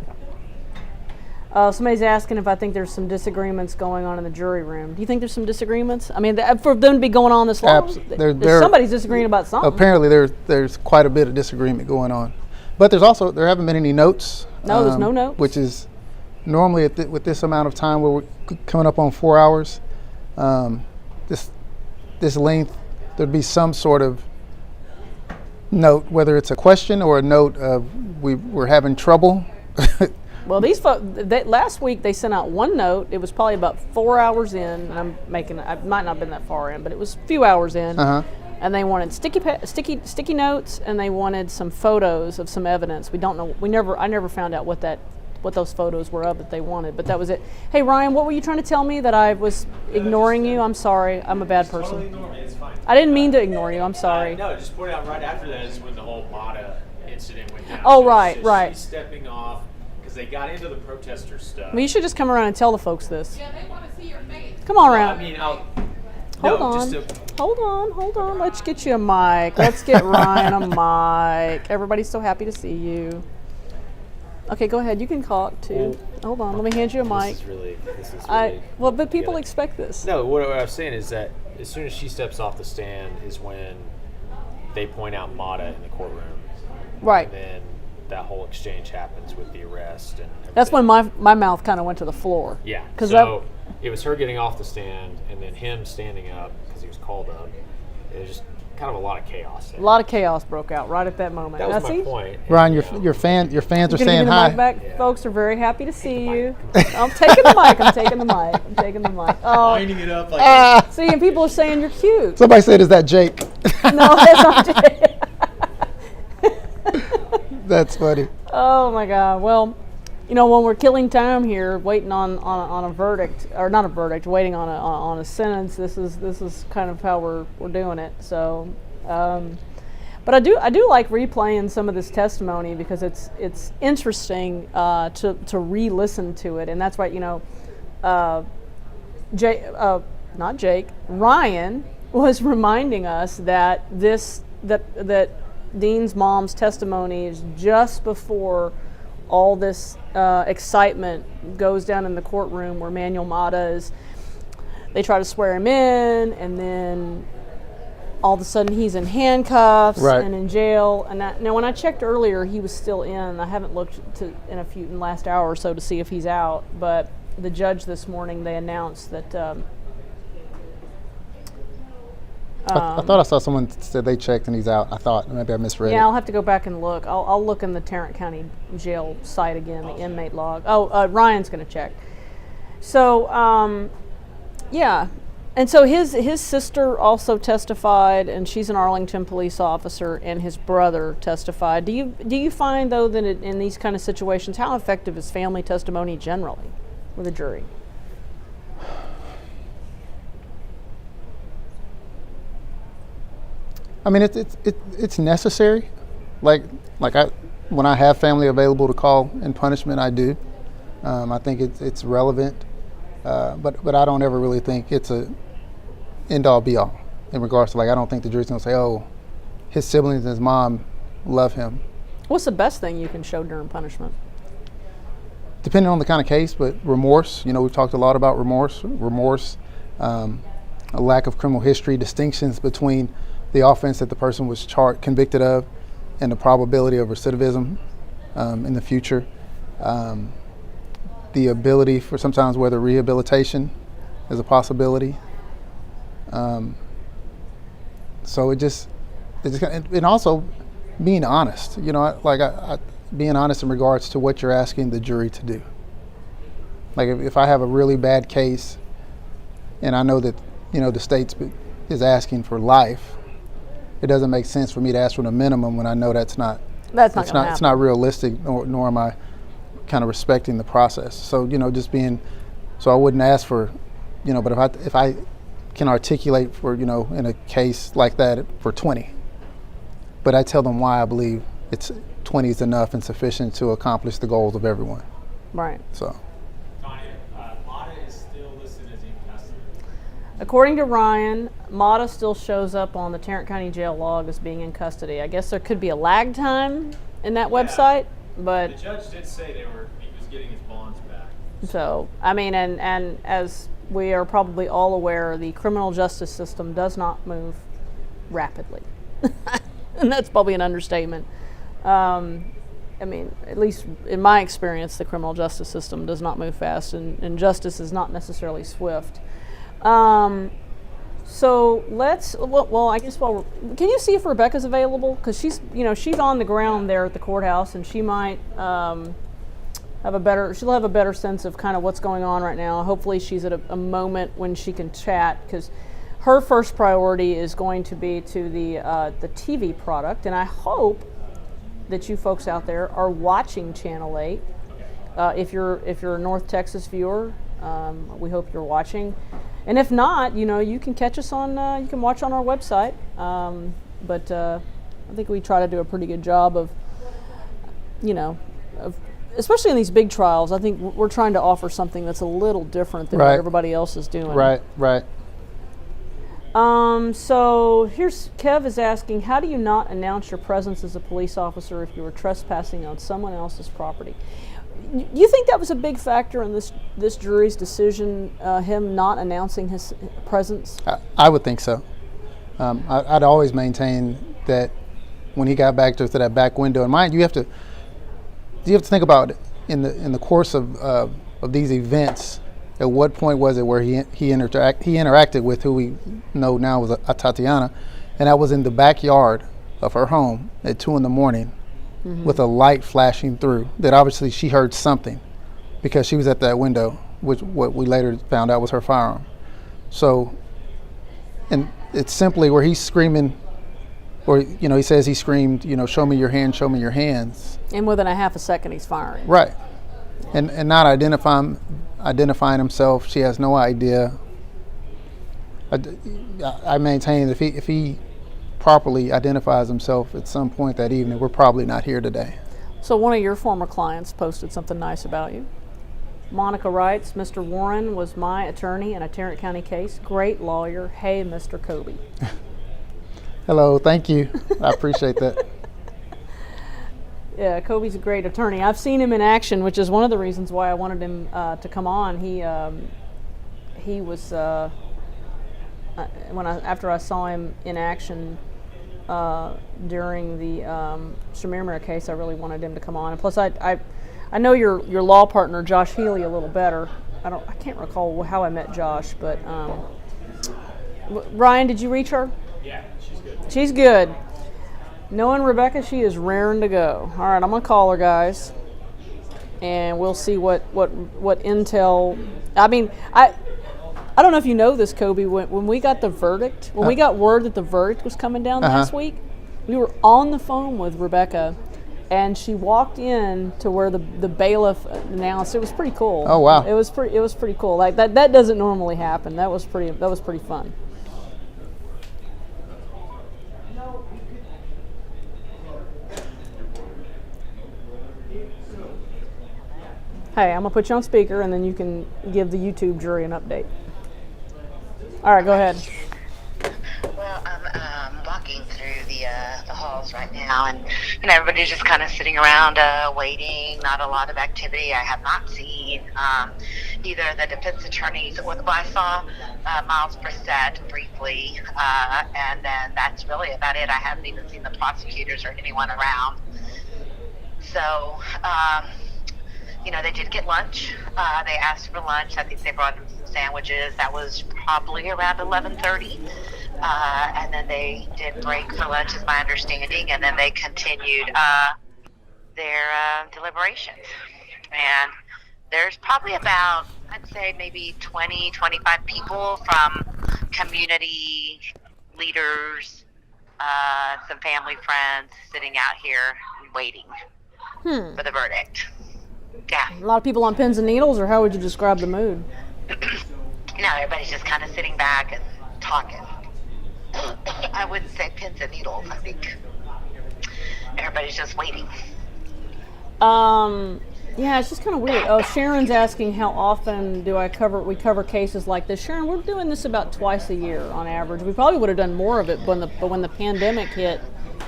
Somebody's asking if I think there's some disagreements going on in the jury room. Do you think there's some disagreements? I mean, for them to be going on this long, somebody's disagreeing about something. Apparently, there's quite a bit of disagreement going on, but there haven't been any notes. No, there's no notes. Which is normally with this amount of time, where we're coming up on 4 hours, this length, there'd be some sort of note, whether it's a question or a note of we're having trouble Well, last week they sent out one note. It was probably about 4 hours in, and I might not have been that far in, but it was a few hours in. And they wanted sticky notes, and they wanted some photos of some evidence. We don't know. I never found out what those photos were of that they wanted, but that was it. Hey Ryan, what were you trying to tell me that I was ignoring you? I'm sorry. I'm a bad person. Totally ignore me. It's fine. I didn't mean to ignore you. I'm sorry. No, just point out right after that is when the whole Mata incident went down. Oh, So right, she's right. stepping off because they got into the protester stuff. Well, you should just come around and tell the folks this. Yeah, they want to see your face. Come on around. I mean, Hold on. Let's get you a mic. Let's get Ryan a mic. Everybody's so happy to see you. Okay, go ahead. You can talk too. Hold on. Let me hand you a mic. This is really well, but people expect this. No, what I was saying is that as soon as she steps off the stand is when they point out Mata in the courtroom. Right. And then that whole exchange happens with the arrest and everything. That's when my mouth kind of went to the floor. Yeah. Because So it was her getting off the stand and then him standing up because he was called up. It was just kind of a lot of chaos there. A lot of chaos broke out right at that moment. That was my point. Ryan, your fans are saying hi. Mic back? Folks are very happy to see you. I'm taking the mic. I'm taking the mic. Oh, winding it up like see, and people are saying you're cute. Somebody said, "Is that Jake?" No, that's not Jake. That's funny. Oh my God. Well, when we're killing time here, waiting on a verdict, or not a verdict, waiting on a sentence, this is kind of how we're doing it. So, but I do like replaying some of this testimony because it's interesting to re-listen to it, and that's why Ryan was reminding us that Dean's mom's testimony is just before all this excitement goes down in the courtroom where Manuel Mata they try to swear him in, and then all of a sudden he's in handcuffs and in jail. And now when I checked earlier, he was still in. I haven't looked in the last hour or so to see if he's out, but the judge this morning, they announced that I thought I saw someone said they checked and he's out. I thought maybe I misread it. Yeah, I'll have to go back and look. I'll look in the Tarrant County Jail site again, the inmate log. Oh, Ryan's going to check. So, yeah. And so his sister also testified, and she's an Arlington police officer, and his brother testified. Do you find, though, that in these kind of situations, how effective is family testimony generally with a jury? I mean, it's necessary. Like when I have family available to call in punishment, I do. I think it's relevant, but I don't ever really think it's a end all be all in regards to I don't think the jury's gonna say, oh, his siblings and his mom love him. What's the best thing you can show during punishment? Depending on the kind of case, but remorse. We've talked a lot about remorse, a lack of criminal history, distinctions between the offense that the person was convicted of and the probability of recidivism in the future. The ability for sometimes whether rehabilitation is a possibility. So and also being honest, being honest in regards to what you're asking the jury to do. Like if I have a really bad case and I know that, the state is asking for life, it doesn't make sense for me to ask for the minimum when I know it's not realistic, nor am I kind of respecting the process. So, so I wouldn't ask for, but if I can articulate for, in a case like that for 20, but I tell them why I believe 20 is enough and sufficient to accomplish the goals of everyone. Right. So. Mata is still listed as in custody. According to Ryan, Mata still shows up on the Tarrant County Jail log as being in custody. I guess there could be a lag time in that website, but the judge did say he was getting his bonds back. So, I mean, and as we are probably all aware, the criminal justice system does not move rapidly. And that's probably an understatement. I mean, at least in my experience, the criminal justice system does not move fast, and justice is not necessarily swift. So I guess can you see if Rebecca's available? Because she's on the ground there at the courthouse, and she might have a better sense of kind of what's going on right now. Hopefully she's at a moment when she can chat, because her first priority is going to be to the TV product, and I hope that you folks out there are watching Channel 8. If you're a North Texas viewer, we hope you're watching, and if not, you can catch us on you can watch on our website. But I think we try to do a pretty good job of especially in these big trials. I think we're trying to offer something that's a little different than what everybody else is doing. Right. So here's Kev is asking, how do you not announce your presence as a police officer if you were trespassing on someone else's property? You think that was a big factor in this jury's decision, him not announcing his presence? I would think so. I'd always maintain that when he got back to that back window, and mind you have to think about it in the course of these events. At what point was it where he interacted with who we know now was Atatiana, and that was in the backyard of her home at 2 a.m. With a light flashing through. That obviously she heard something because she was at that window, which what we later found out was her firearm. So, and it's simply where he's screaming, or he says he screamed, show me your hands, show me your hands. And within a half a second he's firing. Right, and not identifying himself. She has no idea. I maintain if he properly identifies himself at some point that evening, we're probably not here today. So one of your former clients posted something nice about you. Monica writes, Mr. Warren was my attorney in a Tarrant County case. Great lawyer. Hey, Mr. Kobe. Hello, thank you. I appreciate that. Yeah, Kobe's a great attorney. I've seen him in action, which is one of the reasons why I wanted him to come on. He was after I saw him in action during the Shamir case, I really wanted him to come on. And plus, I know your law partner Josh Healy a little better. I can't recall how I met Josh, but Ryan, did you reach her? Yeah, she's good. She's good. Knowing Rebecca, she is raring to go. All right, I'm gonna call her, guys, and we'll see what intel. I mean, I don't know if you know this, Kobe. When we got the verdict, when we got word that the verdict was coming down last week, we were on the phone with Rebecca, and she walked in to where the bailiff announced. It was pretty cool. Oh wow! It was pretty cool. Like that doesn't normally happen. That was pretty fun. Hey, I'm gonna put you on speaker, and then you can give the YouTube jury an update. All right, go ahead. Well, I'm walking through the halls right now, and everybody's just kind of sitting around waiting. Not a lot of activity. I have not seen either the defense attorneys. Well, I saw Miles Brissett briefly, and then that's really about it. I haven't even seen the prosecutors or anyone around. So. They did get lunch. They asked for lunch. I think they brought them some sandwiches. That was probably around 11:30. And then they did break for lunch, is my understanding. And then they continued their deliberations. And there's probably about, I'd say maybe 20, 25 people from community leaders, some family friends sitting out here waiting for the verdict. Yeah. A lot of people on pins and needles, or how would you describe the mood? Everybody's just kind of sitting back and talking. I wouldn't say pins and needles. I think everybody's just waiting. Yeah, it's just kind of weird. Oh, Sharon's asking how often we cover cases like this. Sharon, we're doing this about twice a year on average. We probably would have done more of it, but when the pandemic hit,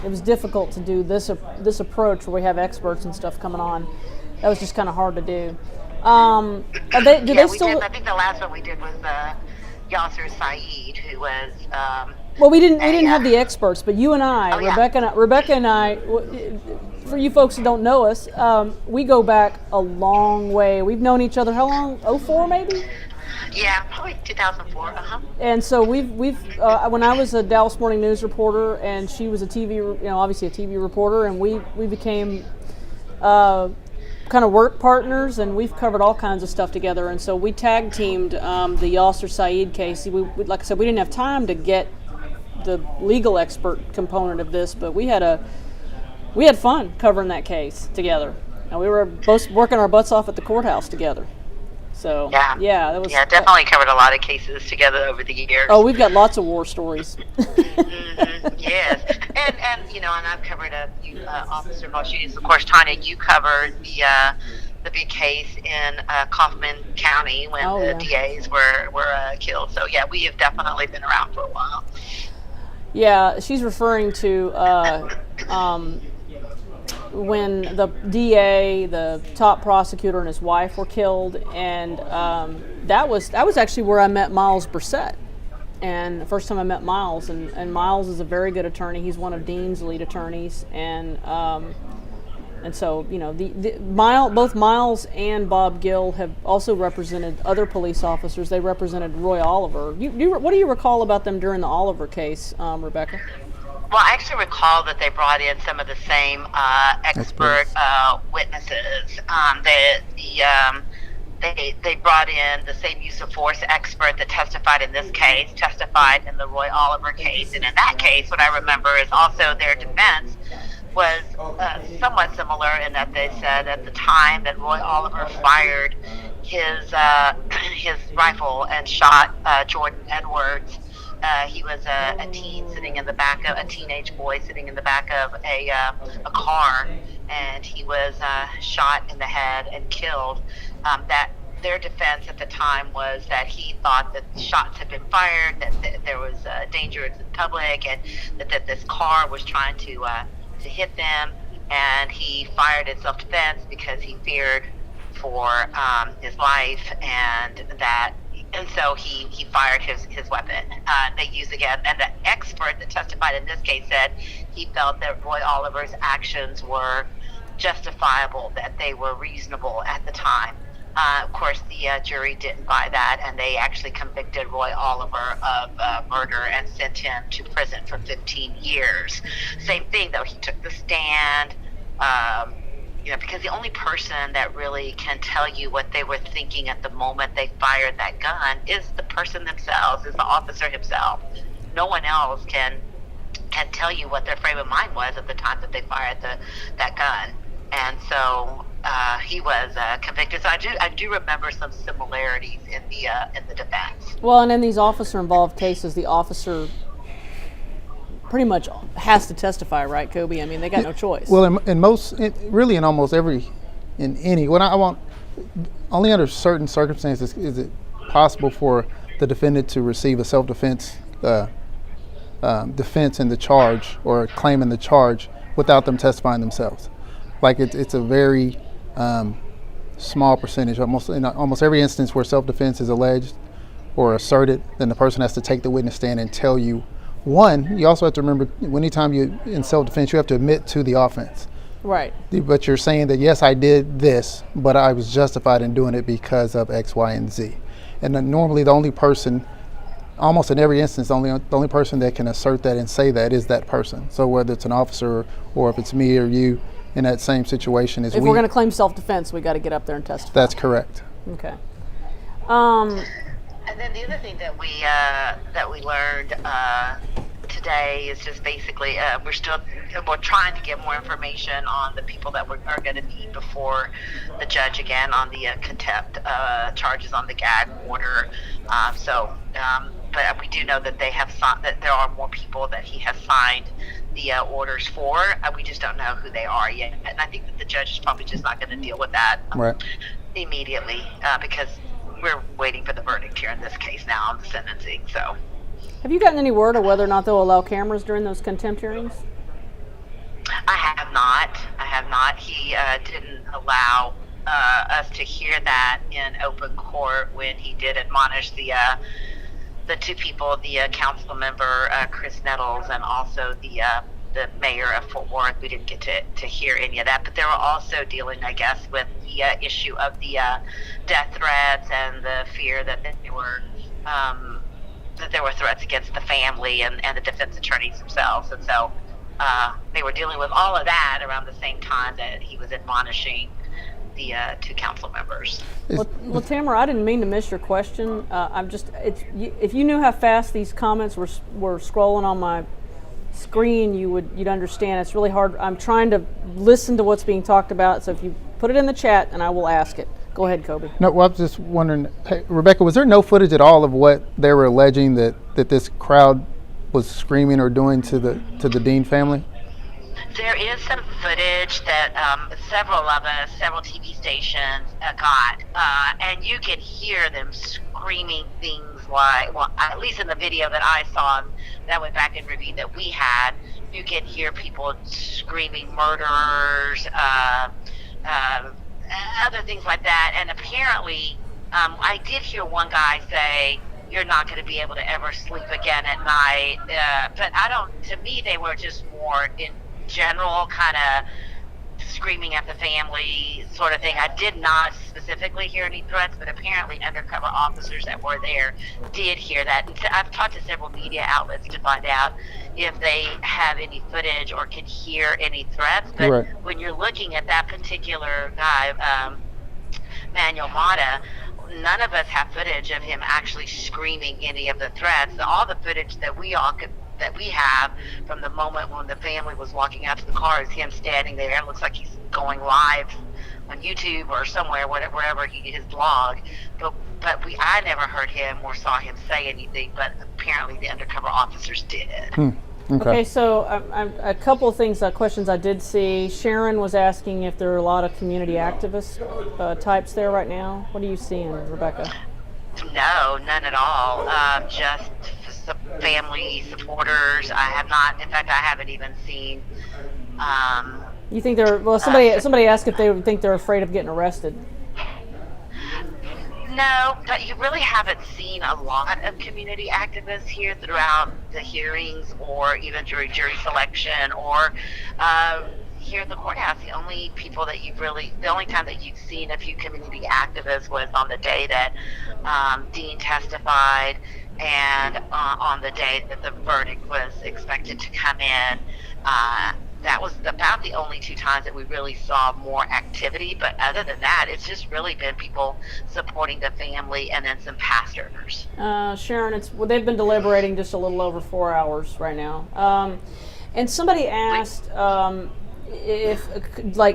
it was difficult to do this approach where we have experts and stuff coming on. That was just kind of hard to do. They still? I think the last one we did was Yasser Saeed, who was. Well, we didn't have the experts, but you and I, Rebecca and I, for you folks who don't know us, we go back a long way. We've known each other how long? 2004 maybe? Yeah, probably 2004. And so we've when I was a Dallas Morning News reporter, and she was a TV, obviously a TV reporter, and we became kind of work partners, and we've covered all kinds of stuff together. And so we tag teamed the Yasser Saeed case. Like I said, we didn't have time to get the legal expert component of this, but we had fun covering that case together, and we were both working our butts off at the courthouse together. So that was definitely covered a lot of cases together over the years. Oh, we've got lots of war stories. Yes, and I've covered a few officer involved shootings. Of course, Tanya, you covered the big case in Kaufman County when the DAs were killed. So we have definitely been around for a while. Yeah, she's referring to when the DA, the top prosecutor, and his wife were killed, and that was actually where I met Miles Brissett. And the first time I met Miles, and Miles is a very good attorney. He's one of Dean's lead attorneys, and so both Miles and Bob Gill have also represented other police officers. They represented Roy Oliver. What do you recall about them during the Oliver case, Rebecca? Well, I actually recall that they brought in some of the same expert witnesses. They brought in the same use of force expert that testified in this case, testified in the Roy Oliver case. And in that case, what I remember is also their defense was somewhat similar in that they said at the time that Roy Oliver fired his rifle and shot Jordan Edwards, he was a teenage boy sitting in the back of a car, and he was shot in the head and killed. That their defense at the time was that he thought that shots had been fired, that there was danger in the public, and that this car was trying to hit them, and he fired in self-defense because he feared for his life, and so he fired his weapon. They used again, and the expert that testified in this case said he felt that Roy Oliver's actions were justifiable, that they were reasonable at the time. Of course, the jury didn't buy that, and they actually convicted Roy Oliver of murder and sent him to prison for 15 years. Same thing, though. He took the stand, because the only person that really can tell you what they were thinking at the moment they fired that gun is the person themselves, is the officer himself. No one else can tell you what their frame of mind was at the time that they fired that gun. And so he was convicted. So I do remember some similarities in the defense. Well, and in these officer-involved cases, the officer pretty much has to testify, right, Kobe? I mean, they got no choice. Well, in almost every, only under certain circumstances is it possible for the defendant to receive a self-defense defense in the charge or a claim in the charge without them testifying themselves. Like it's a very small percentage. In almost every instance where self-defense is alleged or asserted, then the person has to take the witness stand and tell you. One, you also have to remember, anytime you're in self-defense, you have to admit to the offense. Right. But you're saying that, yes, I did this, but I was justified in doing it because of X, Y, and Z. And then normally the only person, almost in every instance, the only person that can assert that and say that is that person. So whether it's an officer or if it's me or you in that same situation. If we're going to claim self-defense, we got to get up there and testify. That's correct. Okay. And then the other thing that we learned today is just basically we're trying to get more information on the people that are going to be before the judge again on the contempt charges on the gag order. But we do know that they have that there are more people that he has signed the orders for. We just don't know who they are yet, and I think that the judge is probably just not going to deal with that immediately because we're waiting for the verdict here in this case now on the sentencing. So, have you gotten any word of whether or not they'll allow cameras during those contempt hearings? I have not. He didn't allow us to hear that in open court when he did admonish the two people, the council member Chris Nettles, and also the mayor of Fort Worth. We didn't get to hear any of that, but they were also dealing, I guess, with the issue of the death threats and the fear that there were threats against the family and the defense attorneys themselves. And so they were dealing with all of that around the same time that he was admonishing the two council members. Well, Tamara, I didn't mean to miss your question. If you knew how fast these comments were scrolling on my screen, you'd understand. It's really hard. I'm trying to listen to what's being talked about. So if you put it in the chat, and I will ask it. Go ahead, Kobe. No, well, I was just wondering, hey, Rebecca, was there no footage at all of what they were alleging that this crowd was screaming or doing to the Dean family? There is some footage that several TV stations got, and you can hear them screaming things like, well, at least in the video that I saw that went back and reviewed that we had, you can hear people screaming murderers, other things like that. And apparently, I did hear one guy say, "You're not going to be able to ever sleep again at night." But to me, they were just more in general kind of screaming at the family sort of thing. I did not specifically hear any threats, but apparently undercover officers that were there did hear that. And I've talked to several media outlets to find out if they have any footage or can hear any threats. But right. When you're looking at that particular guy, Manuel Mata, none of us have footage of him actually screaming any of the threats. All the footage that we have from the moment when the family was walking out to the car is him standing there. It looks like he's going live on YouTube or somewhere, wherever his blog. But I never heard him or saw him say anything. But apparently the undercover officers did. Okay, so a couple of things, questions I did see. Sharon was asking if there are a lot of community activist types there right now. What are you seeing, Rebecca? No, none at all. Just family supporters. I have not. In fact, I haven't even seen. You think they're? Well, somebody asked if they think they're afraid of getting arrested. No, but you really haven't seen a lot of community activists here throughout the hearings, or even during jury selection, or here at the courthouse. The only time that you've seen a few community activists was on the day that Dean testified, and on the day that the verdict was expected to come in. That was about the only two times that we really saw more activity. But other than that, it's just really been people supporting the family and then some pastors. Sharon, they've been deliberating just a little over 4 hours right now. And somebody asked if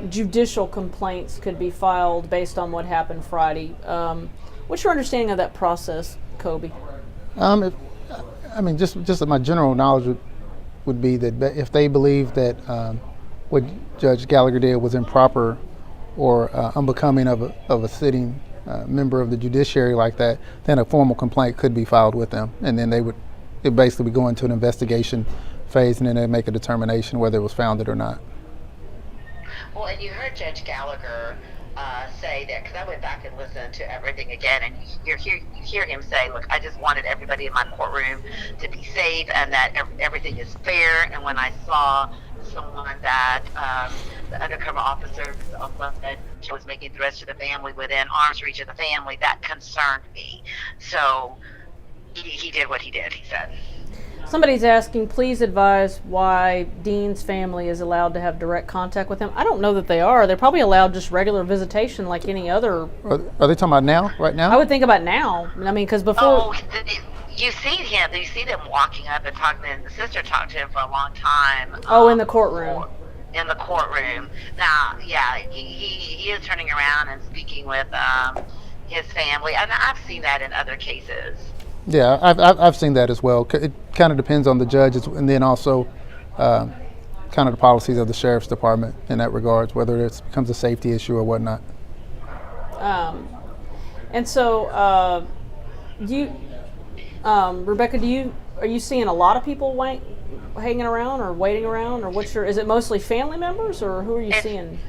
judicial complaints could be filed based on what happened Friday. What's your understanding of that process, Kobe? Just my general knowledge would be that if they believe that what Judge Gallagher did was improper or unbecoming of a sitting member of the judiciary like that, then a formal complaint could be filed with them, and then it basically would go into an investigation phase, and then they'd make a determination whether it was founded or not. Well, and you heard Judge Gallagher say that, because I went back and listened to everything again, and you hear him say, "Look, I just wanted everybody in my courtroom to be safe and that everything is fair." And when I saw someone that the undercover officer was making threats to the family within arm's reach of the family, that concerned me. So he did what he did, he said. Somebody's asking, please advise why Dean's family is allowed to have direct contact with him. I don't know that they are. They're probably allowed just regular visitation like any other. Are they talking about now, right now? I would think about now. I mean, because before. Oh, you see them walking up and talking, and the sister talked to him for a long time. In the courtroom. In the courtroom. Now, yeah, he is turning around and speaking with his family, and I've seen that in other cases. Yeah, I've seen that as well. It kind of depends on the judges, and then also kind of the policies of the sheriff's department in that regards, whether it becomes a safety issue or whatnot. And so, Rebecca, are you seeing a lot of people hanging around or waiting around, or is it mostly family members, or who are you seeing?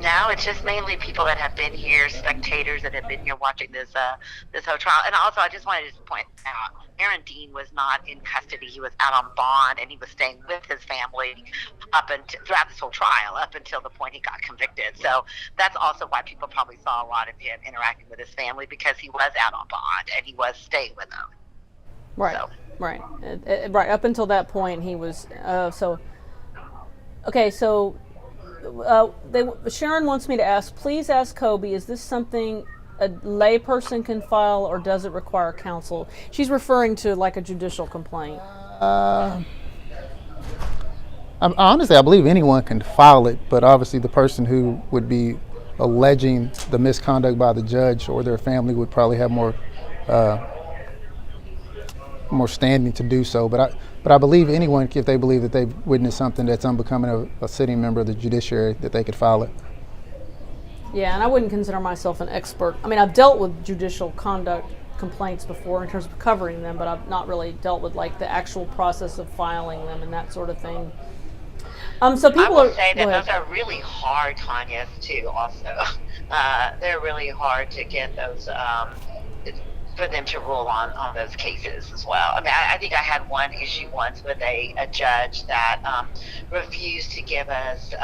No, it's just mainly people that have been here, spectators that have been here watching this whole trial. And also, I just wanted to point out, Aaron Dean was not in custody. He was out on bond, and he was staying with his family throughout this whole trial, up until the point he got convicted. So that's also why people probably saw a lot of him interacting with his family, because he was out on bond and he was staying with them. Right, so. Right. Up until that point, he was. Okay, so Sharon wants me to ask, please ask Kobe, is this something a layperson can file or does it require counsel? She's referring to like a judicial complaint. Honestly, I believe anyone can file it, but obviously the person who would be alleging the misconduct by the judge or their family would probably have more standing to do so. But I believe anyone, if they believe that they've witnessed something that's unbecoming of a sitting member of the judiciary, that they could file it. Yeah, and I wouldn't consider myself an expert. I mean, I've dealt with judicial conduct complaints before in terms of covering them, but I've not really dealt with like the actual process of filing them and that sort of thing. So people I will say that those are really hard, Tanya, too. Also, they're really hard to get those for them to rule on those cases as well. I mean, I think I had one issue once with a judge that refused to give us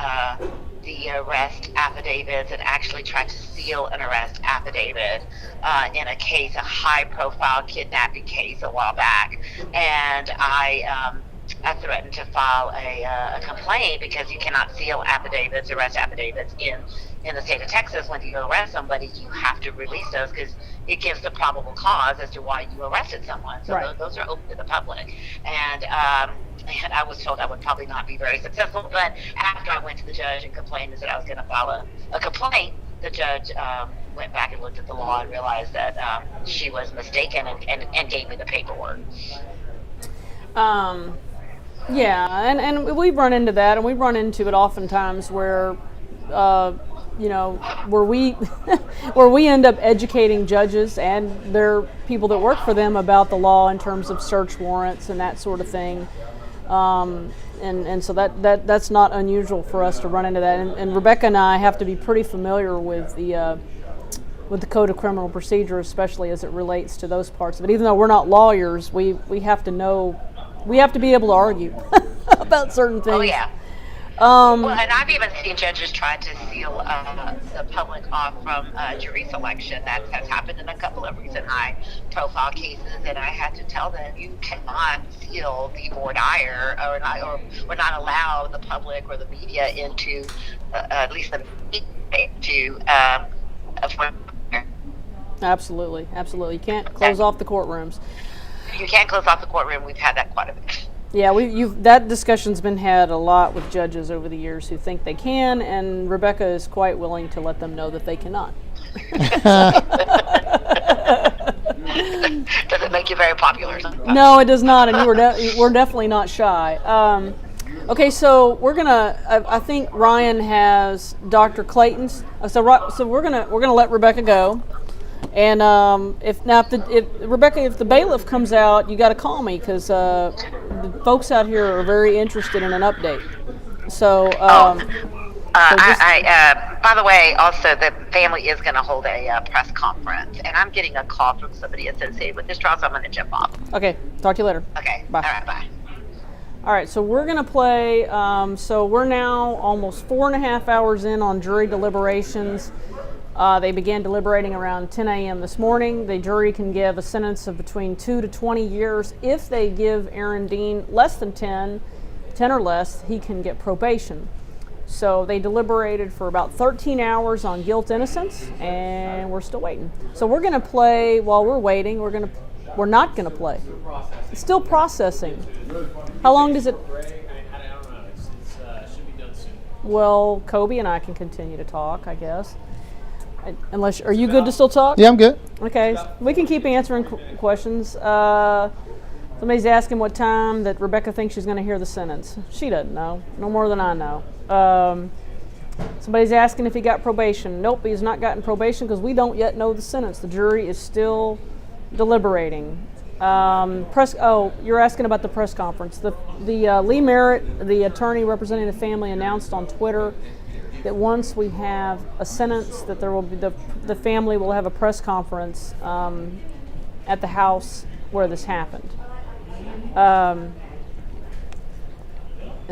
the arrest affidavits and actually tried to seal an arrest affidavit in a case, a high-profile kidnapping case a while back, and I threatened to file a complaint because you cannot seal affidavits, arrest affidavits in the state of Texas. When you arrest somebody, you have to release those because it gives the probable cause as to why you arrested someone. So right. those are open to the public. And I was told I would probably not be very successful, but after I went to the judge and complained and said I was going to file a complaint, the judge went back and looked at the law and realized that she was mistaken and gave me the paperwork. Yeah, and we've run into that, and we run into it oftentimes where, where we end up educating judges and their people that work for them about the law in terms of search warrants and that sort of thing. And so that's not unusual for us to run into that. And Rebecca and I have to be pretty familiar with the Code of Criminal Procedure, especially as it relates to those parts of it. Even though we're not lawyers, we have to know. We have to be able to argue about certain things. Oh, yeah. Well, and I've even seen judges try to seal the public off from jury selection. That has happened in a couple of recent high-profile cases, and I had to tell them, you cannot seal the voir dire or not allow the public or the media into, at least the media, to Absolutely. You can't close off the courtrooms. You can't close off the courtroom. We've had that quite a bit. Yeah, that discussion's been had a lot with judges over the years who think they can, and Rebecca is quite willing to let them know that they cannot. Does it make you very popular? No, it does not, and we're definitely not shy. Okay, so we're gonna. I think Ryan has Dr. Clayton's. So we're gonna let Rebecca go. And if Rebecca, if the bailiff comes out, you got to call me because the folks out here are very interested in an update. So, by the way, also the family is going to hold a press conference, and I'm getting a call from somebody associated with this trial, so I'm going to jump off. Okay, talk to you later. Okay, bye. All right, bye. All right, so we're going to play. So we're now almost 4.5 hours in on jury deliberations. They began deliberating around 10 a.m. this morning. The jury can give a sentence of between 2 to 20 years. If they give Aaron Dean less than 10 or less, he can get probation. So they deliberated for about 13 hours on guilt innocence, and we're still waiting. So we're going to play while we're waiting. We're not going to play. It's still processing. How long does it? I don't know. It should be done soon. Well, Kobe and I can continue to talk, I guess. Unless, are you good to still talk? Yeah, I'm good. Okay, we can keep answering questions. Somebody's asking what time that Rebecca thinks she's going to hear the sentence. She doesn't know, no more than I know. Somebody's asking if he got probation. Nope, he's not gotten probation because we don't yet know the sentence. The jury is still deliberating. You're asking about the press conference. The Lee Merritt, the attorney representing the family, announced on Twitter that once we have a sentence, that there will be the family will have a press conference at the house where this happened. And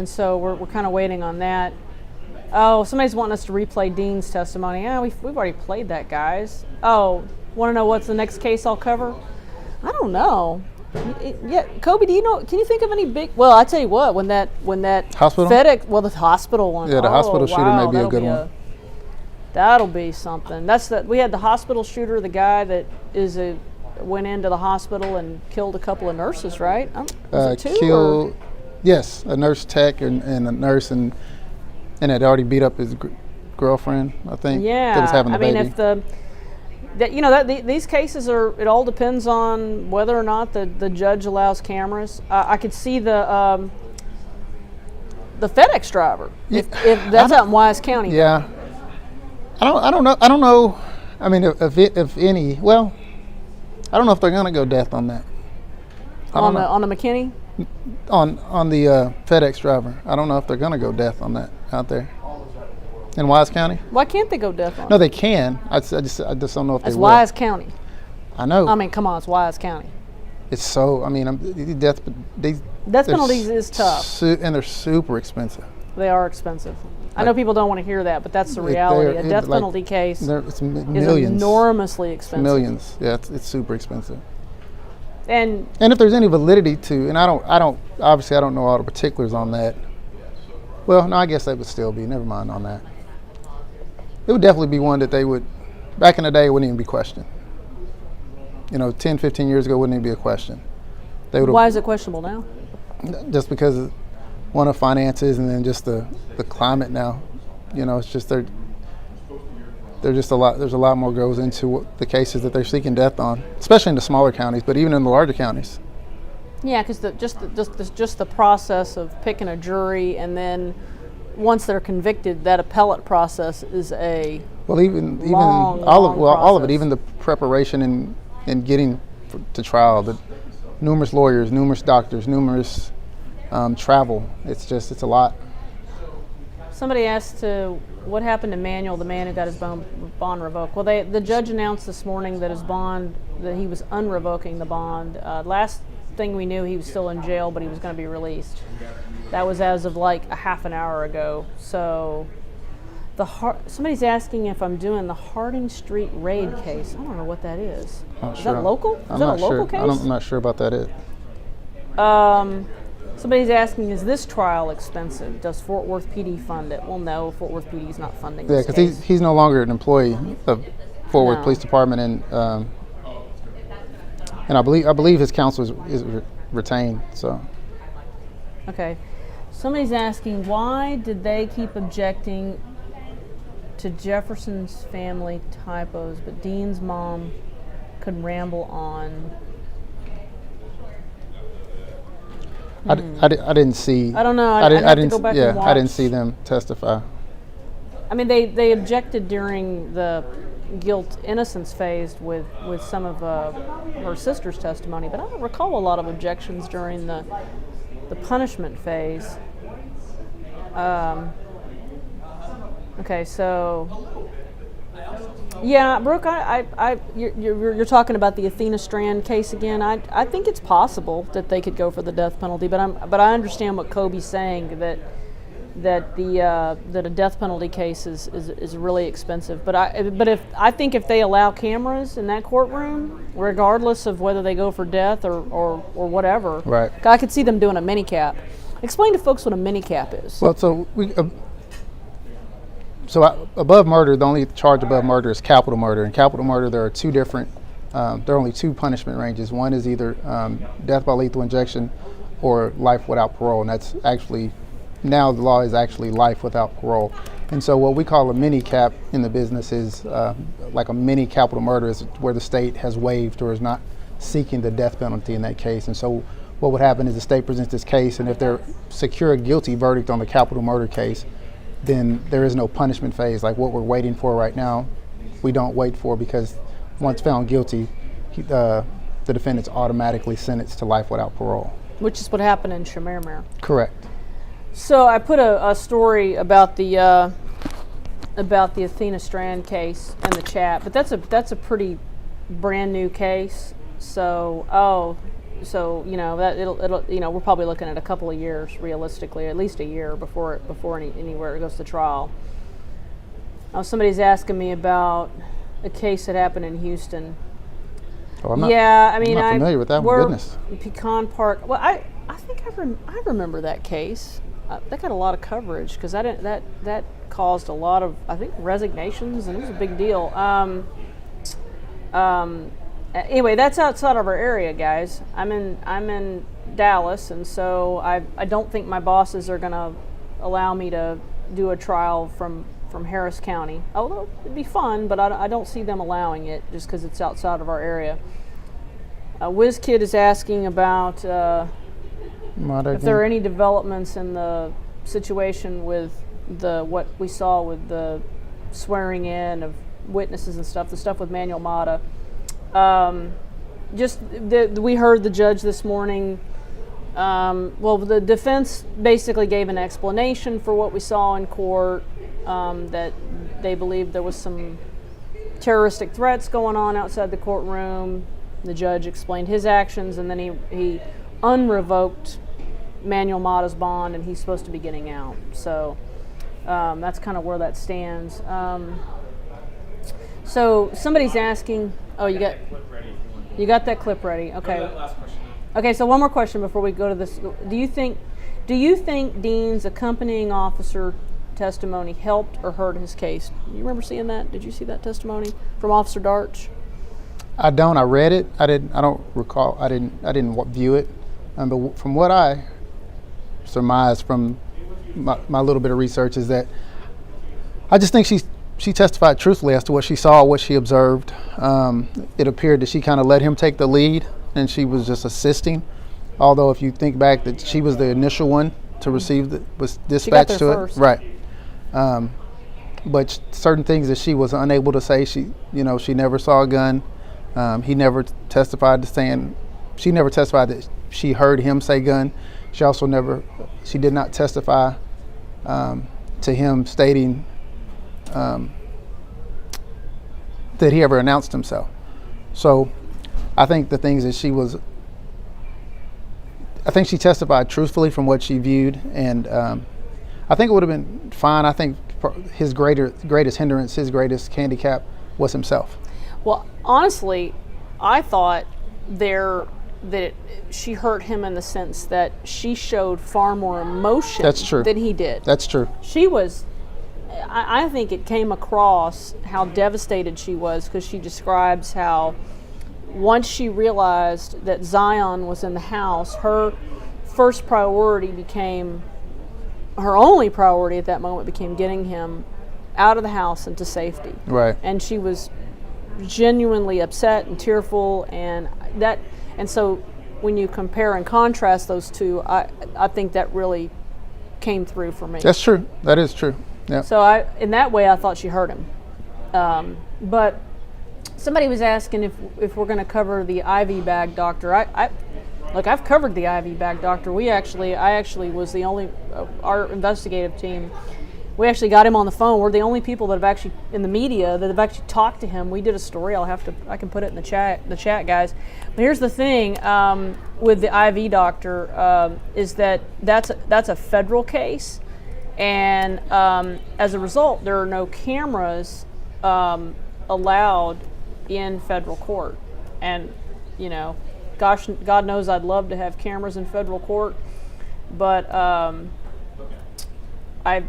so we're kind of waiting on that. Oh, somebody's wanting us to replay Dean's testimony. Yeah, we've already played that, guys. Oh, want to know what's the next case I'll cover? I don't know. Yeah, Kobe, do you know? Can you think of any big? Well, I tell you what, when that Hospital? FedEx, well, the hospital one. Yeah, the hospital shooter may be a that'll good one. That'll be something. We had the hospital shooter, the guy that went into the hospital and killed a couple of nurses, right? Was it two? Killed, yes, a nurse tech and a nurse, and had already beat up his girlfriend, I think. Yeah, that was having a baby. If these cases are, it all depends on whether or not the judge allows cameras. I could see the FedEx driver if that's out in Wise County. Yeah, I don't know. I mean, if any, well, I don't know if they're gonna go death on that. On the McKinney. On the FedEx driver, I don't know if they're gonna go death on that out there in Wise County. Why can't they go death on? No, they can. I just don't know if they will. It's Wise County. I know. I mean, come on, it's Wise County. It's so. I mean, death penalties is tough, and they're super expensive. They are expensive. I know people don't want to hear that, but that's the reality. A death penalty case it's millions. is enormously expensive. Millions. Yeah, it's super expensive. And if there's any validity to, and I don't obviously I don't know all the particulars on that. Well, no, I guess that would still be. Never mind on that. It would definitely be one that they would, back in the day, it wouldn't even be questioned. 10, 15 years ago, wouldn't even be a question. Why is it questionable now? Just because of one of finances, and then just the climate now. It's just they're just a lot. There's a lot more goes into the cases that they're seeking death on, especially in the smaller counties, but even in the larger counties. Yeah, because just the process of picking a jury, and then once they're convicted, that appellate process is even all of it, even the preparation and getting to trial, the numerous lawyers, numerous doctors, numerous travel. It's a lot. Somebody asked what happened to Manuel, the man who got his bond revoked. Well, the judge announced this morning that that he was unrevoking the bond. Last thing we knew, he was still in jail, but he was going to be released. That was as of like a half an hour ago. So somebody's asking if I'm doing the Harding Street raid case. I don't know what that is. Is that local? Is that a local case? I'm not sure about that. Somebody's asking, is this trial expensive? Does Fort Worth PD fund it? Well, no, Fort Worth PD is not funding this case. Yeah, because he's no longer an employee of Fort Worth Police Department, and I believe his counsel is retained. So. Okay. Somebody's asking, why did they keep objecting to Jefferson's family typos, but Dean's mom could ramble on? I didn't see. I don't know. I didn't go back and watch. I didn't see them testify. I mean, they objected during the guilt innocence phase with some of her sister's testimony, but I don't recall a lot of objections during the punishment phase. Okay, so yeah, Brooke, you're talking about the Athena Strand case again. I think it's possible that they could go for the death penalty, but I understand what Kobe's saying, that a death penalty case is really expensive. But I think if they allow cameras in that courtroom, regardless of whether they go for death or whatever, right? I could see them doing a mini cap. Explain to folks what a mini cap is. Well, above murder, the only charge above murder is capital murder. In capital murder, there are there are only two punishment ranges. One is either death by lethal injection or life without parole, and that's actually, now the law is actually life without parole. And so what we call a mini cap in the business is like a mini capital murder, is where the state has waived or is not seeking the death penalty in that case. And so what would happen is the state presents this case, and if they secure a guilty verdict on the capital murder case, then there is no punishment phase. Like what we're waiting for right now, we don't wait for, because once found guilty, the defendant's automatically sentenced to life without parole. Which is what happened in Shamirmir. Correct. So I put a story about the Athena Strand case in the chat, but that's a pretty brand new case. So we're probably looking at a couple of years realistically, at least a year before anywhere it goes to trial. Somebody's asking me about a case that happened in Houston. So I'm not. Yeah, I mean, I'm not familiar with that one. Goodness. Pecan Park. Well, I think I remember that case. That got a lot of coverage because that caused a lot of, I think, resignations, and it was a big deal. Anyway, that's outside of our area, guys. I'm in Dallas, and so I don't think my bosses are going to allow me to do a trial from Harris County. Although it'd be fun, but I don't see them allowing it just because it's outside of our area. WizKid is asking about if there are any developments in the situation with what we saw with the swearing in of witnesses and stuff, the stuff with Manuel Mata. We heard the judge this morning. The defense basically gave an explanation for what we saw in court, that they believed there was some terroristic threats going on outside the courtroom. The judge explained his actions, and then he unrevoked Manuel Mata's bond, and he's supposed to be getting out. So that's kind of where that stands. So somebody's asking. Oh, you got that clip ready. Okay. Okay. So one more question before we go to this. Do you think Dean's accompanying officer testimony helped or hurt his case? You remember seeing that? Did you see that testimony from Officer Darch? I don't. I read it. I don't recall. I didn't view it. But from what I surmised from my little bit of research is that I just think she testified truthfully as to what she saw, what she observed. It appeared that she kind of let him take the lead, and she was just assisting. Although, if you think back, that she was the initial one to receive was dispatched to it, right? But certain things that she was unable to say. She never saw a gun. He never testified to saying. She never testified that she heard him say gun. She did not testify to him stating that he ever announced himself. So I think the things that I think she testified truthfully from what she viewed, and I think it would have been fine. I think his greatest hindrance, his greatest handicap was himself. Well, honestly, I thought that she hurt him in the sense that she showed far more emotion than he did. That's true. She was, I think it came across how devastated she was, because she describes how once she realized that Zion was in the house, her first priority became, her only priority at that moment became getting him out of the house and to safety. Right. And she was genuinely upset and tearful, and so when you compare and contrast those two, I think that really came through for me. That's true. That is true. Yeah. So in that way, I thought she hurt him. But somebody was asking if we're going to cover the IV bag doctor. I've covered the IV bag doctor. I actually was the only, our investigative team, we actually got him on the phone. We're the only people that have actually, in the media, that have actually talked to him. We did a story. I can put it in the chat, guys. But here's the thing with the IV doctor is that's a federal case, and as a result, there are no cameras allowed in federal court. And God knows I'd love to have cameras in federal court, but I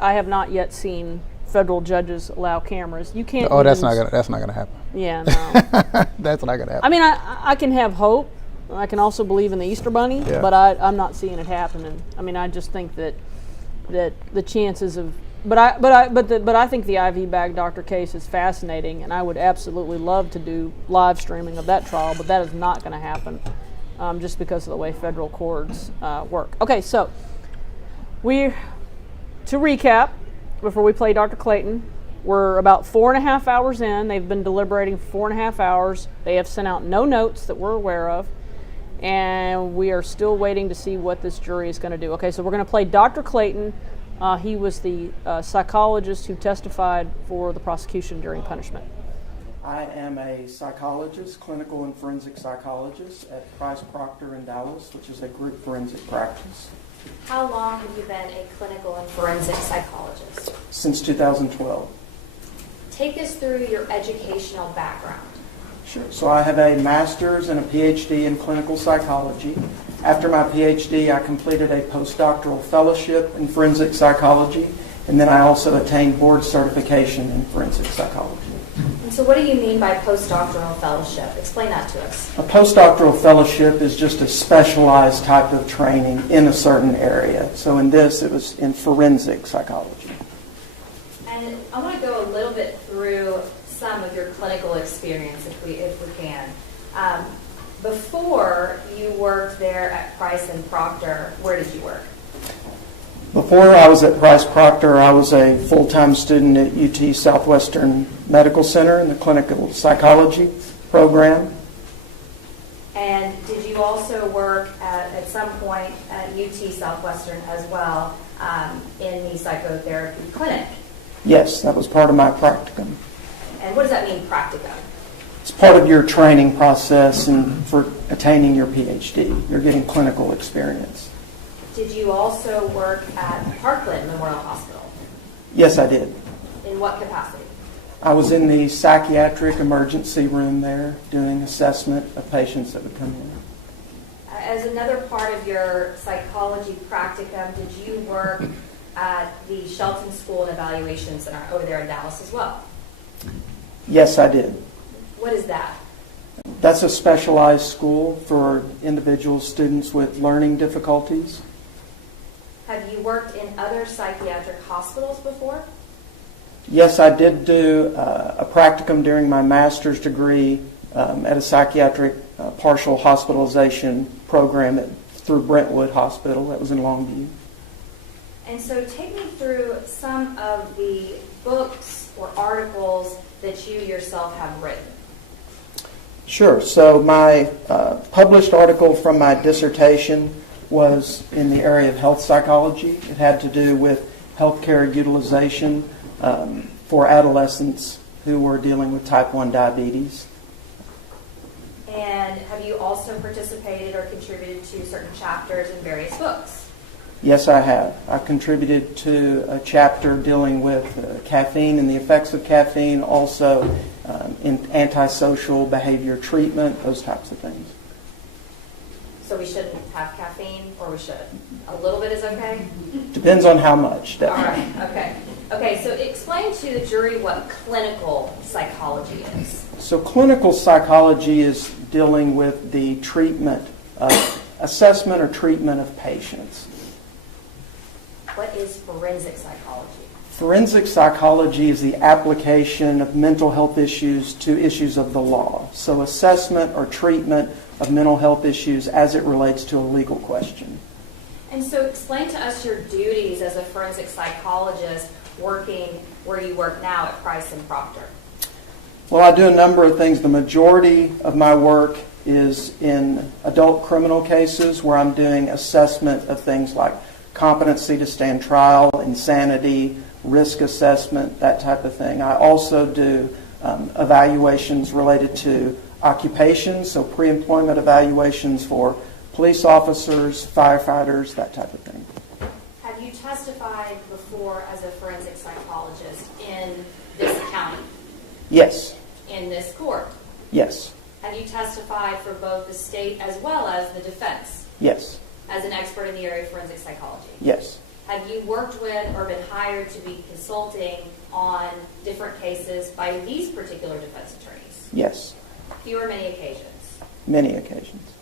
have not yet seen federal judges allow cameras. You can't. Oh, that's not gonna happen. Yeah, no. That's not gonna happen. I mean, I can have hope. I can also believe in the Easter Bunny, but I'm not seeing it happen. And I mean, I just think that the chances of, but I think the IV bag doctor case is fascinating, and I would absolutely love to do live streaming of that trial, but that is not going to happen, just because of the way federal courts work. Okay, so to recap, before we play Dr. Clayton, we're about 4.5 hours in. They've been deliberating for 4.5 hours. They have sent out no notes that we're aware of, and we are still waiting to see what this jury is going to do. Okay, so we're going to play Dr. Clayton. He was the psychologist who testified for the prosecution during punishment. I am a psychologist, clinical and forensic psychologist at Price Proctor in Dallas, which is a group forensic practice. How long have you been a clinical and forensic psychologist? Since 2012. Take us through your educational background. Sure. So I have a master's and a PhD in clinical psychology. After my PhD, I completed a postdoctoral fellowship in forensic psychology, and then I also attained board certification in forensic psychology. And so what do you mean by postdoctoral fellowship? Explain that to us. A postdoctoral fellowship is just a specialized type of training in a certain area. So in this, it was in forensic psychology. And I want to go a little bit through some of your clinical experience, if we can. Before you worked there at Price and Proctor, where did you work? Before I was at Price Proctor, I was a full-time student at UT Southwestern Medical Center in the clinical psychology program. And did you also work at some point at UT Southwestern as well in the psychotherapy clinic? Yes, that was part of my practicum. And what does that mean, practicum? It's part of your training process and for attaining your PhD. You're getting clinical experience. Did you also work at Parkland Memorial Hospital? Yes, I did. In what capacity? I was in the psychiatric emergency room there doing assessment of patients that would come in. As another part of your psychology practicum, did you work at the Shelton School and Evaluation Center over there in Dallas as well? Yes, I did. What is that? That's a specialized school for individuals, students with learning difficulties. Have you worked in other psychiatric hospitals before? Yes, I did do a practicum during my master's degree at a psychiatric partial hospitalization program through Brentwood Hospital. That was in Longview. And so take me through some of the books or articles that you yourself have written. Sure. So my published article from my dissertation was in the area of health psychology. It had to do with healthcare utilization for adolescents who were dealing with type 1 diabetes. And have you also participated or contributed to certain chapters in various books? Yes, I have. I contributed to a chapter dealing with caffeine and the effects of caffeine, also in antisocial behavior treatment, those types of things. So we shouldn't have caffeine, or we should? A little bit is okay? Depends on how much, All definitely. right, okay. Okay, so explain to the jury what clinical psychology is. So clinical psychology is dealing with the treatment of assessment or treatment of patients. What is forensic psychology? Forensic psychology is the application of mental health issues to issues of the law. So assessment or treatment of mental health issues as it relates to a legal question. And so explain to us your duties as a forensic psychologist working where you work now at Price and Proctor. Well, I do a number of things. The majority of my work is in adult criminal cases where I'm doing assessment of things like competency to stand trial, insanity, risk assessment, that type of thing. I also do evaluations related to occupations, so pre-employment evaluations for police officers, firefighters, that type of thing. Have you testified before as a forensic psychologist in this county? Yes. In this court? Yes. Have you testified for both the state as well as the defense? Yes. As an expert in the area of forensic psychology? Yes. Have you worked with or been hired to be consulting on different cases by these particular defense attorneys? Yes. Few or many occasions? Many occasions.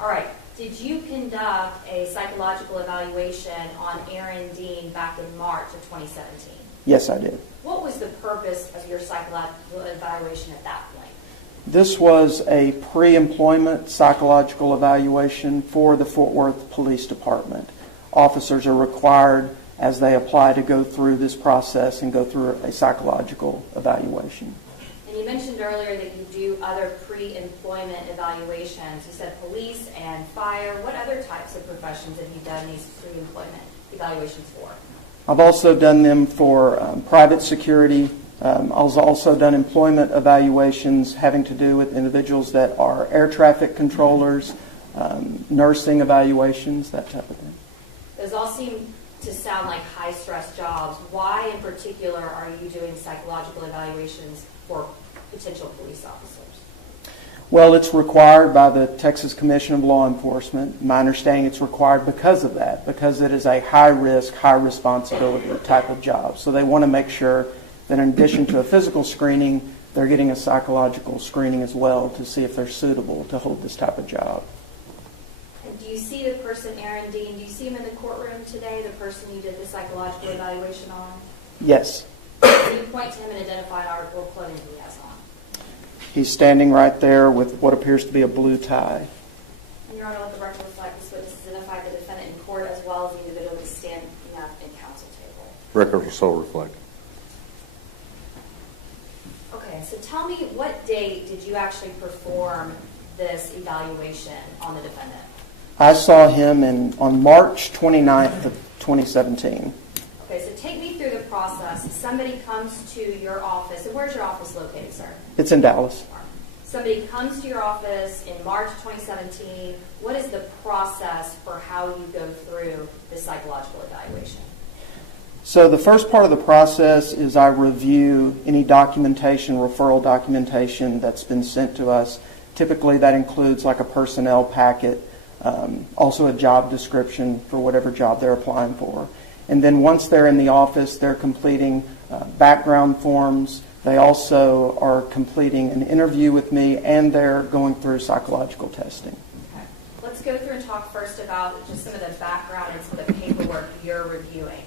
All right. Did you conduct a psychological evaluation on Aaron Dean back in March of 2017? Yes, I did. What was the purpose of your psychological evaluation at that point? This was a pre-employment psychological evaluation for the Fort Worth Police Department. Officers are required, as they apply, to go through this process and go through a psychological evaluation. And you mentioned earlier that you do other pre-employment evaluations. You said police and fire. What other types of professions have you done these pre-employment evaluations for? I've also done them for private security. I've also done employment evaluations having to do with individuals that are air traffic controllers, nursing evaluations, that type of thing. Those all seem to sound like high-stress jobs. Why in particular are you doing psychological evaluations for potential police officers? Well, it's required by the Texas Commission of Law Enforcement. My understanding, it's required because of that, because it is a high-risk, high-responsibility type of job. So they want to make sure that in addition to a physical screening, they're getting a psychological screening as well to see if they're suitable to hold this type of job. And do you see the person, Aaron Dean, do you see him in the courtroom today, the person you did the psychological evaluation on? Yes. Can you point to him and identify an article of clothing he has on? He's standing right there with what appears to be a blue tie. And Your Honor, let the record reflect this witness identified the defendant in court as well as the individual who's standing up in counsel table. Record will so reflect. Okay, so tell me, what date did you actually perform this evaluation on the defendant? I saw him on March 29th of 2017. Okay, so take me through the process. Somebody comes to your office, and where's your office located, sir? It's in Dallas. Somebody comes to your office in March 2017. What is the process for how you go through the psychological evaluation? So the first part of the process is I review any documentation, referral documentation that's been sent to us. Typically that includes like a personnel packet, also a job description for whatever job they're applying for. And then once they're in the office, they're completing background forms. They also are completing an interview with me, and they're going through psychological testing. Okay. Let's go through and talk first about just some of the background and some of the paperwork you're reviewing.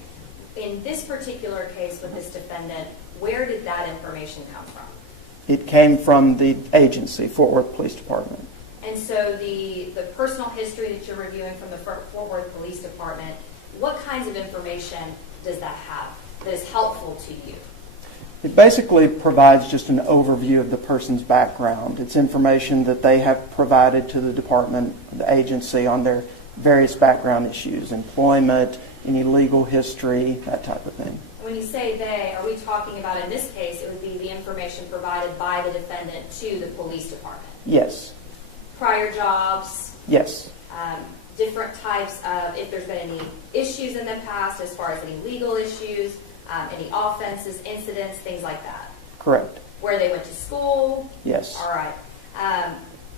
In this particular case with this defendant, where did that information come from? It came from the agency, Fort Worth Police Department. And so the personal history that you're reviewing from the Fort Worth Police Department, what kinds of information does that have that is helpful to you? It basically provides just an overview of the person's background. It's information that they have provided to the department, the agency, on their various background issues, employment, any legal history, that type of thing. When you say they, are we talking about, in this case, it would be the information provided by the defendant to the police department? Yes. Prior jobs? Yes. Different types of, if there's been any issues in the past as far as any legal issues, any offenses, incidents, things like that? Correct. Where they went to school? Yes. All right.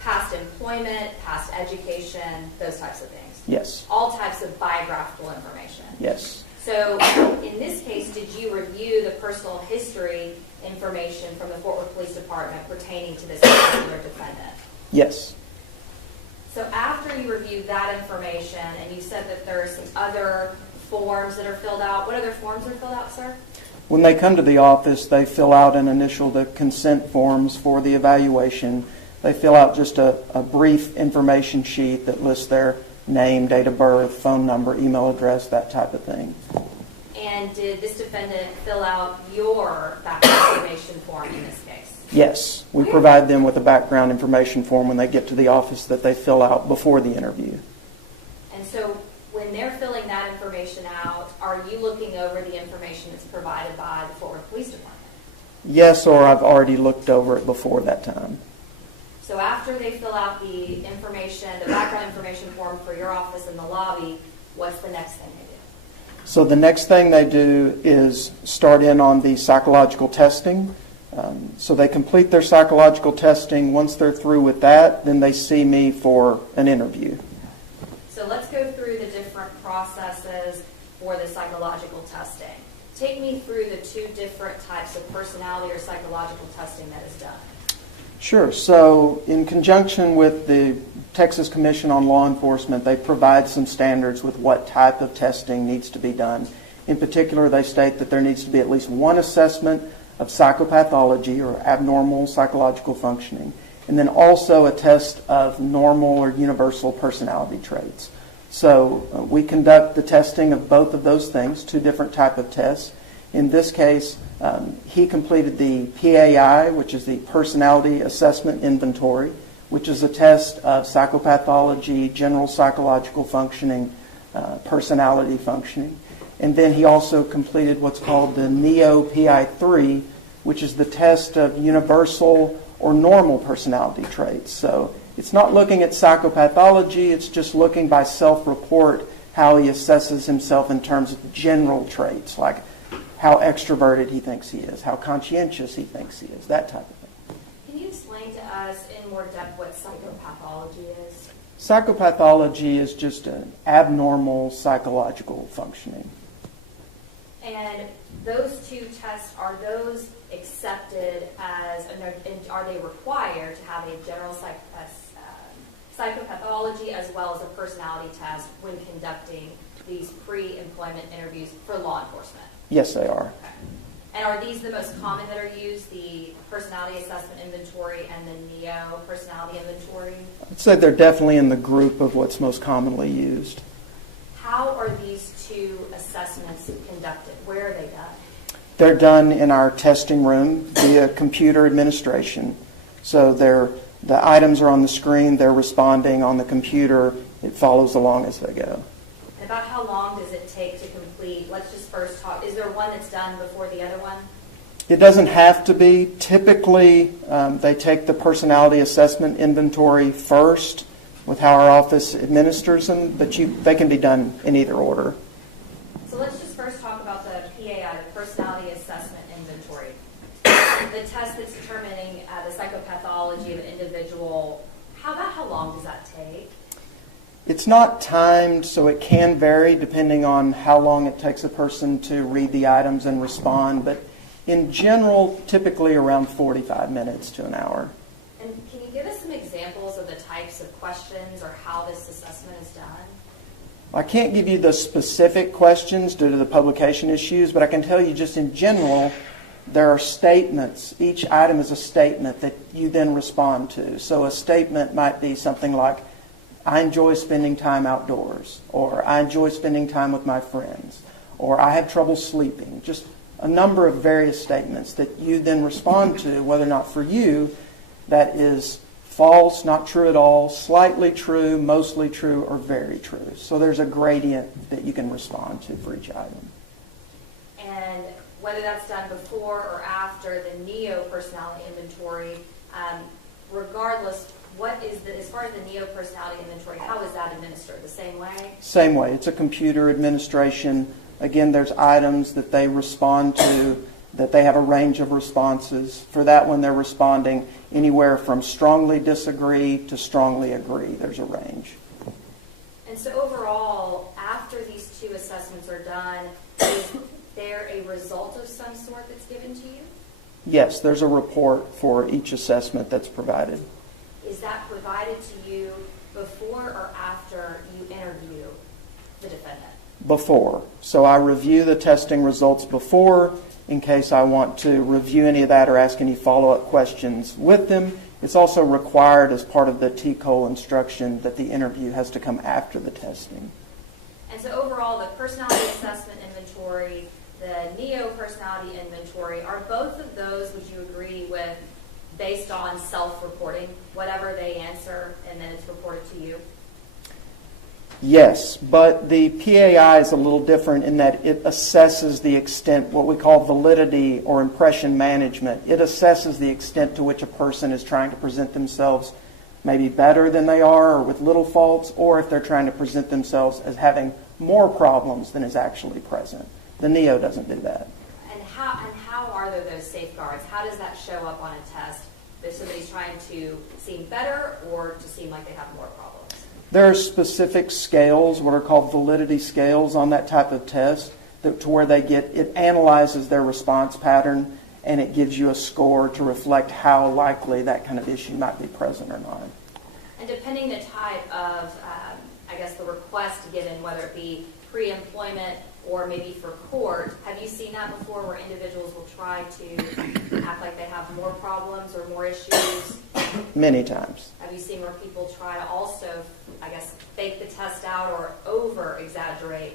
Past employment, past education, those types of things? Yes. All types of biographical information? Yes. So in this case, did you review the personal history information from the Fort Worth Police Department pertaining to this particular defendant? Yes. So after you reviewed that information, and you said that there are some other forms that are filled out, what other forms are filled out, sir? When they come to the office, they fill out the consent forms for the evaluation. They fill out just a brief information sheet that lists their name, date of birth, phone number, email address, that type of thing. And did this defendant fill out your background information form in this case? Yes. We provide them with a background information form when they get to the office that they fill out before the interview. And so when they're filling that information out, are you looking over the information that's provided by the Fort Worth Police Department? Yes, or I've already looked over it before that time. So after they fill out the information, the background information form for your office in the lobby, what's the next thing they do? So the next thing they do is start in on the psychological testing. So they complete their psychological testing. Once they're through with that, then they see me for an interview. So let's go through the different processes for the psychological testing. Take me through the two different types of personality or psychological testing that is done. Sure. So in conjunction with the Texas Commission on Law Enforcement, they provide some standards with what type of testing needs to be done. In particular, they state that there needs to be at least one assessment of psychopathology or abnormal psychological functioning, and then also a test of normal or universal personality traits. So we conduct the testing of both of those things, two different type of tests. In this case, he completed the PAI, which is the Personality Assessment Inventory, which is a test of psychopathology, general psychological functioning, personality functioning. And then he also completed what's called the NEO-PI3, which is the test of universal or normal personality traits. So it's not looking at psychopathology, it's just looking by self-report how he assesses himself in terms of general traits, like how extroverted he thinks he is, how conscientious he thinks he is, that type of thing. Can you explain explain to us in more depth what psychopathology is? Psychopathology is just an abnormal psychological functioning. And those two tests, are those accepted as, and are they required to have a general psychopathology as well as a personality test when conducting these pre-employment interviews for law enforcement? Yes, they are. Okay. And are these the most common that are used, the personality assessment inventory and the NEO personality inventory? I'd say they're definitely in the group of what's most commonly used. How are these two assessments conducted? Where are they done? They're done in our testing room via computer administration. So the items are on the screen, they're responding on the computer, it follows along as they go. And about how long does it take to complete? Let's just first talk, is there one that's done before the other one? It doesn't have to be. Typically, they take the personality assessment inventory first with how our office administers them, but they can be done in either order. So let's just first talk about the PAI, the personality assessment inventory. The test that's determining the psychopathology of an individual, how long does that take? It's not timed, so it can vary depending on how long it takes a person to read the items and respond, but in general, typically around 45 minutes to an hour. And can you give us some examples of the types of questions or how this assessment is done? I can't give you the specific questions due to the publication issues, but I can tell you just in general, there are statements. Each item is a statement that you then respond to. So a statement might be something like, I enjoy spending time outdoors, or I enjoy spending time with my friends, or I have trouble sleeping. Just a number of various statements that you then respond to, whether or not for you that is false, not true at all, slightly true, mostly true, or very true. So there's a gradient that you can respond to for each item. And whether that's done before or after the NEO personality inventory, regardless, what is as far as the NEO personality inventory, how is that administered? The same way? Same way. It's a computer administration. Again, there's items that they respond to, that they have a range of responses. For that one, they're responding anywhere from strongly disagree to strongly agree. There's a range. And so overall, after these two assessments are done, is there a result of some sort that's given to you? Yes, there's a report for each assessment that's provided. Is that provided to you before or after you interview the defendant? Before. So I review the testing results before in case I want to review any of that or ask any follow-up questions with them. It's also required as part of the TCOL instruction that the interview has to come after the testing. And so overall, the personality assessment inventory, the NEO personality inventory, are both of those, would you agree with, based on self-reporting, whatever they answer, and then it's reported to you? Yes, but the PAI is a little different in that it assesses the extent, what we call validity or impression management. It assesses the extent to which a person is trying to present themselves maybe better than they are or with little faults, or if they're trying to present themselves as having more problems than is actually present. The NEO doesn't do that. And how are there those safeguards? How does that show up on a test? If somebody's trying to seem better or to seem like they have more problems? There are specific scales, what are called validity scales on that type of test, to where it analyzes their response pattern and it gives you a score to reflect how likely that kind of issue might be present or not. And depending the type of, the request given, whether it be pre-employment or maybe for court, have you seen that before where individuals will try to act like they have more problems or more issues? Many times. Have you seen where people try to also, fake the test out or over-exaggerate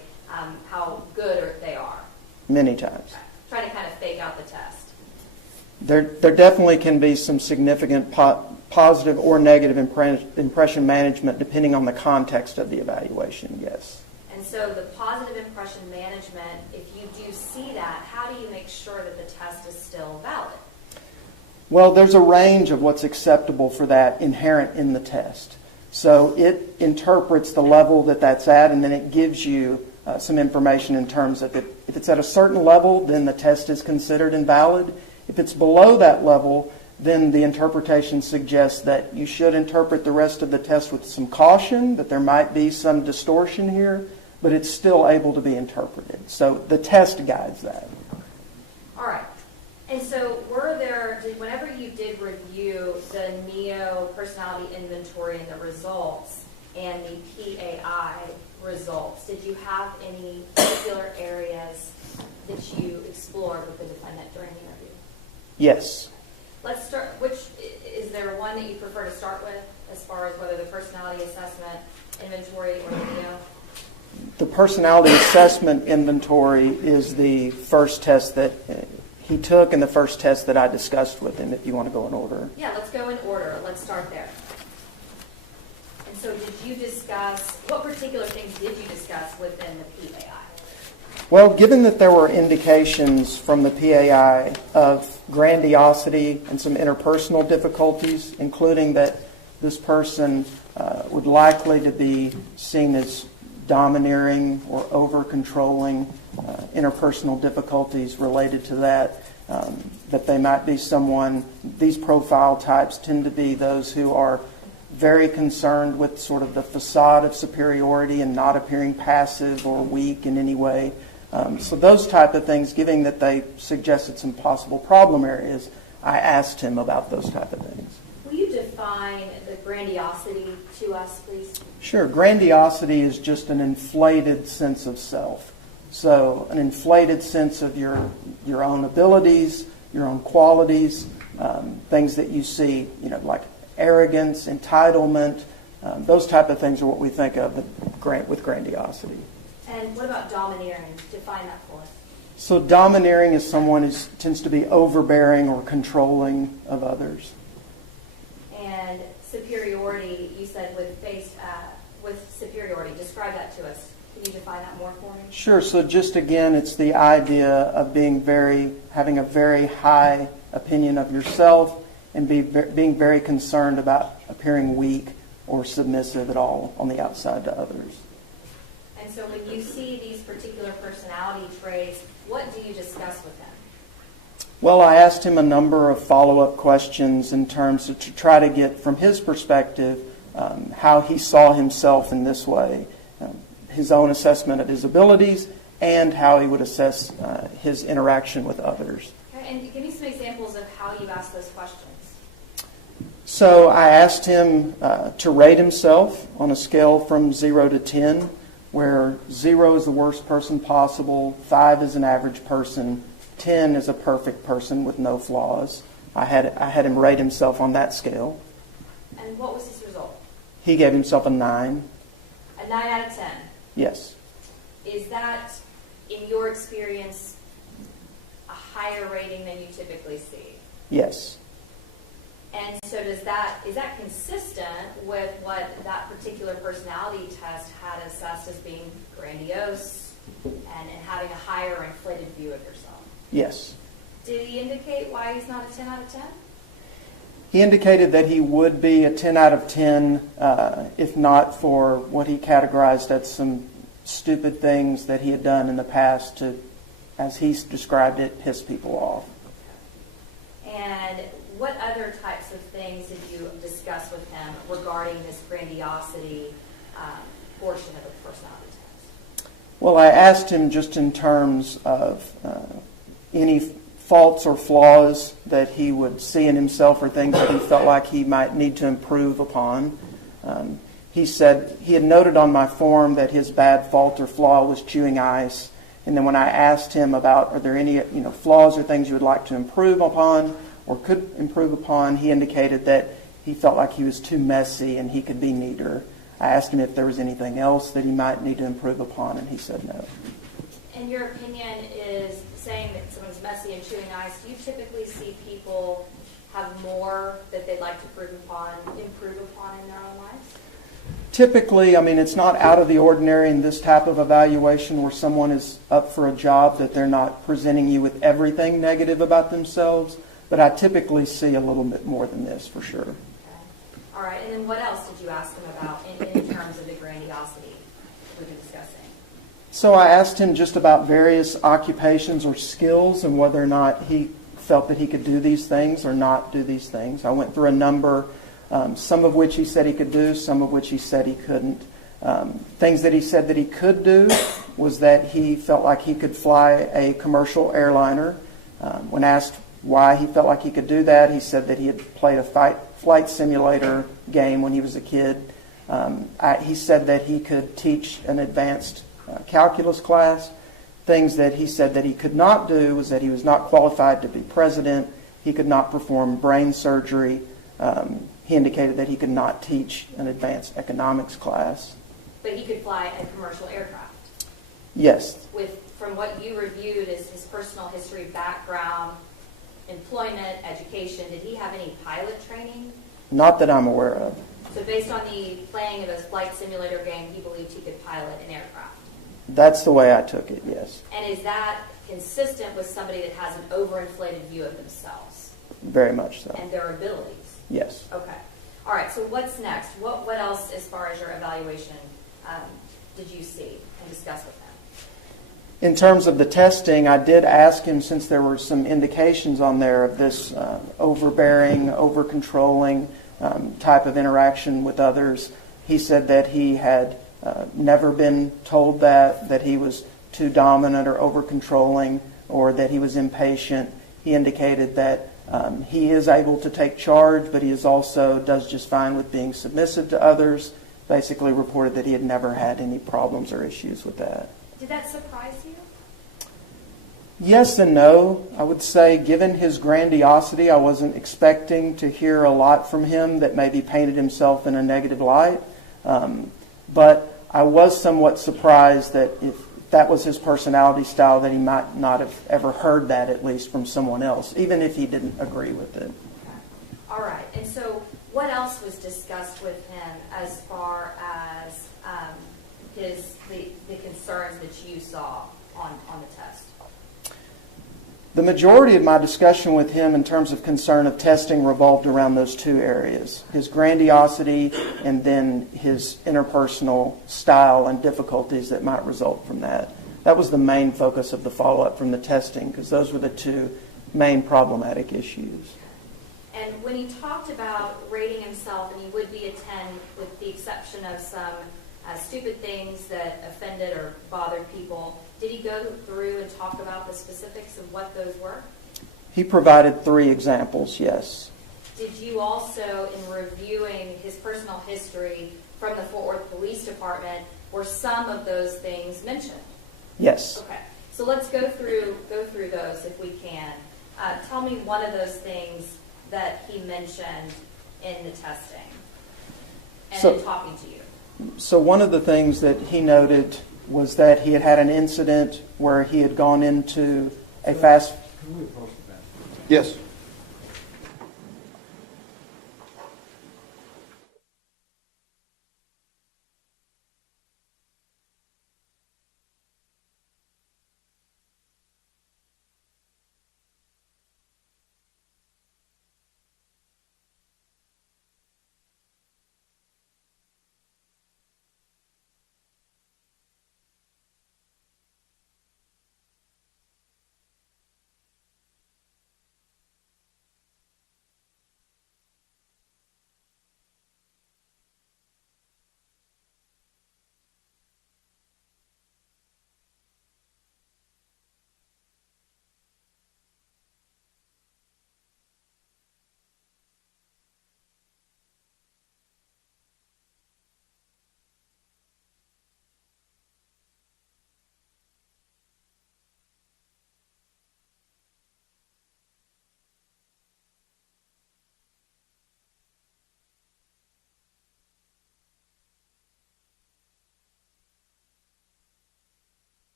how good they are? Many times. Try to kind of fake out the test. There definitely can be some significant positive or negative impression management depending on the context of the evaluation, yes. And so the positive impression management, if you do see that, how do you make sure that the test is still valid? Well, there's a range of what's acceptable for that inherent in the test. So it interprets the level that that's at, and then it gives you some information in terms of if it's at a certain level, then the test is considered invalid. If it's below that level, then the interpretation suggests that you should interpret the rest of the test with some caution, that there might be some distortion here, but it's still able to be interpreted. So the test guides that. All right. And so whenever you did review the NEO personality inventory and the results and the PAI results, did you have any particular areas that you explored with the defendant during the interview? Yes. Let's start, is there one that you prefer to start with as far as whether the personality assessment inventory or the NEO? The personality assessment inventory is the first test that he took and the first test that I discussed with him, if you want to go in order. Yeah, let's go in order. Let's start there. And so did you discuss, what particular things did you discuss within the PAI? Well, given that there were indications from the PAI of grandiosity and some interpersonal difficulties, including that this person would likely to be seen as domineering or over-controlling, interpersonal difficulties related to that, that they might be someone, these profile types tend to be those who are very concerned with sort of the facade of superiority and not appearing passive or weak in any way. So those type of things, given that they suggested some possible problem areas, I asked him about those type of things. Will you define the grandiosity to us, please? Sure. Grandiosity is just an inflated sense of self. So an inflated sense of your own abilities, your own qualities, things that you see, like arrogance, entitlement, those type of things are what we think of with grandiosity. And what about domineering? Define that for us. So domineering is someone who tends to be overbearing or controlling of others. And superiority, you said with superiority. Describe that to us. Can you define that more for me? Sure. So just again, it's the idea of having a very high opinion of yourself and being very concerned about appearing weak or submissive at all on the outside to others. And so when you see these particular personality traits, what do you discuss with them? Well, I asked him a number of follow-up questions in terms of to try to get from his perspective how he saw himself in this way, his own assessment of his abilities, and how he would assess his interaction with others. Okay, and give me some examples of how you asked those questions. So I asked him to rate himself on a scale from 0 to 10, where 0 is the worst person possible, 5 is an average person, 10 is a perfect person with no flaws. I had him rate himself on that scale. And what was his result? He gave himself a 9. A 9 out of 10? Yes. Is that, in your experience, a higher rating than you typically see? Yes. And so is that consistent with what that particular personality test had assessed as being grandiose and having a higher inflated view of yourself? Yes. Did he indicate why he's not a 10 out of 10? He indicated that he would be a 10 out of 10 if not for what he categorized as some stupid things that he had done in the past to, as he described it, piss people off. And what other types of things did you discuss with him regarding this grandiosity portion of the personality test? Well, I asked him just in terms of any faults or flaws that he would see in himself or things that he felt like he might need to improve upon. He said he had noted on my form that his bad fault or flaw was chewing ice. And then when I asked him about are there any flaws or things you would like to improve upon or could improve upon, he indicated that he felt like he was too messy and he could be neater. I asked him if there was anything else that he might need to improve upon, and he said no. And your opinion is saying that someone's messy and chewing ice. Do you typically see people have more that they'd like to improve upon in their own lives? Typically, it's not out of the ordinary in this type of evaluation where someone is up for a job that they're not presenting you with everything negative about themselves, but I typically see a little bit more than this for sure. Okay. All right, and then what else did you ask him about in terms of the grandiosity we've been discussing? So I asked him just about various occupations or skills and whether or not he felt that he could do these things or not do these things. I went through a number, some of which he said he could do, some of which he said he couldn't. Things that he said that he could do was that he felt like he could fly a commercial airliner. When asked why he felt like he could do that, he said that he had played a flight simulator game when he was a kid. He said that he could teach an advanced calculus class. Things that he said that he could not do was that he was not qualified to be president. He could not perform brain surgery. He indicated that he could not teach an advanced economics class. But he could fly a commercial aircraft. Yes. From what you reviewed as his personal history, background, employment, education, did he have any pilot training? Not that I'm aware of. So based on the playing of his flight simulator game, he believed he could pilot an aircraft. That's the way I took it, yes. And is that consistent with somebody that has an overinflated view of themselves? Very much so. And their abilities? Yes. Okay. All right, so what's next? What else, as far as your evaluation, did you see and discuss with him? In terms of the testing, I did ask him, since there were some indications on there of this overbearing, over-controlling type of interaction with others, he said that he had never been told that he was too dominant or over-controlling, or that he was impatient. He indicated that he is able to take charge, but he is also does just fine with being submissive to others. Basically reported that he had never had any problems or issues with that. Did that surprise you? Yes and no. I would say, given his grandiosity, I wasn't expecting to hear a lot from him that maybe painted himself in a negative light. But I was somewhat surprised that if that was his personality style, that he might not have ever heard that, at least from someone else, even if he didn't agree with it. Okay. All right. And so what else was discussed with him as far as the concerns that you saw on the test? The majority of my discussion with him in terms of concern of testing revolved around those two areas: his grandiosity and then his interpersonal style and difficulties that might result from that. That was the main focus of the follow-up from the testing, because those were the two main problematic issues. And when he talked about rating himself, and he would be a 10 with the exception of some stupid things that offended or bothered people, did he go through and talk about the specifics of what those were? He provided 3 examples, yes. Did you also, in reviewing his personal history from the Fort Worth Police Department, were some of those things mentioned? Yes. Okay. So let's go through those if we can. Tell me one of those things that he mentioned in the testing and in talking to you. So one of the things that he noted was that he had had an incident where he had gone into a fast... Can we approach the bench? Yes.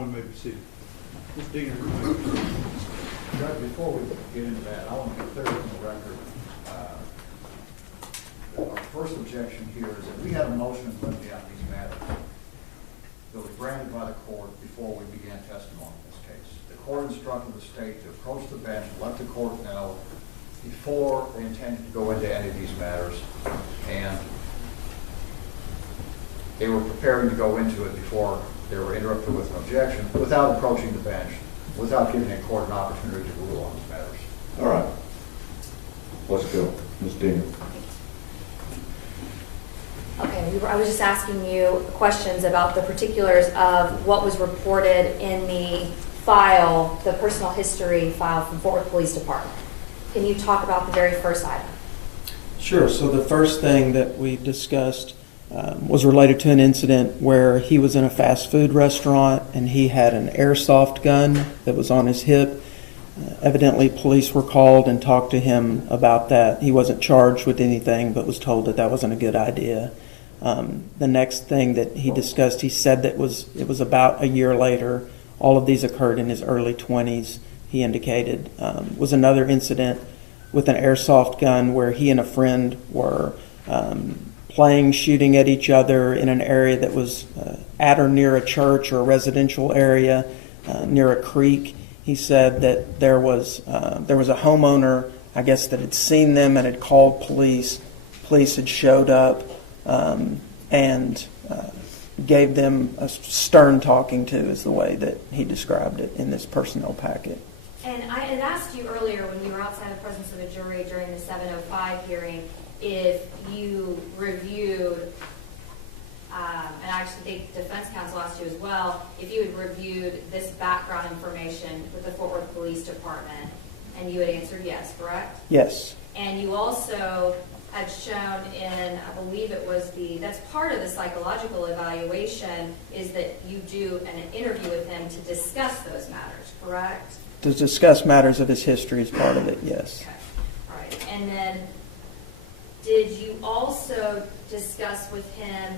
Everyone may proceed. Ms. Diener, Judge, before we get into that, I want to be clear on the record. Our first objection here is that we had a motion to limit on these matters that was granted by the court before we began testimony in this case. The court instructed the state to approach the bench and let the court know before they intended to go into any of these matters, and they were preparing to go into it before they were interrupted with an objection without approaching the bench, without giving the court an opportunity to rule on these matters. All right. Let's go. Ms. Diener. Okay, I was just asking you questions about the particulars of what was reported in the file, the personal history file from Fort Worth Police Department. Can you talk about the very first item? Sure. So the first thing that we discussed was related to an incident where he was in a fast food restaurant and he had an airsoft gun that was on his hip. Evidently, police were called and talked to him about that. He wasn't charged with anything, but was told that that wasn't a good idea. The next thing that he discussed, he said that it was about a year later. All of these occurred in his early 20s. He indicated was another incident with an airsoft gun where he and a friend were playing, shooting at each other in an area that was at or near a church or a residential area near a creek. He said that there was a homeowner, I guess, that had seen them and had called police. Police had showed up and gave them a stern talking to, is the way that he described it in this personnel packet. And I had asked you earlier when you were outside the presence of a jury during the 705 hearing if you reviewed, and I actually think defense counsel asked you as well, if you had reviewed this background information with the Fort Worth Police Department, and you had answered yes, correct? Yes. And you also had shown in, I believe it was that's part of the psychological evaluation, is that you do an interview with him to discuss those matters, correct? To discuss matters of his history is part of it, yes. Okay. All right. And then did you also discuss with him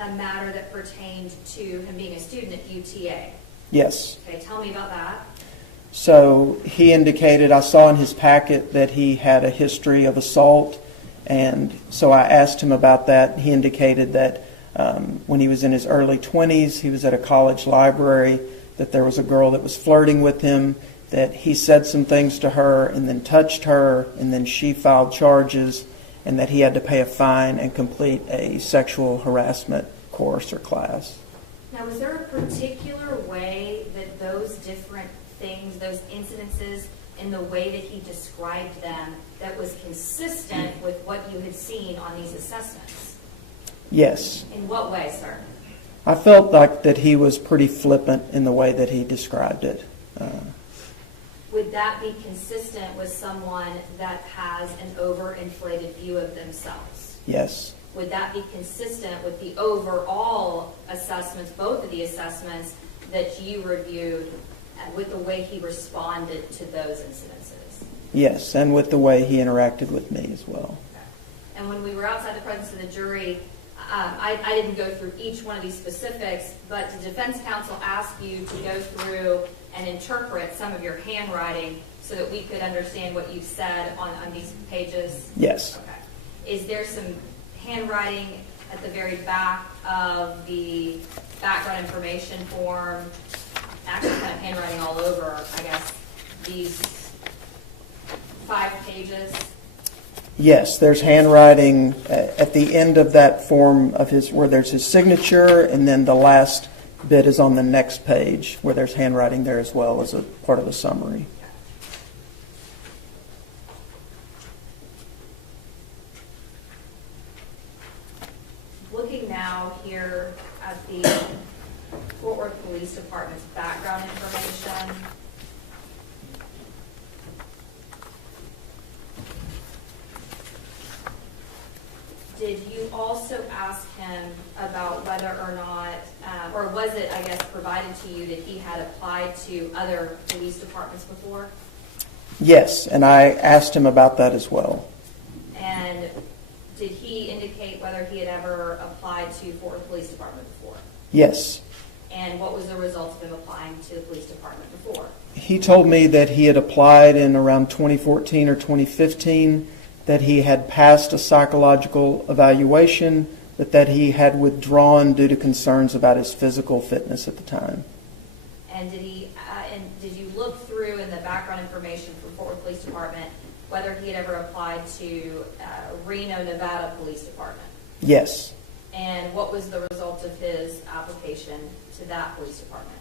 a matter that pertained to him being a student at UTA? Yes. Okay, tell me about that. So he indicated, I saw in his packet that he had a history of assault, and so I asked him about that. He indicated that when he was in his early 20s, he was at a college library, that there was a girl that was flirting with him, that he said some things to her and then touched her, and then she filed charges, and that he had to pay a fine and complete a sexual harassment course or class. Now, was there a particular way that those different things, those incidences, in the way that he described them, that was consistent with what you had seen on these assessments? Yes. In what way, sir? I felt like that he was pretty flippant in the way that he described it. Would that be consistent with someone that has an overinflated view of themselves? Yes. Would that be consistent with the overall assessments, both of the assessments that you reviewed, with the way he responded to those incidences? Yes, and with the way he interacted with me as well. Okay. And when we were outside the presence of the jury, I didn't go through each one of these specifics, but did defense counsel ask you to go through and interpret some of your handwriting so that we could understand what you said on these pages? Yes. Okay. Is there some handwriting at the very back of the background information form? Actually, kind of handwriting all over, I guess, these 5 pages? Yes, there's handwriting at the end of that form of his, where there's his signature, and then the last bit is on the next page where there's handwriting there as well as a part of the summary. Looking now here at the Fort Worth Police Department's background information, did you also ask him about whether or not, or was it, I guess, provided to you that he had applied to other police departments before? Yes, and I asked him about that as well. And did he indicate whether he had ever applied to Fort Worth Police Department before? Yes. And And what was the result of him applying to the police department before? He told me that he had applied in around 2014 or 2015, that he had passed a psychological evaluation, but that he had withdrawn due to concerns about his physical fitness at the time. And did you look through in the background information from Fort Worth Police Department whether he had ever applied to Reno, Nevada Police Department? Yes. And what was the result of his application to that police department?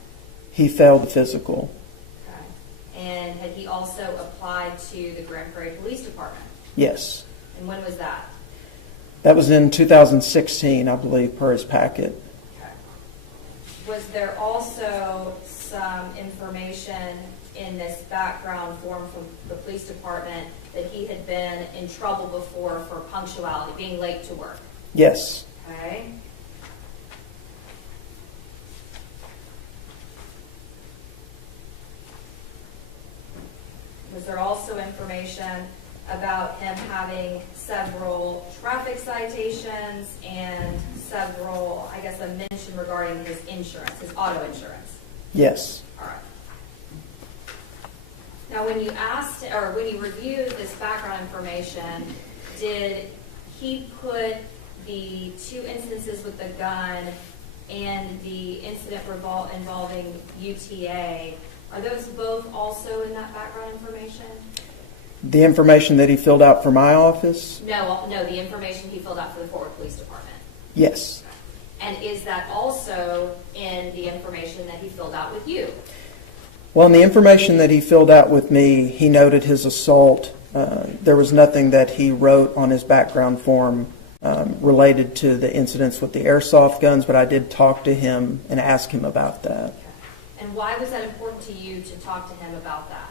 He failed the physical. Okay. And had he also applied to the Grand Prairie Police Department? Yes. And when was that? That was in 2016, I believe, per his packet. Okay. Was there also some information in this background form from the police department that he had been in trouble before for punctuality, being late to work? Yes. Okay. Was there also information about him having several traffic citations and several, I guess, a mention regarding his insurance, his auto insurance? Yes. All right. Now, when you asked, or when you reviewed this background information, did he put the 2 instances with the gun and the incident involving UTA, are those both also in that background information? The information that he filled out for my office? No, the information he filled out for the Fort Worth Police Department. Yes. And is that also in the information that he filled out with you? Well, in the information that he filled out with me, he noted his assault. There was nothing that he wrote on his background form related to the incidents with the airsoft guns, but I did talk to him and ask him about that. Okay. And why was that important to you to talk to him about that?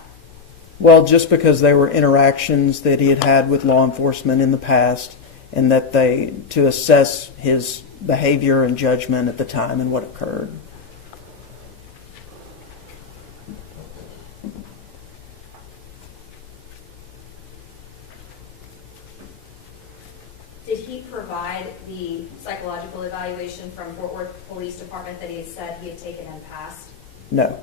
Well, just because they were interactions that he had had with law enforcement in the past, and that to assess his behavior and judgment at the time and what occurred. Did he provide the psychological evaluation from Fort Worth Police Department that he had said he had taken and passed? No.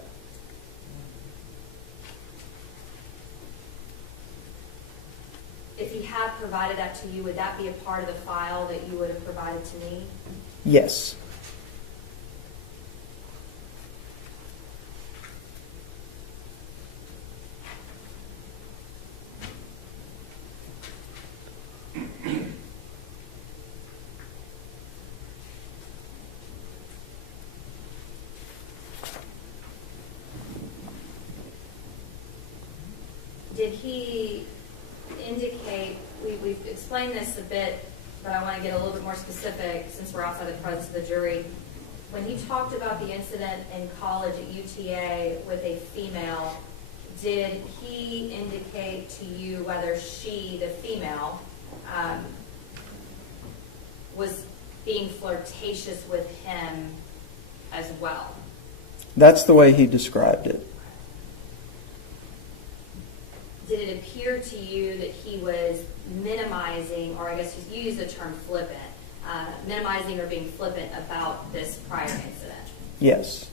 If he had provided that to you, would that be a part of the file that you would have provided to me? Yes. Did he indicate, we've explained this a bit, but I want to get a little bit more specific since we're outside the presence of the jury. When he talked about the incident in college at UTA with a female, did he indicate to you whether she, the female, was being flirtatious with him as well? That's the way he described it. Did it appear to you that he was minimizing, or I guess you used the term flippant, minimizing or being flippant about this prior incident? Yes.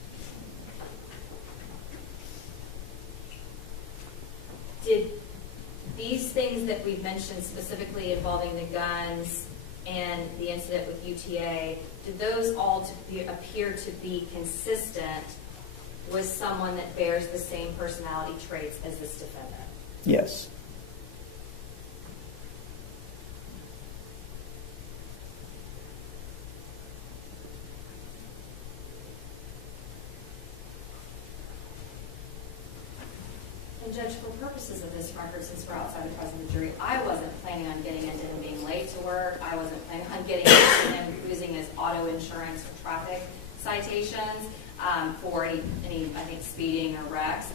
Did these things that we've mentioned specifically involving the guns and the incident with UTA, did those all appear to be consistent with someone that bears the same personality traits as this defendant? Yes. And Judge, for purposes of this record, since we're outside the presence of the jury, I wasn't planning on getting into him being late to work. I wasn't planning on getting into him losing his auto insurance or traffic citations for any, I think, speeding or wrecks.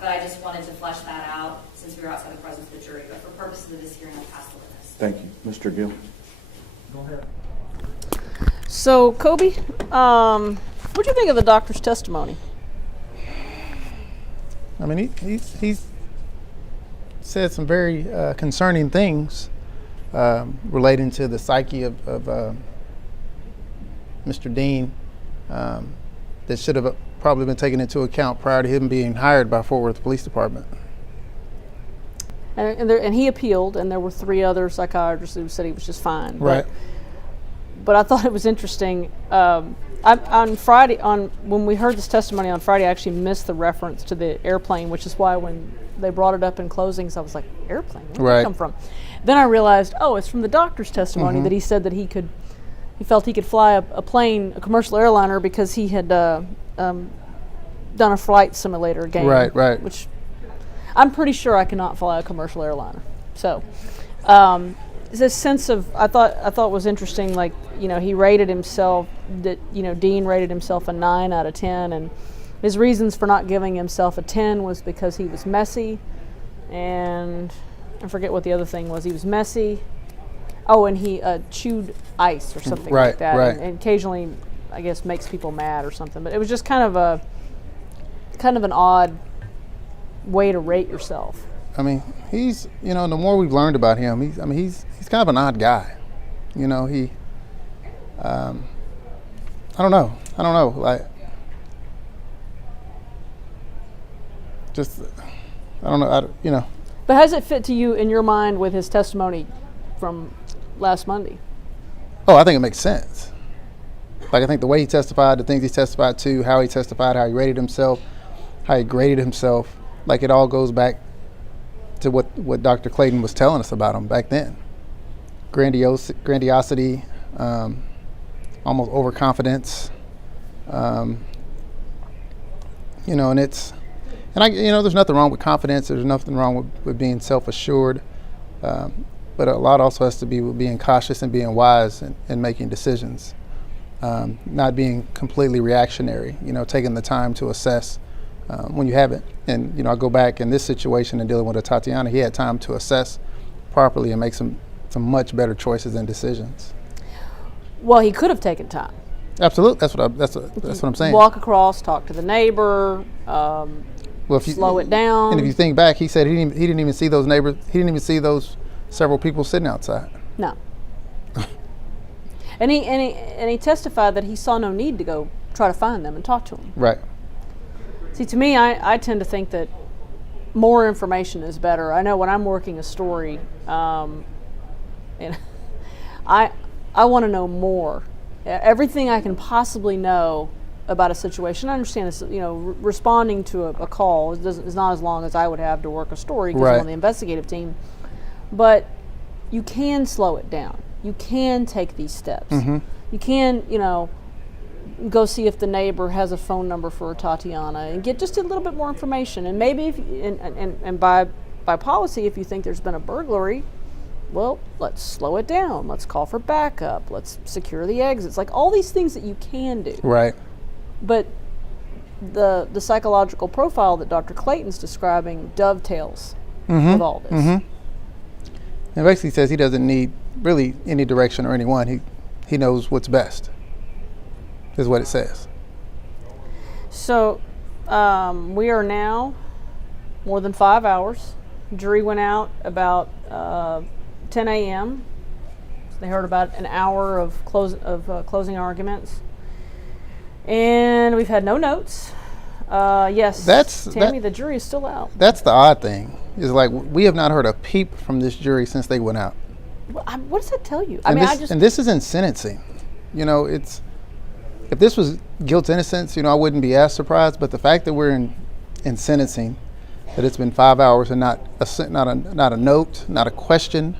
But I just wanted to flesh that out since we were outside the presence of the jury. But for purposes of this hearing, I'll pass the witness. Thank you. Mr. Gill. Go ahead. So, Kobe, what do you think of the doctor's testimony? I mean, he said some very concerning things relating to the psyche of Mr. Dean. that should have probably been taken into account prior to him being hired by Fort Worth Police Department. And he appealed, and there were 3 other psychiatrists who said he was just fine. Right. But I thought it was interesting. On Friday, when we heard this testimony on Friday, I actually missed the reference to the airplane, which is why when they brought it up in closings, I was like, airplane? Where did that come from? Then I realized, it's from the doctor's testimony that he said that he felt he could fly a plane, a commercial airliner, because he had done a flight simulator game. Right. Which I'm pretty sure I cannot fly a commercial airliner. So, this sense of I thought was interesting. Like, he rated himself Dean rated himself a 9 out of 10, and his reasons for not giving himself a 10 was because he was messy, and I forget what the other thing was. He was messy. Oh, and he chewed ice or something like that, and occasionally, I guess, makes people mad or something. But it was just kind of an odd way to rate yourself. I mean, he's, the more we've learned about him, he's kind of an odd guy. I don't know. Like, I don't know. But how does it fit to you in your mind with his testimony from last Monday? Oh, I think it makes sense. Like, I think the way he testified, the things he testified to, how he testified, how he rated himself, how he graded himself, like, it all goes back to what Dr. Clayton was telling us about him back then. Grandiosity, almost overconfidence, and there's nothing wrong with confidence. There's nothing wrong with being self-assured, but a lot also has to be with being cautious and being wise and making decisions, not being completely reactionary. Taking the time to assess when you haven't. And I go back in this situation and dealing with Atatiana, he had time to assess properly and make some much better choices and decisions. Well, he could have taken time. Absolutely, that's what I'm saying. Walk across, talk to the neighbor, slow it down. And if you think back, he said he didn't even see those neighbors. He didn't even see those several people sitting outside. No. and he testified that he saw no need to go try to find them and talk to them. Right. See, to me, I tend to think that more information is better. I know when I'm working a story, and I want to know more. Everything I can possibly know about a situation. I understand this, responding to a call is not as long as I would have to work a story because I'm on the investigative team. But you can slow it down. You can take these steps. Mm-hmm. You can, go see if the neighbor has a phone number for Tatiana and get just a little bit more information. And maybe if by policy, if you think there's been a burglary, well, let's slow it down. Let's call for backup. Let's secure the exits. Like all these things that you can do. Right. But the psychological profile that Dr. Clayton's describing dovetails with all this. Mm-hmm. It basically says he doesn't need really any direction or anyone. He knows what's best, is what it says. So we are now more than 5 hours. Jury went out about 10 a.m. They heard about an hour of closing arguments. And we've had no notes. Yes, Tammy, the jury is still out. That's the odd thing. Is like we have not heard a peep from this jury since they went out. What does that tell you? And this is in sentencing. It's if this was guilt innocence, I wouldn't be as surprised. But the fact that we're in sentencing, that it's been 5 hours and not a note, not a question,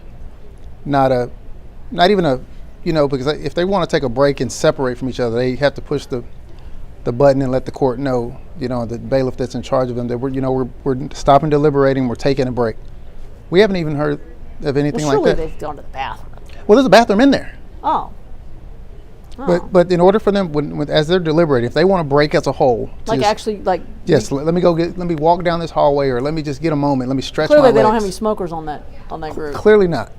not even a because if they want to take a break and separate from each other, they have to push the button and let the court know, the bailiff that's in charge of them that we're stopping deliberating, we're taking a break. We haven't even heard of anything like that. Surely they've gone to the bathroom. Well, there's a bathroom in there. Oh. But in order for them, as they're deliberating, if they want to break as a whole, yes, let me walk down this hallway, or let me just get a moment, let me stretch my legs. Clearly, they don't have any smokers on that group. Clearly not.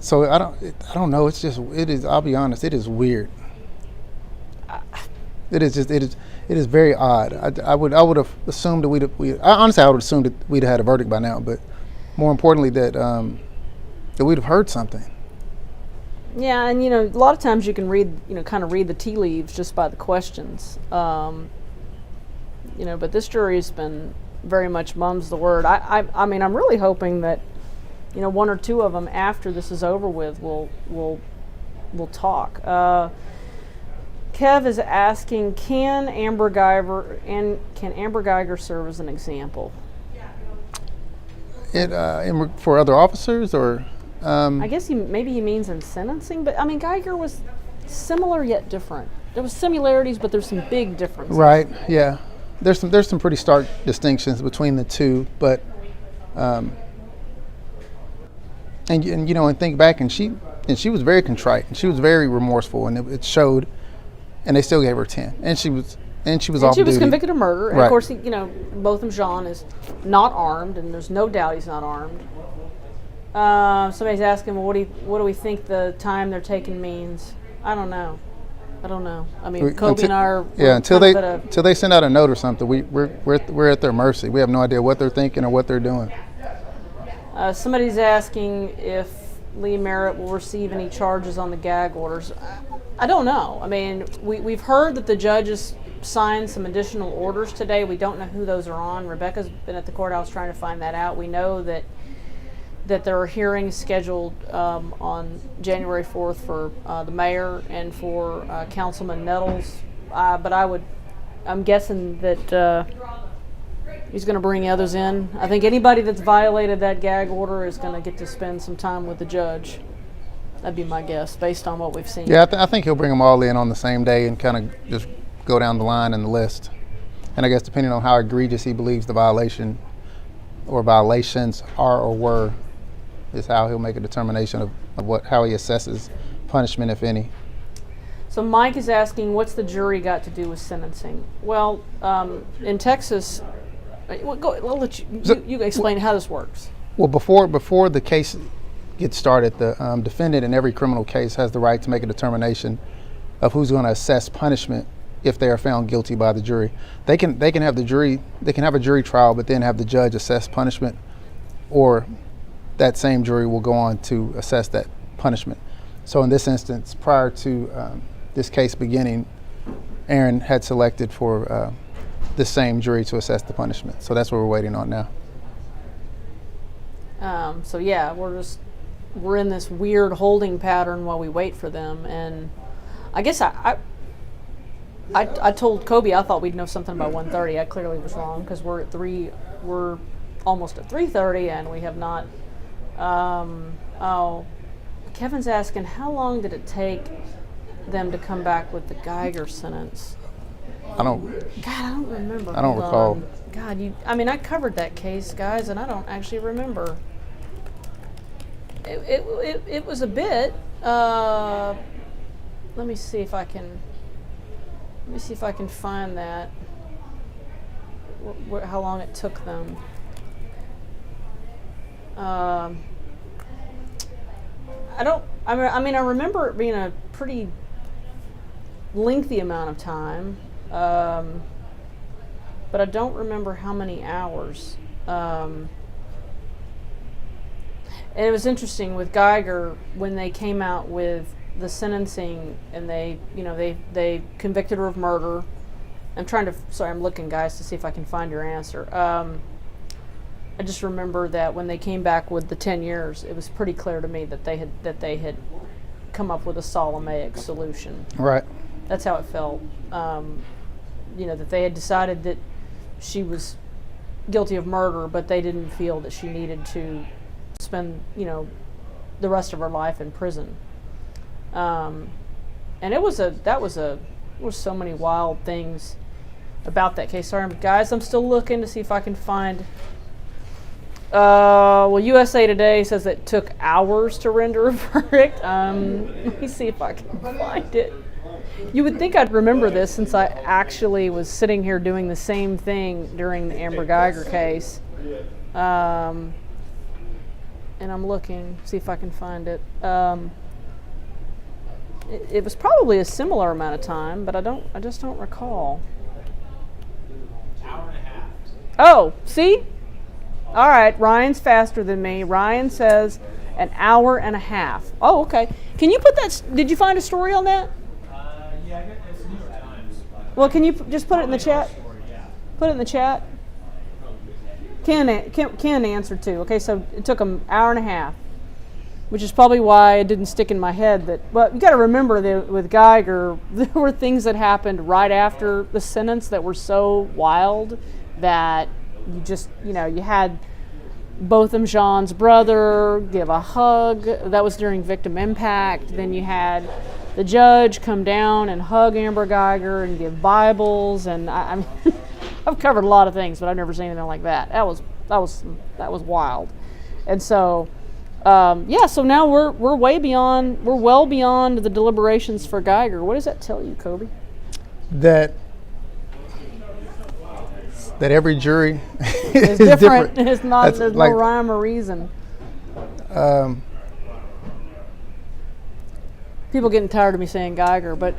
So I don't know. It is. I'll be honest. It is weird. It is very odd. I would have assumed that honestly, I would have assumed that we'd have had a verdict by now. But more importantly, that we'd have heard something. Yeah, and a lot of times you can read, kind of read the tea leaves just by the questions. But this jury's been very much mum's the word. I mean, I'm really hoping that, one or two of them after this is over with will talk. Kev is asking, can Amber Geiger serve as an example? For other officers, or I guess maybe he means in sentencing, but I mean Geiger was similar yet different. There was similarities, but there's some big differences. Right? Yeah, there's some pretty stark distinctions between the two, but and think back, and she was very contrite, and she was very remorseful, and it showed, and they still gave her 10, and she was off She was duty. convicted of murder, and Right. of course, Botham Jean is not armed, and there's no doubt he's not armed. Somebody's asking, well, what do we think the time they're taking means? I don't know. I mean, Kobe and I are until they send out a note or something, we're at their mercy. We have no idea what they're thinking or what they're doing. Somebody's asking if Lee Merritt will receive any charges on the gag orders. I don't know. I mean, we've heard that the judges signed some additional orders today. We don't know who those are on. Rebecca's been at the courthouse trying to find that out. We know that there are hearings scheduled on January 4th for the mayor and for Councilman Nettles. But I'm guessing that he's going to bring others in. I think anybody that's violated that gag order is going to get to spend some time with the judge. That'd be my guess, based on what we've seen. Yeah, I think he'll bring them all in on the same day and kind of just go down the line in the list. And I guess depending on how egregious he believes the violation or violations are or were, is how he'll make a determination of how he assesses punishment, if any. So Mike is asking, what's the jury got to do with sentencing? Well, in Texas, I'll let you explain how this works. Well, before the case gets started, the defendant in every criminal case has the right to make a determination of who's going to assess punishment if they are found guilty by the jury. They can have a jury trial, but then have the judge assess punishment, or that same jury will go on to assess that punishment. So in this instance, prior to this case beginning, Aaron had selected for the same jury to assess the punishment. So that's what we're waiting on now. So yeah, we're in this weird holding pattern while we wait for them. And I guess I told Kobe I thought we'd know something by 1:30. I clearly was wrong, because we're almost at 3:30 and we have not. Kevin's asking, how long did it take them to come back with the Geiger sentence? I don't remember. I don't recall. God, I covered that case, guys, and I don't actually remember. It was a bit. Let me see if I can find that. How long it took them. I remember it being a pretty lengthy amount of time, but I don't remember how many hours. And it was interesting with Geiger when they came out with the sentencing, and they convicted her of murder. I'm looking, guys, to see if I can find your answer. I just remember that when they came back with the 10 years, it was pretty clear to me that they had come up with a Solomaic solution. Right. That's how it felt. That they had decided that she was guilty of murder, but they didn't feel that she needed to spend, the rest of her life in prison. And there was so many wild things about that case. Sorry, guys, I'm still looking to see if I can find. USA Today says it took hours to render a verdict. Let me see if I can find it. You would think I'd remember this, since I actually was sitting here doing the same thing during the Amber Geiger case. And I'm looking, see if I can find it. It was probably a similar amount of time, but I just don't recall. Hour and a half. Oh, see? All right, Ryan's faster than me. Ryan says An hour and a half. Oh, okay. Can you put that? Did you find a story on that? Yeah, I got it's New York Times. Well, can you just put it in the chat? Put it in the chat. Ken answered too. Okay, so it took an hour and a half, which is probably why it didn't stick in my head. But you got to remember that with Geiger, there were things that happened right after the sentence that were so wild that you had Botham Jean's brother give a hug. That was during victim impact. Then you had the judge come down and hug Amber Geiger and give Bibles. And I mean, I've covered a lot of things, but I've never seen anything like that. That was wild. And so, so now we're well beyond the deliberations for Geiger. What does that tell you, Kobe? That every jury is different. It's not. There's no rhyme or reason. People getting tired of me saying Geiger, but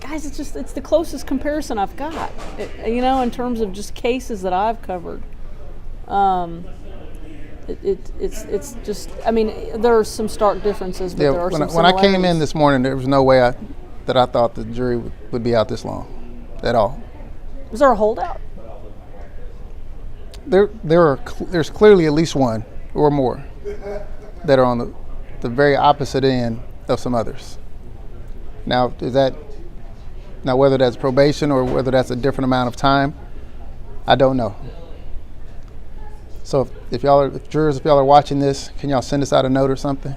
guys, it's the closest comparison I've got. In terms of just cases that I've covered. It's just. I mean, there are some stark differences, but there are some when I similarities. came in this morning, there was no way that I thought the jury would be out this long, at all. Was there a holdout? There's clearly at least one or more that are on the very opposite end of some others. Now whether that's probation or whether that's a different amount of time, I don't know. So if jurors are watching this, can y'all send us out a note or something?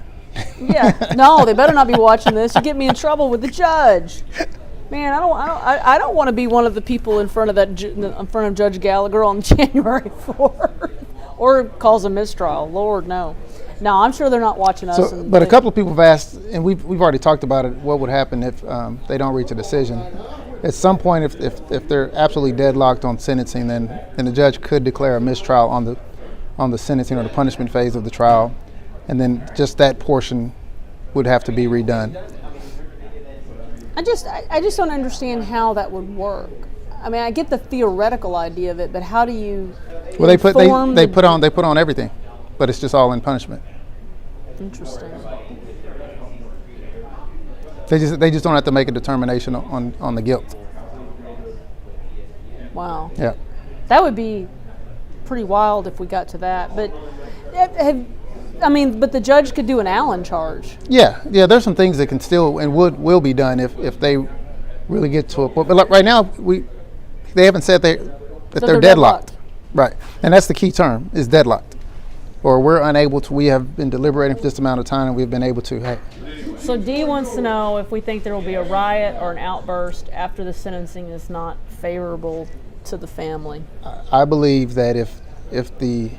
Yeah, no, they better not be watching this. You get me in trouble with the judge. Man, I don't want to be one of the people in front of Judge Gallagher on January 4th, or calls a mistrial. Lord, no. No, I'm sure they're not watching us. But a couple of people have asked, and we've already talked about it. What would happen if they don't reach a decision? At some point, if they're absolutely deadlocked on sentencing, then the judge could declare a mistrial on the sentencing or the punishment phase of the trial, and then just that portion would have to be redone. I just don't understand how that would work. I mean, I get the theoretical idea of it, but how do you? Well, they put on everything, but it's just all in punishment. Interesting. They just don't have to make a determination on the guilt. Wow. Yeah. That would be pretty wild if we got to that, but. But the judge could do an Allen charge. Yeah. There's some things that can still and will be done if they really get to it. But right now, they haven't said that they're deadlocked. Right, and that's the key term is deadlocked, or we're unable to. We have been deliberating for this amount of time, and we've been able to. Hey. So Dee wants to know if we think there will be a riot or an outburst after the sentencing is not favorable to the family. I believe that if the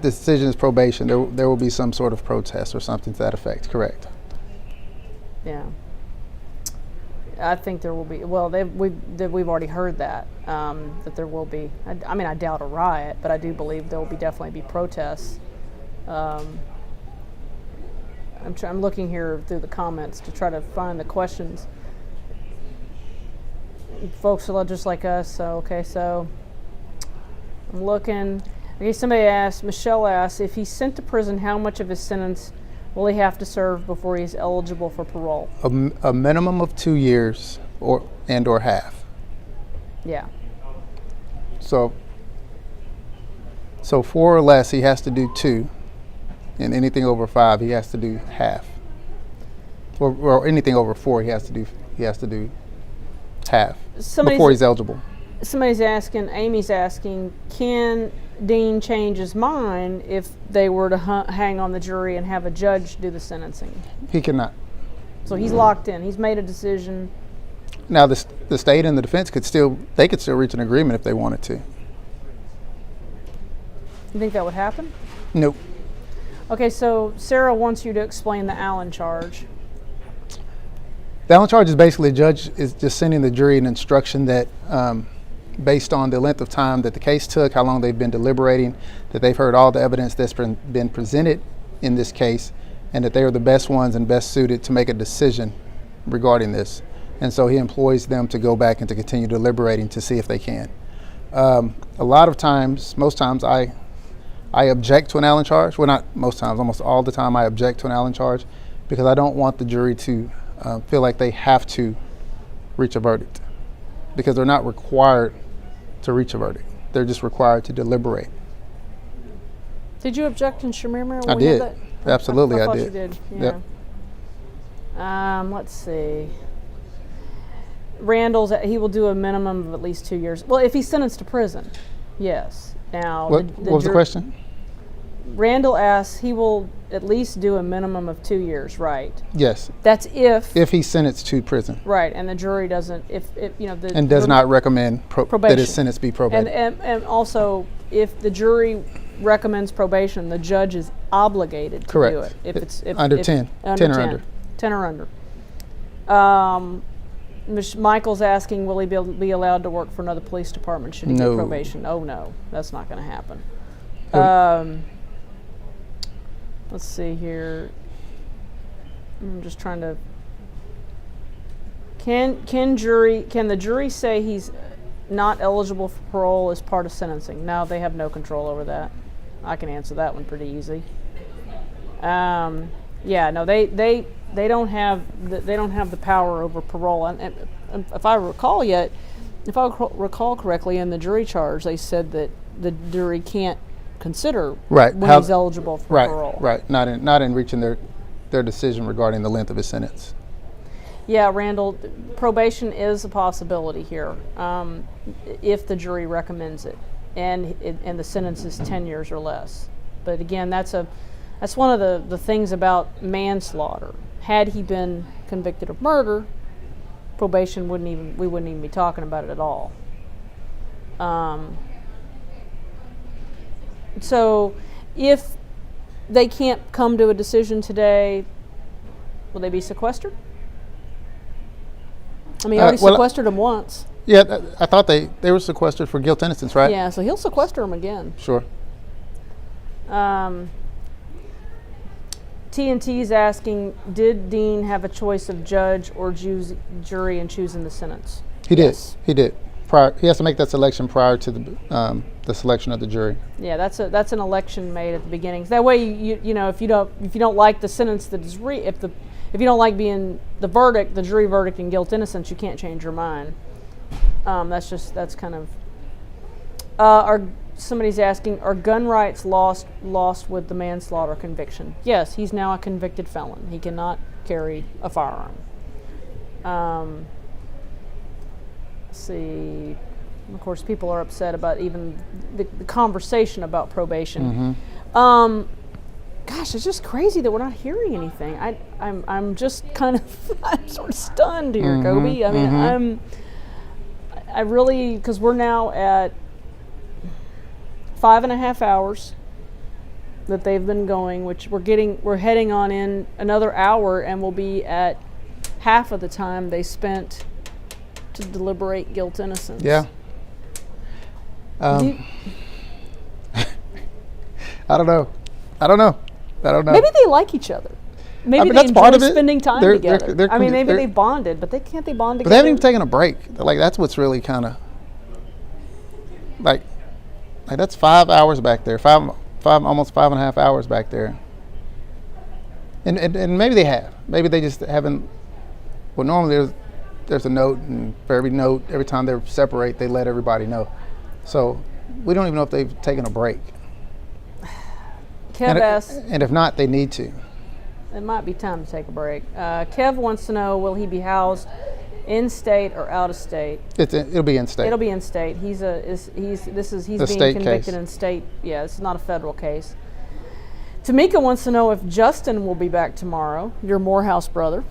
decision is probation, there will be some sort of protest or something to that effect. Correct. Yeah. I think there will be. Well, we've already heard that there will be. I mean, I doubt a riot, but I do believe there will definitely be protests. I'm looking here through the comments to try to find the questions. Folks are just like us, so I'm looking. Okay, Michelle asked, if he's sent to prison, how much of his sentence will he have to serve before he's eligible for parole? A minimum of 2 years or half. Yeah. So 4 or less, he has to do 2, and anything over 5, he has to do half. Or anything over 4, he has to do half before he's eligible. Amy's asking, can Dean change his mind if they were to hang on the jury and have a judge do the sentencing? He cannot. So he's locked in. He's made a decision. Now the state and the defense could still reach an agreement if they wanted to. You think that would happen? Nope. Okay, so Sarah wants you to explain the Allen charge. The Allen charge is basically the judge is just sending the jury an instruction that based on the length of time that the case took, how long they've been deliberating, that they've heard all the evidence that's been presented in this case, and that they are the best ones and best suited to make a decision regarding this. And so he employs them to go back and to continue deliberating to see if they can. A lot of times, most times, I I object to an Allen charge. Well, not most times, almost all the time I object to an Allen charge because I don't want the jury to feel like they have to reach a verdict because they're not required to reach a verdict. They're just required to deliberate. Did you object in Shamir? I did. Absolutely, I thought did. You did. Yeah. Yep. Let's see. Randall's, he will do a minimum of at least 2 years. Well, if he's sentenced to prison, yes. Now, What was the question? Randall asks he will at least do a minimum of 2 years, right? Yes. That's if he's sentenced to prison. Right, and the jury doesn't, if you know, and does not recommend probation. that his sentence be probated. And also, if the jury recommends probation, the judge is obligated to Correct. do it. If it's under 10, under 10 or under. 10 or under. Michael's asking, will he be allowed to work for another police department should he No. get probation? Oh no, that's not going to happen. Let's see here. I'm just trying to. Can the jury say he's not eligible for parole as part of sentencing? No, they have no control over that. I can answer that one pretty easy. Yeah, no, they don't have the power over parole. And if I recall correctly, in the jury charge, they said that the jury can't consider when he's eligible for parole. Right, not in reaching their decision regarding the length of his sentence. Yeah, Randall, probation is a possibility here if the jury recommends it, and the sentence is 10 years or less. But again, that's one of the things about manslaughter. Had he been convicted of murder, probation we wouldn't even be talking about it at all. So if they can't come to a decision today, will they be sequestered? I mean, he already sequestered them once. Yeah, I thought they were sequestered for guilt innocence, right? Yeah, so he'll sequester them again. Sure. TNT's asking, did Dean have a choice of judge or jury in choosing the sentence? He did. He did. He has to make that selection prior to the selection of the jury. Yeah, that's an election made at the beginning. That way, you know, if you don't like the sentence that is if you don't like being the verdict, the jury verdict in guilt innocence, you can't change your mind. That's kind of. Somebody's asking, are gun rights lost with the manslaughter conviction? Yes, he's now a convicted felon. He cannot carry a firearm. Let's see. Of course, people are upset about even the conversation about probation. Mm-hmm. Gosh, it's just crazy that we're not hearing anything. I'm just kind of I'm sort of stunned here, Mm-hmm. Kobe. I mean, Mm-hmm. I really, because we're now at 5.5 hours that they've been going, which we're heading on in another hour, and we'll be at half of the time they spent to deliberate guilt innocence. Yeah. I don't know. Maybe they like each other. Maybe they enjoy spending time together. I mean, maybe they've bonded, but can't they bond together? But they haven't even taken a break. Like, that's what's really kind of like that's 5 hours back there, almost 5.5 hours back there. And maybe they have. Maybe they just haven't. Well, normally there's a note, and for every time they separate, they let everybody know. So we don't even know if they've taken a break. Kev asks, and if not, they need to. It might be time to take a break. Kev wants to know, will he be housed in state or out of state? It'll be in state. It'll be in state. He's being convicted in state. Yeah, it's not a federal case. Tamika wants to know if Justin will be back tomorrow, your Morehouse brother.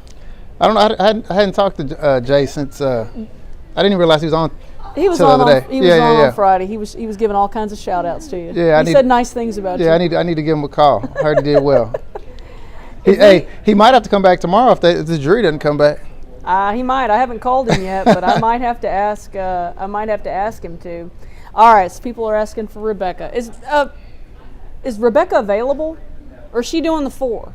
I don't know. I hadn't talked to Jay since I didn't even realize he was on. He was on on Friday. He was giving all kinds of shout outs to you. Yeah, he said nice things about you. Yeah, I need to give him a call. I heard he did well. He might have to come back tomorrow if the jury doesn't come back. He might. I haven't called him yet, but I might have to ask. I might have to ask him to. All right. So people are asking for Rebecca. Is Rebecca available, or is she doing the 4?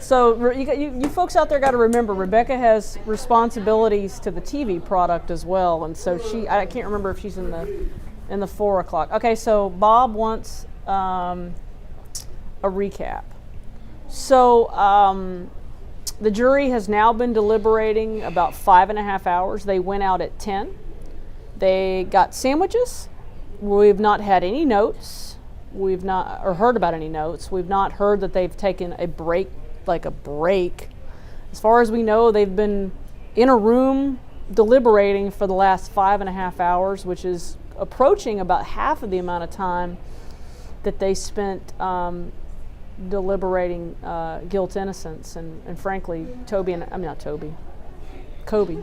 So you folks out there got to remember, Rebecca has responsibilities to the TV product as well, and so I can't remember if she's in the In the 4 o'clock. Okay, so Bob wants a recap. So the jury has now been deliberating about 5.5 hours. They went out at 10. They got sandwiches. We've not had any notes. We've not heard about any notes. We've not heard that they've taken a break, like a break. As far as we know, they've been in a room deliberating for the last 5.5 hours, which is approaching about half of the amount of time that they spent deliberating guilt innocence. And frankly, Kobe.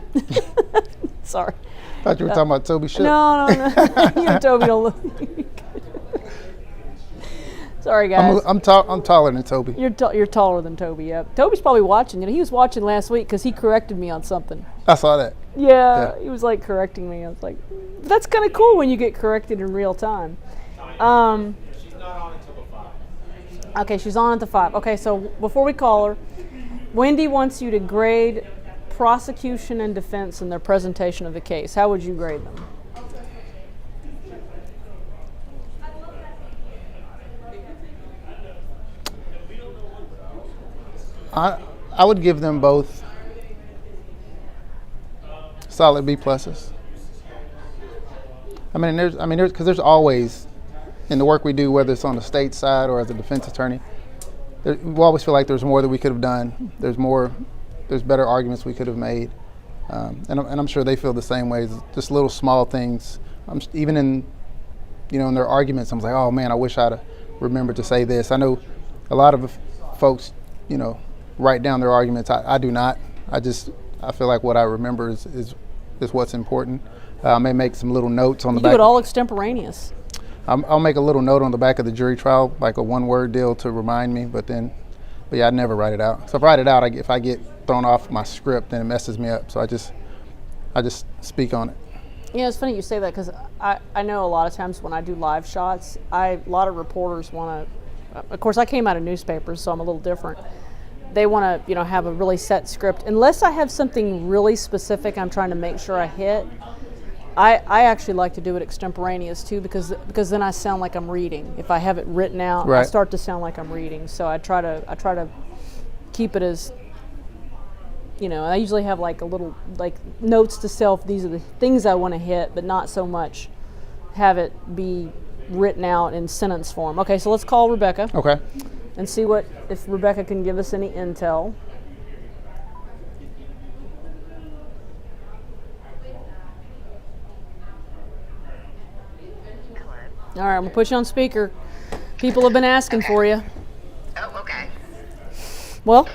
Sorry. I thought you were talking about Toby Shook. No. You and Toby don't look. Sorry, guys. I'm taller than Toby. You're taller than Toby. Yep. Toby's probably watching. He was watching last week because he corrected me on something. I saw that. Yeah, he was like correcting me. I was like, that's kind of cool when you get corrected in real time. She's not on until the 5. So. Okay, she's on at the 5. Okay, so before we call her, Wendy wants you to grade prosecution and defense in their presentation of the case. How would you grade them? I would give them both solid B pluses. There's always, in the work we do, whether it's on the state side or as a defense attorney, we always feel like there's more that we could have done. There's better arguments we could have made, and I'm sure they feel the same way. Just little small things. Even in their arguments, I'm like, oh man, I wish I'd remembered to say this. I know a lot of folks, write down their arguments. I do not. I feel like what I remember is what's important. I may make some little notes on the back. You do it all extemporaneous. I'll make a little note on the back of the jury trial, like a one-word deal to remind me, but yeah, I never write it out. So if I write it out, if I get thrown off my script, then it messes me up. So I just speak on it. It's funny you say that because I know a lot of times when I do live shots, a lot of reporters want to, of course I came out of newspapers, so I'm a little different. They want to, have a really set script. Unless I have something really specific I'm trying to make sure I hit, I actually like to do it extemporaneous too because then I sound like I'm reading. If I have it written out, right. I start to sound like I'm reading. So I try to keep it as, I usually have like a little like notes to self. These are the things I want to hit, but not so much have it be written out in sentence form. Okay, so let's call Rebecca. Okay. And see if Rebecca can give us any intel. All right, I'm gonna put you on speaker. People have been asking for you. Oh, okay. Well,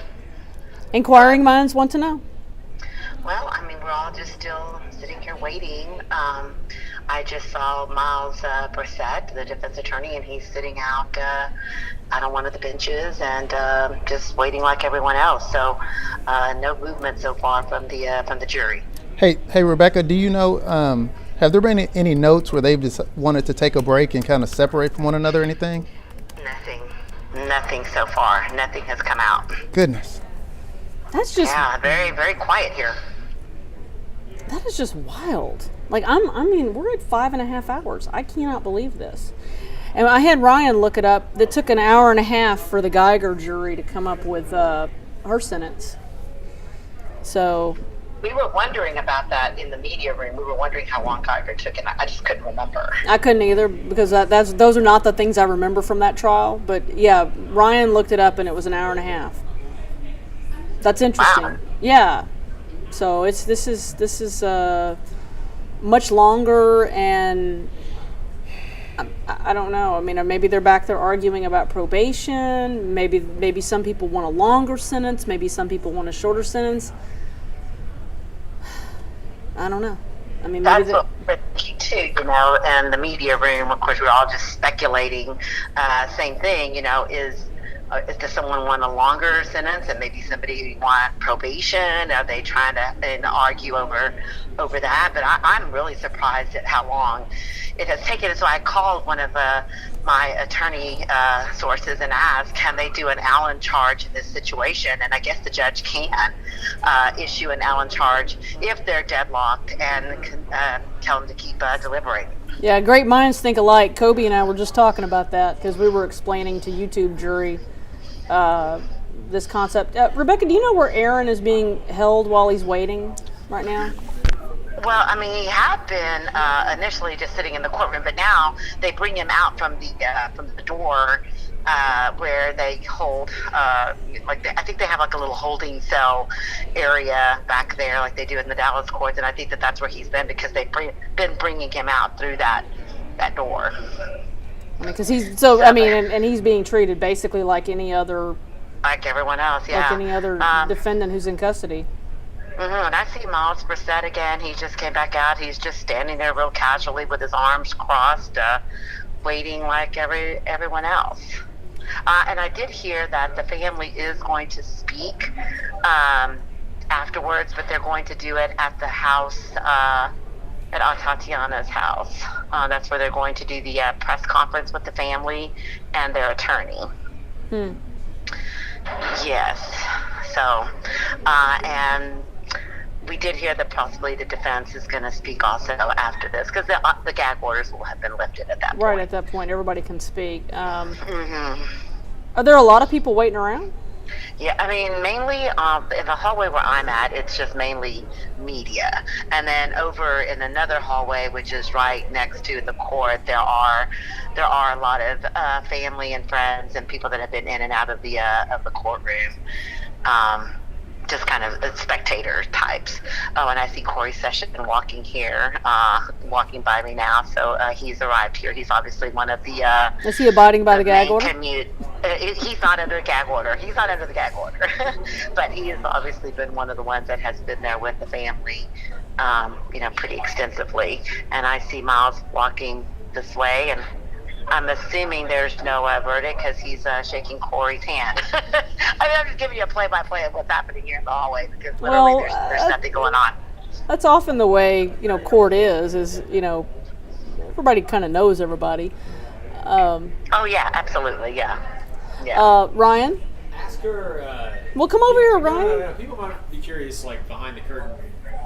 inquiring minds want to know. Well, we're all just still sitting here waiting. I just saw Miles Brissett, the defense attorney, and he's sitting out on one of the benches and just waiting like everyone else. So no movement so far from the jury. Hey, Rebecca, do you know, have there been any notes where they've just wanted to take a break and kind of separate from one another or anything? Nothing so far. Nothing has come out. Goodness. That's just... Yeah, very, very quiet here. That is just wild. Like, we're at 5.5 hours. I cannot believe this. And I had Ryan look it up. It took an hour and a half for the Geiger jury to come up with her sentence. So... We were wondering about that in the media room. We were wondering how long Geiger took, and I just couldn't remember. I couldn't either because those are not the things I remember from that trial. But yeah, Ryan looked it up, and it was an hour and a half. That's interesting. Wow. Yeah. So this is much longer, and I don't know. Maybe they're back there arguing about probation. Maybe some people want a longer sentence. Maybe some people want a shorter sentence. I don't know. Maybe that's what we're thinking too, and the media room, of course, we're all just speculating. Same thing, does someone want a longer sentence and maybe somebody want probation? Are they trying to argue over that? But I'm really surprised at how long it has taken. So I called one of my attorney sources and asked, can they do an Allen charge in this situation? And I guess the judge can issue an Allen charge if they're deadlocked and tell them to keep deliberating. Yeah, great minds think alike. Kobe and I were just talking about that because we were explaining to YouTube jury this concept. Rebecca, do you know where Aaron is being held while he's waiting right now? Well, I mean, he had been initially just sitting in the courtroom, but now they bring him out from the door where they hold, I think they have like a little holding cell area back there, like they do in the Dallas courts, and I think that's where he's been because they've been bringing him out through that door. Because and he's being treated basically like any other, like everyone else, yeah, like any other defendant who's in custody. And I see Miles Brissett again. He just came back out. He's just standing there real casually with his arms crossed, waiting like everyone else. And I did hear that the family is going to speak afterwards, but they're going to do it at the house, at Atatiana's house. That's where they're going to do the press conference with the family and their attorney. Yes. So, and we did hear that possibly the defense is going to speak also after this because the gag orders will have been lifted at that point. Right at that point, everybody can speak. Are there a lot of people waiting around? Yeah, I mean, mainly in the hallway where I'm at, it's just mainly media. And then over in another hallway, which is right next to the court, there are a lot of family and friends and people that have been in and out of the courtroom. Just kind of spectator types. Oh, and I see Corey Session walking here, walking by me now. So he's arrived here. He's obviously one of the. Is he abiding by the gag order? He's not under a gag order. He's not under the gag order, but he has obviously been one of the ones that has been there with the family, pretty extensively. And I see Miles walking this way, and I'm assuming there's no verdict because he's shaking Corey's hand. I mean, I'm just giving you a play-by-play of what's happening here in the hallway because literally there's nothing going on. That's often the way, court is everybody kind of knows everybody. Oh, yeah, absolutely, yeah. Ryan? Ask her... well, come over here, Ryan. No. People might be curious, like, behind the curtain,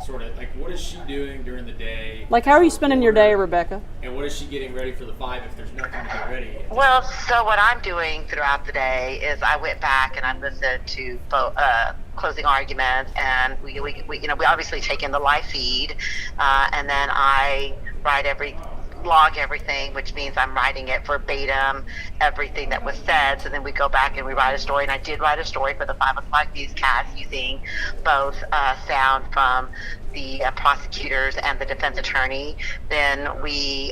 sort of, like, what is she doing during the day? Like, how are you spending your day, Rebecca? And what is she getting ready for the 5 if there's nothing to get ready? Well, so what I'm doing throughout the day is I went back and I listened to closing arguments, and we obviously take in the live feed, and then I log everything, which means I'm writing it verbatim, everything that was said. So then we go back and we write a story, and I did write a story for the 5 o'clock newscast using both sound from the prosecutors and the defense attorney. Then we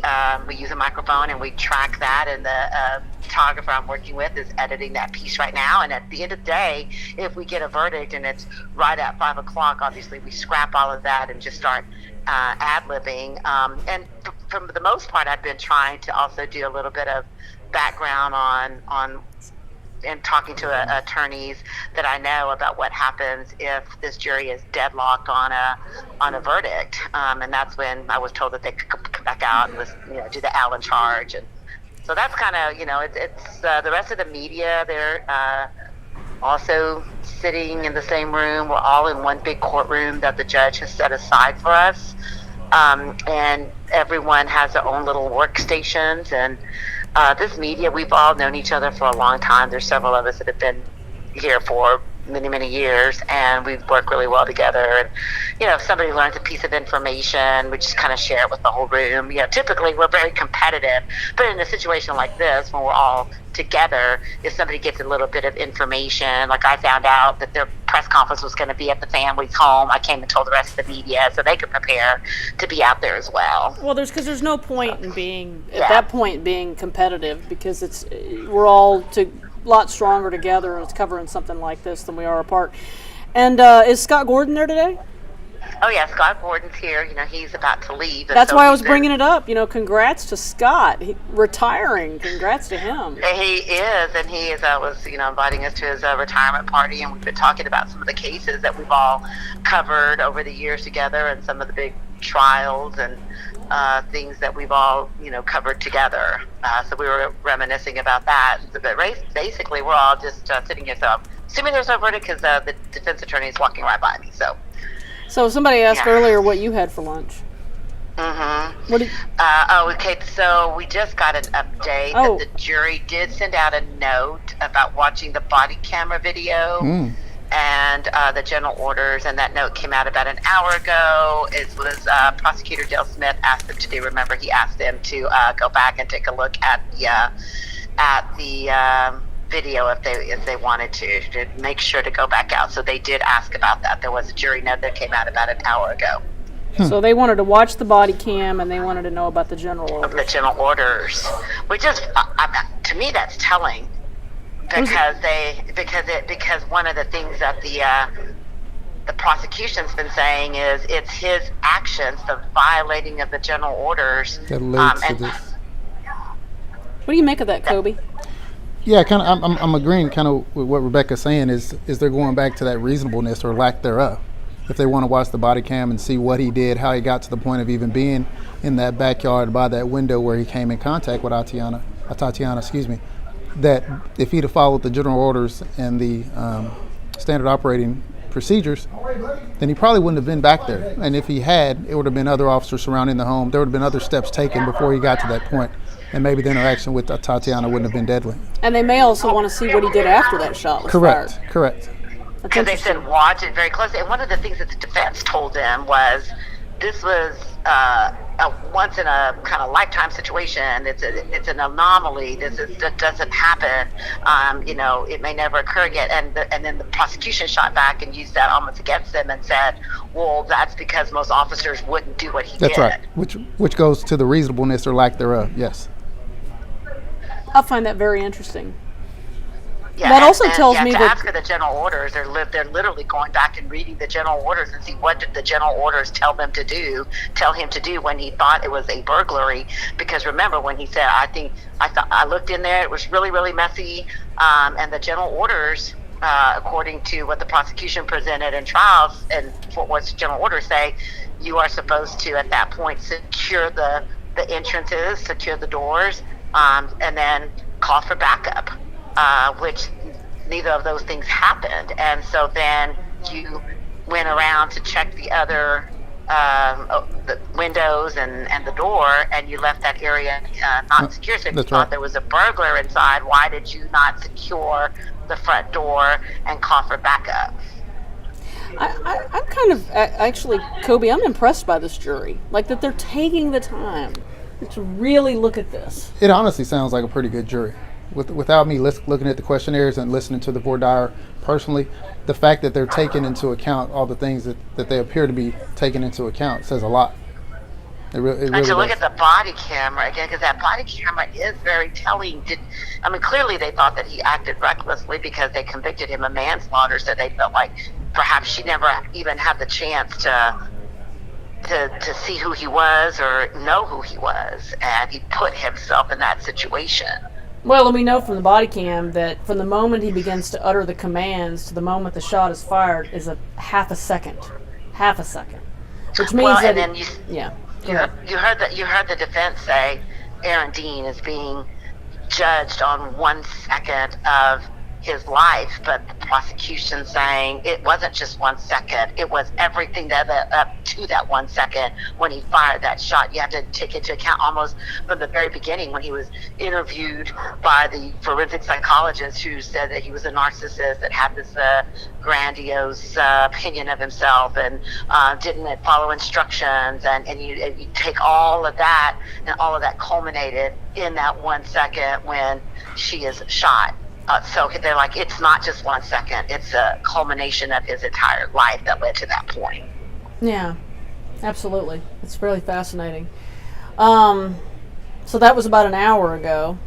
use a microphone and we track that, and the photographer I'm working with is editing that piece right now. And at the end of the day, if we get a verdict and it's right at 5 o'clock, obviously we scrap all of that and just start ad-libbing. And for the most part, I've been trying to also do a little bit of background on and talking to attorneys that I know about what happens if this jury is deadlocked on a verdict, and that's when I was told that they could come back out and do the Allen charge, and so that's kind of it's the rest of the media. They're also sitting in the same room. We're all in one big courtroom that the judge has set aside for us, and everyone has their own little workstations. And this media, we've all known each other for a long time. There's several of us that have been here for many years, and we've worked really well together. And if somebody learns a piece of information, we just kind of share it with the whole room. Typically we're very competitive, but in a situation like this, when we're all together, if somebody gets a little bit of information, like I found out that their press conference was going to be at the family's home, I came and told the rest of the media so they could prepare to be out there as well. Well, there's no point in being at that point being competitive, because we're all a lot stronger together, and it's covering something like this than we are apart. And is Scott Gordon there today? Oh yeah, Scott Gordon's here. He's about to leave. That's why I was bringing it up. Congrats to Scott retiring. Congrats to him. He is, and he was inviting us to his retirement party, and we've been talking about some of the cases that we've all covered over the years together, and some of the big trials and things that we've all covered together. So we were reminiscing about that. But basically, we're all just sitting here. So assuming there's no verdict, because the defense attorney is walking right by me. So somebody asked earlier what you had for lunch. Mm-hmm. What did, Okay, so we just got an update that the jury did send out a note about watching the body camera video and the general orders, and that note came out about an hour ago. It was Prosecutor Dale Smith asked them to do. Remember, he asked them to go back and take a look at the video if they wanted to make sure to go back out. So they did ask about that. There was a jury note that came out about an hour ago. So they wanted to watch the body cam and they wanted to know about the general orders. The general orders, which is to me that's telling, because one of the things that the prosecution's been saying is it's his actions, the violating of the general orders that leads to this. What do you make of that, Kobe? Yeah, kind of. I'm agreeing kind of with what Rebecca's saying. Is they're going back to that reasonableness or lack thereof. If they want to watch the body cam and see what he did, how he got to the point of even being in that backyard by that window where he came in contact with Atatiana, that if he'd have followed the general orders and the standard operating procedures, then he probably wouldn't have been back there. And if he had, it would have been other officers surrounding the home. There would have been other steps taken before he got to that point. And maybe the interaction with Atatiana wouldn't have been deadly. And they may also want to see what he did after that shot was fired. Correct. Because they said watch it very closely. And one of the things that the defense told them was this was a once in a kind of lifetime situation. It's an anomaly. That doesn't happen. It may never occur again. And then the prosecution shot back and used that almost against them and said, well, that's because most officers wouldn't do what he did. That's right. Which goes to the reasonableness or lack thereof. Yes. I find that very interesting. Yeah, that also tells me to that ask for the general orders, they're literally going back and reading the general orders and see what did the general orders tell him to do when he thought it was a burglary. Because remember when he said, I looked in there, it was really, really messy, and the general orders, according to what the prosecution presented in trials and what the general orders say, you are supposed to at that point secure the entrances, secure the doors, and then call for backup. Which neither of those things happened, and so then you went around to check the other the windows and the door, and you left that area not secure. So if you thought there was a burglar inside, why did you not secure the front door and call for backup? I'm kind of actually, Kobe, I'm impressed by this jury, like that they're taking the time to really look at this. It honestly sounds like a pretty good jury. Without me looking at the questionnaires and listening to the voir dire personally, the fact that they're taking into account all the things that they appear to be taking into account says a lot. It really and to look does. at the body camera again, because that body camera is very telling. Clearly they thought that he acted recklessly because they convicted him of manslaughter, so they felt like perhaps she never even had the chance to see who he was or know who he was, and he put himself in that situation. Well, and we know from the body cam that from the moment he begins to utter the commands to the moment the shot is fired is a half a second, which means that you heard the defense say Aaron Dean is being judged on 1 second of his life, but the prosecution saying it wasn't just 1 second, it was everything that up to that 1 second when he fired that shot. You have to take into account almost from the very beginning when he was interviewed by the forensic psychologist who said that he was a narcissist that had this grandiose opinion of himself and didn't follow instructions, and you take all of that, and all of that culminated in that 1 second when she is shot. So they're like, it's not just 1 second, it's a culmination of his entire life that led to that point. Yeah, absolutely. It's really fascinating. So that was about an hour ago.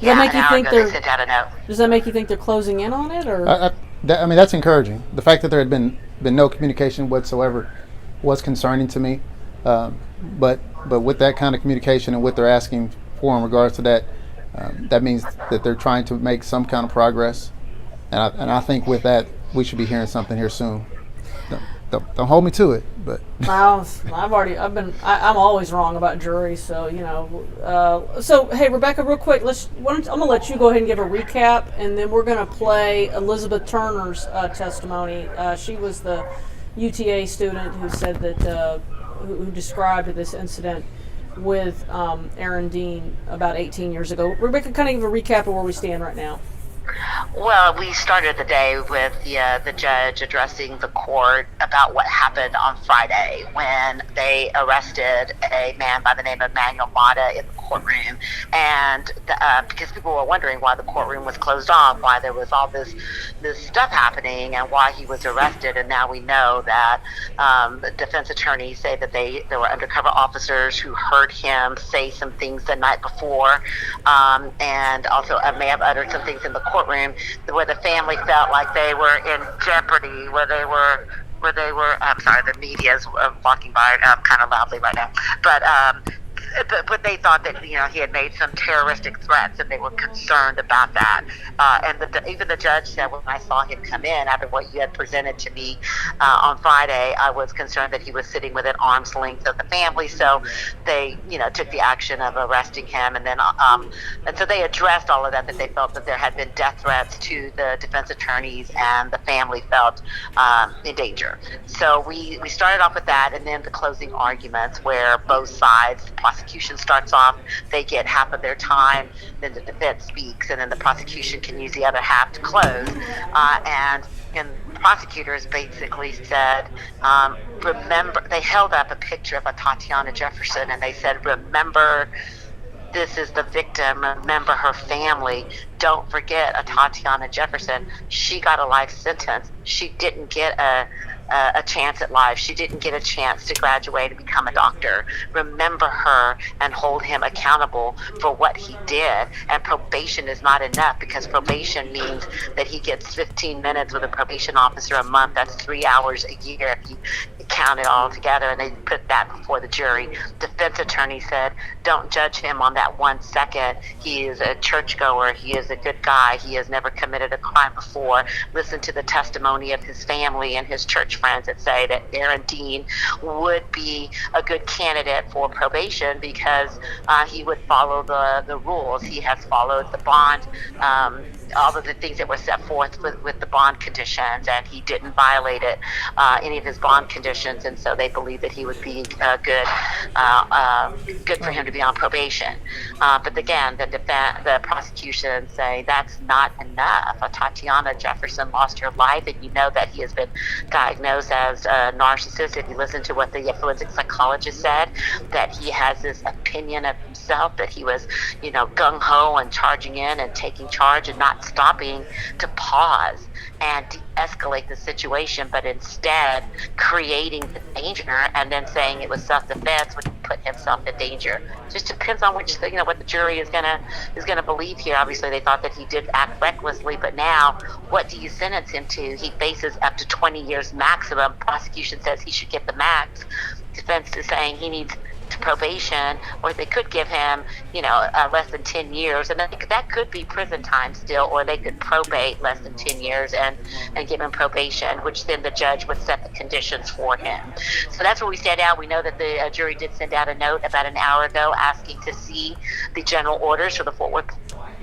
Does that make you think they're closing in on it, or? That's encouraging. The fact that there had been no communication whatsoever was concerning to me. But with that kind of communication and what they're asking for in regards to that, that means that they're trying to make some kind of progress, and I think with that we should be hearing something here soon. Don't hold me to it, but I'm always wrong about juries, so so hey, Rebecca, real quick, I'm gonna let you go ahead and give a recap, and then we're gonna play Elizabeth Turner's testimony. She was the UTA student who said that who described this incident with Aaron Dean about 18 years ago. Rebecca, kind of give a recap of where we stand right now. Well, we started the day with the judge addressing the court about what happened on Friday when they arrested a man by the name of Manuel Mata in the courtroom. And because people were wondering why the courtroom was closed off, why there was all this stuff happening, and why he was arrested. And now we know that the defense attorneys say that there were undercover officers who heard him say some things the night before, and also may have uttered some things in the courtroom where the family felt like they were in jeopardy, where they were I'm sorry, the media is walking by kind of loudly right now, but they thought that he had made some terroristic threats, and they were concerned about that. And even the judge said, when I saw him come in after what you had presented to me on Friday, I was concerned that he was sitting within arm's length of the family. So they, took the action of arresting him, and then and so they addressed all of that. That they felt that there had been death threats to the defense attorneys, and the family felt in danger. So we started off with that, and then the closing arguments, where both sides. Prosecution starts off, they get half of their time, then the defense speaks, and then the prosecution can use the other half to close. And prosecutors basically said, remember, they held up a picture of Atatiana Jefferson, and they said, remember, this is the victim, remember her family, don't forget Atatiana Jefferson. She got a life sentence. She didn't get a chance at life. She didn't get a chance to graduate and become a doctor. Remember her and hold him accountable for what he did. And probation is not enough, because probation means that he gets 15 minutes with a probation officer a month. That's 3 hours a year if you count it all together, and they put that before the jury. Defense attorney said, don't judge him on that 1 second. He is a churchgoer. He is a good guy. He has never committed a crime before. Listen to the testimony of his family and his church friends that say that Aaron Dean would be a good candidate for probation because he would follow the rules. He has followed the bond, all of the things that were set forth with the bond conditions, and he didn't violate it, any of his bond conditions, and so they believe that he would be good for him to be on probation. But again, the prosecution say that's not enough. Atatiana Jefferson lost her life, and you know that he has been diagnosed as a narcissist. If you listen to what the forensic psychologist said, that he has this opinion of himself, that he was, gung-ho and charging in and taking charge and not stopping to pause and de-escalate the situation, but instead creating the danger and then saying it was self-defense when he put himself in danger. Just depends on which, what the jury is gonna believe here. Obviously, they thought that he did act recklessly, but now, what do you sentence him to? He faces up to 20 years maximum. Prosecution says he should get the max. Defense is saying he needs to probation, or they could give him, less than 10 years, and that could be prison time still, or they could probate less than 10 years and give him probation, which then the judge would set the conditions for him. So that's where we stand out. We know that the jury did send out a note about an hour ago asking to see the general orders for the Fort Worth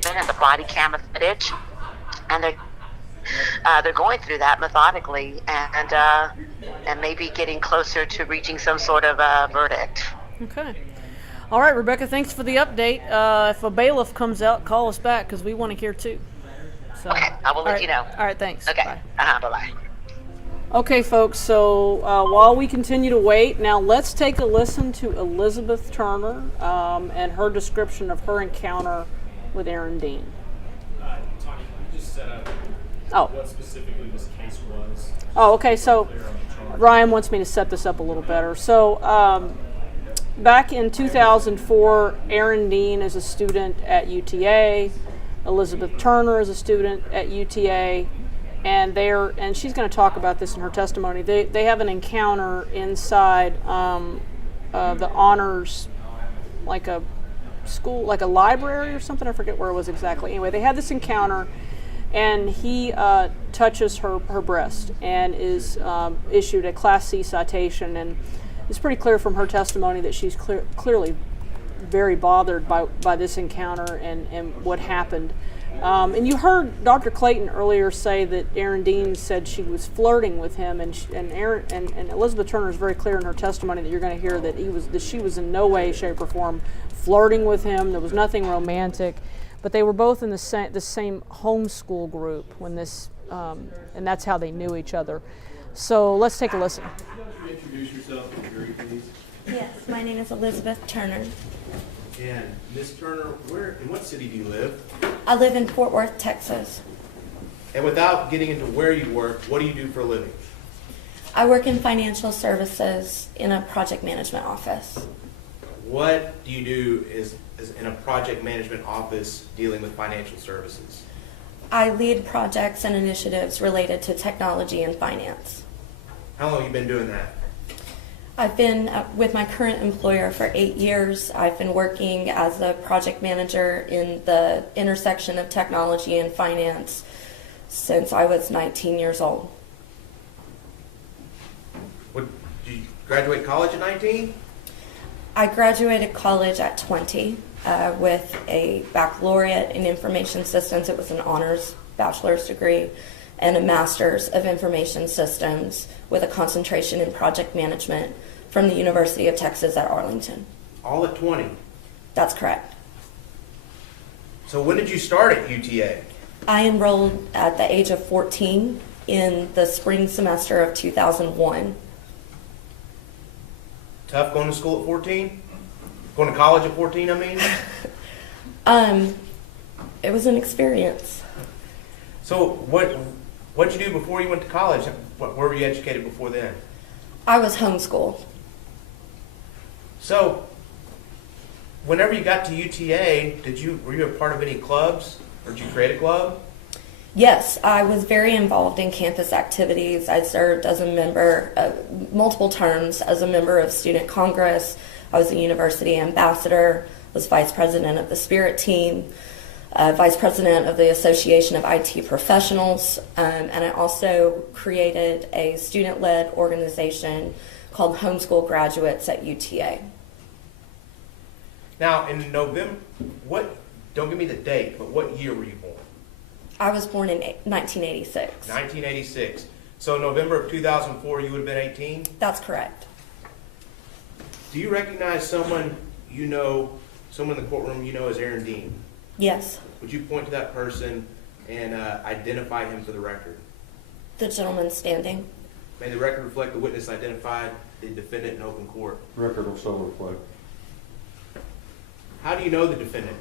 and the body camera footage, and they're going through that methodically and maybe getting closer to reaching some sort of verdict. Okay. All right, Rebecca, thanks for the update. If a bailiff comes out, call us back because we want to hear too. So, okay, I will let you know. All right, thanks. Okay. Bye. Bye-bye. Okay, folks, so while we continue to wait, now let's take a listen to Elizabeth Turner and her description of her encounter with Aaron Dean. Tanya, can you just set up what specifically this case was? Oh, okay, so Ryan wants me to set this up a little better. So back in 2004, Aaron Dean is a student at UTA, Elizabeth Turner is a student at UTA, and she's going to talk about this in her testimony. They have an encounter inside the honors, like a school, like a library or something. I forget where it was exactly. Anyway, they had this encounter, and he touches her breast and is issued a Class C citation. And it's pretty clear from her testimony that she's clearly very bothered by this encounter and what happened. And you heard Dr. Clayton earlier say that Aaron Dean said she was flirting with him, and Elizabeth Turner is very clear in her testimony that you're going to hear that she was in no way, shape, or form flirting with him. There was nothing romantic, but they were both in the same homeschool group when this, and that's how they knew each other. So let's take a listen. Could you introduce yourself to the jury, please? Yes, my name is Elizabeth Turner. And Ms. Turner, in what city do you live? I live in Fort Worth, Texas. And without getting into where you work, what do you do for a living? I work in financial services in a project management office. What do you do is in a project management office dealing with financial services? I lead projects and initiatives related to technology and finance. How long have you been doing that? I've been with my current employer for 8 years. I've been working as a project manager in the intersection of technology and finance since I was 19 years old. Did you graduate college at 19? I graduated college at 20 with a baccalaureate in information systems. It was an honors bachelor's degree, and a master's of information systems with a concentration in project management from the University of Texas at Arlington. All at 20? That's correct. So when did you start at UTA? I enrolled at the age of 14 in the spring semester of 2001. Tough going to school at 14? Going to college at 14, I mean? It was an experience. So what'd you do before you went to college? Where were you educated before then? I was homeschooled. So whenever you got to UTA, were you a part of any clubs, or did you create a club? Yes, I was very involved in campus activities. I served as a member, multiple terms, as a member of Student Congress. I was a university ambassador, was vice president of the Spirit Team, vice president of the Association of IT Professionals, and I also created a student-led organization called Homeschool Graduates at UTA. Now, in November, don't give me the date, but what year were you born? I was born in 1986. 1986. So November of 2004, you would have been 18? That's correct. Do you recognize someone in the courtroom you know as Aaron Dean? Yes. Would you point to that person and identify him for the record? The gentleman standing. May the record reflect the witness identified the defendant in open court. Record will so reflect. How do you know the defendant?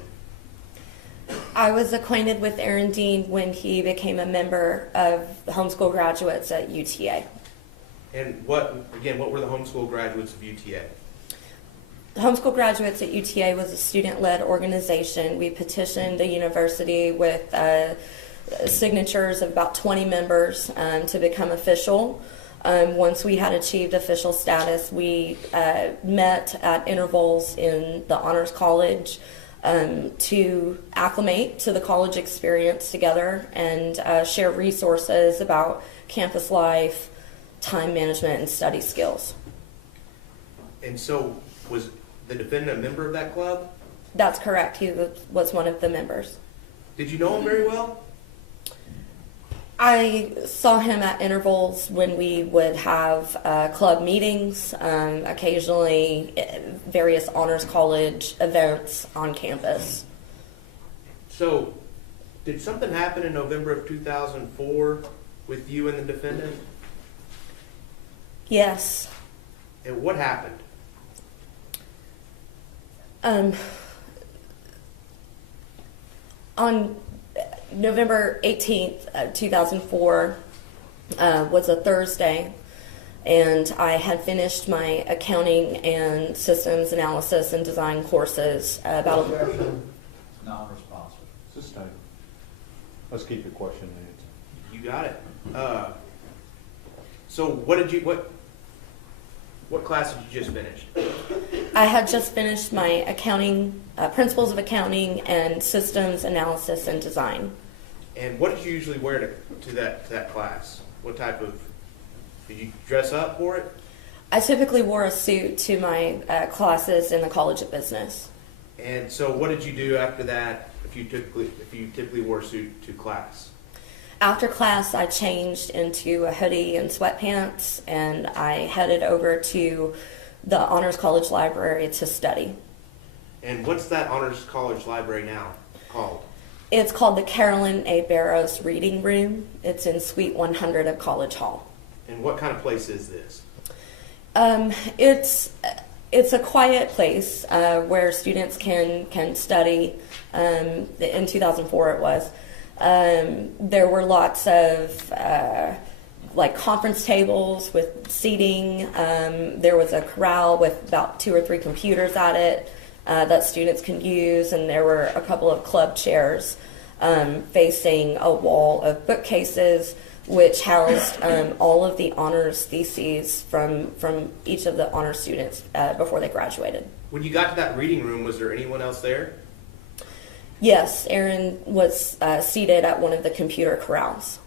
I was acquainted with Aaron Dean when he became a member of the Homeschool Graduates at UTA. And what were the homeschool graduates of UTA? The Homeschool Graduates at UTA was a student-led organization. We petitioned the university with signatures of about 20 members to become official. Once we had achieved official status, we met at intervals in the Honors College to acclimate to the college experience together and share resources about campus life, time management, and study skills. And so was the defendant a member of that club? That's correct. He was one of the members. Did you know him very well? I saw him at intervals when we would have club meetings, occasionally various honors college events on campus. So, did something happen in November of 2004 with you and the defendant? Yes. And what happened? On November 18th, 2004 was a Thursday, and I had finished my accounting and systems analysis and design courses about Non-responsive. Sustained. Let's keep your question and answer. You got it. So what class did you just finish? I had just finished my accounting, principles of accounting and systems analysis and design. And what did you usually wear to that class? What type of, did you dress up for it? I typically wore a suit to my classes in the College of Business. And so what did you do after that? if you typically wore a suit to class? After class, I changed into a hoodie and sweatpants, and I headed over to the Honors College Library to study. And what's that Honors College Library now called? It's called the Carolyn A. Barrows Reading Room. It's in Suite 100 of College Hall. And what kind of place is this? It's a quiet place where students can study. In 2004 it was. There were lots of like conference tables with seating. There was a corral with about 2 or 3 computers at it that students can use, and there were a couple of club chairs facing a wall of bookcases which housed all of the honors theses from each of the honors students before they graduated. When you got to that reading room, was there anyone else there? Yes, Aaron was seated at one of the computer corrals.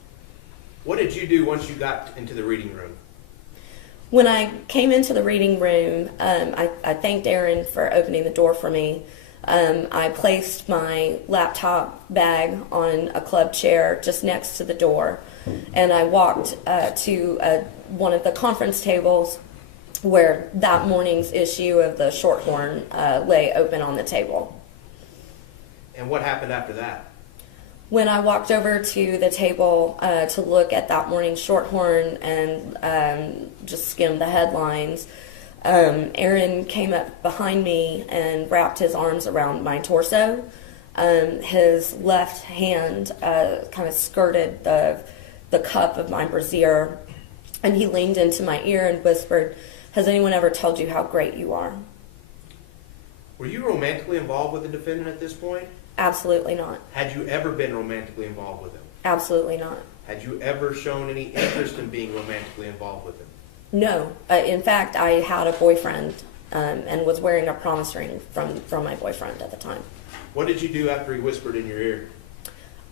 What did you do once you got into the reading room? When I came into the reading room, I thanked Aaron for opening the door for me. I placed my laptop bag on a club chair just next to the door, and I walked to one of the conference tables where that morning's issue of the Shorthorn lay open on the table. And what happened after that? When I walked over to the table to look at that morning's Shorthorn and just skim the headlines, Aaron came up behind me and wrapped his arms around my torso. His left hand kind of skirted the cup of my brassiere, and he leaned into my ear and whispered, "Has anyone ever told you how great you are?" Were you romantically involved with the defendant at this point? Absolutely not. Had you ever been romantically involved with him? Absolutely not. Had you ever shown any interest in being romantically involved with him? No. In fact, I had a boyfriend and was wearing a promise ring from my boyfriend at the time. What did you do after he whispered in your ear?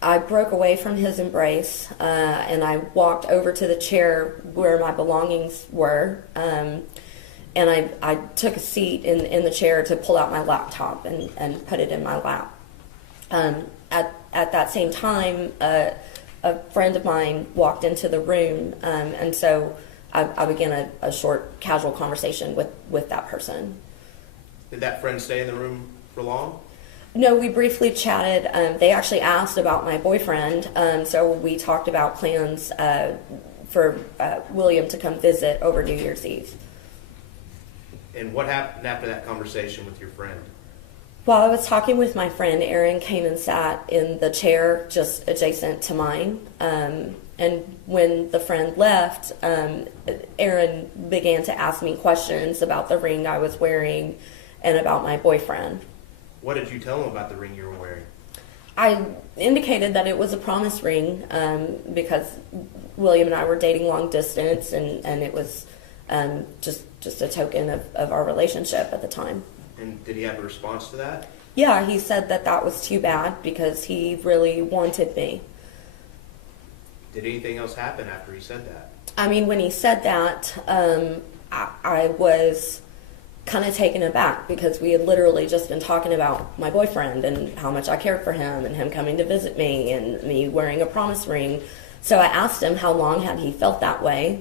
I broke away from his embrace and I walked over to the chair where my belongings were, and I took a seat in the chair to pull out my laptop and put it in my lap. At that same time, a friend of mine walked into the room, and so I began a short, casual conversation with that person. Did that friend stay in the room for long? No, we briefly chatted. They actually asked about my boyfriend, so we talked about plans for William to come visit over New Year's Eve. And what happened after that conversation with your friend? While I was talking with my friend, Aaron came and sat in the chair just adjacent to mine. And when the friend left, Aaron began to ask me questions about the ring I was wearing and about my boyfriend. What did you tell him about the ring you were wearing? I indicated that it was a promise ring because William and I were dating long distance, and it was just a token of our relationship at the time. And did he have a response to that? Yeah, he said that was too bad because he really wanted me. Did anything else happen after he said that? I mean, when he said that, I was kind of taken aback because we had literally just been talking about my boyfriend and how much I cared for him and him coming to visit me and me wearing a promise ring. So I asked him how long had he felt that way,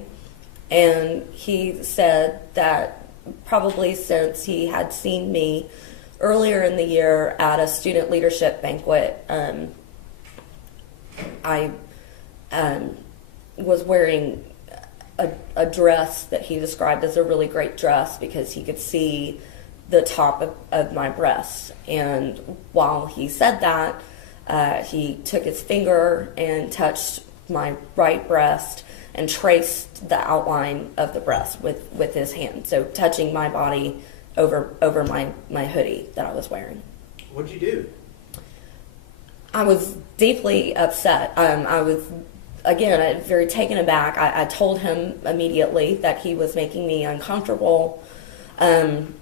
and he said that probably since he had seen me earlier in the year at a student leadership banquet. I was wearing a dress that he described as a really great dress because he could see the top of my breasts. And while he said that, he took his finger and touched my right breast and traced the outline of the breast with his hand. So touching my body over my hoodie that I was wearing. What'd you do? I was deeply upset. I was, again, very taken aback. I told him immediately that he was making me uncomfortable and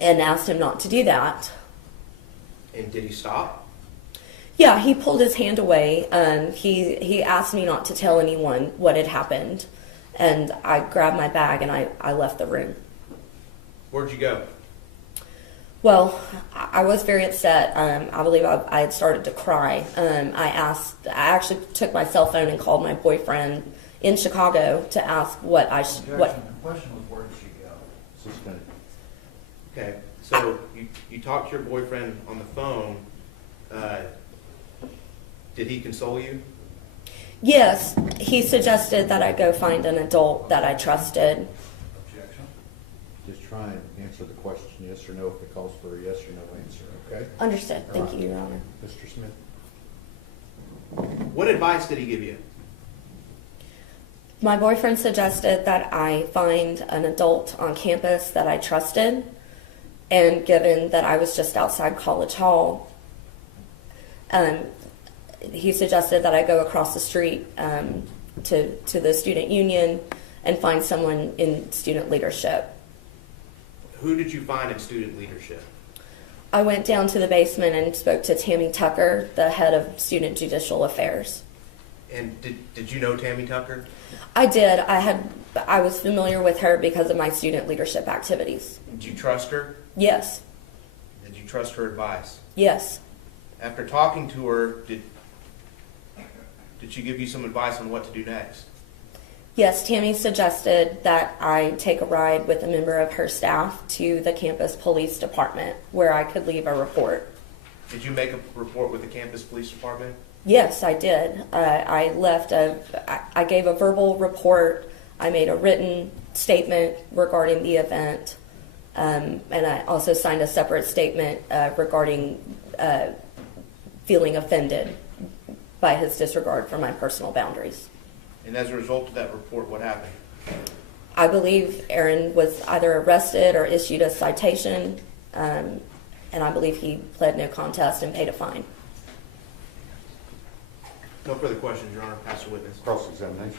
asked him not to do that. And did he stop? Yeah, he pulled his hand away. He asked me not to tell anyone what had happened. And I grabbed my bag and I left the room. Where'd you go? Well, I was very upset. I believe I had started to cry. I actually took my cell phone and called my boyfriend in Chicago to ask what I should. What? The question was, where did she go? Suspended. Okay, so you talked to your boyfriend on the phone. Did he console you? Yes, he suggested that I go find an adult that I trusted. Objection. Just try and answer the question yes or no if it calls for a yes or no answer, okay? Understood. Thank you, Your Honor. Mr. Smith? What advice did he give you? My boyfriend suggested that I find an adult on campus that I trusted, and given that I was just outside College Hall, he suggested that I go across the street to the student union and find someone in student leadership. Who did you find in student leadership? I went down to the basement and spoke to Tammy Tucker, the head of Student Judicial Affairs. And did you know Tammy Tucker? I did. I was familiar with her because of my student leadership activities. Did you trust her? Yes. Did you trust her advice? Yes. After talking to her, did she give you some advice on what to do next? Yes, Tammy suggested that I take a ride with a member of her staff to the campus police department where I could leave a report. Did you make a report with the campus police department? Yes, I did. I gave a verbal report. I made a written statement regarding the event, and I also signed a separate statement regarding feeling offended by his disregard for my personal boundaries. And as a result of that report, what happened? I believe Aaron was either arrested or issued a citation, and I believe he pled no contest and paid a fine. No further questions, Your Honor. Pass the witness. Cross-examination.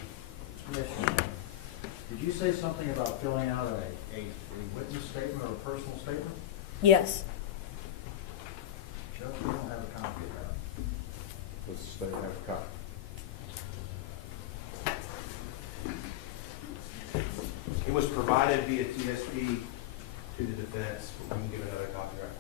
Commissioner, did you say something about filling out a witness statement or a personal statement? Yes. Judge, we don't have a copy of that. Does the state have a copy? It was provided via TSP to the defense. We can give another copy right now.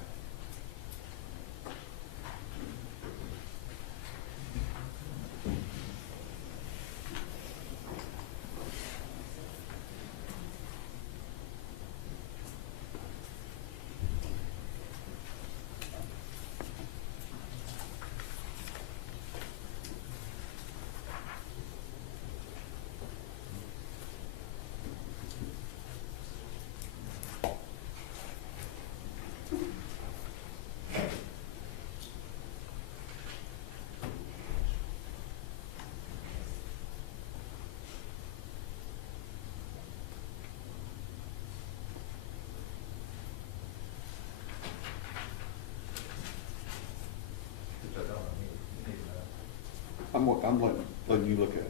I'm letting you look at it.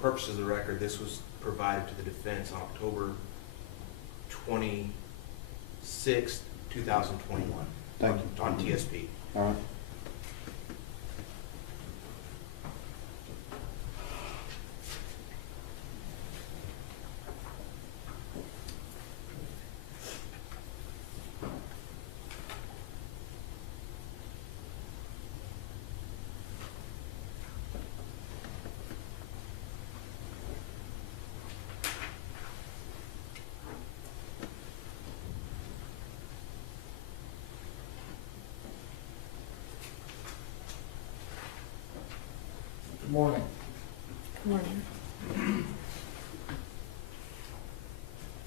purposes of the record, this was provided to the defense on October 26, 2021. Thank you. On TSP. All right. Good morning. Good morning.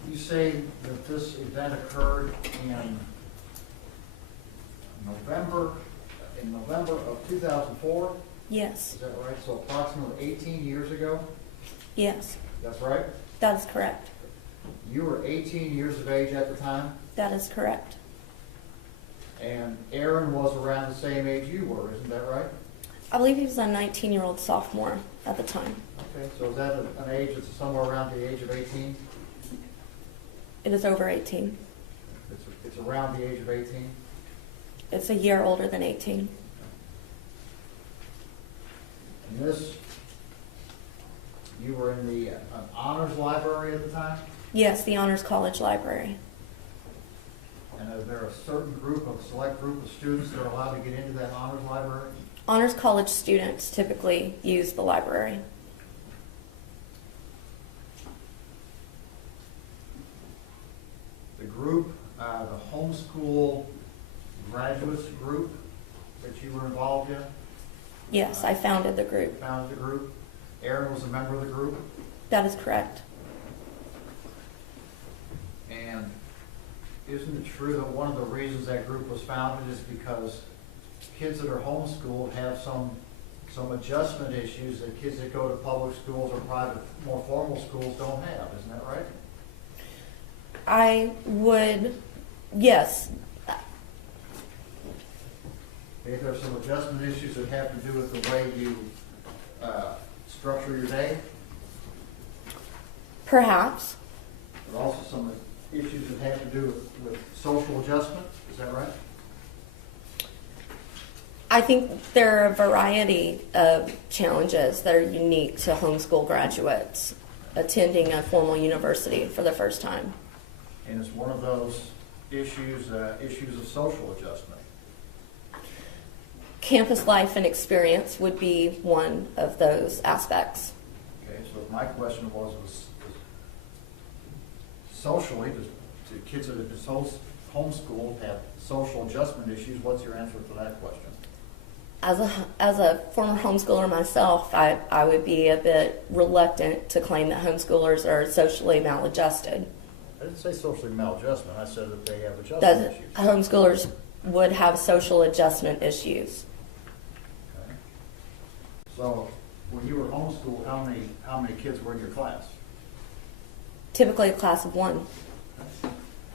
You say that this event occurred in November of 2004? Yes. Is that right? So approximately 18 years ago? Yes. That's right? That is correct. You were 18 years of age at the time? That is correct. And Aaron was around the same age you were, isn't that right? I believe he was a 19-year-old sophomore at the time. Okay, so is that an age that's somewhere around the age of 18? It is over 18. It's around the age of 18? It's a year older than 18. And this, you were in the an honors library at the time? Yes, the Honors College Library. And is there a certain group, a select group of students that are allowed to get into that honors library? Honors College students typically use the library. The group, the homeschool graduates group that you were involved in? Yes, I founded the group. Founded the group. Aaron was a member of the group? That is correct. And isn't it true that one of the reasons that group was founded is because kids that are homeschooled have some adjustment issues that kids that go to public schools or private, more formal schools don't have, isn't that right? I would, yes. If there's some adjustment issues that have to do with the way you structure your day, Perhaps. but also some issues that have to do with social adjustment, is that right? I think there are a variety of challenges that are unique to homeschool graduates attending a formal university for the first time. And it's one of those issues of social adjustment. Campus life and experience would be one of those aspects. Okay, so my question was socially, do kids that have been homeschooled have social adjustment issues? What's your answer to that question? As a former homeschooler myself, I would be a bit reluctant to claim that homeschoolers are socially maladjusted. I didn't say socially maladjustment. I said that they have adjustment That issues. homeschoolers would have social adjustment issues. Okay. So when you were homeschooled, how many kids were in your class? Typically a class of one.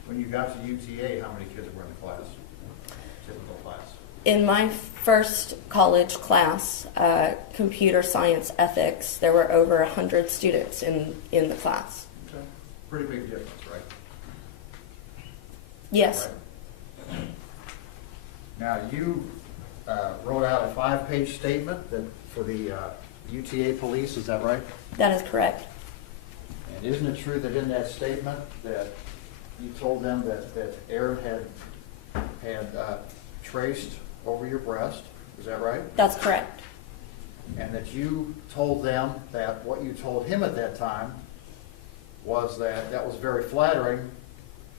When you got to UTA, how many kids were in the class? Typical class. In my first college class, computer science ethics, there were over 100 students in the class. Okay. Pretty big difference, right? Yes. Right. Now, you wrote out a 5-page statement for the UTA police, is that right? That is correct. And isn't it true that in that statement that you told them that Aaron had traced over your breast, is that right? That's correct. And that you told them that what you told him at that time was that was very flattering,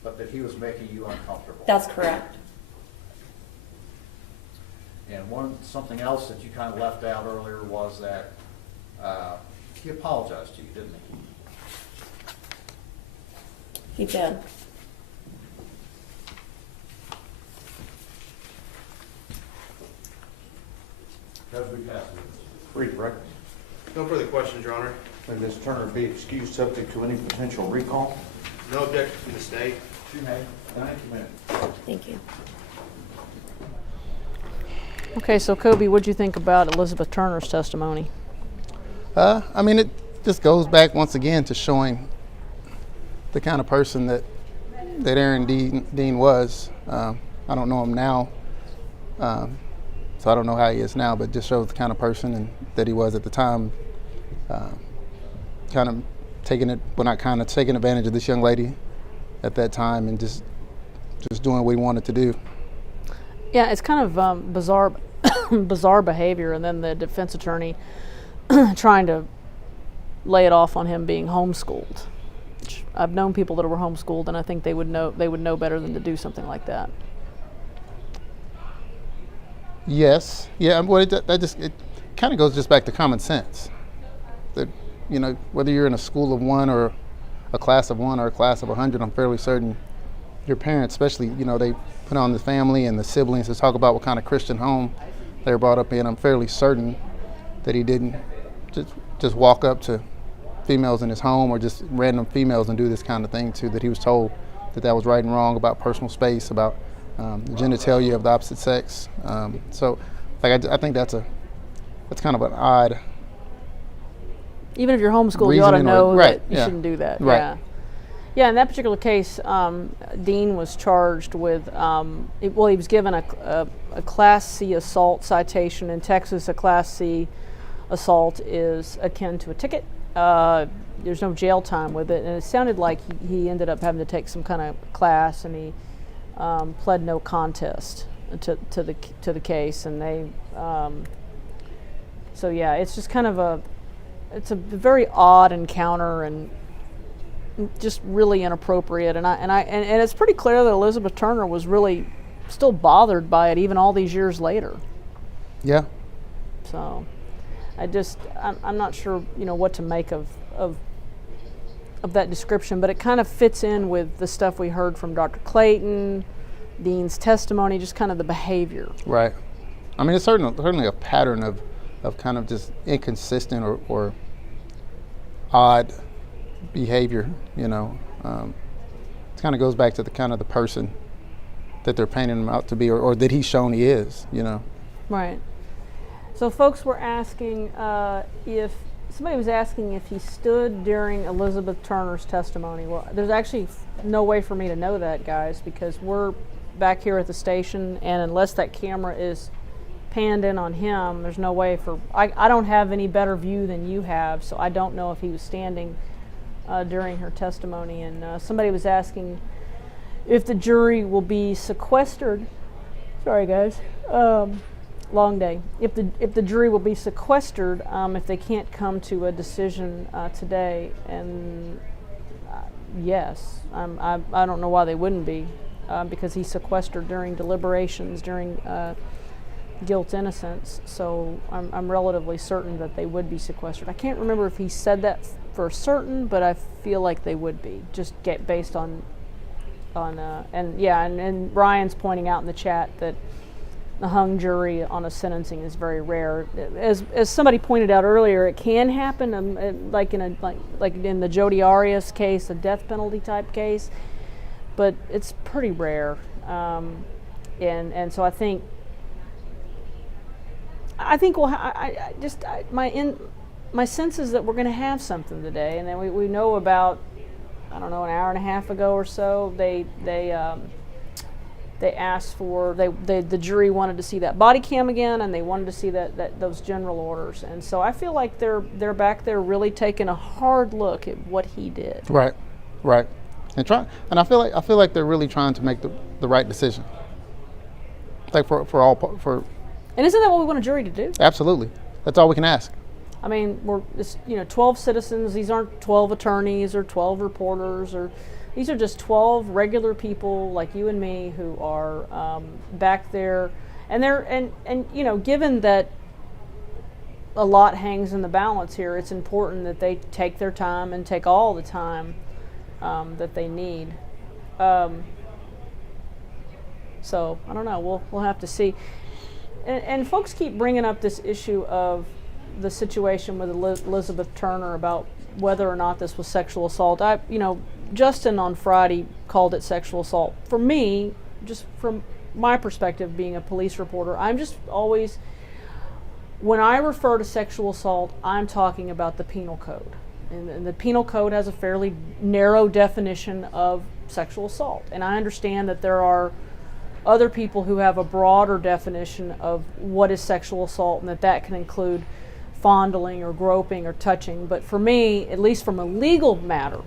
but that he was making you uncomfortable. That's correct. And something else that you kind of left out earlier was that he apologized to you, didn't he? He did. As we pass it. Read the record. No further questions, Your Honor. May Ms. Turner be excused subject to any potential recall? No objection from the state. She may. Thank you, ma'am. Thank you. Okay, so Kobe, what'd you think about Elizabeth Turner's testimony? I mean, just goes back once again to showing the kind of person that Aaron Dean was. I don't know him now, so I don't know how he is now, but just shows the kind of person and that he was at the time. Kind of taking advantage of this young lady at that time and just doing what he wanted to do. Yeah, it's kind of bizarre bizarre behavior, and then the defense attorney trying to lay it off on him being homeschooled. I've known people that were homeschooled, and I think they would know better than to do something like that. Yes, yeah. Well, it kind of goes just back to common sense. That, you know, whether you're in a school of one or a class of 1 or a class of 100, I'm fairly certain your parents, especially, you know, they put on the family and the siblings to talk about what kind of Christian home they were brought up in. I'm fairly certain that he didn't just walk up to females in his home or just random females and do this kind of thing too, that he was told that was right and wrong about personal space, about the genitalia of the opposite sex. So like I think that's kind of an odd. Even if you're homeschooled, you ought to know that you shouldn't do that. Right. Yeah. Yeah, in that particular case, Dean was charged with, he was given a Class C assault citation. In Texas, a Class C assault is akin to a ticket. There's no jail time with it, and it sounded like he ended up having to take some kind of class, and he pled no contest to the case, and they. So yeah, it's just kind of it's a very odd encounter and just really inappropriate, and it's pretty clear that Elizabeth Turner was really still bothered by it even all these years later. Yeah. So I'm not sure, you know, what to make of that description, but it kind of fits in with the stuff we heard from Dr. Clayton, Dean's testimony, just kind of the behavior. Right. I mean, it's certainly a pattern of kind of just inconsistent or odd behavior, you know. It kind of goes back to the kind of the person that they're painting him out to be, or that he's shown he is, you know. Right. So folks were asking if he stood during Elizabeth Turner's testimony. Well, there's actually no way for me to know that, guys, because we're back here at the station, and unless that camera is panned in on him, there's no way I don't have any better view than you have, so I don't know if he was standing during her testimony. And somebody was asking if the jury will be sequestered. Sorry, guys. Long day. If the jury will be sequestered if they can't come to a decision today, and yes, I don't know why they wouldn't be, because he's sequestered during deliberations, during guilt innocence. So I'm relatively certain that they would be sequestered. I can't remember if he said that for certain, but I feel like they would be, just based on and Ryan's pointing out in the chat that the hung jury on a sentencing is very rare. As somebody pointed out earlier, it can happen, like in the Jodi Arias case, a death penalty type case, but it's pretty rare. And so I think my sense is that we're going to have something today, and then we know about, I don't know, an hour and a half ago or so, they asked for, the jury wanted to see that body cam again, and they wanted to see those general orders. And so I feel like they're back there really taking a hard look at what he did. Right. And I feel like they're really trying to make the right decision. Like for And isn't that what we want a jury to do? Absolutely. That's all we can ask. I mean, 12 citizens. These aren't 12 attorneys or 12 reporters, these are just 12 regular people like you and me who are back there, and you know, given that a lot hangs in the balance here, it's important that they take their time and take all the time that they need. So I don't know. We'll have to see. And folks keep bringing up this issue of the situation with Elizabeth Turner about whether or not this was sexual assault. Justin on Friday called it sexual assault. For me, just from my perspective, being a police reporter, I'm just always, when I refer to sexual assault, I'm talking about the penal code. And the penal code has a fairly narrow definition of sexual assault. And I understand that there are other people who have a broader definition of what is sexual assault, and that can include fondling or groping or touching. But for me, at least from a legal matter,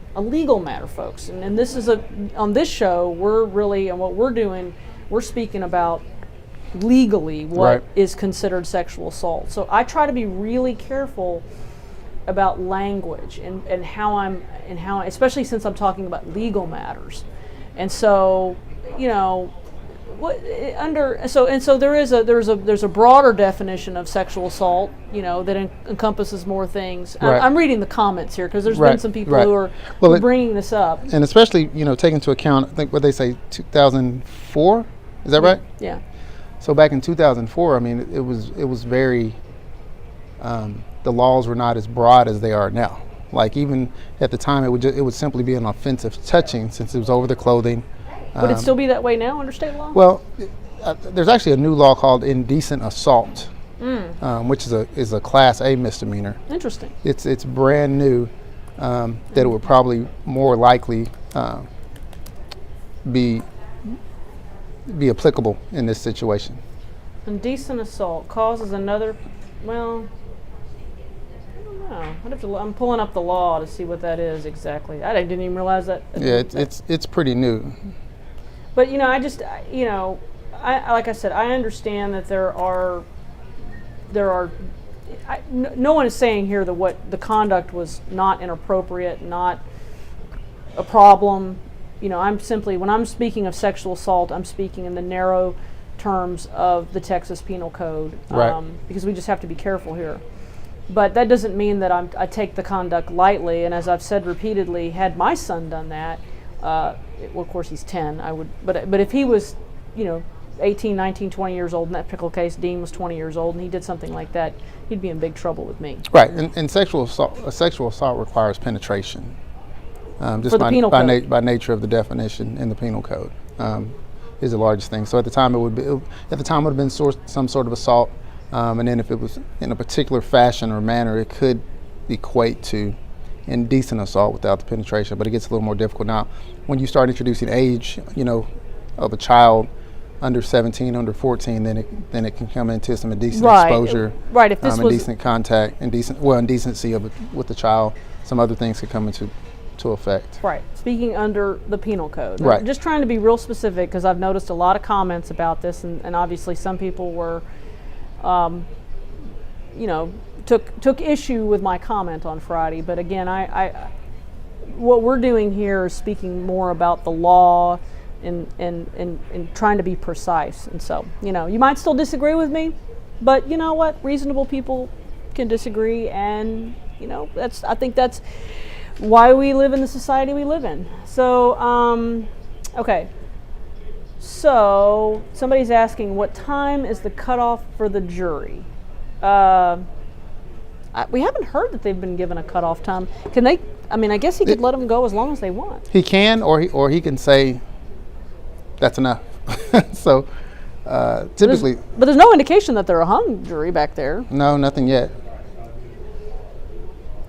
folks, and this is on this show, we're really, and what we're doing, we're speaking about legally what is considered sexual assault. So I try to be really careful about language and how especially since I'm talking about legal matters. And so, you know, so there's a broader definition of sexual assault, you know, that encompasses more things. I'm reading the comments here because there's been some people who are bringing this up, and especially, you know, take into account, I think what they say 2004, is that right? Yeah. So back in 2004, I mean, it was very the laws were not as broad as they are now. Like even at the time, it would simply be an offensive touching since it was over the clothing. Would it still be that way now under state law? Well, there's actually a new law called indecent assault, which is a Class A misdemeanor. Interesting. It's brand new, that it would probably more likely be applicable in this situation. Indecent assault causes another. Well, I don't know. I'm pulling up the law to see what that is exactly. I didn't even realize that. Yeah, it's pretty new. But you know, like I said, I understand that no one is saying here that what the conduct was not inappropriate, not a problem. You know, when I'm speaking of sexual assault, I'm speaking in the narrow terms of the Texas Penal Code, because we just have to be careful here. But that doesn't mean that I take the conduct lightly. And as I've said repeatedly, had my son done that, well, of course he's 10. But if he was, you know, 18, 19, 20 years old in that particular case, Dean was 20 years old, and he did something like that, he'd be in big trouble with me. Right, and sexual assault requires penetration. Just For the penal code. By nature of the definition in the penal code, is the largest thing. So at the time it would have been some sort of assault, and then if it was in a particular fashion or manner, it could equate to indecent assault without the penetration. But it gets a little more difficult now when you start introducing age, you know, of a child under 17, under 14, then it can come into some indecent exposure, If this indecent contact, indecency with the child. Some other things could come into effect. Right. Speaking under the penal code. Right. I'm just trying to be real specific because I've noticed a lot of comments about this, and obviously some people were, you know, took issue with my comment on Friday. But again, what we're doing here is speaking more about the law and trying to be precise. And so, you know, you might still disagree with me, but you know what? Reasonable people can disagree, and you know, I think that's why we live in the society we live in. So, okay. So somebody's asking, what time is the cutoff for the jury? We haven't heard that they've been given a cutoff time. Can they? I mean, I guess he could let them go as long as they want. He can, or he can say that's enough. So typically, but there's no indication that they're a hung jury back there. No, nothing yet.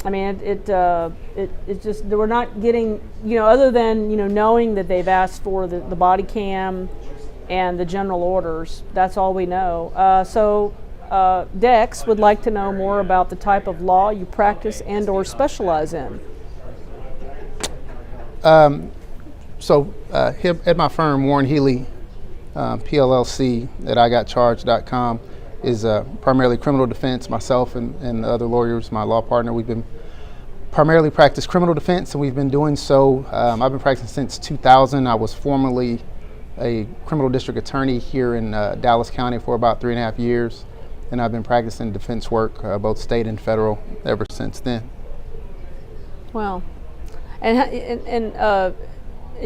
I mean, it's just we're not getting, you know, other than, you know, knowing that they've asked for the body cam and the general orders. That's all we know. So Dex would like to know more about the type of law you practice and/or specialize in. So at my firm, Warren Healy, PLLC, at IGotCharged.com, is primarily criminal defense. Myself and the other lawyers, my law partner, we've been primarily practice criminal defense, and we've been doing so. I've been practicing since 2000. I was formerly a criminal district attorney here in Dallas County for about 3.5 years, and I've been practicing defense work, both state and federal, ever since then. Wow. And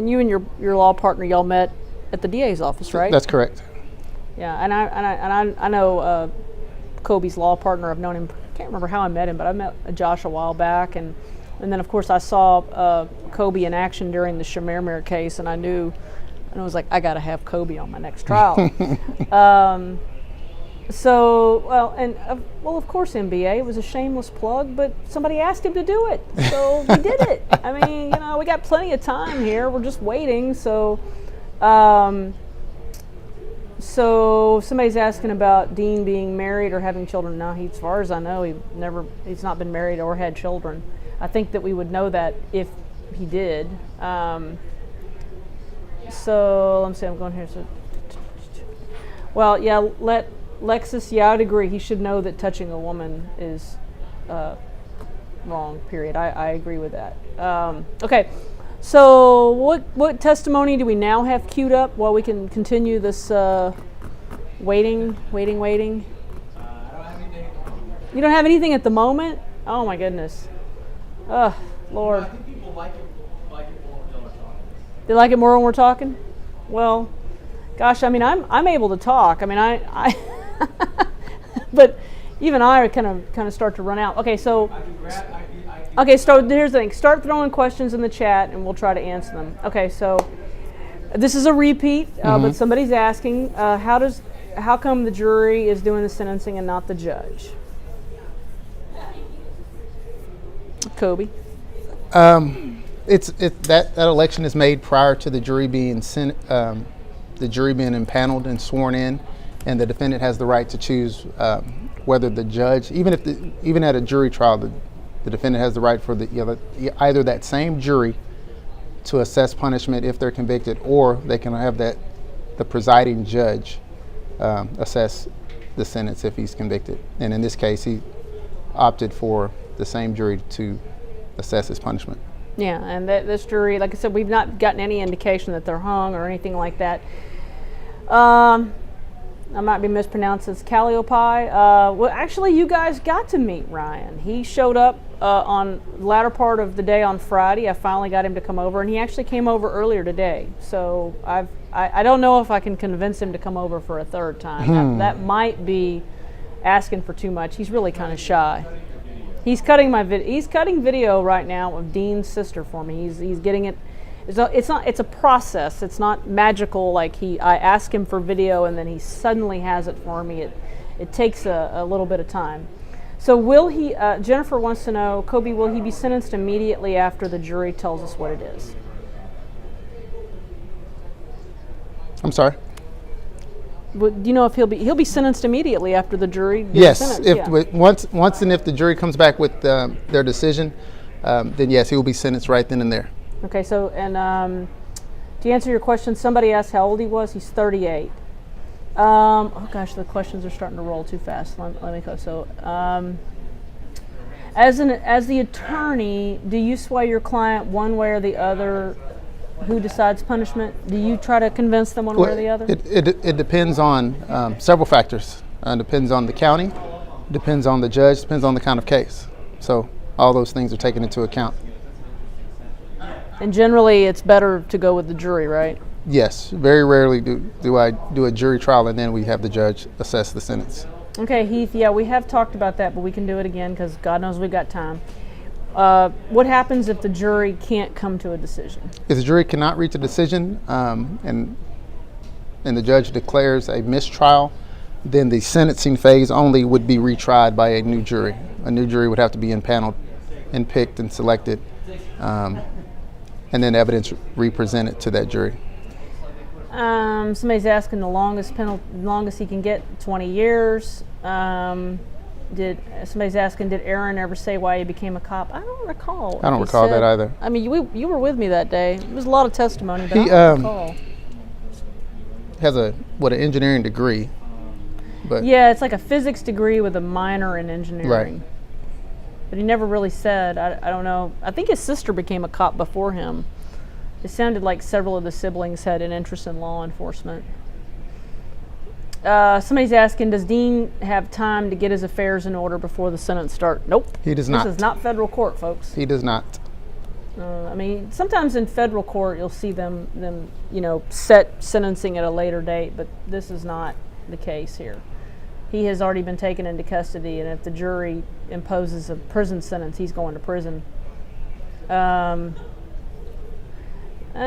you and your law partner, y'all met at the DA's office, right? That's correct. Yeah, and I know Kobe's law partner. I've known him. I can't remember how I met him, but I met Josh a while back, and then of course I saw Kobe in action during the Shamirmir case, and I was like, I got to have Kobe on my next trial. Well, of course, MBA. It was a shameless plug, but somebody asked him to do it, so we did it. I mean, we got plenty of time here. We're just waiting. So somebody's asking about Dean being married or having children. No, as far as I know, he's not been married or had children. I think that we would know that if he did. So let me see. I'm going here. So, well, yeah. Lexus, yeah, I'd agree. He should know that touching a woman is wrong, period. I agree with that. Okay, so what testimony do we now have queued up while we can continue this waiting? You don't have anything at the moment? Oh, my goodness. Lord. I think people like it more when we're talking. They like it more when we're talking? Well, gosh, I mean, I'm able to talk. I mean, I but even I kind of start to run out. Okay, so here's the thing. Start throwing questions in the chat, and we'll try to answer them. Okay, so this is a repeat, but somebody's asking, how come the jury is doing the sentencing and not the judge? Kobe. That election is made prior to the jury being impaneled and sworn in, and the defendant has the right to choose whether the judge, even at a jury trial, the defendant has the right for either that same jury to assess punishment if they're convicted, or they can have the presiding judge assess the sentence if he's convicted. And in this case, he opted for the same jury to assess his punishment. Yeah, and this jury, like I said, we've not gotten any indication that they're hung or anything like that. I might be mispronounced as Calliope. Well, actually, you guys got to meet Ryan. He showed up on the latter part of the day on Friday. I finally got him to come over, and he actually came over earlier today. So I don't know if I can convince him to come over for a third time. That might be asking for too much. He's really kind of shy. He's cutting He's cutting video right now of Dean's sister for me. He's getting it. It's a process. It's not magical. Like I ask him for video and then he suddenly has it for me. It takes a little bit of time. So will he? Jennifer wants to know, Kobe, will he be sentenced immediately after the jury tells us what it is? I'm sorry. Do you know if he'll be sentenced immediately after the jury gets yes, sentenced? Once and if the jury comes back with their decision, then yes, he will be sentenced right then and there. Okay, so and to answer your question, somebody asked how old he was. He's 38. Oh gosh, the questions are starting to roll too fast. Let me go. So, as the attorney, do you sway your client one way or the other? Who decides punishment? Do you try to convince them one way or the other? It depends on several factors. It depends on the county, depends on the judge, depends on the kind of case. So all those things are taken into account. And generally, it's better to go with the jury, right? Yes. Very rarely do I do a jury trial and then we have the judge assess the sentence. Okay, Heath. Yeah, we have talked about that, but we can do it again because God knows we've got time. What happens if the jury can't come to a decision? If the jury cannot reach a decision and the judge declares a mistrial, then the sentencing phase only would be retried by a new jury. A new jury would have to be impaneled and picked and selected, and then evidence represented to that jury. Somebody's asking the longest he can get, 20 years. Somebody's asking, did Aaron ever say why he became a cop? I don't recall. I don't recall that either. I mean, you were with me that day. There was a lot of testimony, but I don't recall. Has an engineering degree. But yeah, it's like a physics degree with a minor in engineering. Right. But he never really said. I don't know. I think his sister became a cop before him. It sounded like several of the siblings had an interest in law enforcement. Somebody's asking, does Dean have time to get his affairs in order before the sentence starts? Nope. He does not. This is not federal court, folks. He does not. I mean, sometimes in federal court you'll see them set sentencing at a later date, but this is not the case here. He has already been taken into custody, and if the jury imposes a prison sentence, he's going to prison. A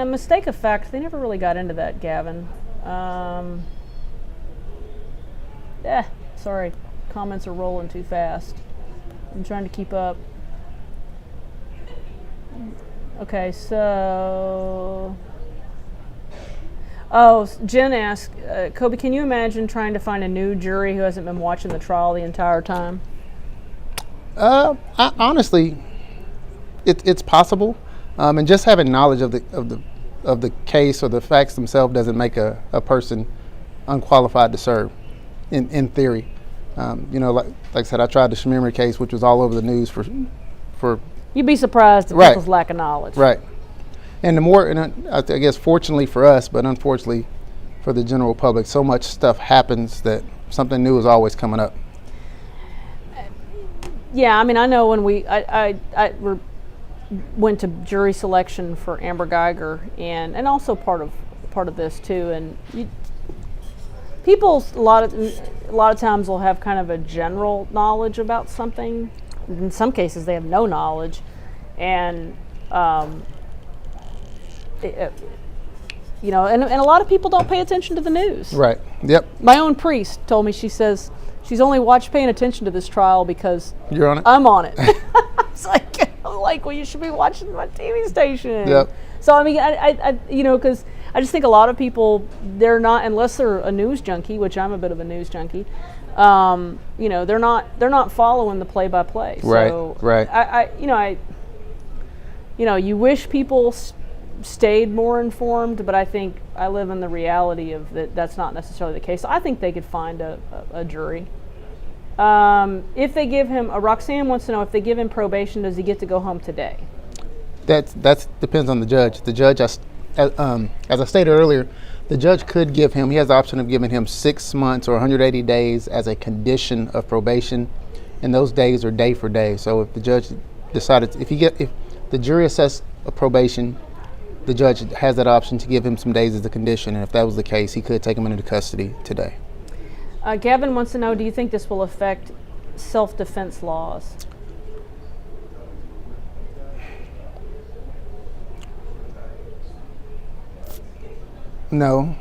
mistake of fact, they never really got into that, Gavin. Sorry, comments are rolling too fast. I'm trying to keep up. Okay, so... Oh, Jen asked, Kobe, can you imagine trying to find a new jury who hasn't been watching the trial the entire time? Honestly, it's possible, and just having knowledge of the case or the facts themselves doesn't make a person unqualified to serve. In theory, like I said, I tried the Schmiemer case, which was all over the news for. You'd be surprised at people's lack of knowledge. Right. And the more, and I guess fortunately for us, but unfortunately for the general public, so much stuff happens that something new is always coming up. Yeah, I mean, I know when I went to jury selection for Amber Geiger, and also part of this too, and people a lot of times will have kind of a general knowledge about something. In some cases, they have no knowledge, and and a lot of people don't pay attention to the news. Right. Yep. My own priest told me, she says she's only paying attention to this trial because you're on it. I'm on it. It's like, well, you should be watching my TV station. Yep. So I mean, I because I just think a lot of people, they're not, unless they're a news junkie, which I'm a bit of a news junkie. They're not following the play-by-play. So Right. You wish people stayed more informed, but I think I live in the reality of that's not necessarily the case. I think they could find a jury. If they give him, Roxanne wants to know, if they give him probation, does he get to go home today? That depends on the judge. The judge, as I stated earlier, the judge could give him, he has the option of giving him 6 months or 180 days as a condition of probation, and those days are day for day. So if the judge decided, if the jury assessed a probation, the judge has that option to give him some days as a condition, and if that was the case, he could take him into custody today. Gavin wants to know, do you think this will affect self-defense laws? No,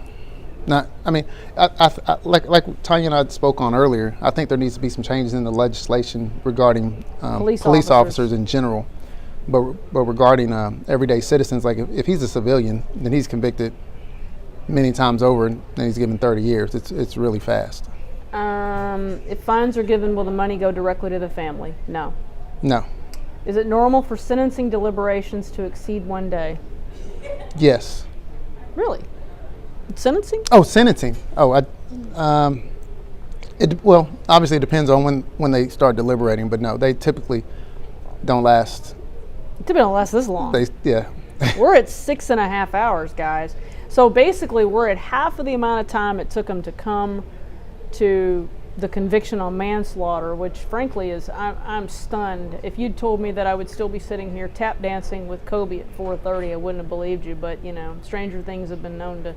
not. I mean, like Tanya and I spoke on earlier, I think there needs to be some changes in the legislation regarding police officers in general. But regarding everyday citizens, like if he's a civilian, then he's convicted many times over, and he's given 30 years. It's really fast. If fines are given, will the money go directly to the family? No. No. Is it normal for sentencing deliberations to exceed 1 day? Yes. Really? Sentencing? Oh, sentencing. Oh, well, obviously it depends on when they start deliberating, but no, they typically don't last. It don't last this long. Yeah. We're at 6.5 hours, guys. So basically, we're at half of the amount of time it took them to come to the conviction on manslaughter, which frankly is, I'm stunned. If you'd told me that I would still be sitting here tap dancing with Kobe at 4:30, I wouldn't have believed you. But stranger things have been known to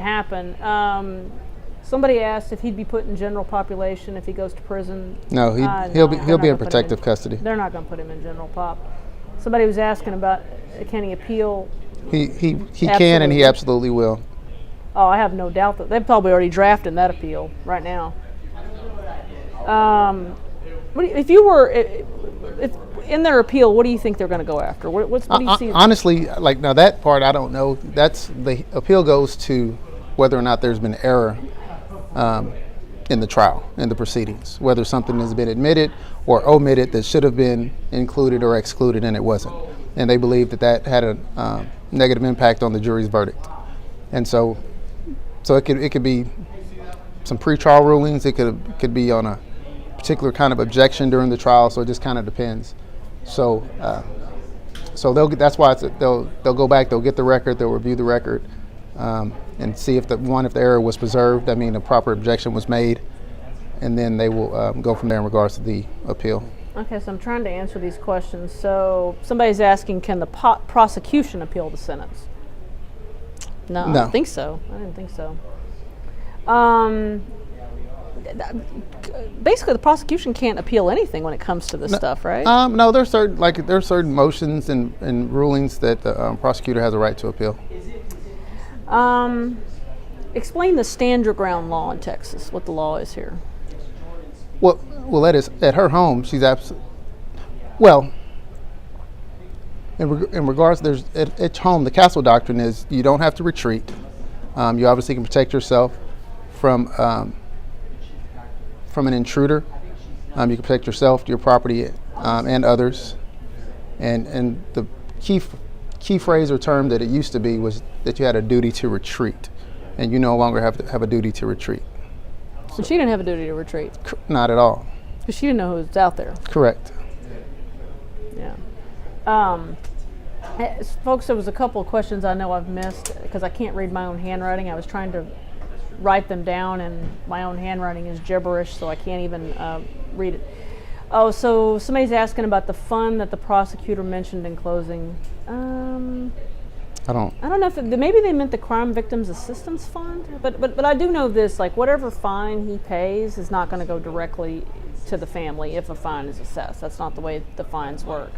happen. Somebody asked if he'd be put in general population if he goes to prison. No, he'll be in protective custody. They're not going to put him in general pop. Somebody was asking about, can he appeal? He can, and he absolutely will. Oh, I have no doubt that they've probably already drafted that appeal right now. If in their appeal, what do you think they're going to go after? What do you see? Honestly, now that part I don't know. That's the appeal goes to whether or not there's been error in the trial, in the proceedings, whether something has been admitted or omitted that should have been included or excluded and it wasn't. And they believe that had a negative impact on the jury's verdict. And so it could be some pretrial rulings. It could be on a particular kind of objection during the trial. So it just kind of depends. So that's why they'll go back. They'll get the record. They'll review the record and see if the error was preserved. I mean, a proper objection was made, and then they will go from there in regards to the appeal. Okay, so I'm trying to answer these questions. So somebody's asking, can the prosecution appeal the sentence? No, I don't think so. I didn't think so. Basically, the prosecution can't appeal anything when it comes to this stuff, right? No, there's certain motions and rulings that the prosecutor has a right to appeal. Explain the stand your ground law in Texas. What the law is here. Well, at her home, she's absolutely, well, in regards, there's at home, the castle doctrine is you don't have to retreat. You obviously can protect yourself from an intruder. You can protect yourself, your property, and others. And the key phrase or term that it used to be was that you had a duty to retreat, and you no longer have a duty to retreat. So she didn't have a duty to retreat? Not at all. Because she didn't know who was out there. Correct. Yeah. Folks, there was a couple of questions I know I've missed because I can't read my own handwriting. I was trying to write them down, and my own handwriting is gibberish, so I can't even read it. Oh, so somebody's asking about the fund that the prosecutor mentioned in closing. I don't know if maybe they meant the Crime Victims Assistance Fund, but I do know this: like whatever fine he pays is not going to go directly to the family if a fine is assessed. That's not the way the fines work.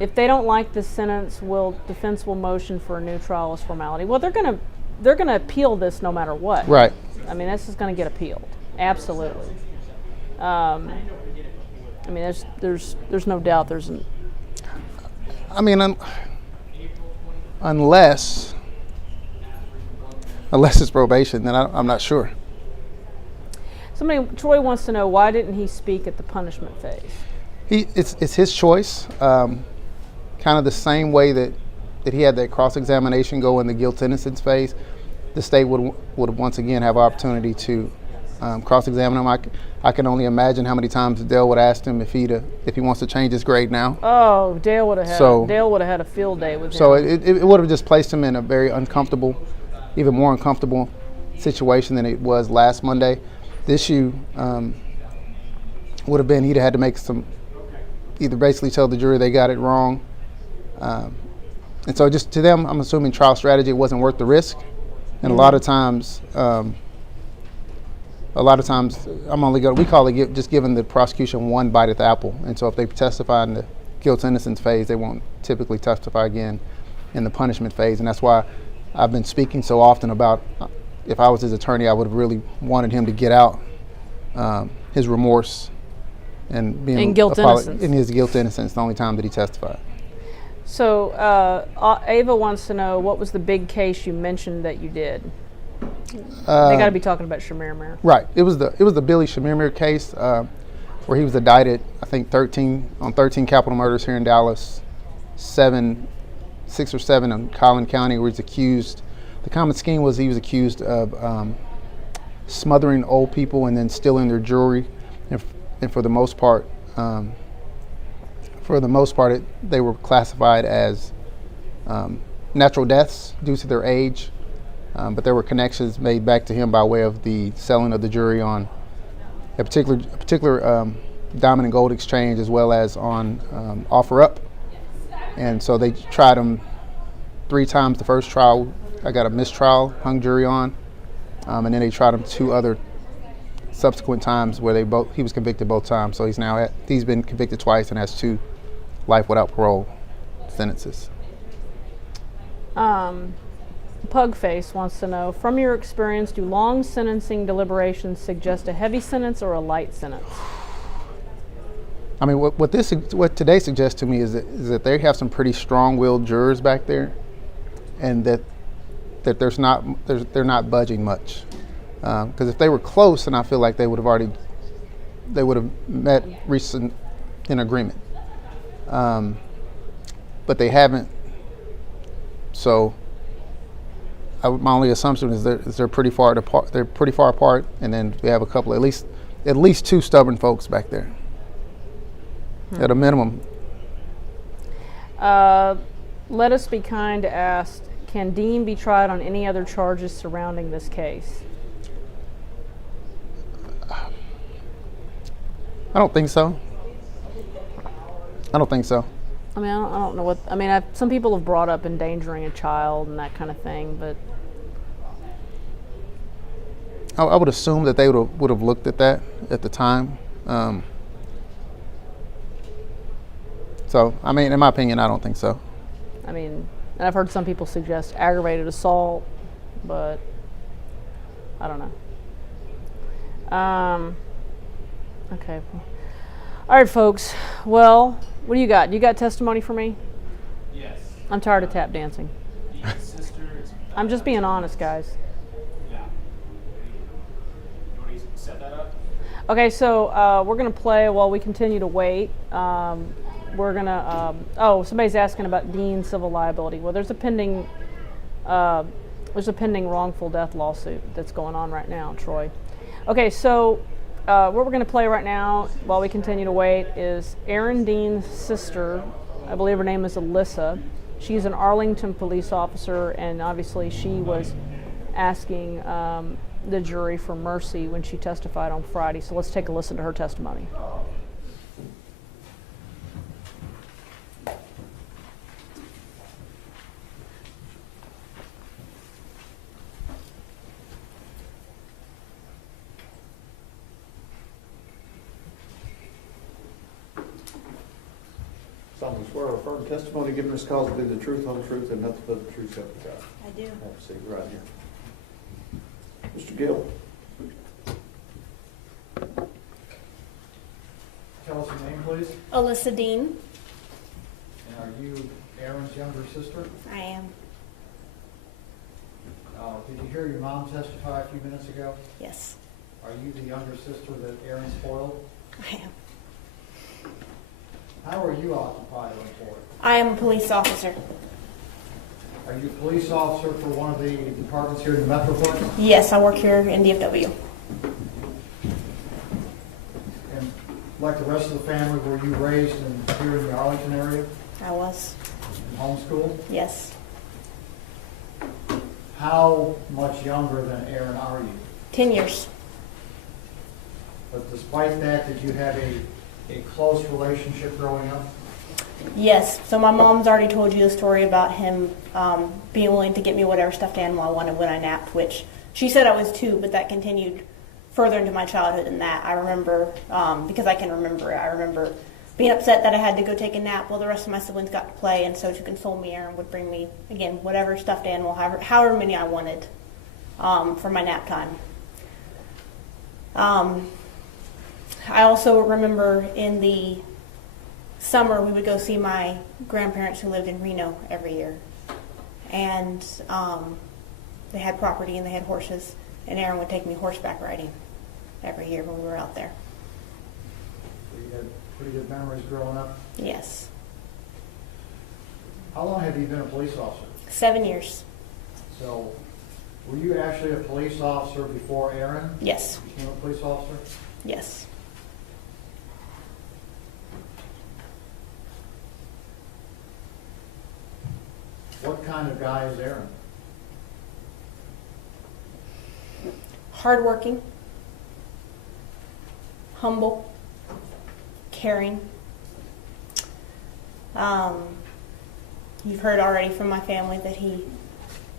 If they don't like this sentence, defense will motion for a new trial as formality. Well, they're gonna appeal this no matter what. Right. I mean, this is going to get appealed. Absolutely. I mean, there's no doubt there's an. I mean, unless it's probation, then I'm not sure. Troy wants to know, why didn't he speak at the punishment phase? It's his choice. Kind of the same way that he had that cross-examination go in the guilt-innocence phase, the state would once again have opportunity to cross-examine him. I can only imagine how many times Dale would ask him if he wants to change his grade now. Oh, Dale would have had a field day with him. So it would have just placed him in a very uncomfortable, even more uncomfortable situation than it was last Monday. The issue would have been he'd have had to make either basically tell the jury they got it wrong. And so just to them, I'm assuming trial strategy wasn't worth the risk. And a lot of times we call it just giving the prosecution one bite at the apple. And so if they testify in the guilt innocence phase, they won't typically testify again in the punishment phase. And that's why I've been speaking so often about, if I was his attorney, I would have really wanted him to get out his remorse and being in guilt innocence. In his guilt innocence, the only time that he testified. So Ava wants to know, what was the big case you mentioned that you did? They got to be talking about Shamir. Right. It was the Billy Shamir case where he was indicted, I think 13 capital murders here in Dallas, 6 or 7 in Collin County, where he's accused. The common scheme was he was accused of smothering old people and then stealing their jewelry, and for the most part, they were classified as natural deaths due to their age, but there were connections made back to him by way of the selling of the jewelry on a particular diamond and gold exchange, as well as on OfferUp. And so they tried him 3 times. The first trial, I got a mistrial, hung jury on, and then they tried him 2 other subsequent times where he was convicted both times. So he's been convicted twice and has 2 life without parole sentences. Pugface wants to know, from your experience, do long sentencing deliberations suggest a heavy sentence or a light sentence? I mean, what today suggests to me is that they have some pretty strong-willed jurors back there, and that they're not budging much. Because if they were close, then I feel like they would have met recent in agreement. But they haven't. So my only assumption is they're pretty far apart. They're pretty far apart, and then we have a couple, at least 2 stubborn folks back there. At a minimum. Let Us Be Kind asked, can Dean be tried on any other charges surrounding this case? I don't think so. I mean, I don't know what. I mean, some people have brought up endangering a child and that kind of thing, but I would assume that they would have looked at that at the time. So, I mean, in my opinion, I don't think so. I mean, and I've heard some people suggest aggravated assault, but I don't know. Okay. All right, folks. Well, what do you got? You got testimony for me? Yes. I'm tired of tap dancing. Dean's sister is. I'm just being honest, guys. Yeah. You want to set that up? Okay, so we're going to play while we continue to wait. We're going to, somebody's asking about Dean's civil liability. Well, there's a pending wrongful death lawsuit that's going on right now, Troy. Okay, so what we're going to play right now while we continue to wait is Aaron Dean's sister. I believe her name is Alyssa. She's an Arlington police officer, and obviously she was asking the jury for mercy when she testified on Friday. So let's take a listen to her testimony. Solemnly swear or affirm testimony given this cause to be the truth, whole truth, and nothing but the truth, so help you God. I do. Have a seat right here. Mr. Gill. Tell us your name, please. Alyssa Dean. And are you Aaron's younger sister? I am. Did you hear your mom testify a few minutes ago? Yes. Are you the younger sister that Aaron spoiled? I am. How are you occupied on court? I am a police officer. Are you a police officer for one of the departments here in the Metroplex? Yes, I work here in DFW. And like the rest of the family, were you raised here in the Arlington area? I was. And homeschooled? Yes. How much younger than Aaron are you? 10 years. But despite that, did you have a close relationship growing up? Yes. So my mom's already told you the story about him being willing to get me whatever stuffed animal I wanted when I napped, which she said I was 2, but that continued further into my childhood than that. I remember, because I can remember it, I remember being upset that I had to go take a nap while the rest of my siblings got to play, and so to console me, Aaron would bring me, again, whatever stuffed animal, however many I wanted for my nap time. I also remember in the summer we would go see my grandparents who lived in Reno every year. And they had property and they had horses, and Aaron would take me horseback riding every year when we were out there. So you had pretty good memories growing up? Yes. How long have you been a police officer? 7 years. So were you actually a police officer before Aaron? Yes. Became a police officer? Yes. What kind of guy is Aaron? Hardworking, humble, caring. You've heard already from my family that he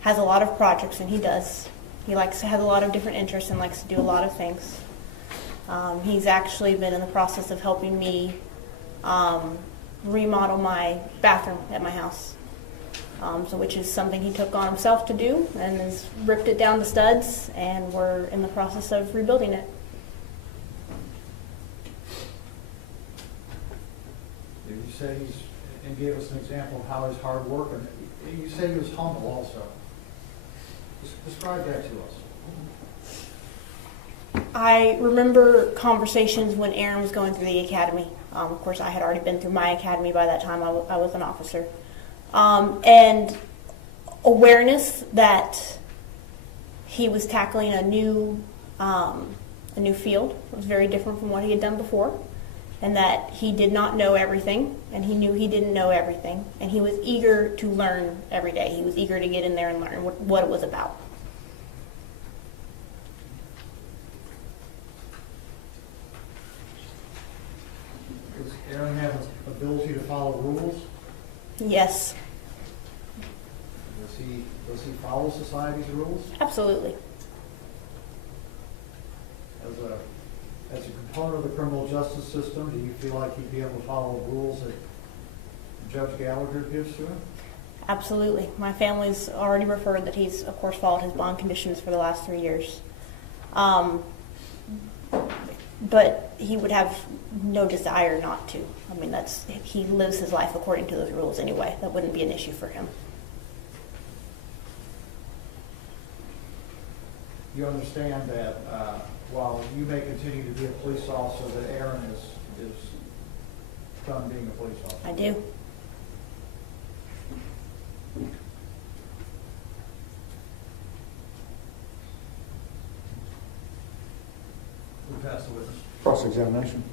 has a lot of projects, and he does. He likes to have a lot of different interests and likes to do a lot of things. He's actually been in the process of helping me remodel my bathroom at my house. Which is something he took on himself to do, and has ripped it down to studs, and we're in the process of rebuilding it. You say and gave us an example of how he's hard working. You say he was humble also. Describe that to us. I remember conversations when Aaron was going through the academy. Of course, I had already been through my academy by that time. I was an officer. And awareness that he was tackling a new field. It was very different from what he had done before, and that he did not know everything, and he knew he didn't know everything, and he was eager to learn every day. He was eager to get in there and learn what it was about. Does Aaron have an ability to follow rules? Yes. Does he follow society's rules? Absolutely. As a component of the criminal justice system, do you feel like he'd be able to follow the rules that Judge Gallagher gives to him? Absolutely. My family's already referred that he's, of course, followed his bond conditions for the last 3 years. But he would have no desire not to. I mean, he lives his life according to those rules anyway. That wouldn't be an issue for him. You understand that while you may continue to be a police officer, that Aaron is done being a police officer? I do. Who passed the witness? Cross-examination.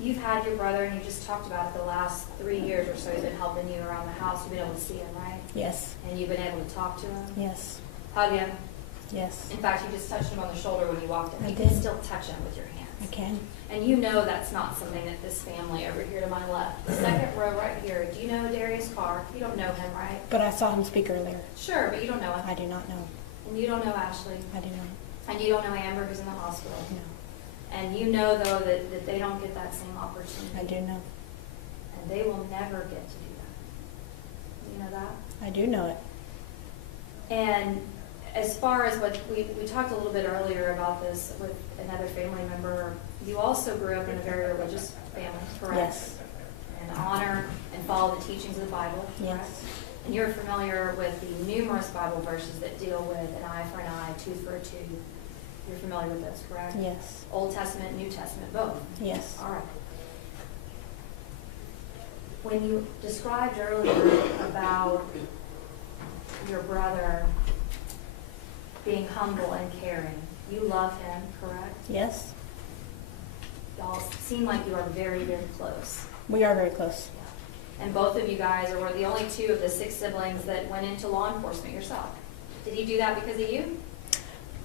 You've had your brother, and you just talked about it, the last 3 years or so he's been helping you around the house. You've been able to see him, right? Yes. And you've been able to talk to him? Yes. Hug him? Yes. In fact, you just touched him on the shoulder when you walked in. I You did. can still touch him with your hands. I can. And you know that's not something that this family over here to my left, the second row right here, do you know Darius Carr? You don't know him, right? But I saw him speak earlier. Sure, but you don't know him. I do not know. And you don't know Ashley. I do not. And you don't know Amber, who's in the hospital. No. And you know, though, that they don't get that same opportunity. I do know. And they will never get to do that. You know that? I do know it. And as far as what we talked a little bit earlier about this with another family member, you also grew up in a very religious family, correct? Yes. And honor and follow the teachings of the Bible, correct? Yes. And you're familiar with the numerous Bible verses that deal with an eye for an eye, tooth for a tooth. You're familiar with those, correct? Yes. Old Testament, New Testament, both? Yes. All right. When you described earlier about your brother being humble and caring, you love him, correct? Yes. Y'all seem like you are very, very close. We are very close. And both of you guys were the only 2 of the 6 siblings that went into law enforcement yourself. Did he do that because of you?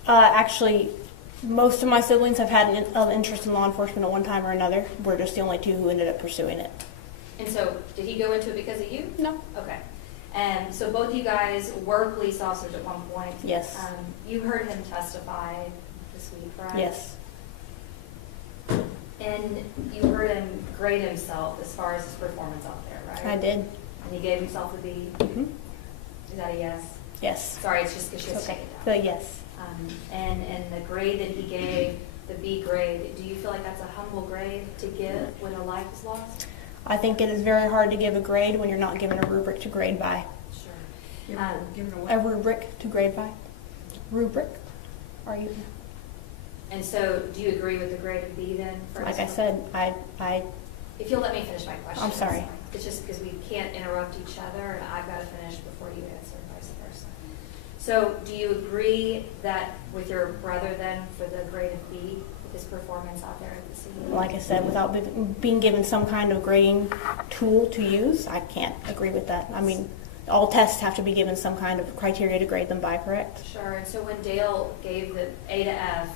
Actually, most of my siblings have had an interest in law enforcement at one time or another. We're just the only 2 who ended up pursuing it. And so, did he go into it because of you? No. Okay. And so both you guys were police officers at one point. Yes. You heard him testify this week, right? Yes. And you heard him grade himself as far as his performance out there, right? I did. And he gave himself a B? Mm-hmm. Is that a yes? Yes. Sorry, it's just because you have to Okay. take it down. But yes. And the grade that he gave, the B grade, do you feel like that's a humble grade to give when a life is lost? I think it is very hard to give a grade when you're not given a rubric to grade by. Sure. A rubric to grade by. Rubric? Are you? And so, do you agree with the grade of B then? Like I said, I. If you'll let me finish my question. I'm sorry. It's just because we can't interrupt each other, and I've got to finish before you answer, and vice versa. So, do you agree that with your brother then for the grade of B, with his performance out there at the scene? Like I said, without being given some kind of grading tool to use, I can't agree with that. I mean, all tests have to be given some kind of criteria to grade them by, correct? Sure. And so when Dale gave the A to F,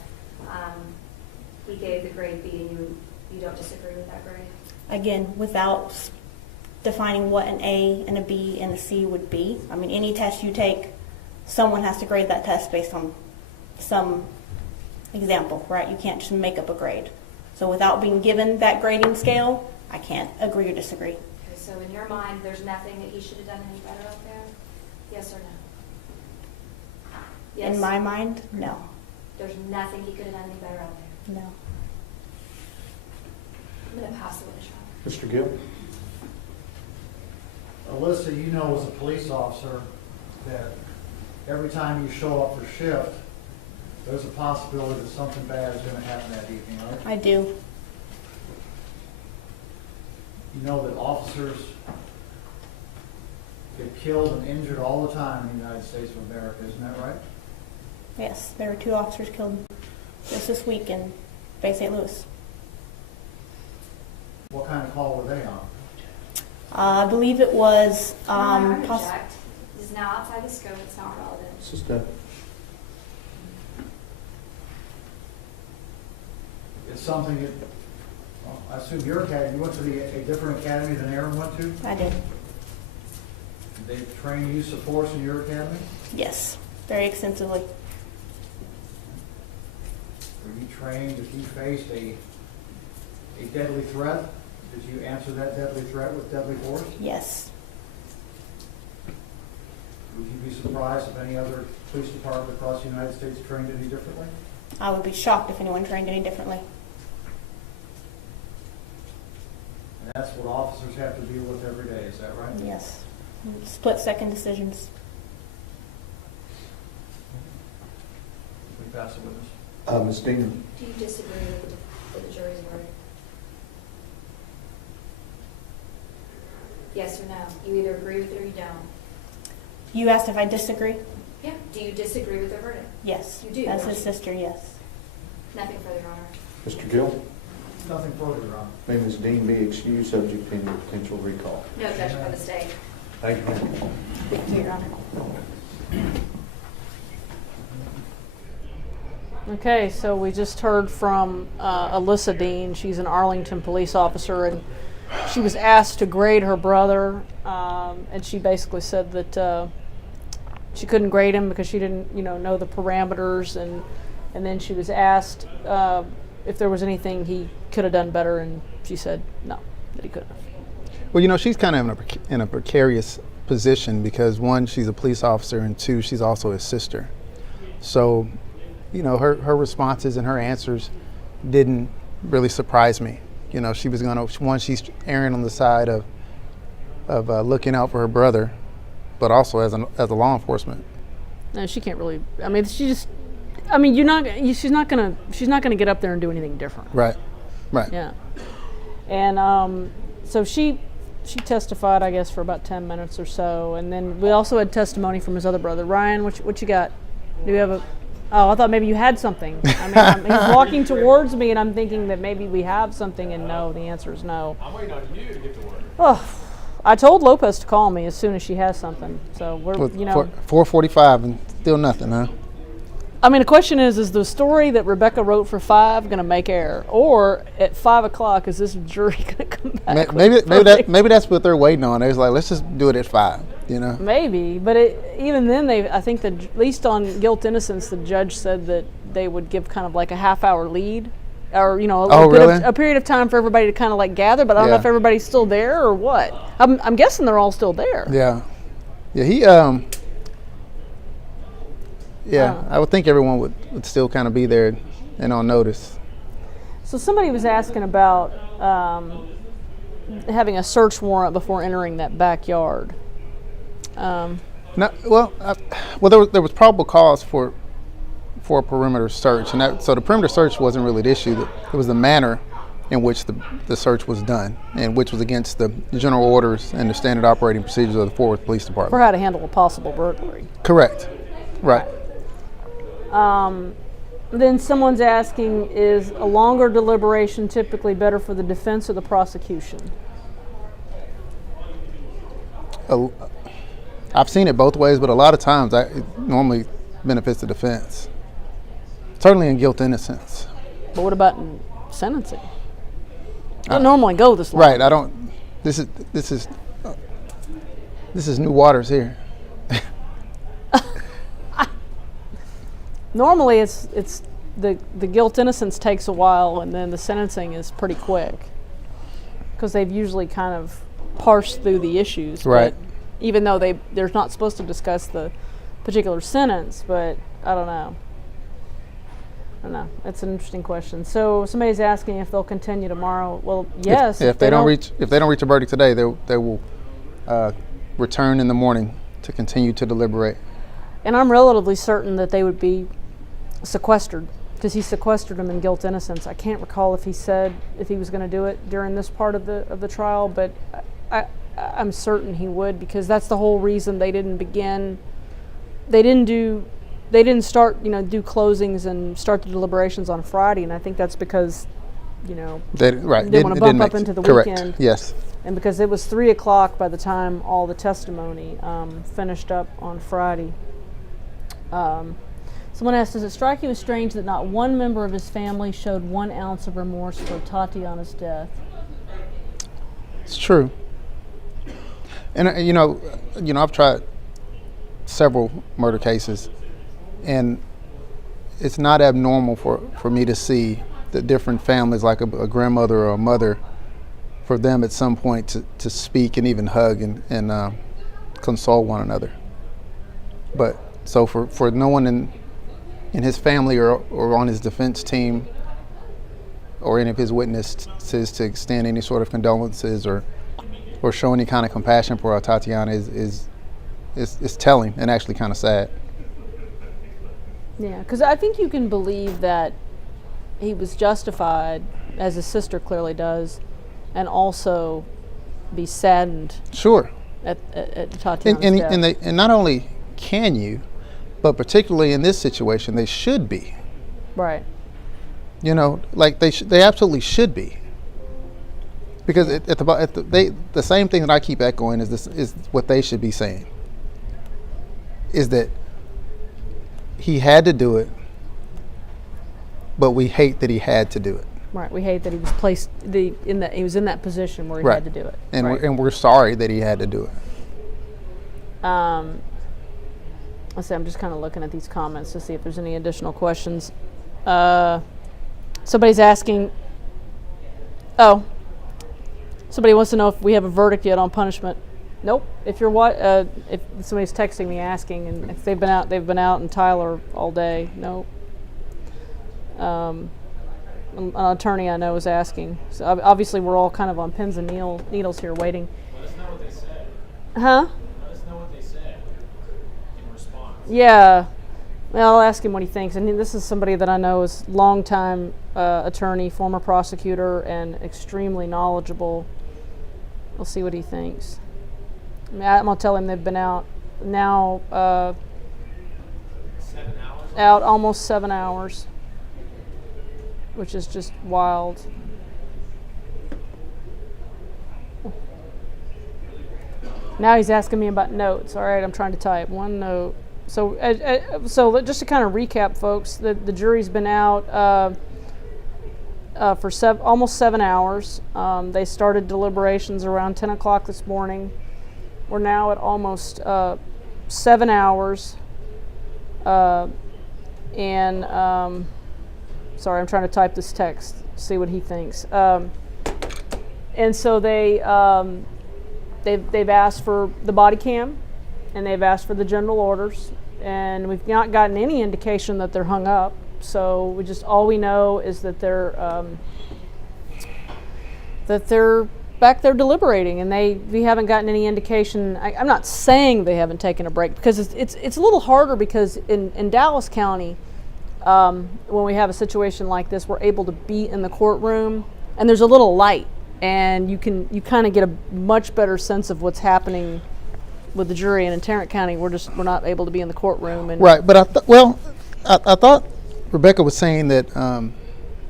he gave the grade B, and you don't disagree with that grade? Again, without defining what an A and a B and a C would be. I mean, any test you take, someone has to grade that test based on some example, right? You can't just make up a grade. So without being given that grading scale, I can't agree or disagree. Okay, so in your mind, there's nothing that he should have done any better out there? Yes or no? Yes? In my mind, no. There's nothing he could have done any better out there? No. I'm going to pass the witness round. Mr. Gill? Alyssa, you know as a police officer that every time you show up for shift, there's a possibility that something bad is going to happen that evening, right? I do. You know that officers get killed and injured all the time in the United States of America, isn't that right? Yes, there were 2 officers killed just this week in Bay St. Louis. What kind of call were they on? I believe it was I reject. This is now outside the scope. It's not relevant. This is good. It's something that, well, I assume your academy, you went to a different academy than Aaron went to? I did. Did they train use of force in your academy? Yes, very extensively. Were you trained if you faced a deadly threat? Did you answer that deadly threat with deadly force? Yes. Would you be surprised if any other police department across the United States trained any differently? I would be shocked if anyone trained any differently. And that's what officers have to deal with every day, is that right? Yes. Split-second decisions. We pass the witness. Ms. Dean, Do you disagree with the jury's verdict? Yes or no? You either agree with it or you don't. You asked if I disagree? Yeah. Do you disagree with the verdict? Yes. You do, As don't his you? sister, yes. Nothing further, Your Honor. Mr. Gill, Nothing further, Your Honor. may Ms. Dean be excused subject to any potential recall. No objection by the state. Thank you. Thank you, Your Honor. Okay, so we just heard from Alyssa Dean. She's an Arlington police officer, and she was asked to grade her brother, and she basically said that she couldn't grade him because she didn't, know the parameters, and then she was asked if there was anything he could have done better, and she said no, that he couldn't have. Well, she's kind of in a precarious position because, one, she's a police officer, and two, she's also his sister. So, her responses and her answers didn't really surprise me. She was she's erring on the side of looking out for her brother, but also as a law enforcement. No, she can't really. She's not gonna get up there and do anything different. Right. Yeah. And so she testified, I guess, for about 10 minutes or so, and then we also had testimony from his other brother. Ryan, what you got? Do you have a? Oh, I thought maybe you had something. He's walking towards me, and I'm thinking that maybe we have something, and no, the answer is no. I'm waiting on you to get to work. Oh, I told Lopez to call me as soon as she has something. So we're, 4:45 and still nothing, huh? The question is the story that Rebecca wrote for 5 going to make air, or at 5 o'clock is this jury going to come back? Maybe that's what they're waiting on. They was like, let's just do it at 5. Maybe, but even then, I think that at least on guilt innocence, the judge said that they would give kind of like a half-hour lead, or a period of time for everybody to kind of like gather. But I don't know if everybody's still there or what. I'm guessing they're all still there. Yeah. He I would think everyone would still kind of be there and on notice. So somebody was asking about having a search warrant before entering that backyard. There was probable cause for a perimeter search, and so the perimeter search wasn't really the issue. It was the manner in which the search was done, and which was against the general orders and the standard operating procedures of the Fort Worth Police Department. For how to handle a possible burglary. Correct. Right. Then someone's asking, is a longer deliberation typically better for the defense or the prosecution? I've seen it both ways, but a lot of times it normally benefits the defense. Certainly in guilt innocence. But what about in sentencing? It doesn't normally go this long. Right. I don't. This is new waters here. Normally, it's the guilt innocence takes a while, and then the sentencing is pretty quick because they've usually kind of parsed through the issues. Right. But even though they're not supposed to discuss the particular sentence, but I don't know. It's an interesting question. So somebody's asking if they'll continue tomorrow. Well, yes. If they don't reach a verdict today, they will return in the morning to continue to deliberate. And I'm relatively certain that they would be sequestered because he sequestered them in guilt innocence. I can't recall if he said if he was going to do it during this part of the trial, but I'm certain he would, because that's the whole reason they didn't start do closings and start the deliberations on Friday, and I think that's because they didn't want to bump up into the weekend. Yes. And because it was 3 o'clock by the time all the testimony finished up on Friday. Someone asked, does it strike you as strange that not one member of his family showed 1 ounce of remorse for Atatiana's death? It's true. And I've tried several murder cases, and it's not abnormal for me to see the different families, like a grandmother or a mother, for them at some point to speak and even hug and console one another. But so for no one in his family or on his defense team or any of his witnesses to extend any sort of condolences or show any kind of compassion for Atatiana is telling and actually kind of sad. Yeah, because I think you can believe that he was justified, as his sister clearly does, and also be saddened. Sure. At Tatiana's death. And not only can you, but particularly in this situation, they should be. Right. You know, like they absolutely should be. Because the same thing that I keep echoing is what they should be saying. Is that he had to do it, but we hate that he had to do it. Right. We hate that he was placed he was in that position where he Right. had to do it. And right. we're sorry that he had to do it. Let's see. I'm just kind of looking at these comments to see if there's any additional questions. Somebody's asking. Oh. Somebody wants to know if we have a verdict yet on punishment. Nope. If you're if somebody's texting me asking, and if they've been out in Tyler all day. Nope. An attorney I know is asking. So obviously we're all kind of on pins and needles here waiting. Let us know what they said. Huh? Let us know what they said in response. Yeah. Well, I'll ask him what he thinks. And this is somebody that I know is longtime attorney, former prosecutor, and extremely knowledgeable. We'll see what he thinks. I mean, I'm going to tell him they've been out now 7 hours? Out almost 7 hours, which is just wild. Now he's asking me about notes. All right, I'm trying to type one note. So just to kind of recap, folks, the jury's been out for almost 7 hours. They started deliberations around 10 o'clock this morning. We're now at almost 7 hours. Sorry, I'm trying to type this text, see what he thinks. And so they've asked for the body cam, and they've asked for the general orders, and we've not gotten any indication that they're hung up. So all we know is that they're back there deliberating, and we haven't gotten any indication. I'm not saying they haven't taken a break, because it's a little harder, because in Dallas County, when we have a situation like this, we're able to be in the courtroom, and there's a little light, and you kind of get a much better sense of what's happening with the jury. And in Tarrant County, we're not able to be in the courtroom. And right, but I thought Rebecca was saying that,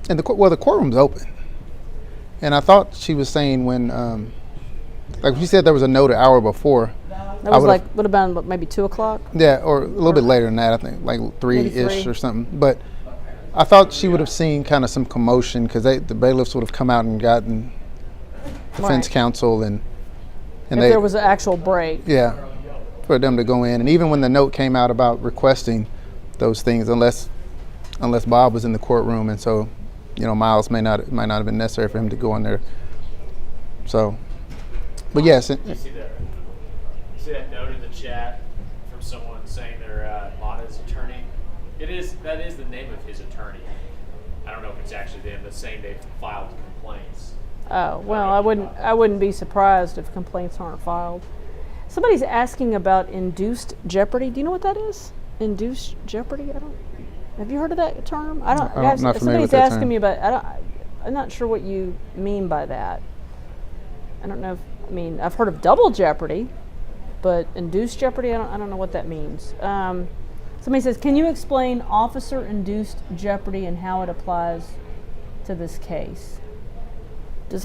the courtroom's open, and I thought she was saying when, like she said, there was a note an hour before. That was would have been maybe 2 o'clock. Yeah, or a little bit later than that. I think like 3-ish or something. But I thought she would have seen kind of some commotion, because the bailiffs would have come out and gotten defense counsel and if there was an actual break. Yeah, for them to go in. And even when the note came out about requesting those things, unless Bob was in the courtroom, and so Miles might not have been necessary for him to go in there. So, but yes. You see that note in the chat from someone saying they're Lana's attorney? That is the name of his attorney. I don't know if it's actually them, but saying they've filed complaints. Oh, well, I wouldn't be surprised if complaints aren't filed. Somebody's asking about induced jeopardy. Do you know what that is? Induced jeopardy? Have you heard of that term? I'm not familiar with somebody's that asking term. me about. I'm not sure what you mean by that. I don't know. I've heard of double jeopardy, but induced jeopardy, I don't know what that means. Somebody says, can you explain officer-induced jeopardy and how it applies to this case? Do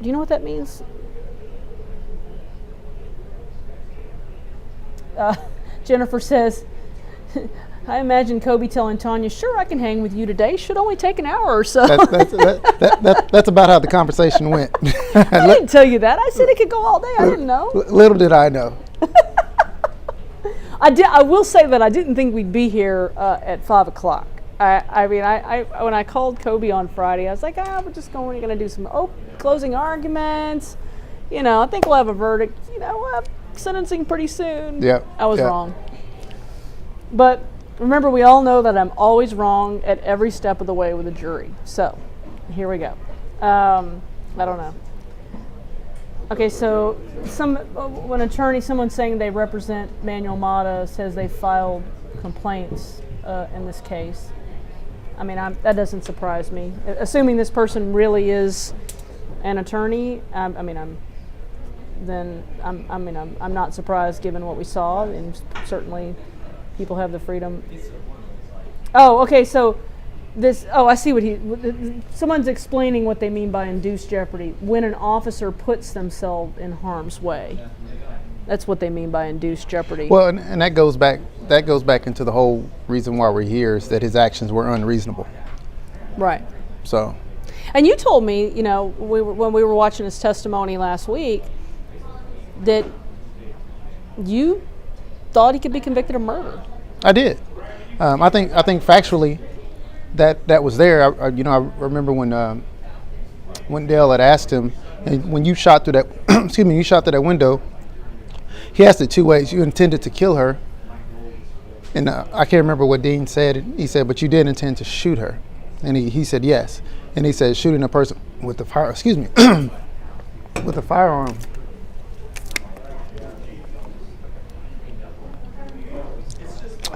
you know what that means? Jennifer says, I imagine Kobe telling Tanya, sure, I can hang with you today. Should only take an hour or so. That's about how the conversation went. I didn't tell you that. I said it could go all day. I didn't know. Little did I know. I will say that I didn't think we'd be here at 5 o'clock. I when I called Kobe on Friday, I was like, we're going to do some closing arguments. I think we'll have a verdict. We'll have sentencing pretty soon. Yeah. I was wrong. But remember, we all know that I'm always wrong at every step of the way with a jury. So, here we go. I don't know. Okay, so when someone saying they represent Manuel Mata says they filed complaints in this case. I mean, that doesn't surprise me. Assuming this person really is an attorney, I'm not surprised given what we saw, and certainly people have the freedom. Oh, okay, so I see someone's explaining what they mean by induced jeopardy. When an officer puts themselves in harm's way. That's what they mean by induced jeopardy. Well, and that goes back into the whole reason why we're here, is that his actions were unreasonable. Right. So. And you told me, when we were watching his testimony last week, that you thought he could be convicted of murder. I did. I think factually that was there. I remember when Dale had asked him, and when you shot through that you shot through that window, he asked it two ways. You intended to kill her, and I can't remember what Dean said. He said, but you did intend to shoot her, and he said yes. And he said shooting a person with a firearm.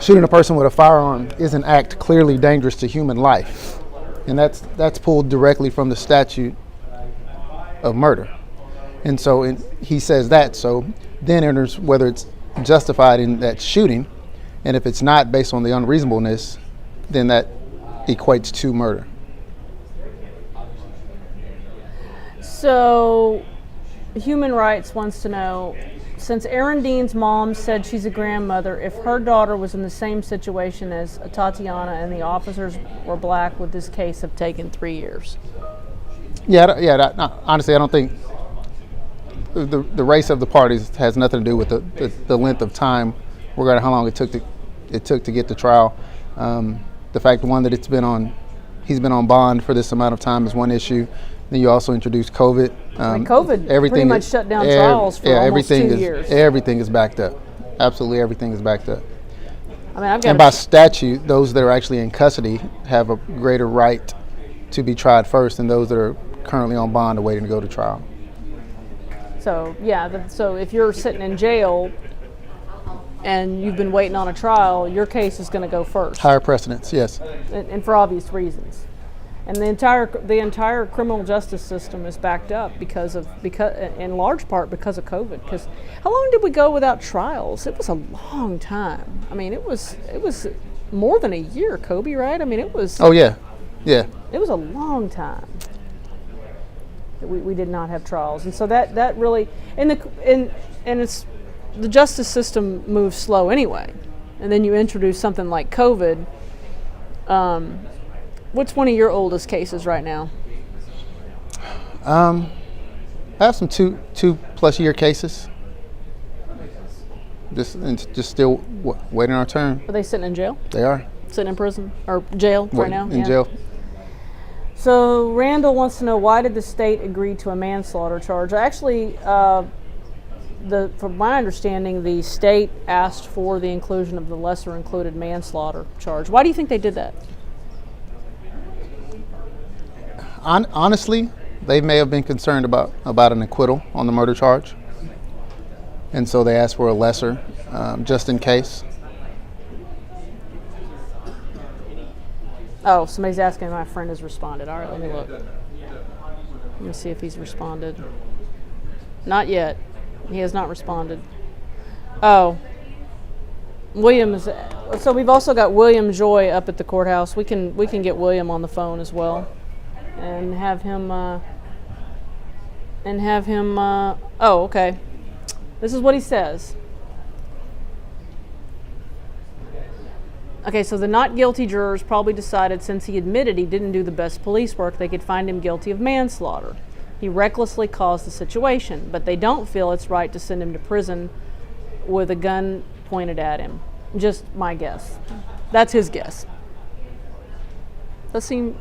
Shooting a person with a firearm is an act clearly dangerous to human life, and that's pulled directly from the statute of murder. And so he says that. So then enters whether it's justified in that shooting, and if it's not based on the unreasonableness, then that equates to murder. So, Human Rights wants to know, since Erin Dean's mom said she's a grandmother, if her daughter was in the same situation as Atatiana and the officers were black, would this case have taken 3 years? Honestly, I don't think the race of the parties has nothing to do with the length of time, regarding how long it took to get to trial. The fact, one, that he's been on bond for this amount of time is one issue. Then you also introduced COVID. COVID pretty much shut down trials for almost 2 years. Everything is backed up. Absolutely everything is backed up. And by statute, those that are actually in custody have a greater right to be tried first than those that are currently on bond or waiting to go to trial. So, so if you're sitting in jail and you've been waiting on a trial, your case is going to go first. Higher precedence, yes. And for obvious reasons. And the entire criminal justice system is backed up because in large part because of COVID. Because how long did we go without trials? It was a long time. I mean, it was more than a year, Kobe, right? I mean, it was. Oh yeah. It was a long time that we did not have trials, and so that really and it's the justice system moves slow anyway, and then you introduce something like COVID. What's one of your oldest cases right now? I have some two plus year cases. Just still waiting our turn. Are they sitting in jail? They are. Sitting in prison or jail right now? In jail. So Randall wants to know, why did the state agree to a manslaughter charge? Actually, from my understanding, the state asked for the inclusion of the lesser included manslaughter charge. Why do you think they did that? Honestly, they may have been concerned about an acquittal on the murder charge, and so they asked for a lesser, just in case. Oh, somebody's asking if my friend has responded. All right, let me look. Let me see if he's responded. Not yet. He has not responded. Oh. Williams. So we've also got William Joy up at the courthouse. We can get William on the phone as well, and have him. Oh, okay. This is what he says. Okay, so the not guilty jurors probably decided, since he admitted he didn't do the best police work, they could find him guilty of manslaughter. He recklessly caused the situation, but they don't feel it's right to send him to prison with a gun pointed at him. Just my guess. That's his guess. Does seem.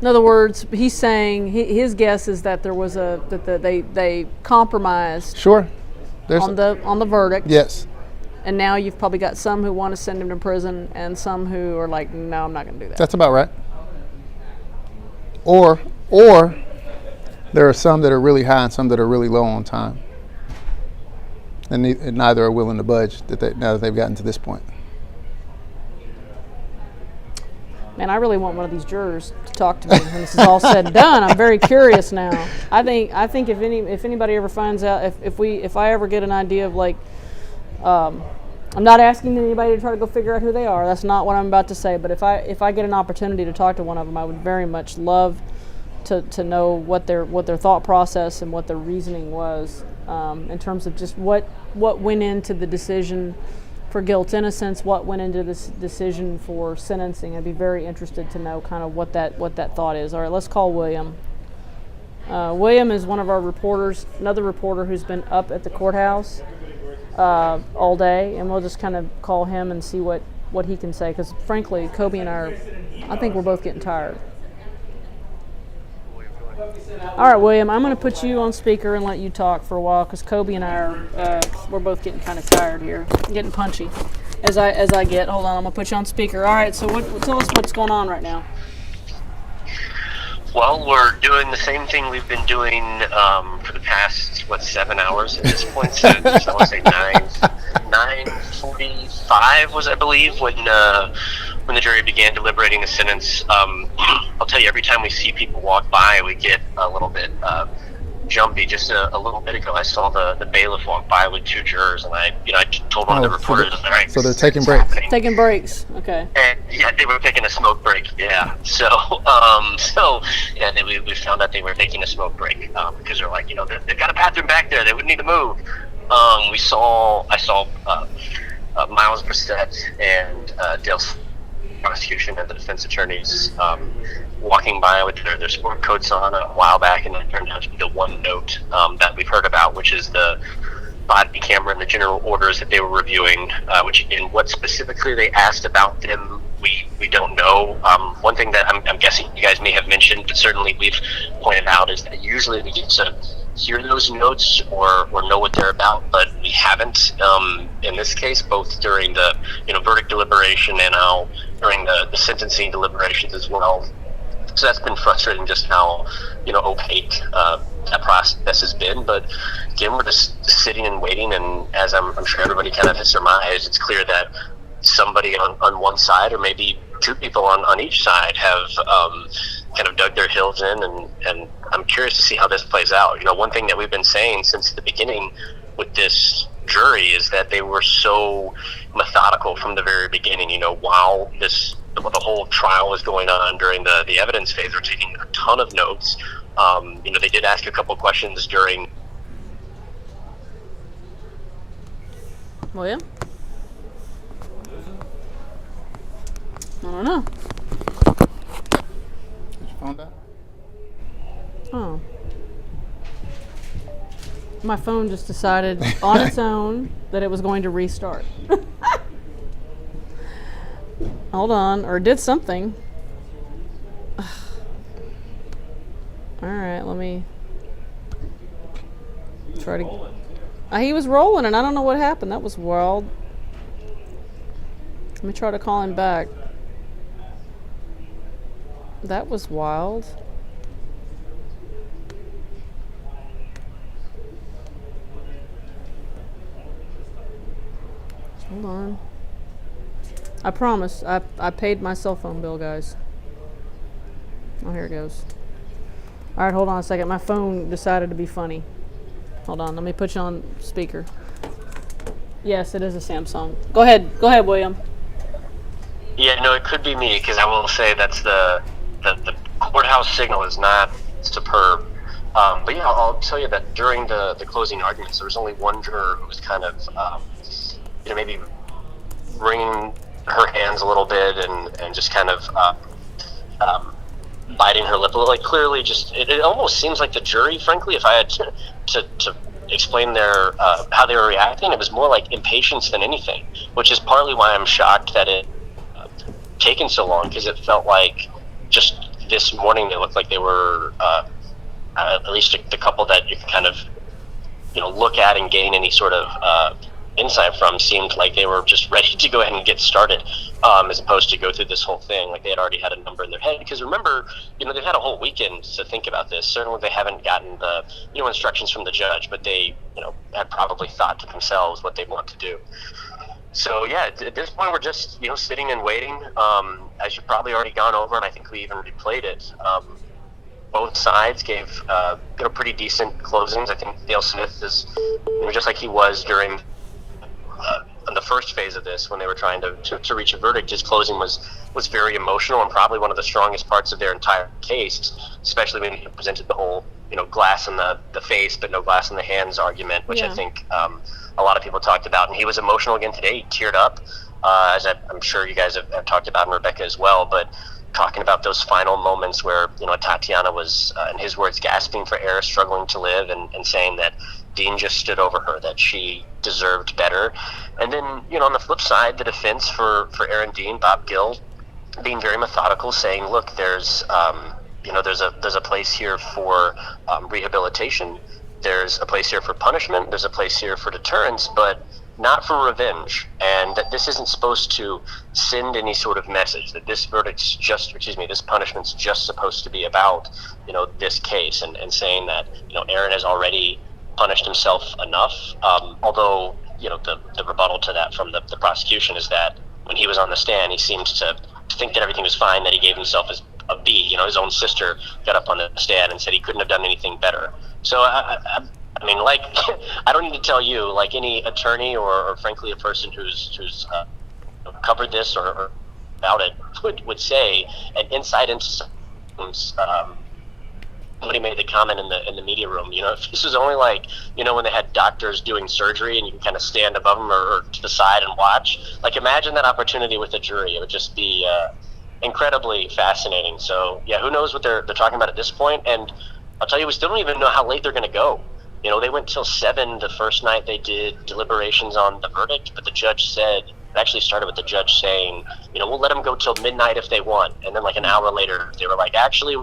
In other words, he's saying his guess is that there was they compromised. Sure. On the verdict. Yes. and now you've probably got some who want to send him to prison and some who are like, no, I'm not going to do that. That's about right. Or there are some that are really high and some that are really low on time, and neither are willing to budge now that they've gotten to this point. Man, I really want one of these jurors to talk to me when this is all said and done. I'm very curious now. I think if anybody ever finds out, if I ever get an idea of like, I'm not asking anybody to try to go figure out who they are. That's not what I'm about to say. But if I get an opportunity to talk to one of them, I would very much love to know what their thought process and what their reasoning was in terms of just what went into the decision for guilt, innocence, what went into this decision for sentencing. I'd be very interested to know kind of what that thought is. All right, let's call William. William is one of our reporters, another reporter who's been up at the courthouse all day, and we'll just kind of call him and see what he can say, because frankly, Kobe and I think we're both getting tired. All right, William, I'm going to put you on speaker and let you talk for a while, because Kobe and I we're both getting kind of tired here, getting punchy as I get. Hold on, I'm going to put you on speaker. All right, so tell us what's going on right now. Well, we're doing the same thing we've been doing for the past 7 hours at this point. So I want to say 9:45 was, I believe, when the jury began deliberating the sentence. I'll tell you, every time we see people walk by, we get a little bit jumpy. Just a little bit ago, I saw the bailiff walk by with 2 jurors, and I told one of the reporters, all right, so they're taking breaks. Happening. Taking breaks, okay. And yeah, they were taking a smoke break. Yeah, so yeah, we found out they were taking a smoke break because they're like, they've got a bathroom back there. They would need to move. I saw Miles Brissett and Dale's Prosecution and the defense attorneys walking by with their sport coats on a while back, and it turned out to be the one note that we've heard about, which is the body camera and the general orders that they were reviewing, which again, what specifically they asked about them, we don't know. One thing that I'm guessing you guys may have mentioned, but certainly we've pointed out, is that usually we get to hear those notes or know what they're about, but we haven't in this case, both during the verdict deliberation and now during the sentencing deliberations as well. So that's been frustrating, just how opaque that process has been. But again, we're just sitting and waiting, and as I'm sure everybody kind of has surmised, it's clear that somebody on one side, or maybe 2 people on each side, have kind of dug their heels in, and I'm curious to see how this plays out. One thing that we've been saying since the beginning with this jury is that they were so methodical from the very beginning. While the whole trial was going on during the evidence phase, they're taking a ton of notes. They did ask a couple questions during. William? I don't know. Did you phone that? Oh. My phone just decided on its own that it was going to restart. Hold on, or did something. All right, let me try to. He was rolling, and I don't know what happened. That was wild. Let me try to call him back. That was wild. Hold on. I promise. I paid my cell phone bill, guys. Oh, here it goes. All right, hold on a second. My phone decided to be funny. Hold on. Let me put you on speaker. Yes, it is a Samsung. Go ahead, William. Yeah, no, it could be me, because I will say that's the courthouse signal is not superb. But yeah, I'll tell you that during the closing arguments, there was only one juror who was kind of, maybe wringing her hands a little bit and just kind of biting her lip a little. Like, clearly, just it almost seems like the jury, frankly, if I had to explain their how they were reacting, it was more like impatience than anything, which is partly why I'm shocked that it taken so long, because it felt like just this morning they looked like they were at least the couple that you can kind of look at and gain any sort of insight from seemed like they were just ready to go ahead and get started, as opposed to go through this whole thing. Like they had already had a number in their head. Because remember, they've had a whole weekend to think about this. Certainly they haven't gotten the, instructions from the judge, but they, had probably thought to themselves what they want to do. So yeah, at this point we're just, sitting and waiting. As you've probably already gone over, and I think we even replayed it. Both sides gave pretty decent closings. I think Dale Smith is, just like he was during the first phase of this when they were trying to reach a verdict. His closing was very emotional and probably one of the strongest parts of their entire case, especially when he presented the whole glass in the face but no glass in the hands argument, which I think a lot of people talked about. And he was emotional again today. He teared up, as I'm sure you guys have talked about, and Rebecca as well. But talking about those final moments where, Tatiana was, in his words, gasping for air, struggling to live, and saying that Dean just stood over her, that she deserved better. And then, on the flip side, the defense for Aaron Dean, Bob Gill, being very methodical, saying, look, there's a place here for rehabilitation. There's a place here for punishment. There's a place here for deterrence, but not for revenge, and that this isn't supposed to send any sort of message that this this punishment's just supposed to be about, this case, and saying that, Aaron has already punished himself enough. Although, the rebuttal to that from the prosecution is that when he was on the stand, he seemed to think that everything was fine, that he gave himself a B. His own sister got up on the stand and said he couldn't have done anything better. So I mean, like, I don't need to tell you, like any attorney or frankly a person who's covered this or about it would say, an insight into somebody made the comment in the media room, if this was only like, when they had doctors doing surgery and you can kind of stand above them or to the side and watch, like imagine that opportunity with a jury. It would just be incredibly fascinating. So yeah, who knows what they're talking about at this point. And I'll tell you, we still don't even know how late they're going to go. They went till 7 the first night they did deliberations on the verdict, but the judge said, it actually started with the judge saying, we'll let them go till midnight if they want. And then like an hour later, they were like, actually,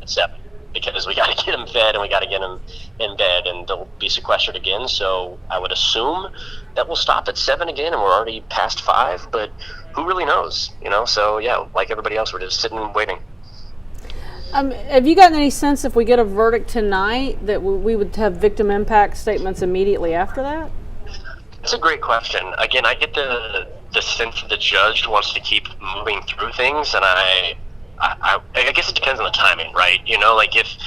at 7, because we got to get them fed and we got to get them in bed, and they'll be sequestered again. So I would assume that we'll stop at 7 again, and we're already past 5, but who really knows, So yeah, like everybody else, we're just sitting and waiting. Have you gotten any sense if we get a verdict tonight that we would have victim impact statements immediately after that? That's a great question. Again, I get the sense that the judge wants to keep moving through things, and I guess it depends on the timing, right? Like if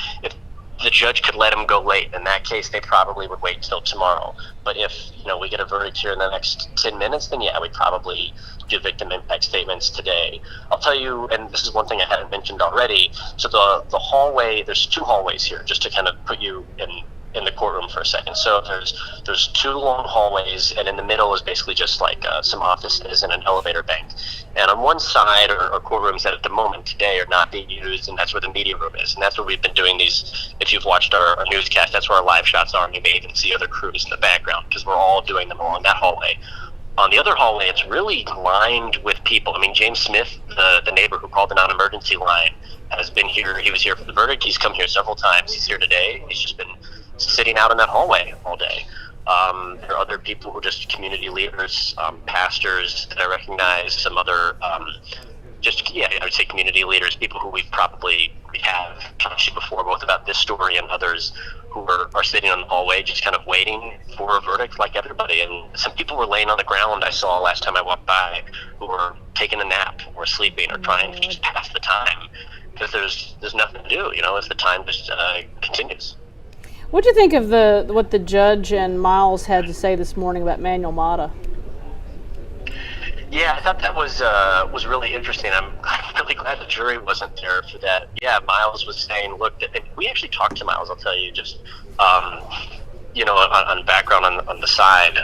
the judge could let him go late, in that case, they probably would wait till tomorrow. But if, we get a verdict here in the next 10 minutes, then yeah, we'd probably do victim impact statements today. I'll tell you, and this is one thing I hadn't mentioned already, so the hallway, there's 2 hallways here, just to kind of put you in the courtroom for a second. So there's 2 long hallways, and in the middle is basically just like some offices and an elevator bank. And on one side are courtrooms that at the moment today are not being used, and that's where the media room is. And that's where we've been doing these. If you've watched our newscast, that's where our live shots are, and you may even see other crews in the background because we're all doing them along that hallway. On the other hallway, it's really lined with people. I mean, James Smith, the neighbor who called the non-emergency line, has been here. He was here for the verdict. He's come here several times. He's here today. He's just been sitting out in that hallway all day. There are other people who are just community leaders, pastors that I recognize, some other, I would say community leaders, people who we have talked to before, both about this story and others who are sitting on the hallway just kind of waiting for a verdict like everybody. And some people were laying on the ground I saw last time I walked by who were taking a nap or sleeping or trying to just pass the time because there's nothing to do, as the time just continues. What do you think of what the judge and Miles had to say this morning about Manuel Mata? Yeah, I thought that was really interesting. I'm really glad the jury wasn't there for that. Yeah, Miles was saying, look, we actually talked to Miles, I'll tell you, just, on background on the side.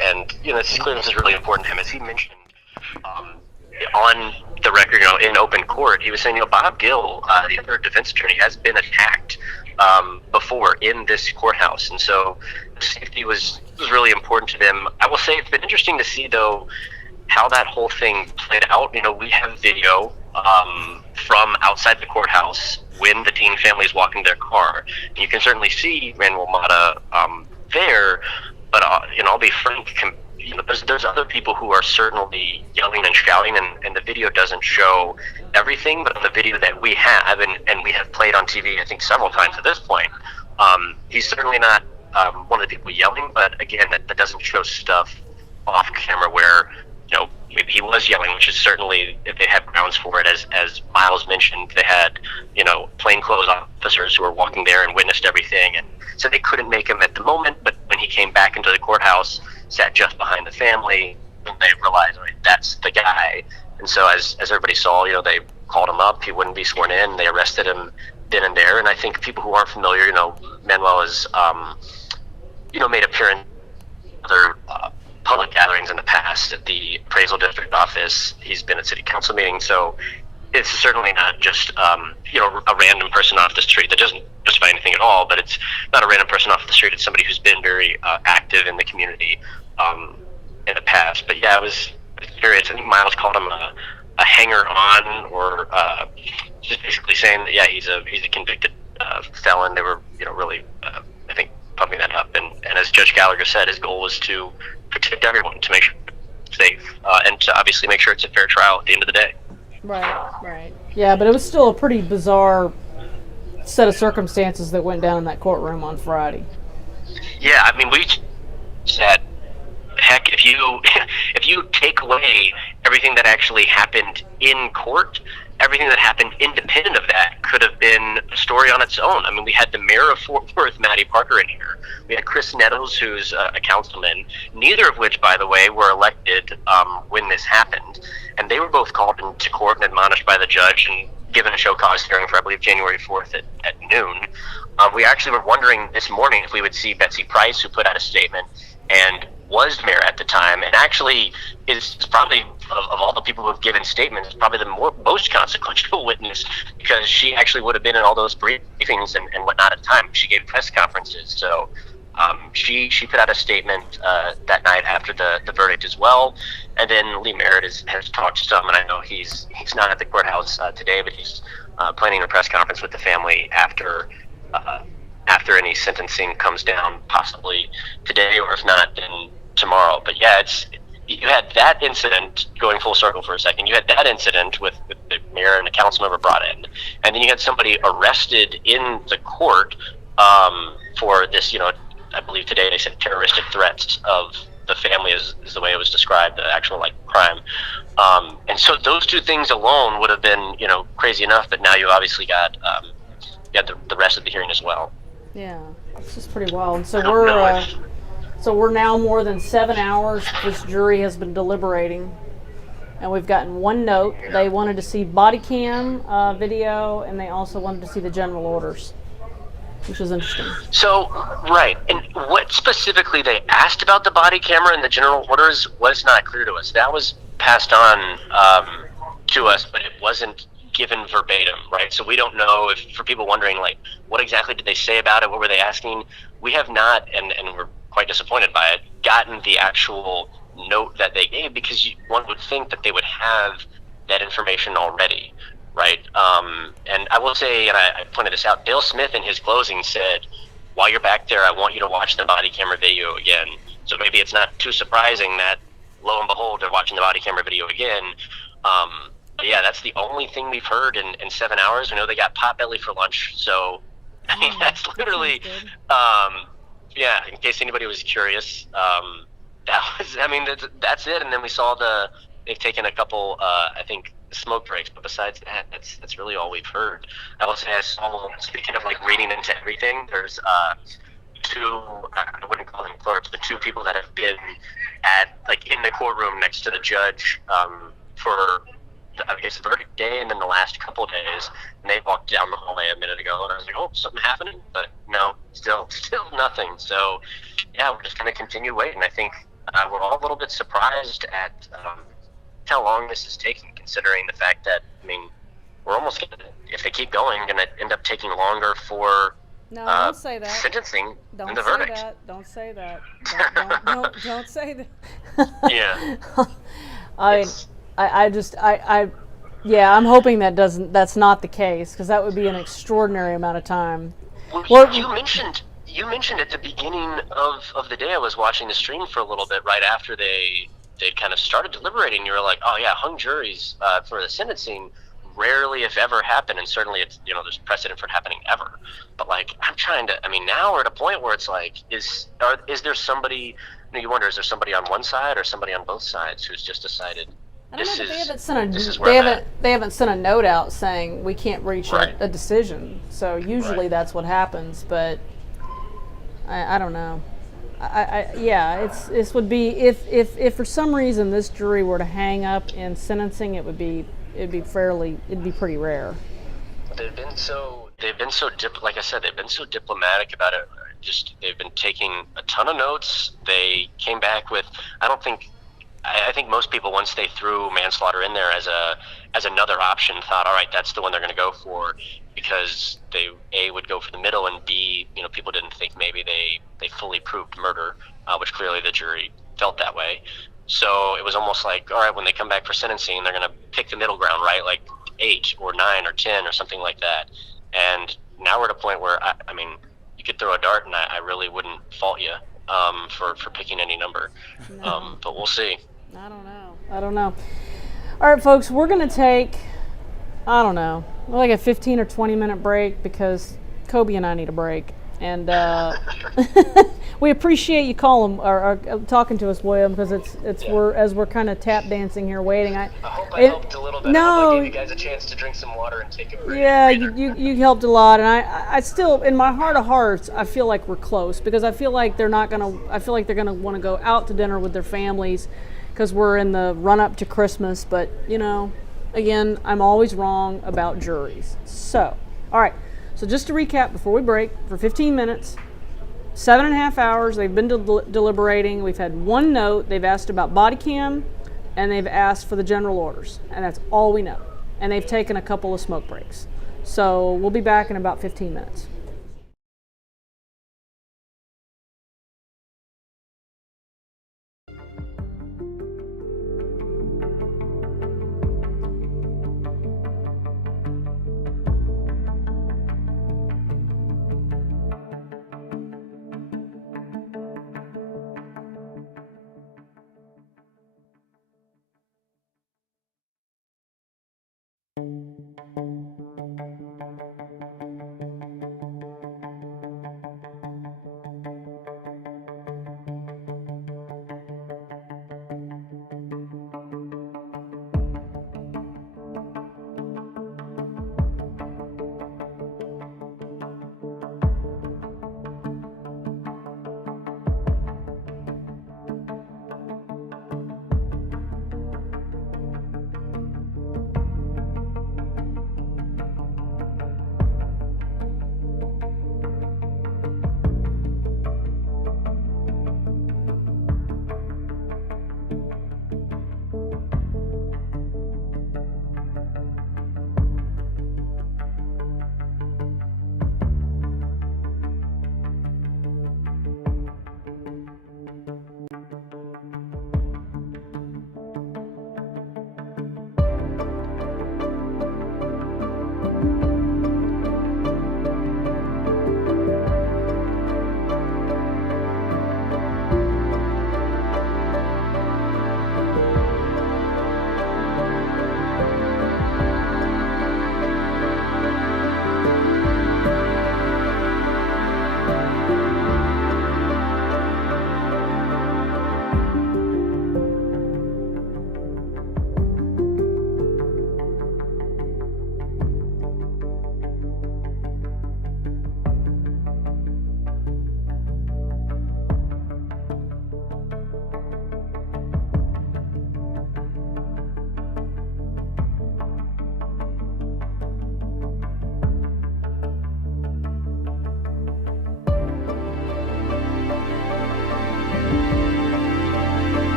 And, it's clear this is really important to him. As he mentioned on the record, in open court, he was saying, Bob Gill, the other defense attorney, has been attacked before in this courthouse. And so safety was really important to them. I will say it's been interesting to see, though, how that whole thing played out. We have video from outside the courthouse when the Dean family is walking their car. And you can certainly see Manuel Mata there, but I'll be frank. There's other people who are certainly yelling and shouting, and the video doesn't show everything. But the video that we have, and we have played on TV, I think several times at this point, he's certainly not one of the people yelling. But again, that doesn't show stuff off camera where maybe he was yelling, which is certainly, if they had grounds for it, as Miles mentioned, they had plainclothes officers who were walking there and witnessed everything, and so they couldn't make him at the moment. But when he came back into the courthouse, sat just behind the family, and they realized, all right, that's the guy. And so as everybody saw, they called him up. He wouldn't be sworn in. They arrested him then and there. And I think people who aren't familiar, Manuel has made appearance at other public gatherings in the past at the appraisal district office. He's been at city council meetings, so it's certainly not just a random person off the street. That doesn't justify anything at all, but it's not a random person off the street. It's somebody who's been very active in the community in the past. But yeah, I was curious. I think Miles called him a hanger-on, or just basically saying that he's a convicted felon. They were really I think pumping that up, and as Judge Gallagher said, his goal was to protect everyone, to make sure it's safe, and to obviously make sure it's a fair trial at the end of the day. Right. Yeah, but it was still a pretty bizarre set of circumstances that went down in that courtroom on Friday. Yeah, I mean, we said, heck, if you take away everything that actually happened in court, everything that happened independent of that could have been a story on its own. I mean, we had the mayor of Fort Worth, Matty Parker, in here. We had Chris Nettles, who's a councilman, neither of which, by the way, were elected when this happened. And they were both called into court and admonished by the judge and given a show cause hearing for, I believe, January 4th at noon. We actually were wondering this morning if we would see Betsy Price, who put out a statement and was mayor at the time, and actually is probably, of all the people who have given statements, probably the most consequential witness, because she actually would have been in all those briefings and whatnot at the time. She gave press conferences, so she put out a statement that night after the verdict as well. And then Lee Merritt has talked some, and I know he's not at the courthouse today, but he's planning a press conference with the family after any sentencing comes down, possibly today, or if not, then tomorrow. But yeah, you had that incident, going full circle for a second, you had that incident with the mayor and the council member brought in, and then you had somebody arrested in the court for this, I believe today they said terroristic threats of the family is the way it was described, the actual crime. And so those two things alone would have been, crazy enough, but now you obviously got the rest of the hearing as well. Yeah, it's just pretty wild. And so we're now more than 7 hours. This jury has been deliberating, and we've gotten one note. They wanted to see body cam video, and they also wanted to see the general orders, which is interesting. So, right, and what specifically they asked about the body camera and the general orders was not clear to us. That was passed on to us, but it wasn't given verbatim, right? So we don't know, if for people wondering, what exactly did they say about it? What were they asking? We have not, and we're quite disappointed by it, gotten the actual note that they gave, because one would think that they would have that information already, right? And I will say, and I pointed this out, Dale Smith in his closing said, while you're back there, I want you to watch the body camera video again. So maybe it's not too surprising that, lo and behold, they're watching the body camera video again. But yeah, that's the only thing we've heard in 7 hours. We know they got Potbelly for lunch, so I mean, that's literally, yeah, in case anybody was curious, that's it. And then we saw they've taken a couple, I think, smoke breaks, but besides that, that's really all we've heard. I will say, I saw, speaking of reading into everything, there's two, I wouldn't call them clerks, but two people that have been in the courtroom next to the judge for, I guess, the verdict day and then the last couple of days, and they walked down the hallway a minute ago, and I was like, oh, something happening? But no, still nothing. So yeah, we're just going to continue waiting. I think we're all a little bit surprised at how long this is taking, considering the fact that, I mean, we're almost going to, if they keep going, going to end up taking longer for don't say that. Sentencing Don't and the say verdict. that. Don't say that. Don't say that. Yeah. I'm hoping that's not the case, because that would be an extraordinary amount of time. Well, you mentioned you mentioned at the beginning of the day, I was watching the stream for a little bit right after they kind of started deliberating. You were like, oh yeah, hung juries for the sentencing rarely, if ever, happen, and certainly it's, you know, there's precedent for it happening ever. But like, I'm trying to, I mean, now we're at a point where it's like, is there somebody, you know, you wonder, is there somebody on one side or somebody on both sides who's just decided this is where I'm at? They haven't sent a note out saying we can't reach a decision. So usually that's what happens, but I don't know. This would be if for some reason this jury were to hang up in sentencing, it'd be pretty rare. They've been so like I said, they've been so diplomatic about it. Just they've been taking a ton of notes. They came back with, I think most people, once they threw manslaughter in there as another option, thought, all right, that's the one they're going to go for, because they A, would go for the middle, and B, you know, people didn't think maybe they fully proved murder, which clearly the jury felt that way. So it was almost like, all right, when they come back for sentencing, they're going to pick the middle ground, right? Like 8 or 9 or 10 or something like that. And now we're at a point where, I mean, you could throw a dart, and I really wouldn't fault you for picking any number. No. But we'll see. I don't know. All right, folks, we're going to take, like a 15 or 20 minute break, because Kobe and I need a break. And we appreciate you calling or talking to us, William, because we're kind of tap dancing here waiting. I hope I helped a little bit. I hope I gave you guys a chance to drink some water and take a break. Yeah, you helped a lot, and I still, in my heart of hearts, I feel like we're close, because I feel like they're gonna want to go out to dinner with their families, because we're in the run up to Christmas. But you know, again, I'm always wrong about juries. So, all right. So just to recap before we break, for 15 minutes, 7.5 hours, they've been deliberating. We've had one note. They've asked about body cam, and they've asked for the general orders. And that's all we know. And they've taken a couple of smoke breaks. So we'll be back in about 15 minutes.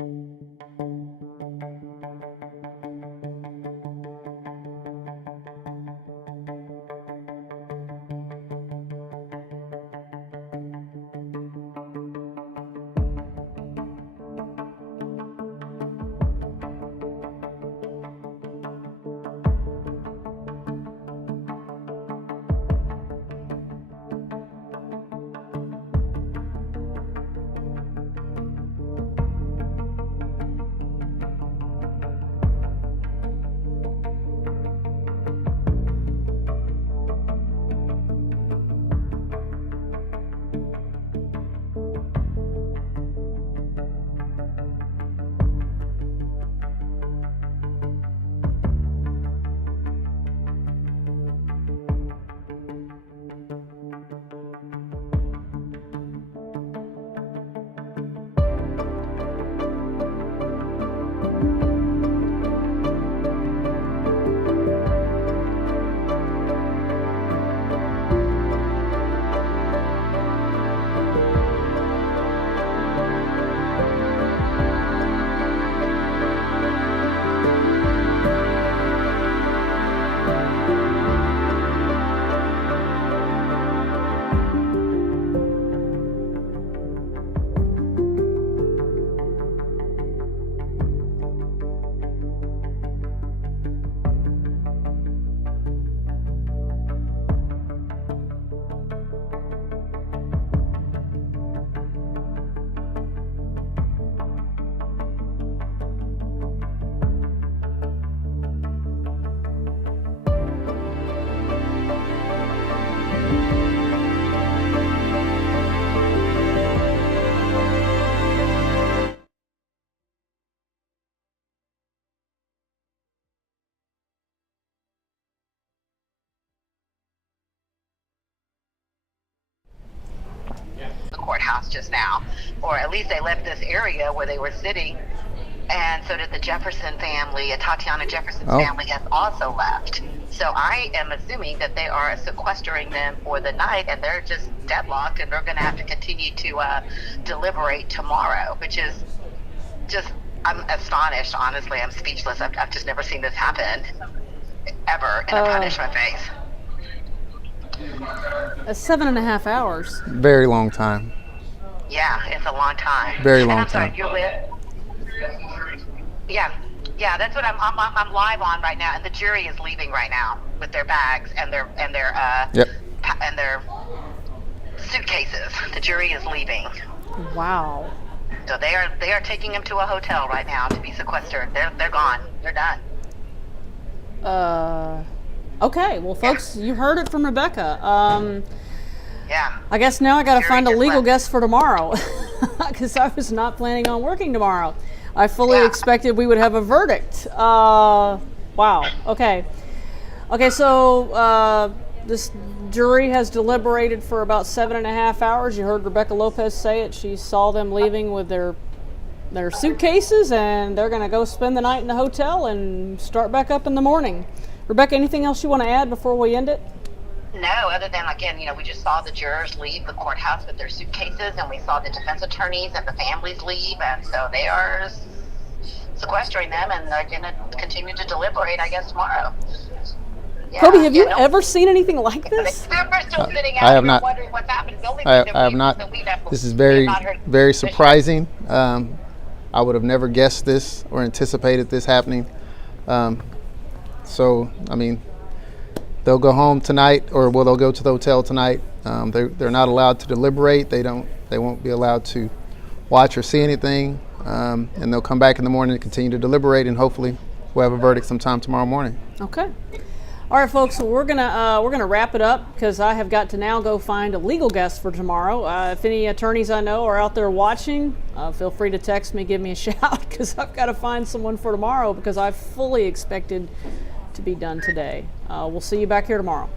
The courthouse just now, or at least they left this area where they were sitting, and so did the Jefferson family. Atatiana Jefferson's family has also left. So I am assuming that they are sequestering them for the night, and they're just deadlocked, and they're going to have to continue to deliberate tomorrow, which is just, I'm astonished, honestly. I'm speechless. I've just never seen this happen, ever, in a punishment phase. 7.5 hours. Very long time. Yeah, it's a long time. Very long and I'm sorry, time. you're with? Yeah, that's what I'm live on right now, and the jury is leaving right now with their bags and their and their suitcases. The jury is leaving. Wow. So they are taking them to a hotel right now to be sequestered. They're gone. They're done. Okay, well, folks, you heard it from Rebecca. Yeah. I guess now I got to find a legal guest for tomorrow, because I was not planning on working tomorrow. I fully expected we would have a verdict. Wow. Okay. So this jury has deliberated for about 7.5 hours. You heard Rebecca Lopez say it. She saw them leaving with their suitcases, and they're going to go spend the night in the hotel and start back up in the morning. Rebecca, anything else you want to add before we end it? No, other than, again, we just saw the jurors leave the courthouse with their suitcases, and we saw the defense attorneys and the families leave, and so they are sequestering them, and they're going to continue to deliberate, I guess, tomorrow. Yeah, Kobe, have you ever seen anything like this? They're still sitting I out have here not. wondering what's happened. The only I thing have not. This is very, very surprising. I would have never guessed this or anticipated this happening. So, I mean, they'll go home tonight, or they'll go to the hotel tonight. They're not allowed to deliberate. They won't be allowed to watch or see anything. And they'll come back in the morning and continue to deliberate, and hopefully we'll have a verdict sometime tomorrow morning. Okay. All right, folks. So we're gonna wrap it up, because I have got to now go find a legal guest for tomorrow. If any attorneys I know are out there watching, feel free to text me, give me a shout, because I've got to find someone for tomorrow, because I fully expected to be done today. We'll see you back here tomorrow.